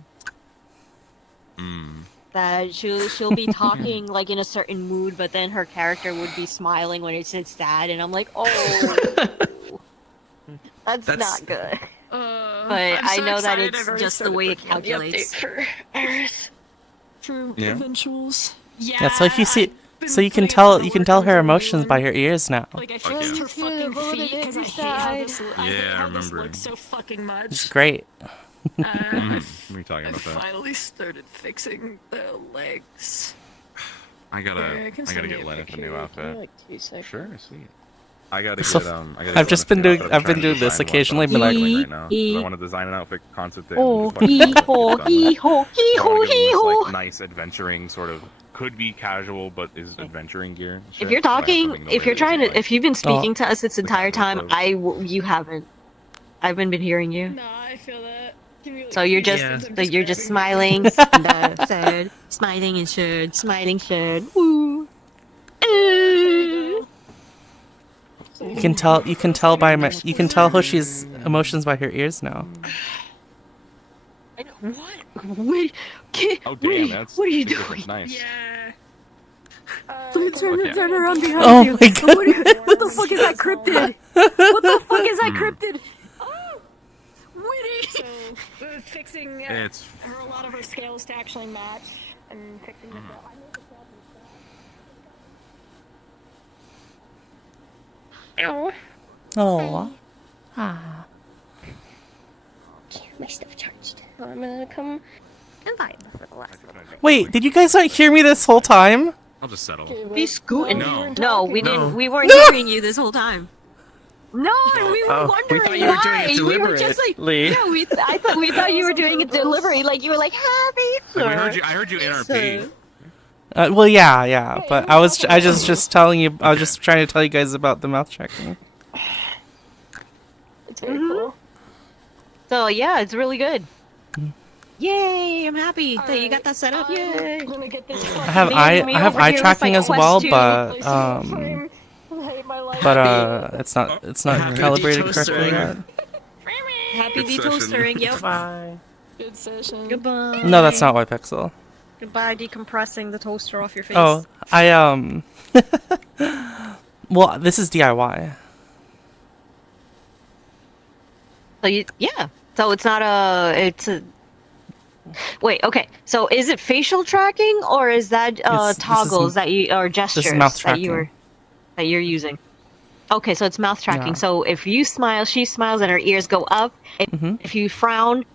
That she'll be talking like in a certain mood, but then her character would be smiling when it's sad, and I'm like, oh, that's not good. But I know that it's just the way it calculates. True Yeah. eventuals. Yeah, so if you see, so you can tell her emotions by her ears now. Like I fixed her fucking feet because I hate how this. Yeah, I remember. Looks so fucking much. It's great. What are you talking I about that? finally started fixing the legs. I Here, gotta I can send get you a Lenneth a picture. new outfit. Like 2 seconds. Sure, sweet. I gotta So, get I've just been doing this occasionally, but like, right now. 'Cause I want to design an outfit concept that Oh, just like, hee ho, hee ho, hee ho, hee ho. like nice adventuring sort of could be casual, but is adventuring gear. If you're talking, if you're trying to, if you've been speaking to us this entire time, you haven't. I haven't been hearing you. No, I feel that. So you're just, you're just smiling, sad, smiling and sad, smiling sad. Woo. You can tell Hoshi's emotions by her ears now. What? Wait, Oh damn, that's. what are you I think doing? that's Nice. Turn around behind Oh you. my god. What the fuck is that cryptid? What the fuck is that cryptid? So, fixing It's- a lot of her scales to actually match and fixing the Ow. Oh. Ah. My stuff charged. I'm gonna come and vibe for the last little bit. Wait, did you guys not hear me this whole time? I'll just settle. He's scooting. No. We didn't. We weren't No. hearing you this whole time. No, and we were Oh, we wondering thought you were why. doing it We were just like, deliberately. yeah, we thought you were doing it deliberately. Like you were like happy. I heard you NRP. Well, yeah, but I was just telling you. I was just trying to tell you guys about the mouth tracking. It's very cool. So yeah, it's really good. Yay! I'm happy that you got that set up. Yay! I'm gonna get this. I have eye tracking as well, but it's not calibrated correctly yet. Happy Good detostering. Yep. Bye. Good session. Goodbye. No, that's not White Pixel. Goodbye, decompressing the toaster off your face. Oh, well, this is DIY. So yeah. So it's not it's a. Wait. Okay. So is it facial tracking or is that toggles that you or gestures mouth that you're using? Okay, so it's mouth tracking. Yeah. So if you smile, she smiles, and her ears go up. If you frown,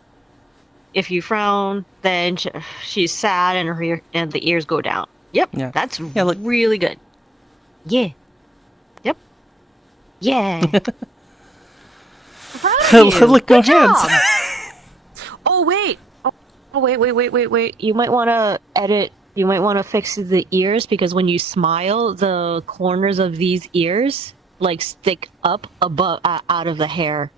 then she's sad, and the ears go down. Yep. Yeah. That's really good. Yeah. Yep. Yeah. Look, Good no hands. job. Oh wait. Oh wait. You might want to edit. You might want to fix the ears because when you smile, the corners of these ears like stick up above out of the hair.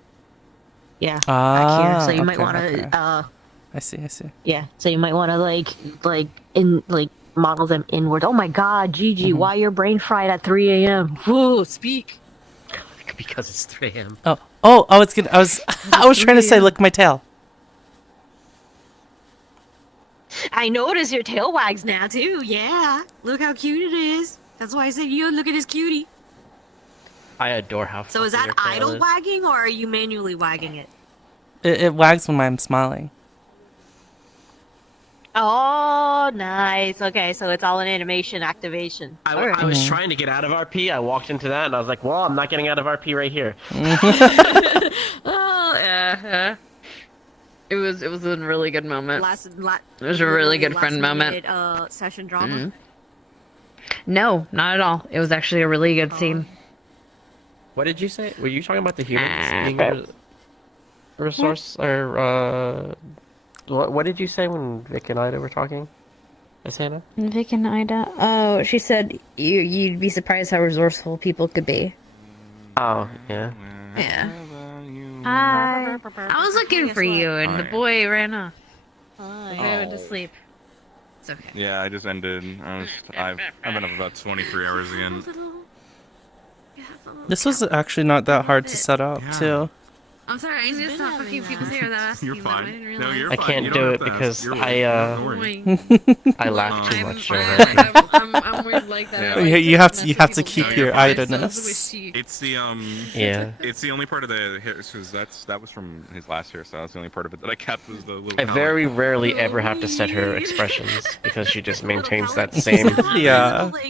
Yeah. Back here. So you might want to. I see. Yeah. So you might want to model them inward. Oh my God, Gigi, why your brain fried at 3 a.m.? Whoa, speak. Because it's 3 a.m. It's good. I was trying to say, look, my tail. I notice your tail wags now too. Yeah. Look how cute it is. That's why I said, you look at this cutie. I adore how. So is that idle wagging or are you manually wagging it? It wags when I'm smiling. Oh, nice. Okay, so it's all an animation activation. I was trying to get out of RP. I walked into that and I was like, well, I'm not getting out of RP right here. Oh, yeah. It was a really good moment. It was a really good friend moment. Session drama. No, not at all. It was actually a really good scene. What did you say? Were you talking about the humans being a resource? Or, what did you say when Vic and Ida were talking? Asana? Vic and Ida. Oh, she said you'd be surprised how resourceful people could be. Oh, yeah. Yeah. I was looking for you, and the boy ran off. I went to sleep. It's okay. Yeah, I just ended. I've been up about 23 hours again. This was actually not that hard to set up, too. I'm sorry, I just stopped fucking people's hair that asked You're me fine. that. I didn't No, realize. you're I fine. can't You do don't it have to ask. because You're fine. I laugh too much during RP. I'm weird like that. Yeah, you have to keep your idleness. It's the Yeah. It's the only part of the hair because that was from his last hairstyle. That's the only part of it that I kept was the little. I very rarely ever have to set her expressions because she just maintains that same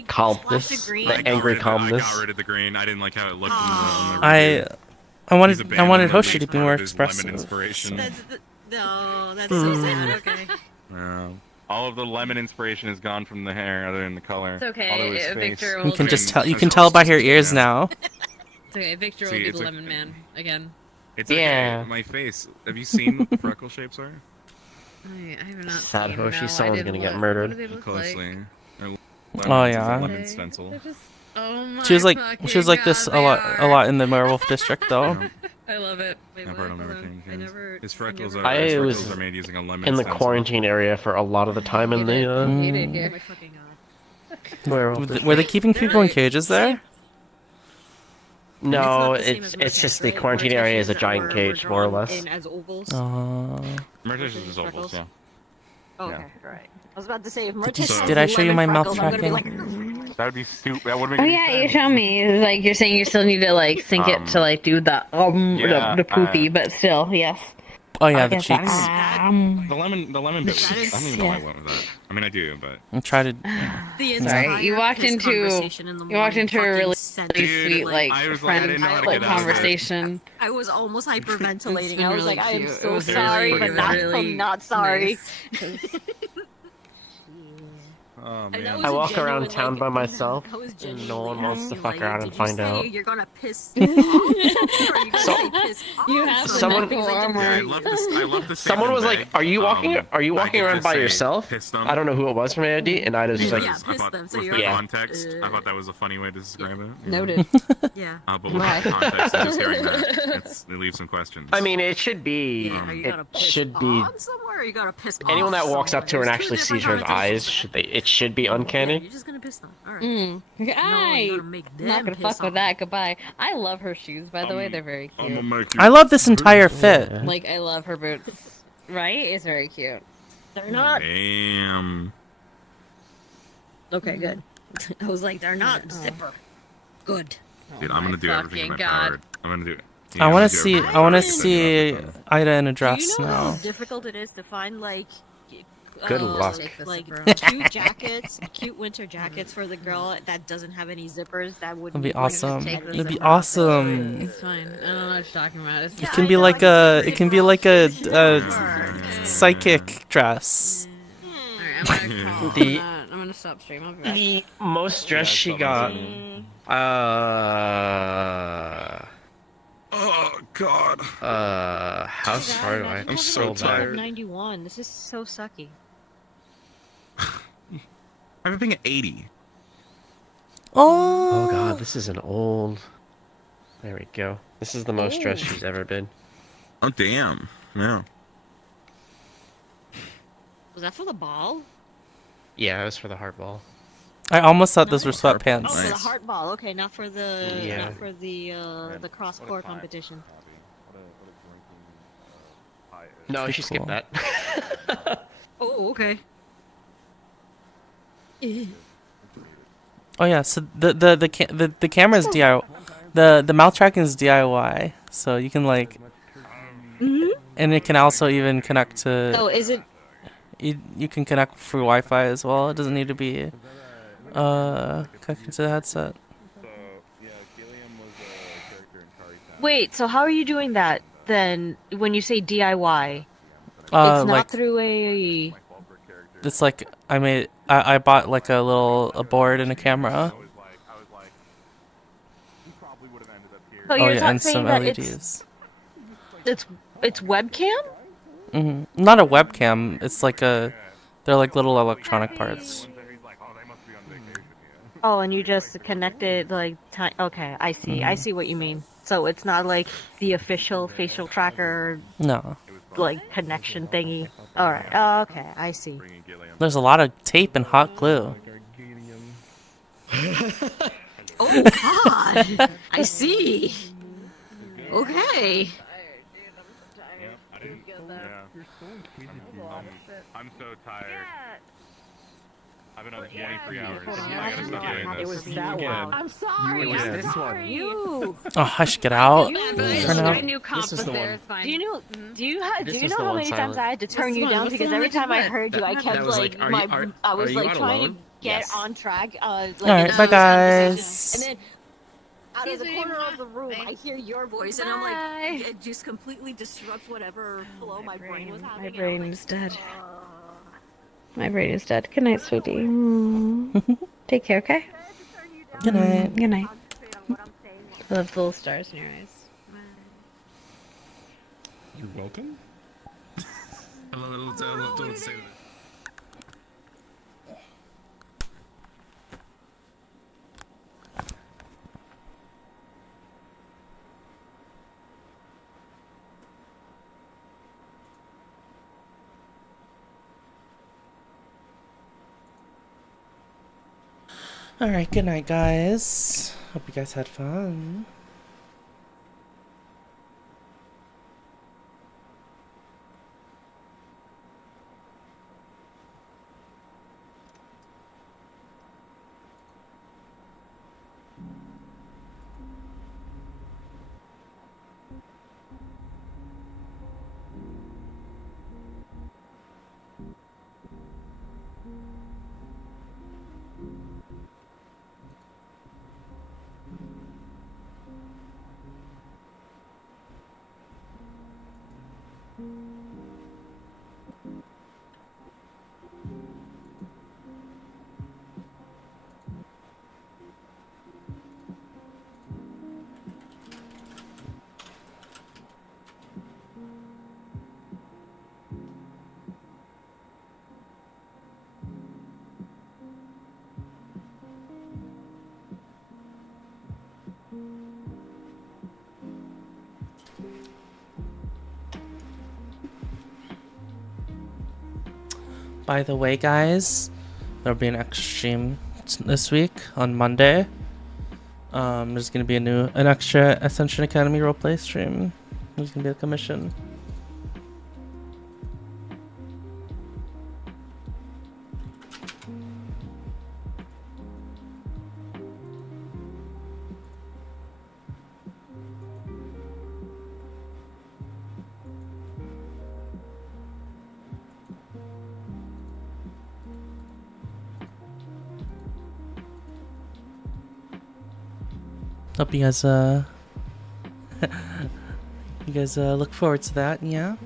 calmness, the angry calmness. I got rid of the green. I didn't like how it looked. On the I wanted Hoshi to be more expressive. Inspiration. No, that's so sad. Okay. All of the lemon inspiration is gone from the hair, other than the color. It's okay, Although his Victor face- You can just tell. You can tell by her ears now. It's okay, Victor will See, be it's the a- lemon man again. It's okay. My face. Have you seen what the freckle shapes are? I have not Sad seen, Hoshi, no, someone's I didn't gonna get look. murdered. What do they look Closely. like? They're Oh yeah. Lemon stencil. Oh my She was like this God, a lot in the Werewolf district though. I love it. Wait, That what? part I'll never Hold on. change. His freckles I his was freckles are made using a lemon in the stencil. quarantine area for a lot of the time in the Werewolf Were they keeping people in cages there? No, it's just the quarantine area is a giant cage, more or less. As ovals. Murder's is ovals, yeah. Okay, right. I was about to say if Did Mertish I show you my mouth freckles, I'm gonna be tracking? like, That would be stupid. That would make Oh any yeah, you sense. show me. It's like you're saying you still need to like sync it to like do the Yeah, the poofy, but still, yes. Oh yeah, I the guess cheeks. The lemon bit. I don't even know why I went with that. I mean, I do, but I'm trying to. Sorry, you walked into a really sweet like I was friend I didn't know how to like get out of it. conversation. I was almost hyperventilating. been I was really like, I am cute. It so was sorry, really, but not really from not sorry. Oh man. I walk around town by myself, and no one wants to fuck around and find out. You're gonna piss off? Or are you gonna say piss off? You have Someone- the armor. Yeah, I love this. I love this. Someone was like, "Are you walking? Are you walking around by yourself?" them. I don't know who it was from AID, and I was just like, I thought, with the context, I thought that was a funny way to describe it. you know? Noted. Yeah. But without context, and just hearing that, it leaves some questions. I mean, it should be. Are you It gonna piss should be. on somewhere, or you gotta piss Anyone off that walks up to her and someone? actually There's two sees her different eyes, connotations. it should be uncanny. You're just gonna piss them. All right. I'm make not gonna them fuck piss with off. that. Goodbye. I love her shoes, by the way. They're very cute. I love this entire fit. Like I love her boots. Right? It's very cute. They're not. Damn. Okay, good. I was like, they're not zipper. Good. Dude, I'm gonna do everything in my fucking power. I'm gonna do it. I want to see. I want to see Ida in a dress Do you know how now. difficult it is to find like Good luck. like cute jackets, cute winter jackets for the girl that doesn't have any zippers? That would That'd be awesome. take the It'd be zipper off. awesome. It's fine. I don't know what you're talking about. It's It can be like a. It can be like a psychic dress. The I'm gonna stop streaming. I'll be back. the most dress she got. Oh God. How far do I? I'm so tired. 91. This is so sucky. Everything at 80. Oh god, this is an old. There we go. This is the most dressed she's ever been. Oh damn. Yeah. Was that for the ball? Yeah, it was for the hardball. I almost thought those were Oh, sweatpants. for the heart ball. Okay, not for the Yeah. not for the cross court competition. No, Pretty she skipped cool. that. Oh, okay. Oh yeah, so the camera's DIY. The mouth tracking is DIY, so you can like, and it can also even connect to. So is it? You can connect through Wi-Fi as well. It doesn't need to be connected to the headset. Wait, so how are you doing that then? When you say DIY, it's not Like through a. it's like I bought like a board and a camera. So Oh you're yeah, not and saying some that LEDs. it's webcam? Not a webcam. It's like they're like little electronic parts. Oh, and you just connected like okay, I see. I see what you mean. So it's not like the official facial tracker No. like connection thingy. All right. Oh, okay, I see. There's a lot of tape and hot glue. Oh God! I see. Okay. I'm so tired. I've been up 23 hours. I gotta stop doing this. It was that one. I'm sorry. It was this one. You. Oh, I should get out Yeah, for but I now. got a new comp This is with the there. one. It's fine. Do you know? Do you have? This Do you was know the how one many times silent. I had to turn What's you the down one? because What's the every one time I that you heard you, I That kept was like like, my. I was are you like out trying to alone? get Yes. on track. Like, Alright, in bye a guys. conversation. And then out of the corner of the room, I hear your voice, and I'm like, it just completely disrupts whatever flow my brain was having. My and I'm brain like, is dead. My brain is dead. Good night, sweetie. Take care, okay? Good night. Good night. I love the little stars in your eyes. You're welcome. Hello, say that. Alright, good night, guys. Hope you guys had fun. By the way, guys, there'll be an extra stream this week on Monday. There's gonna be an extra Ascension Academy roleplay stream. There's gonna be a commission. Hope you guys look forward to that, yeah?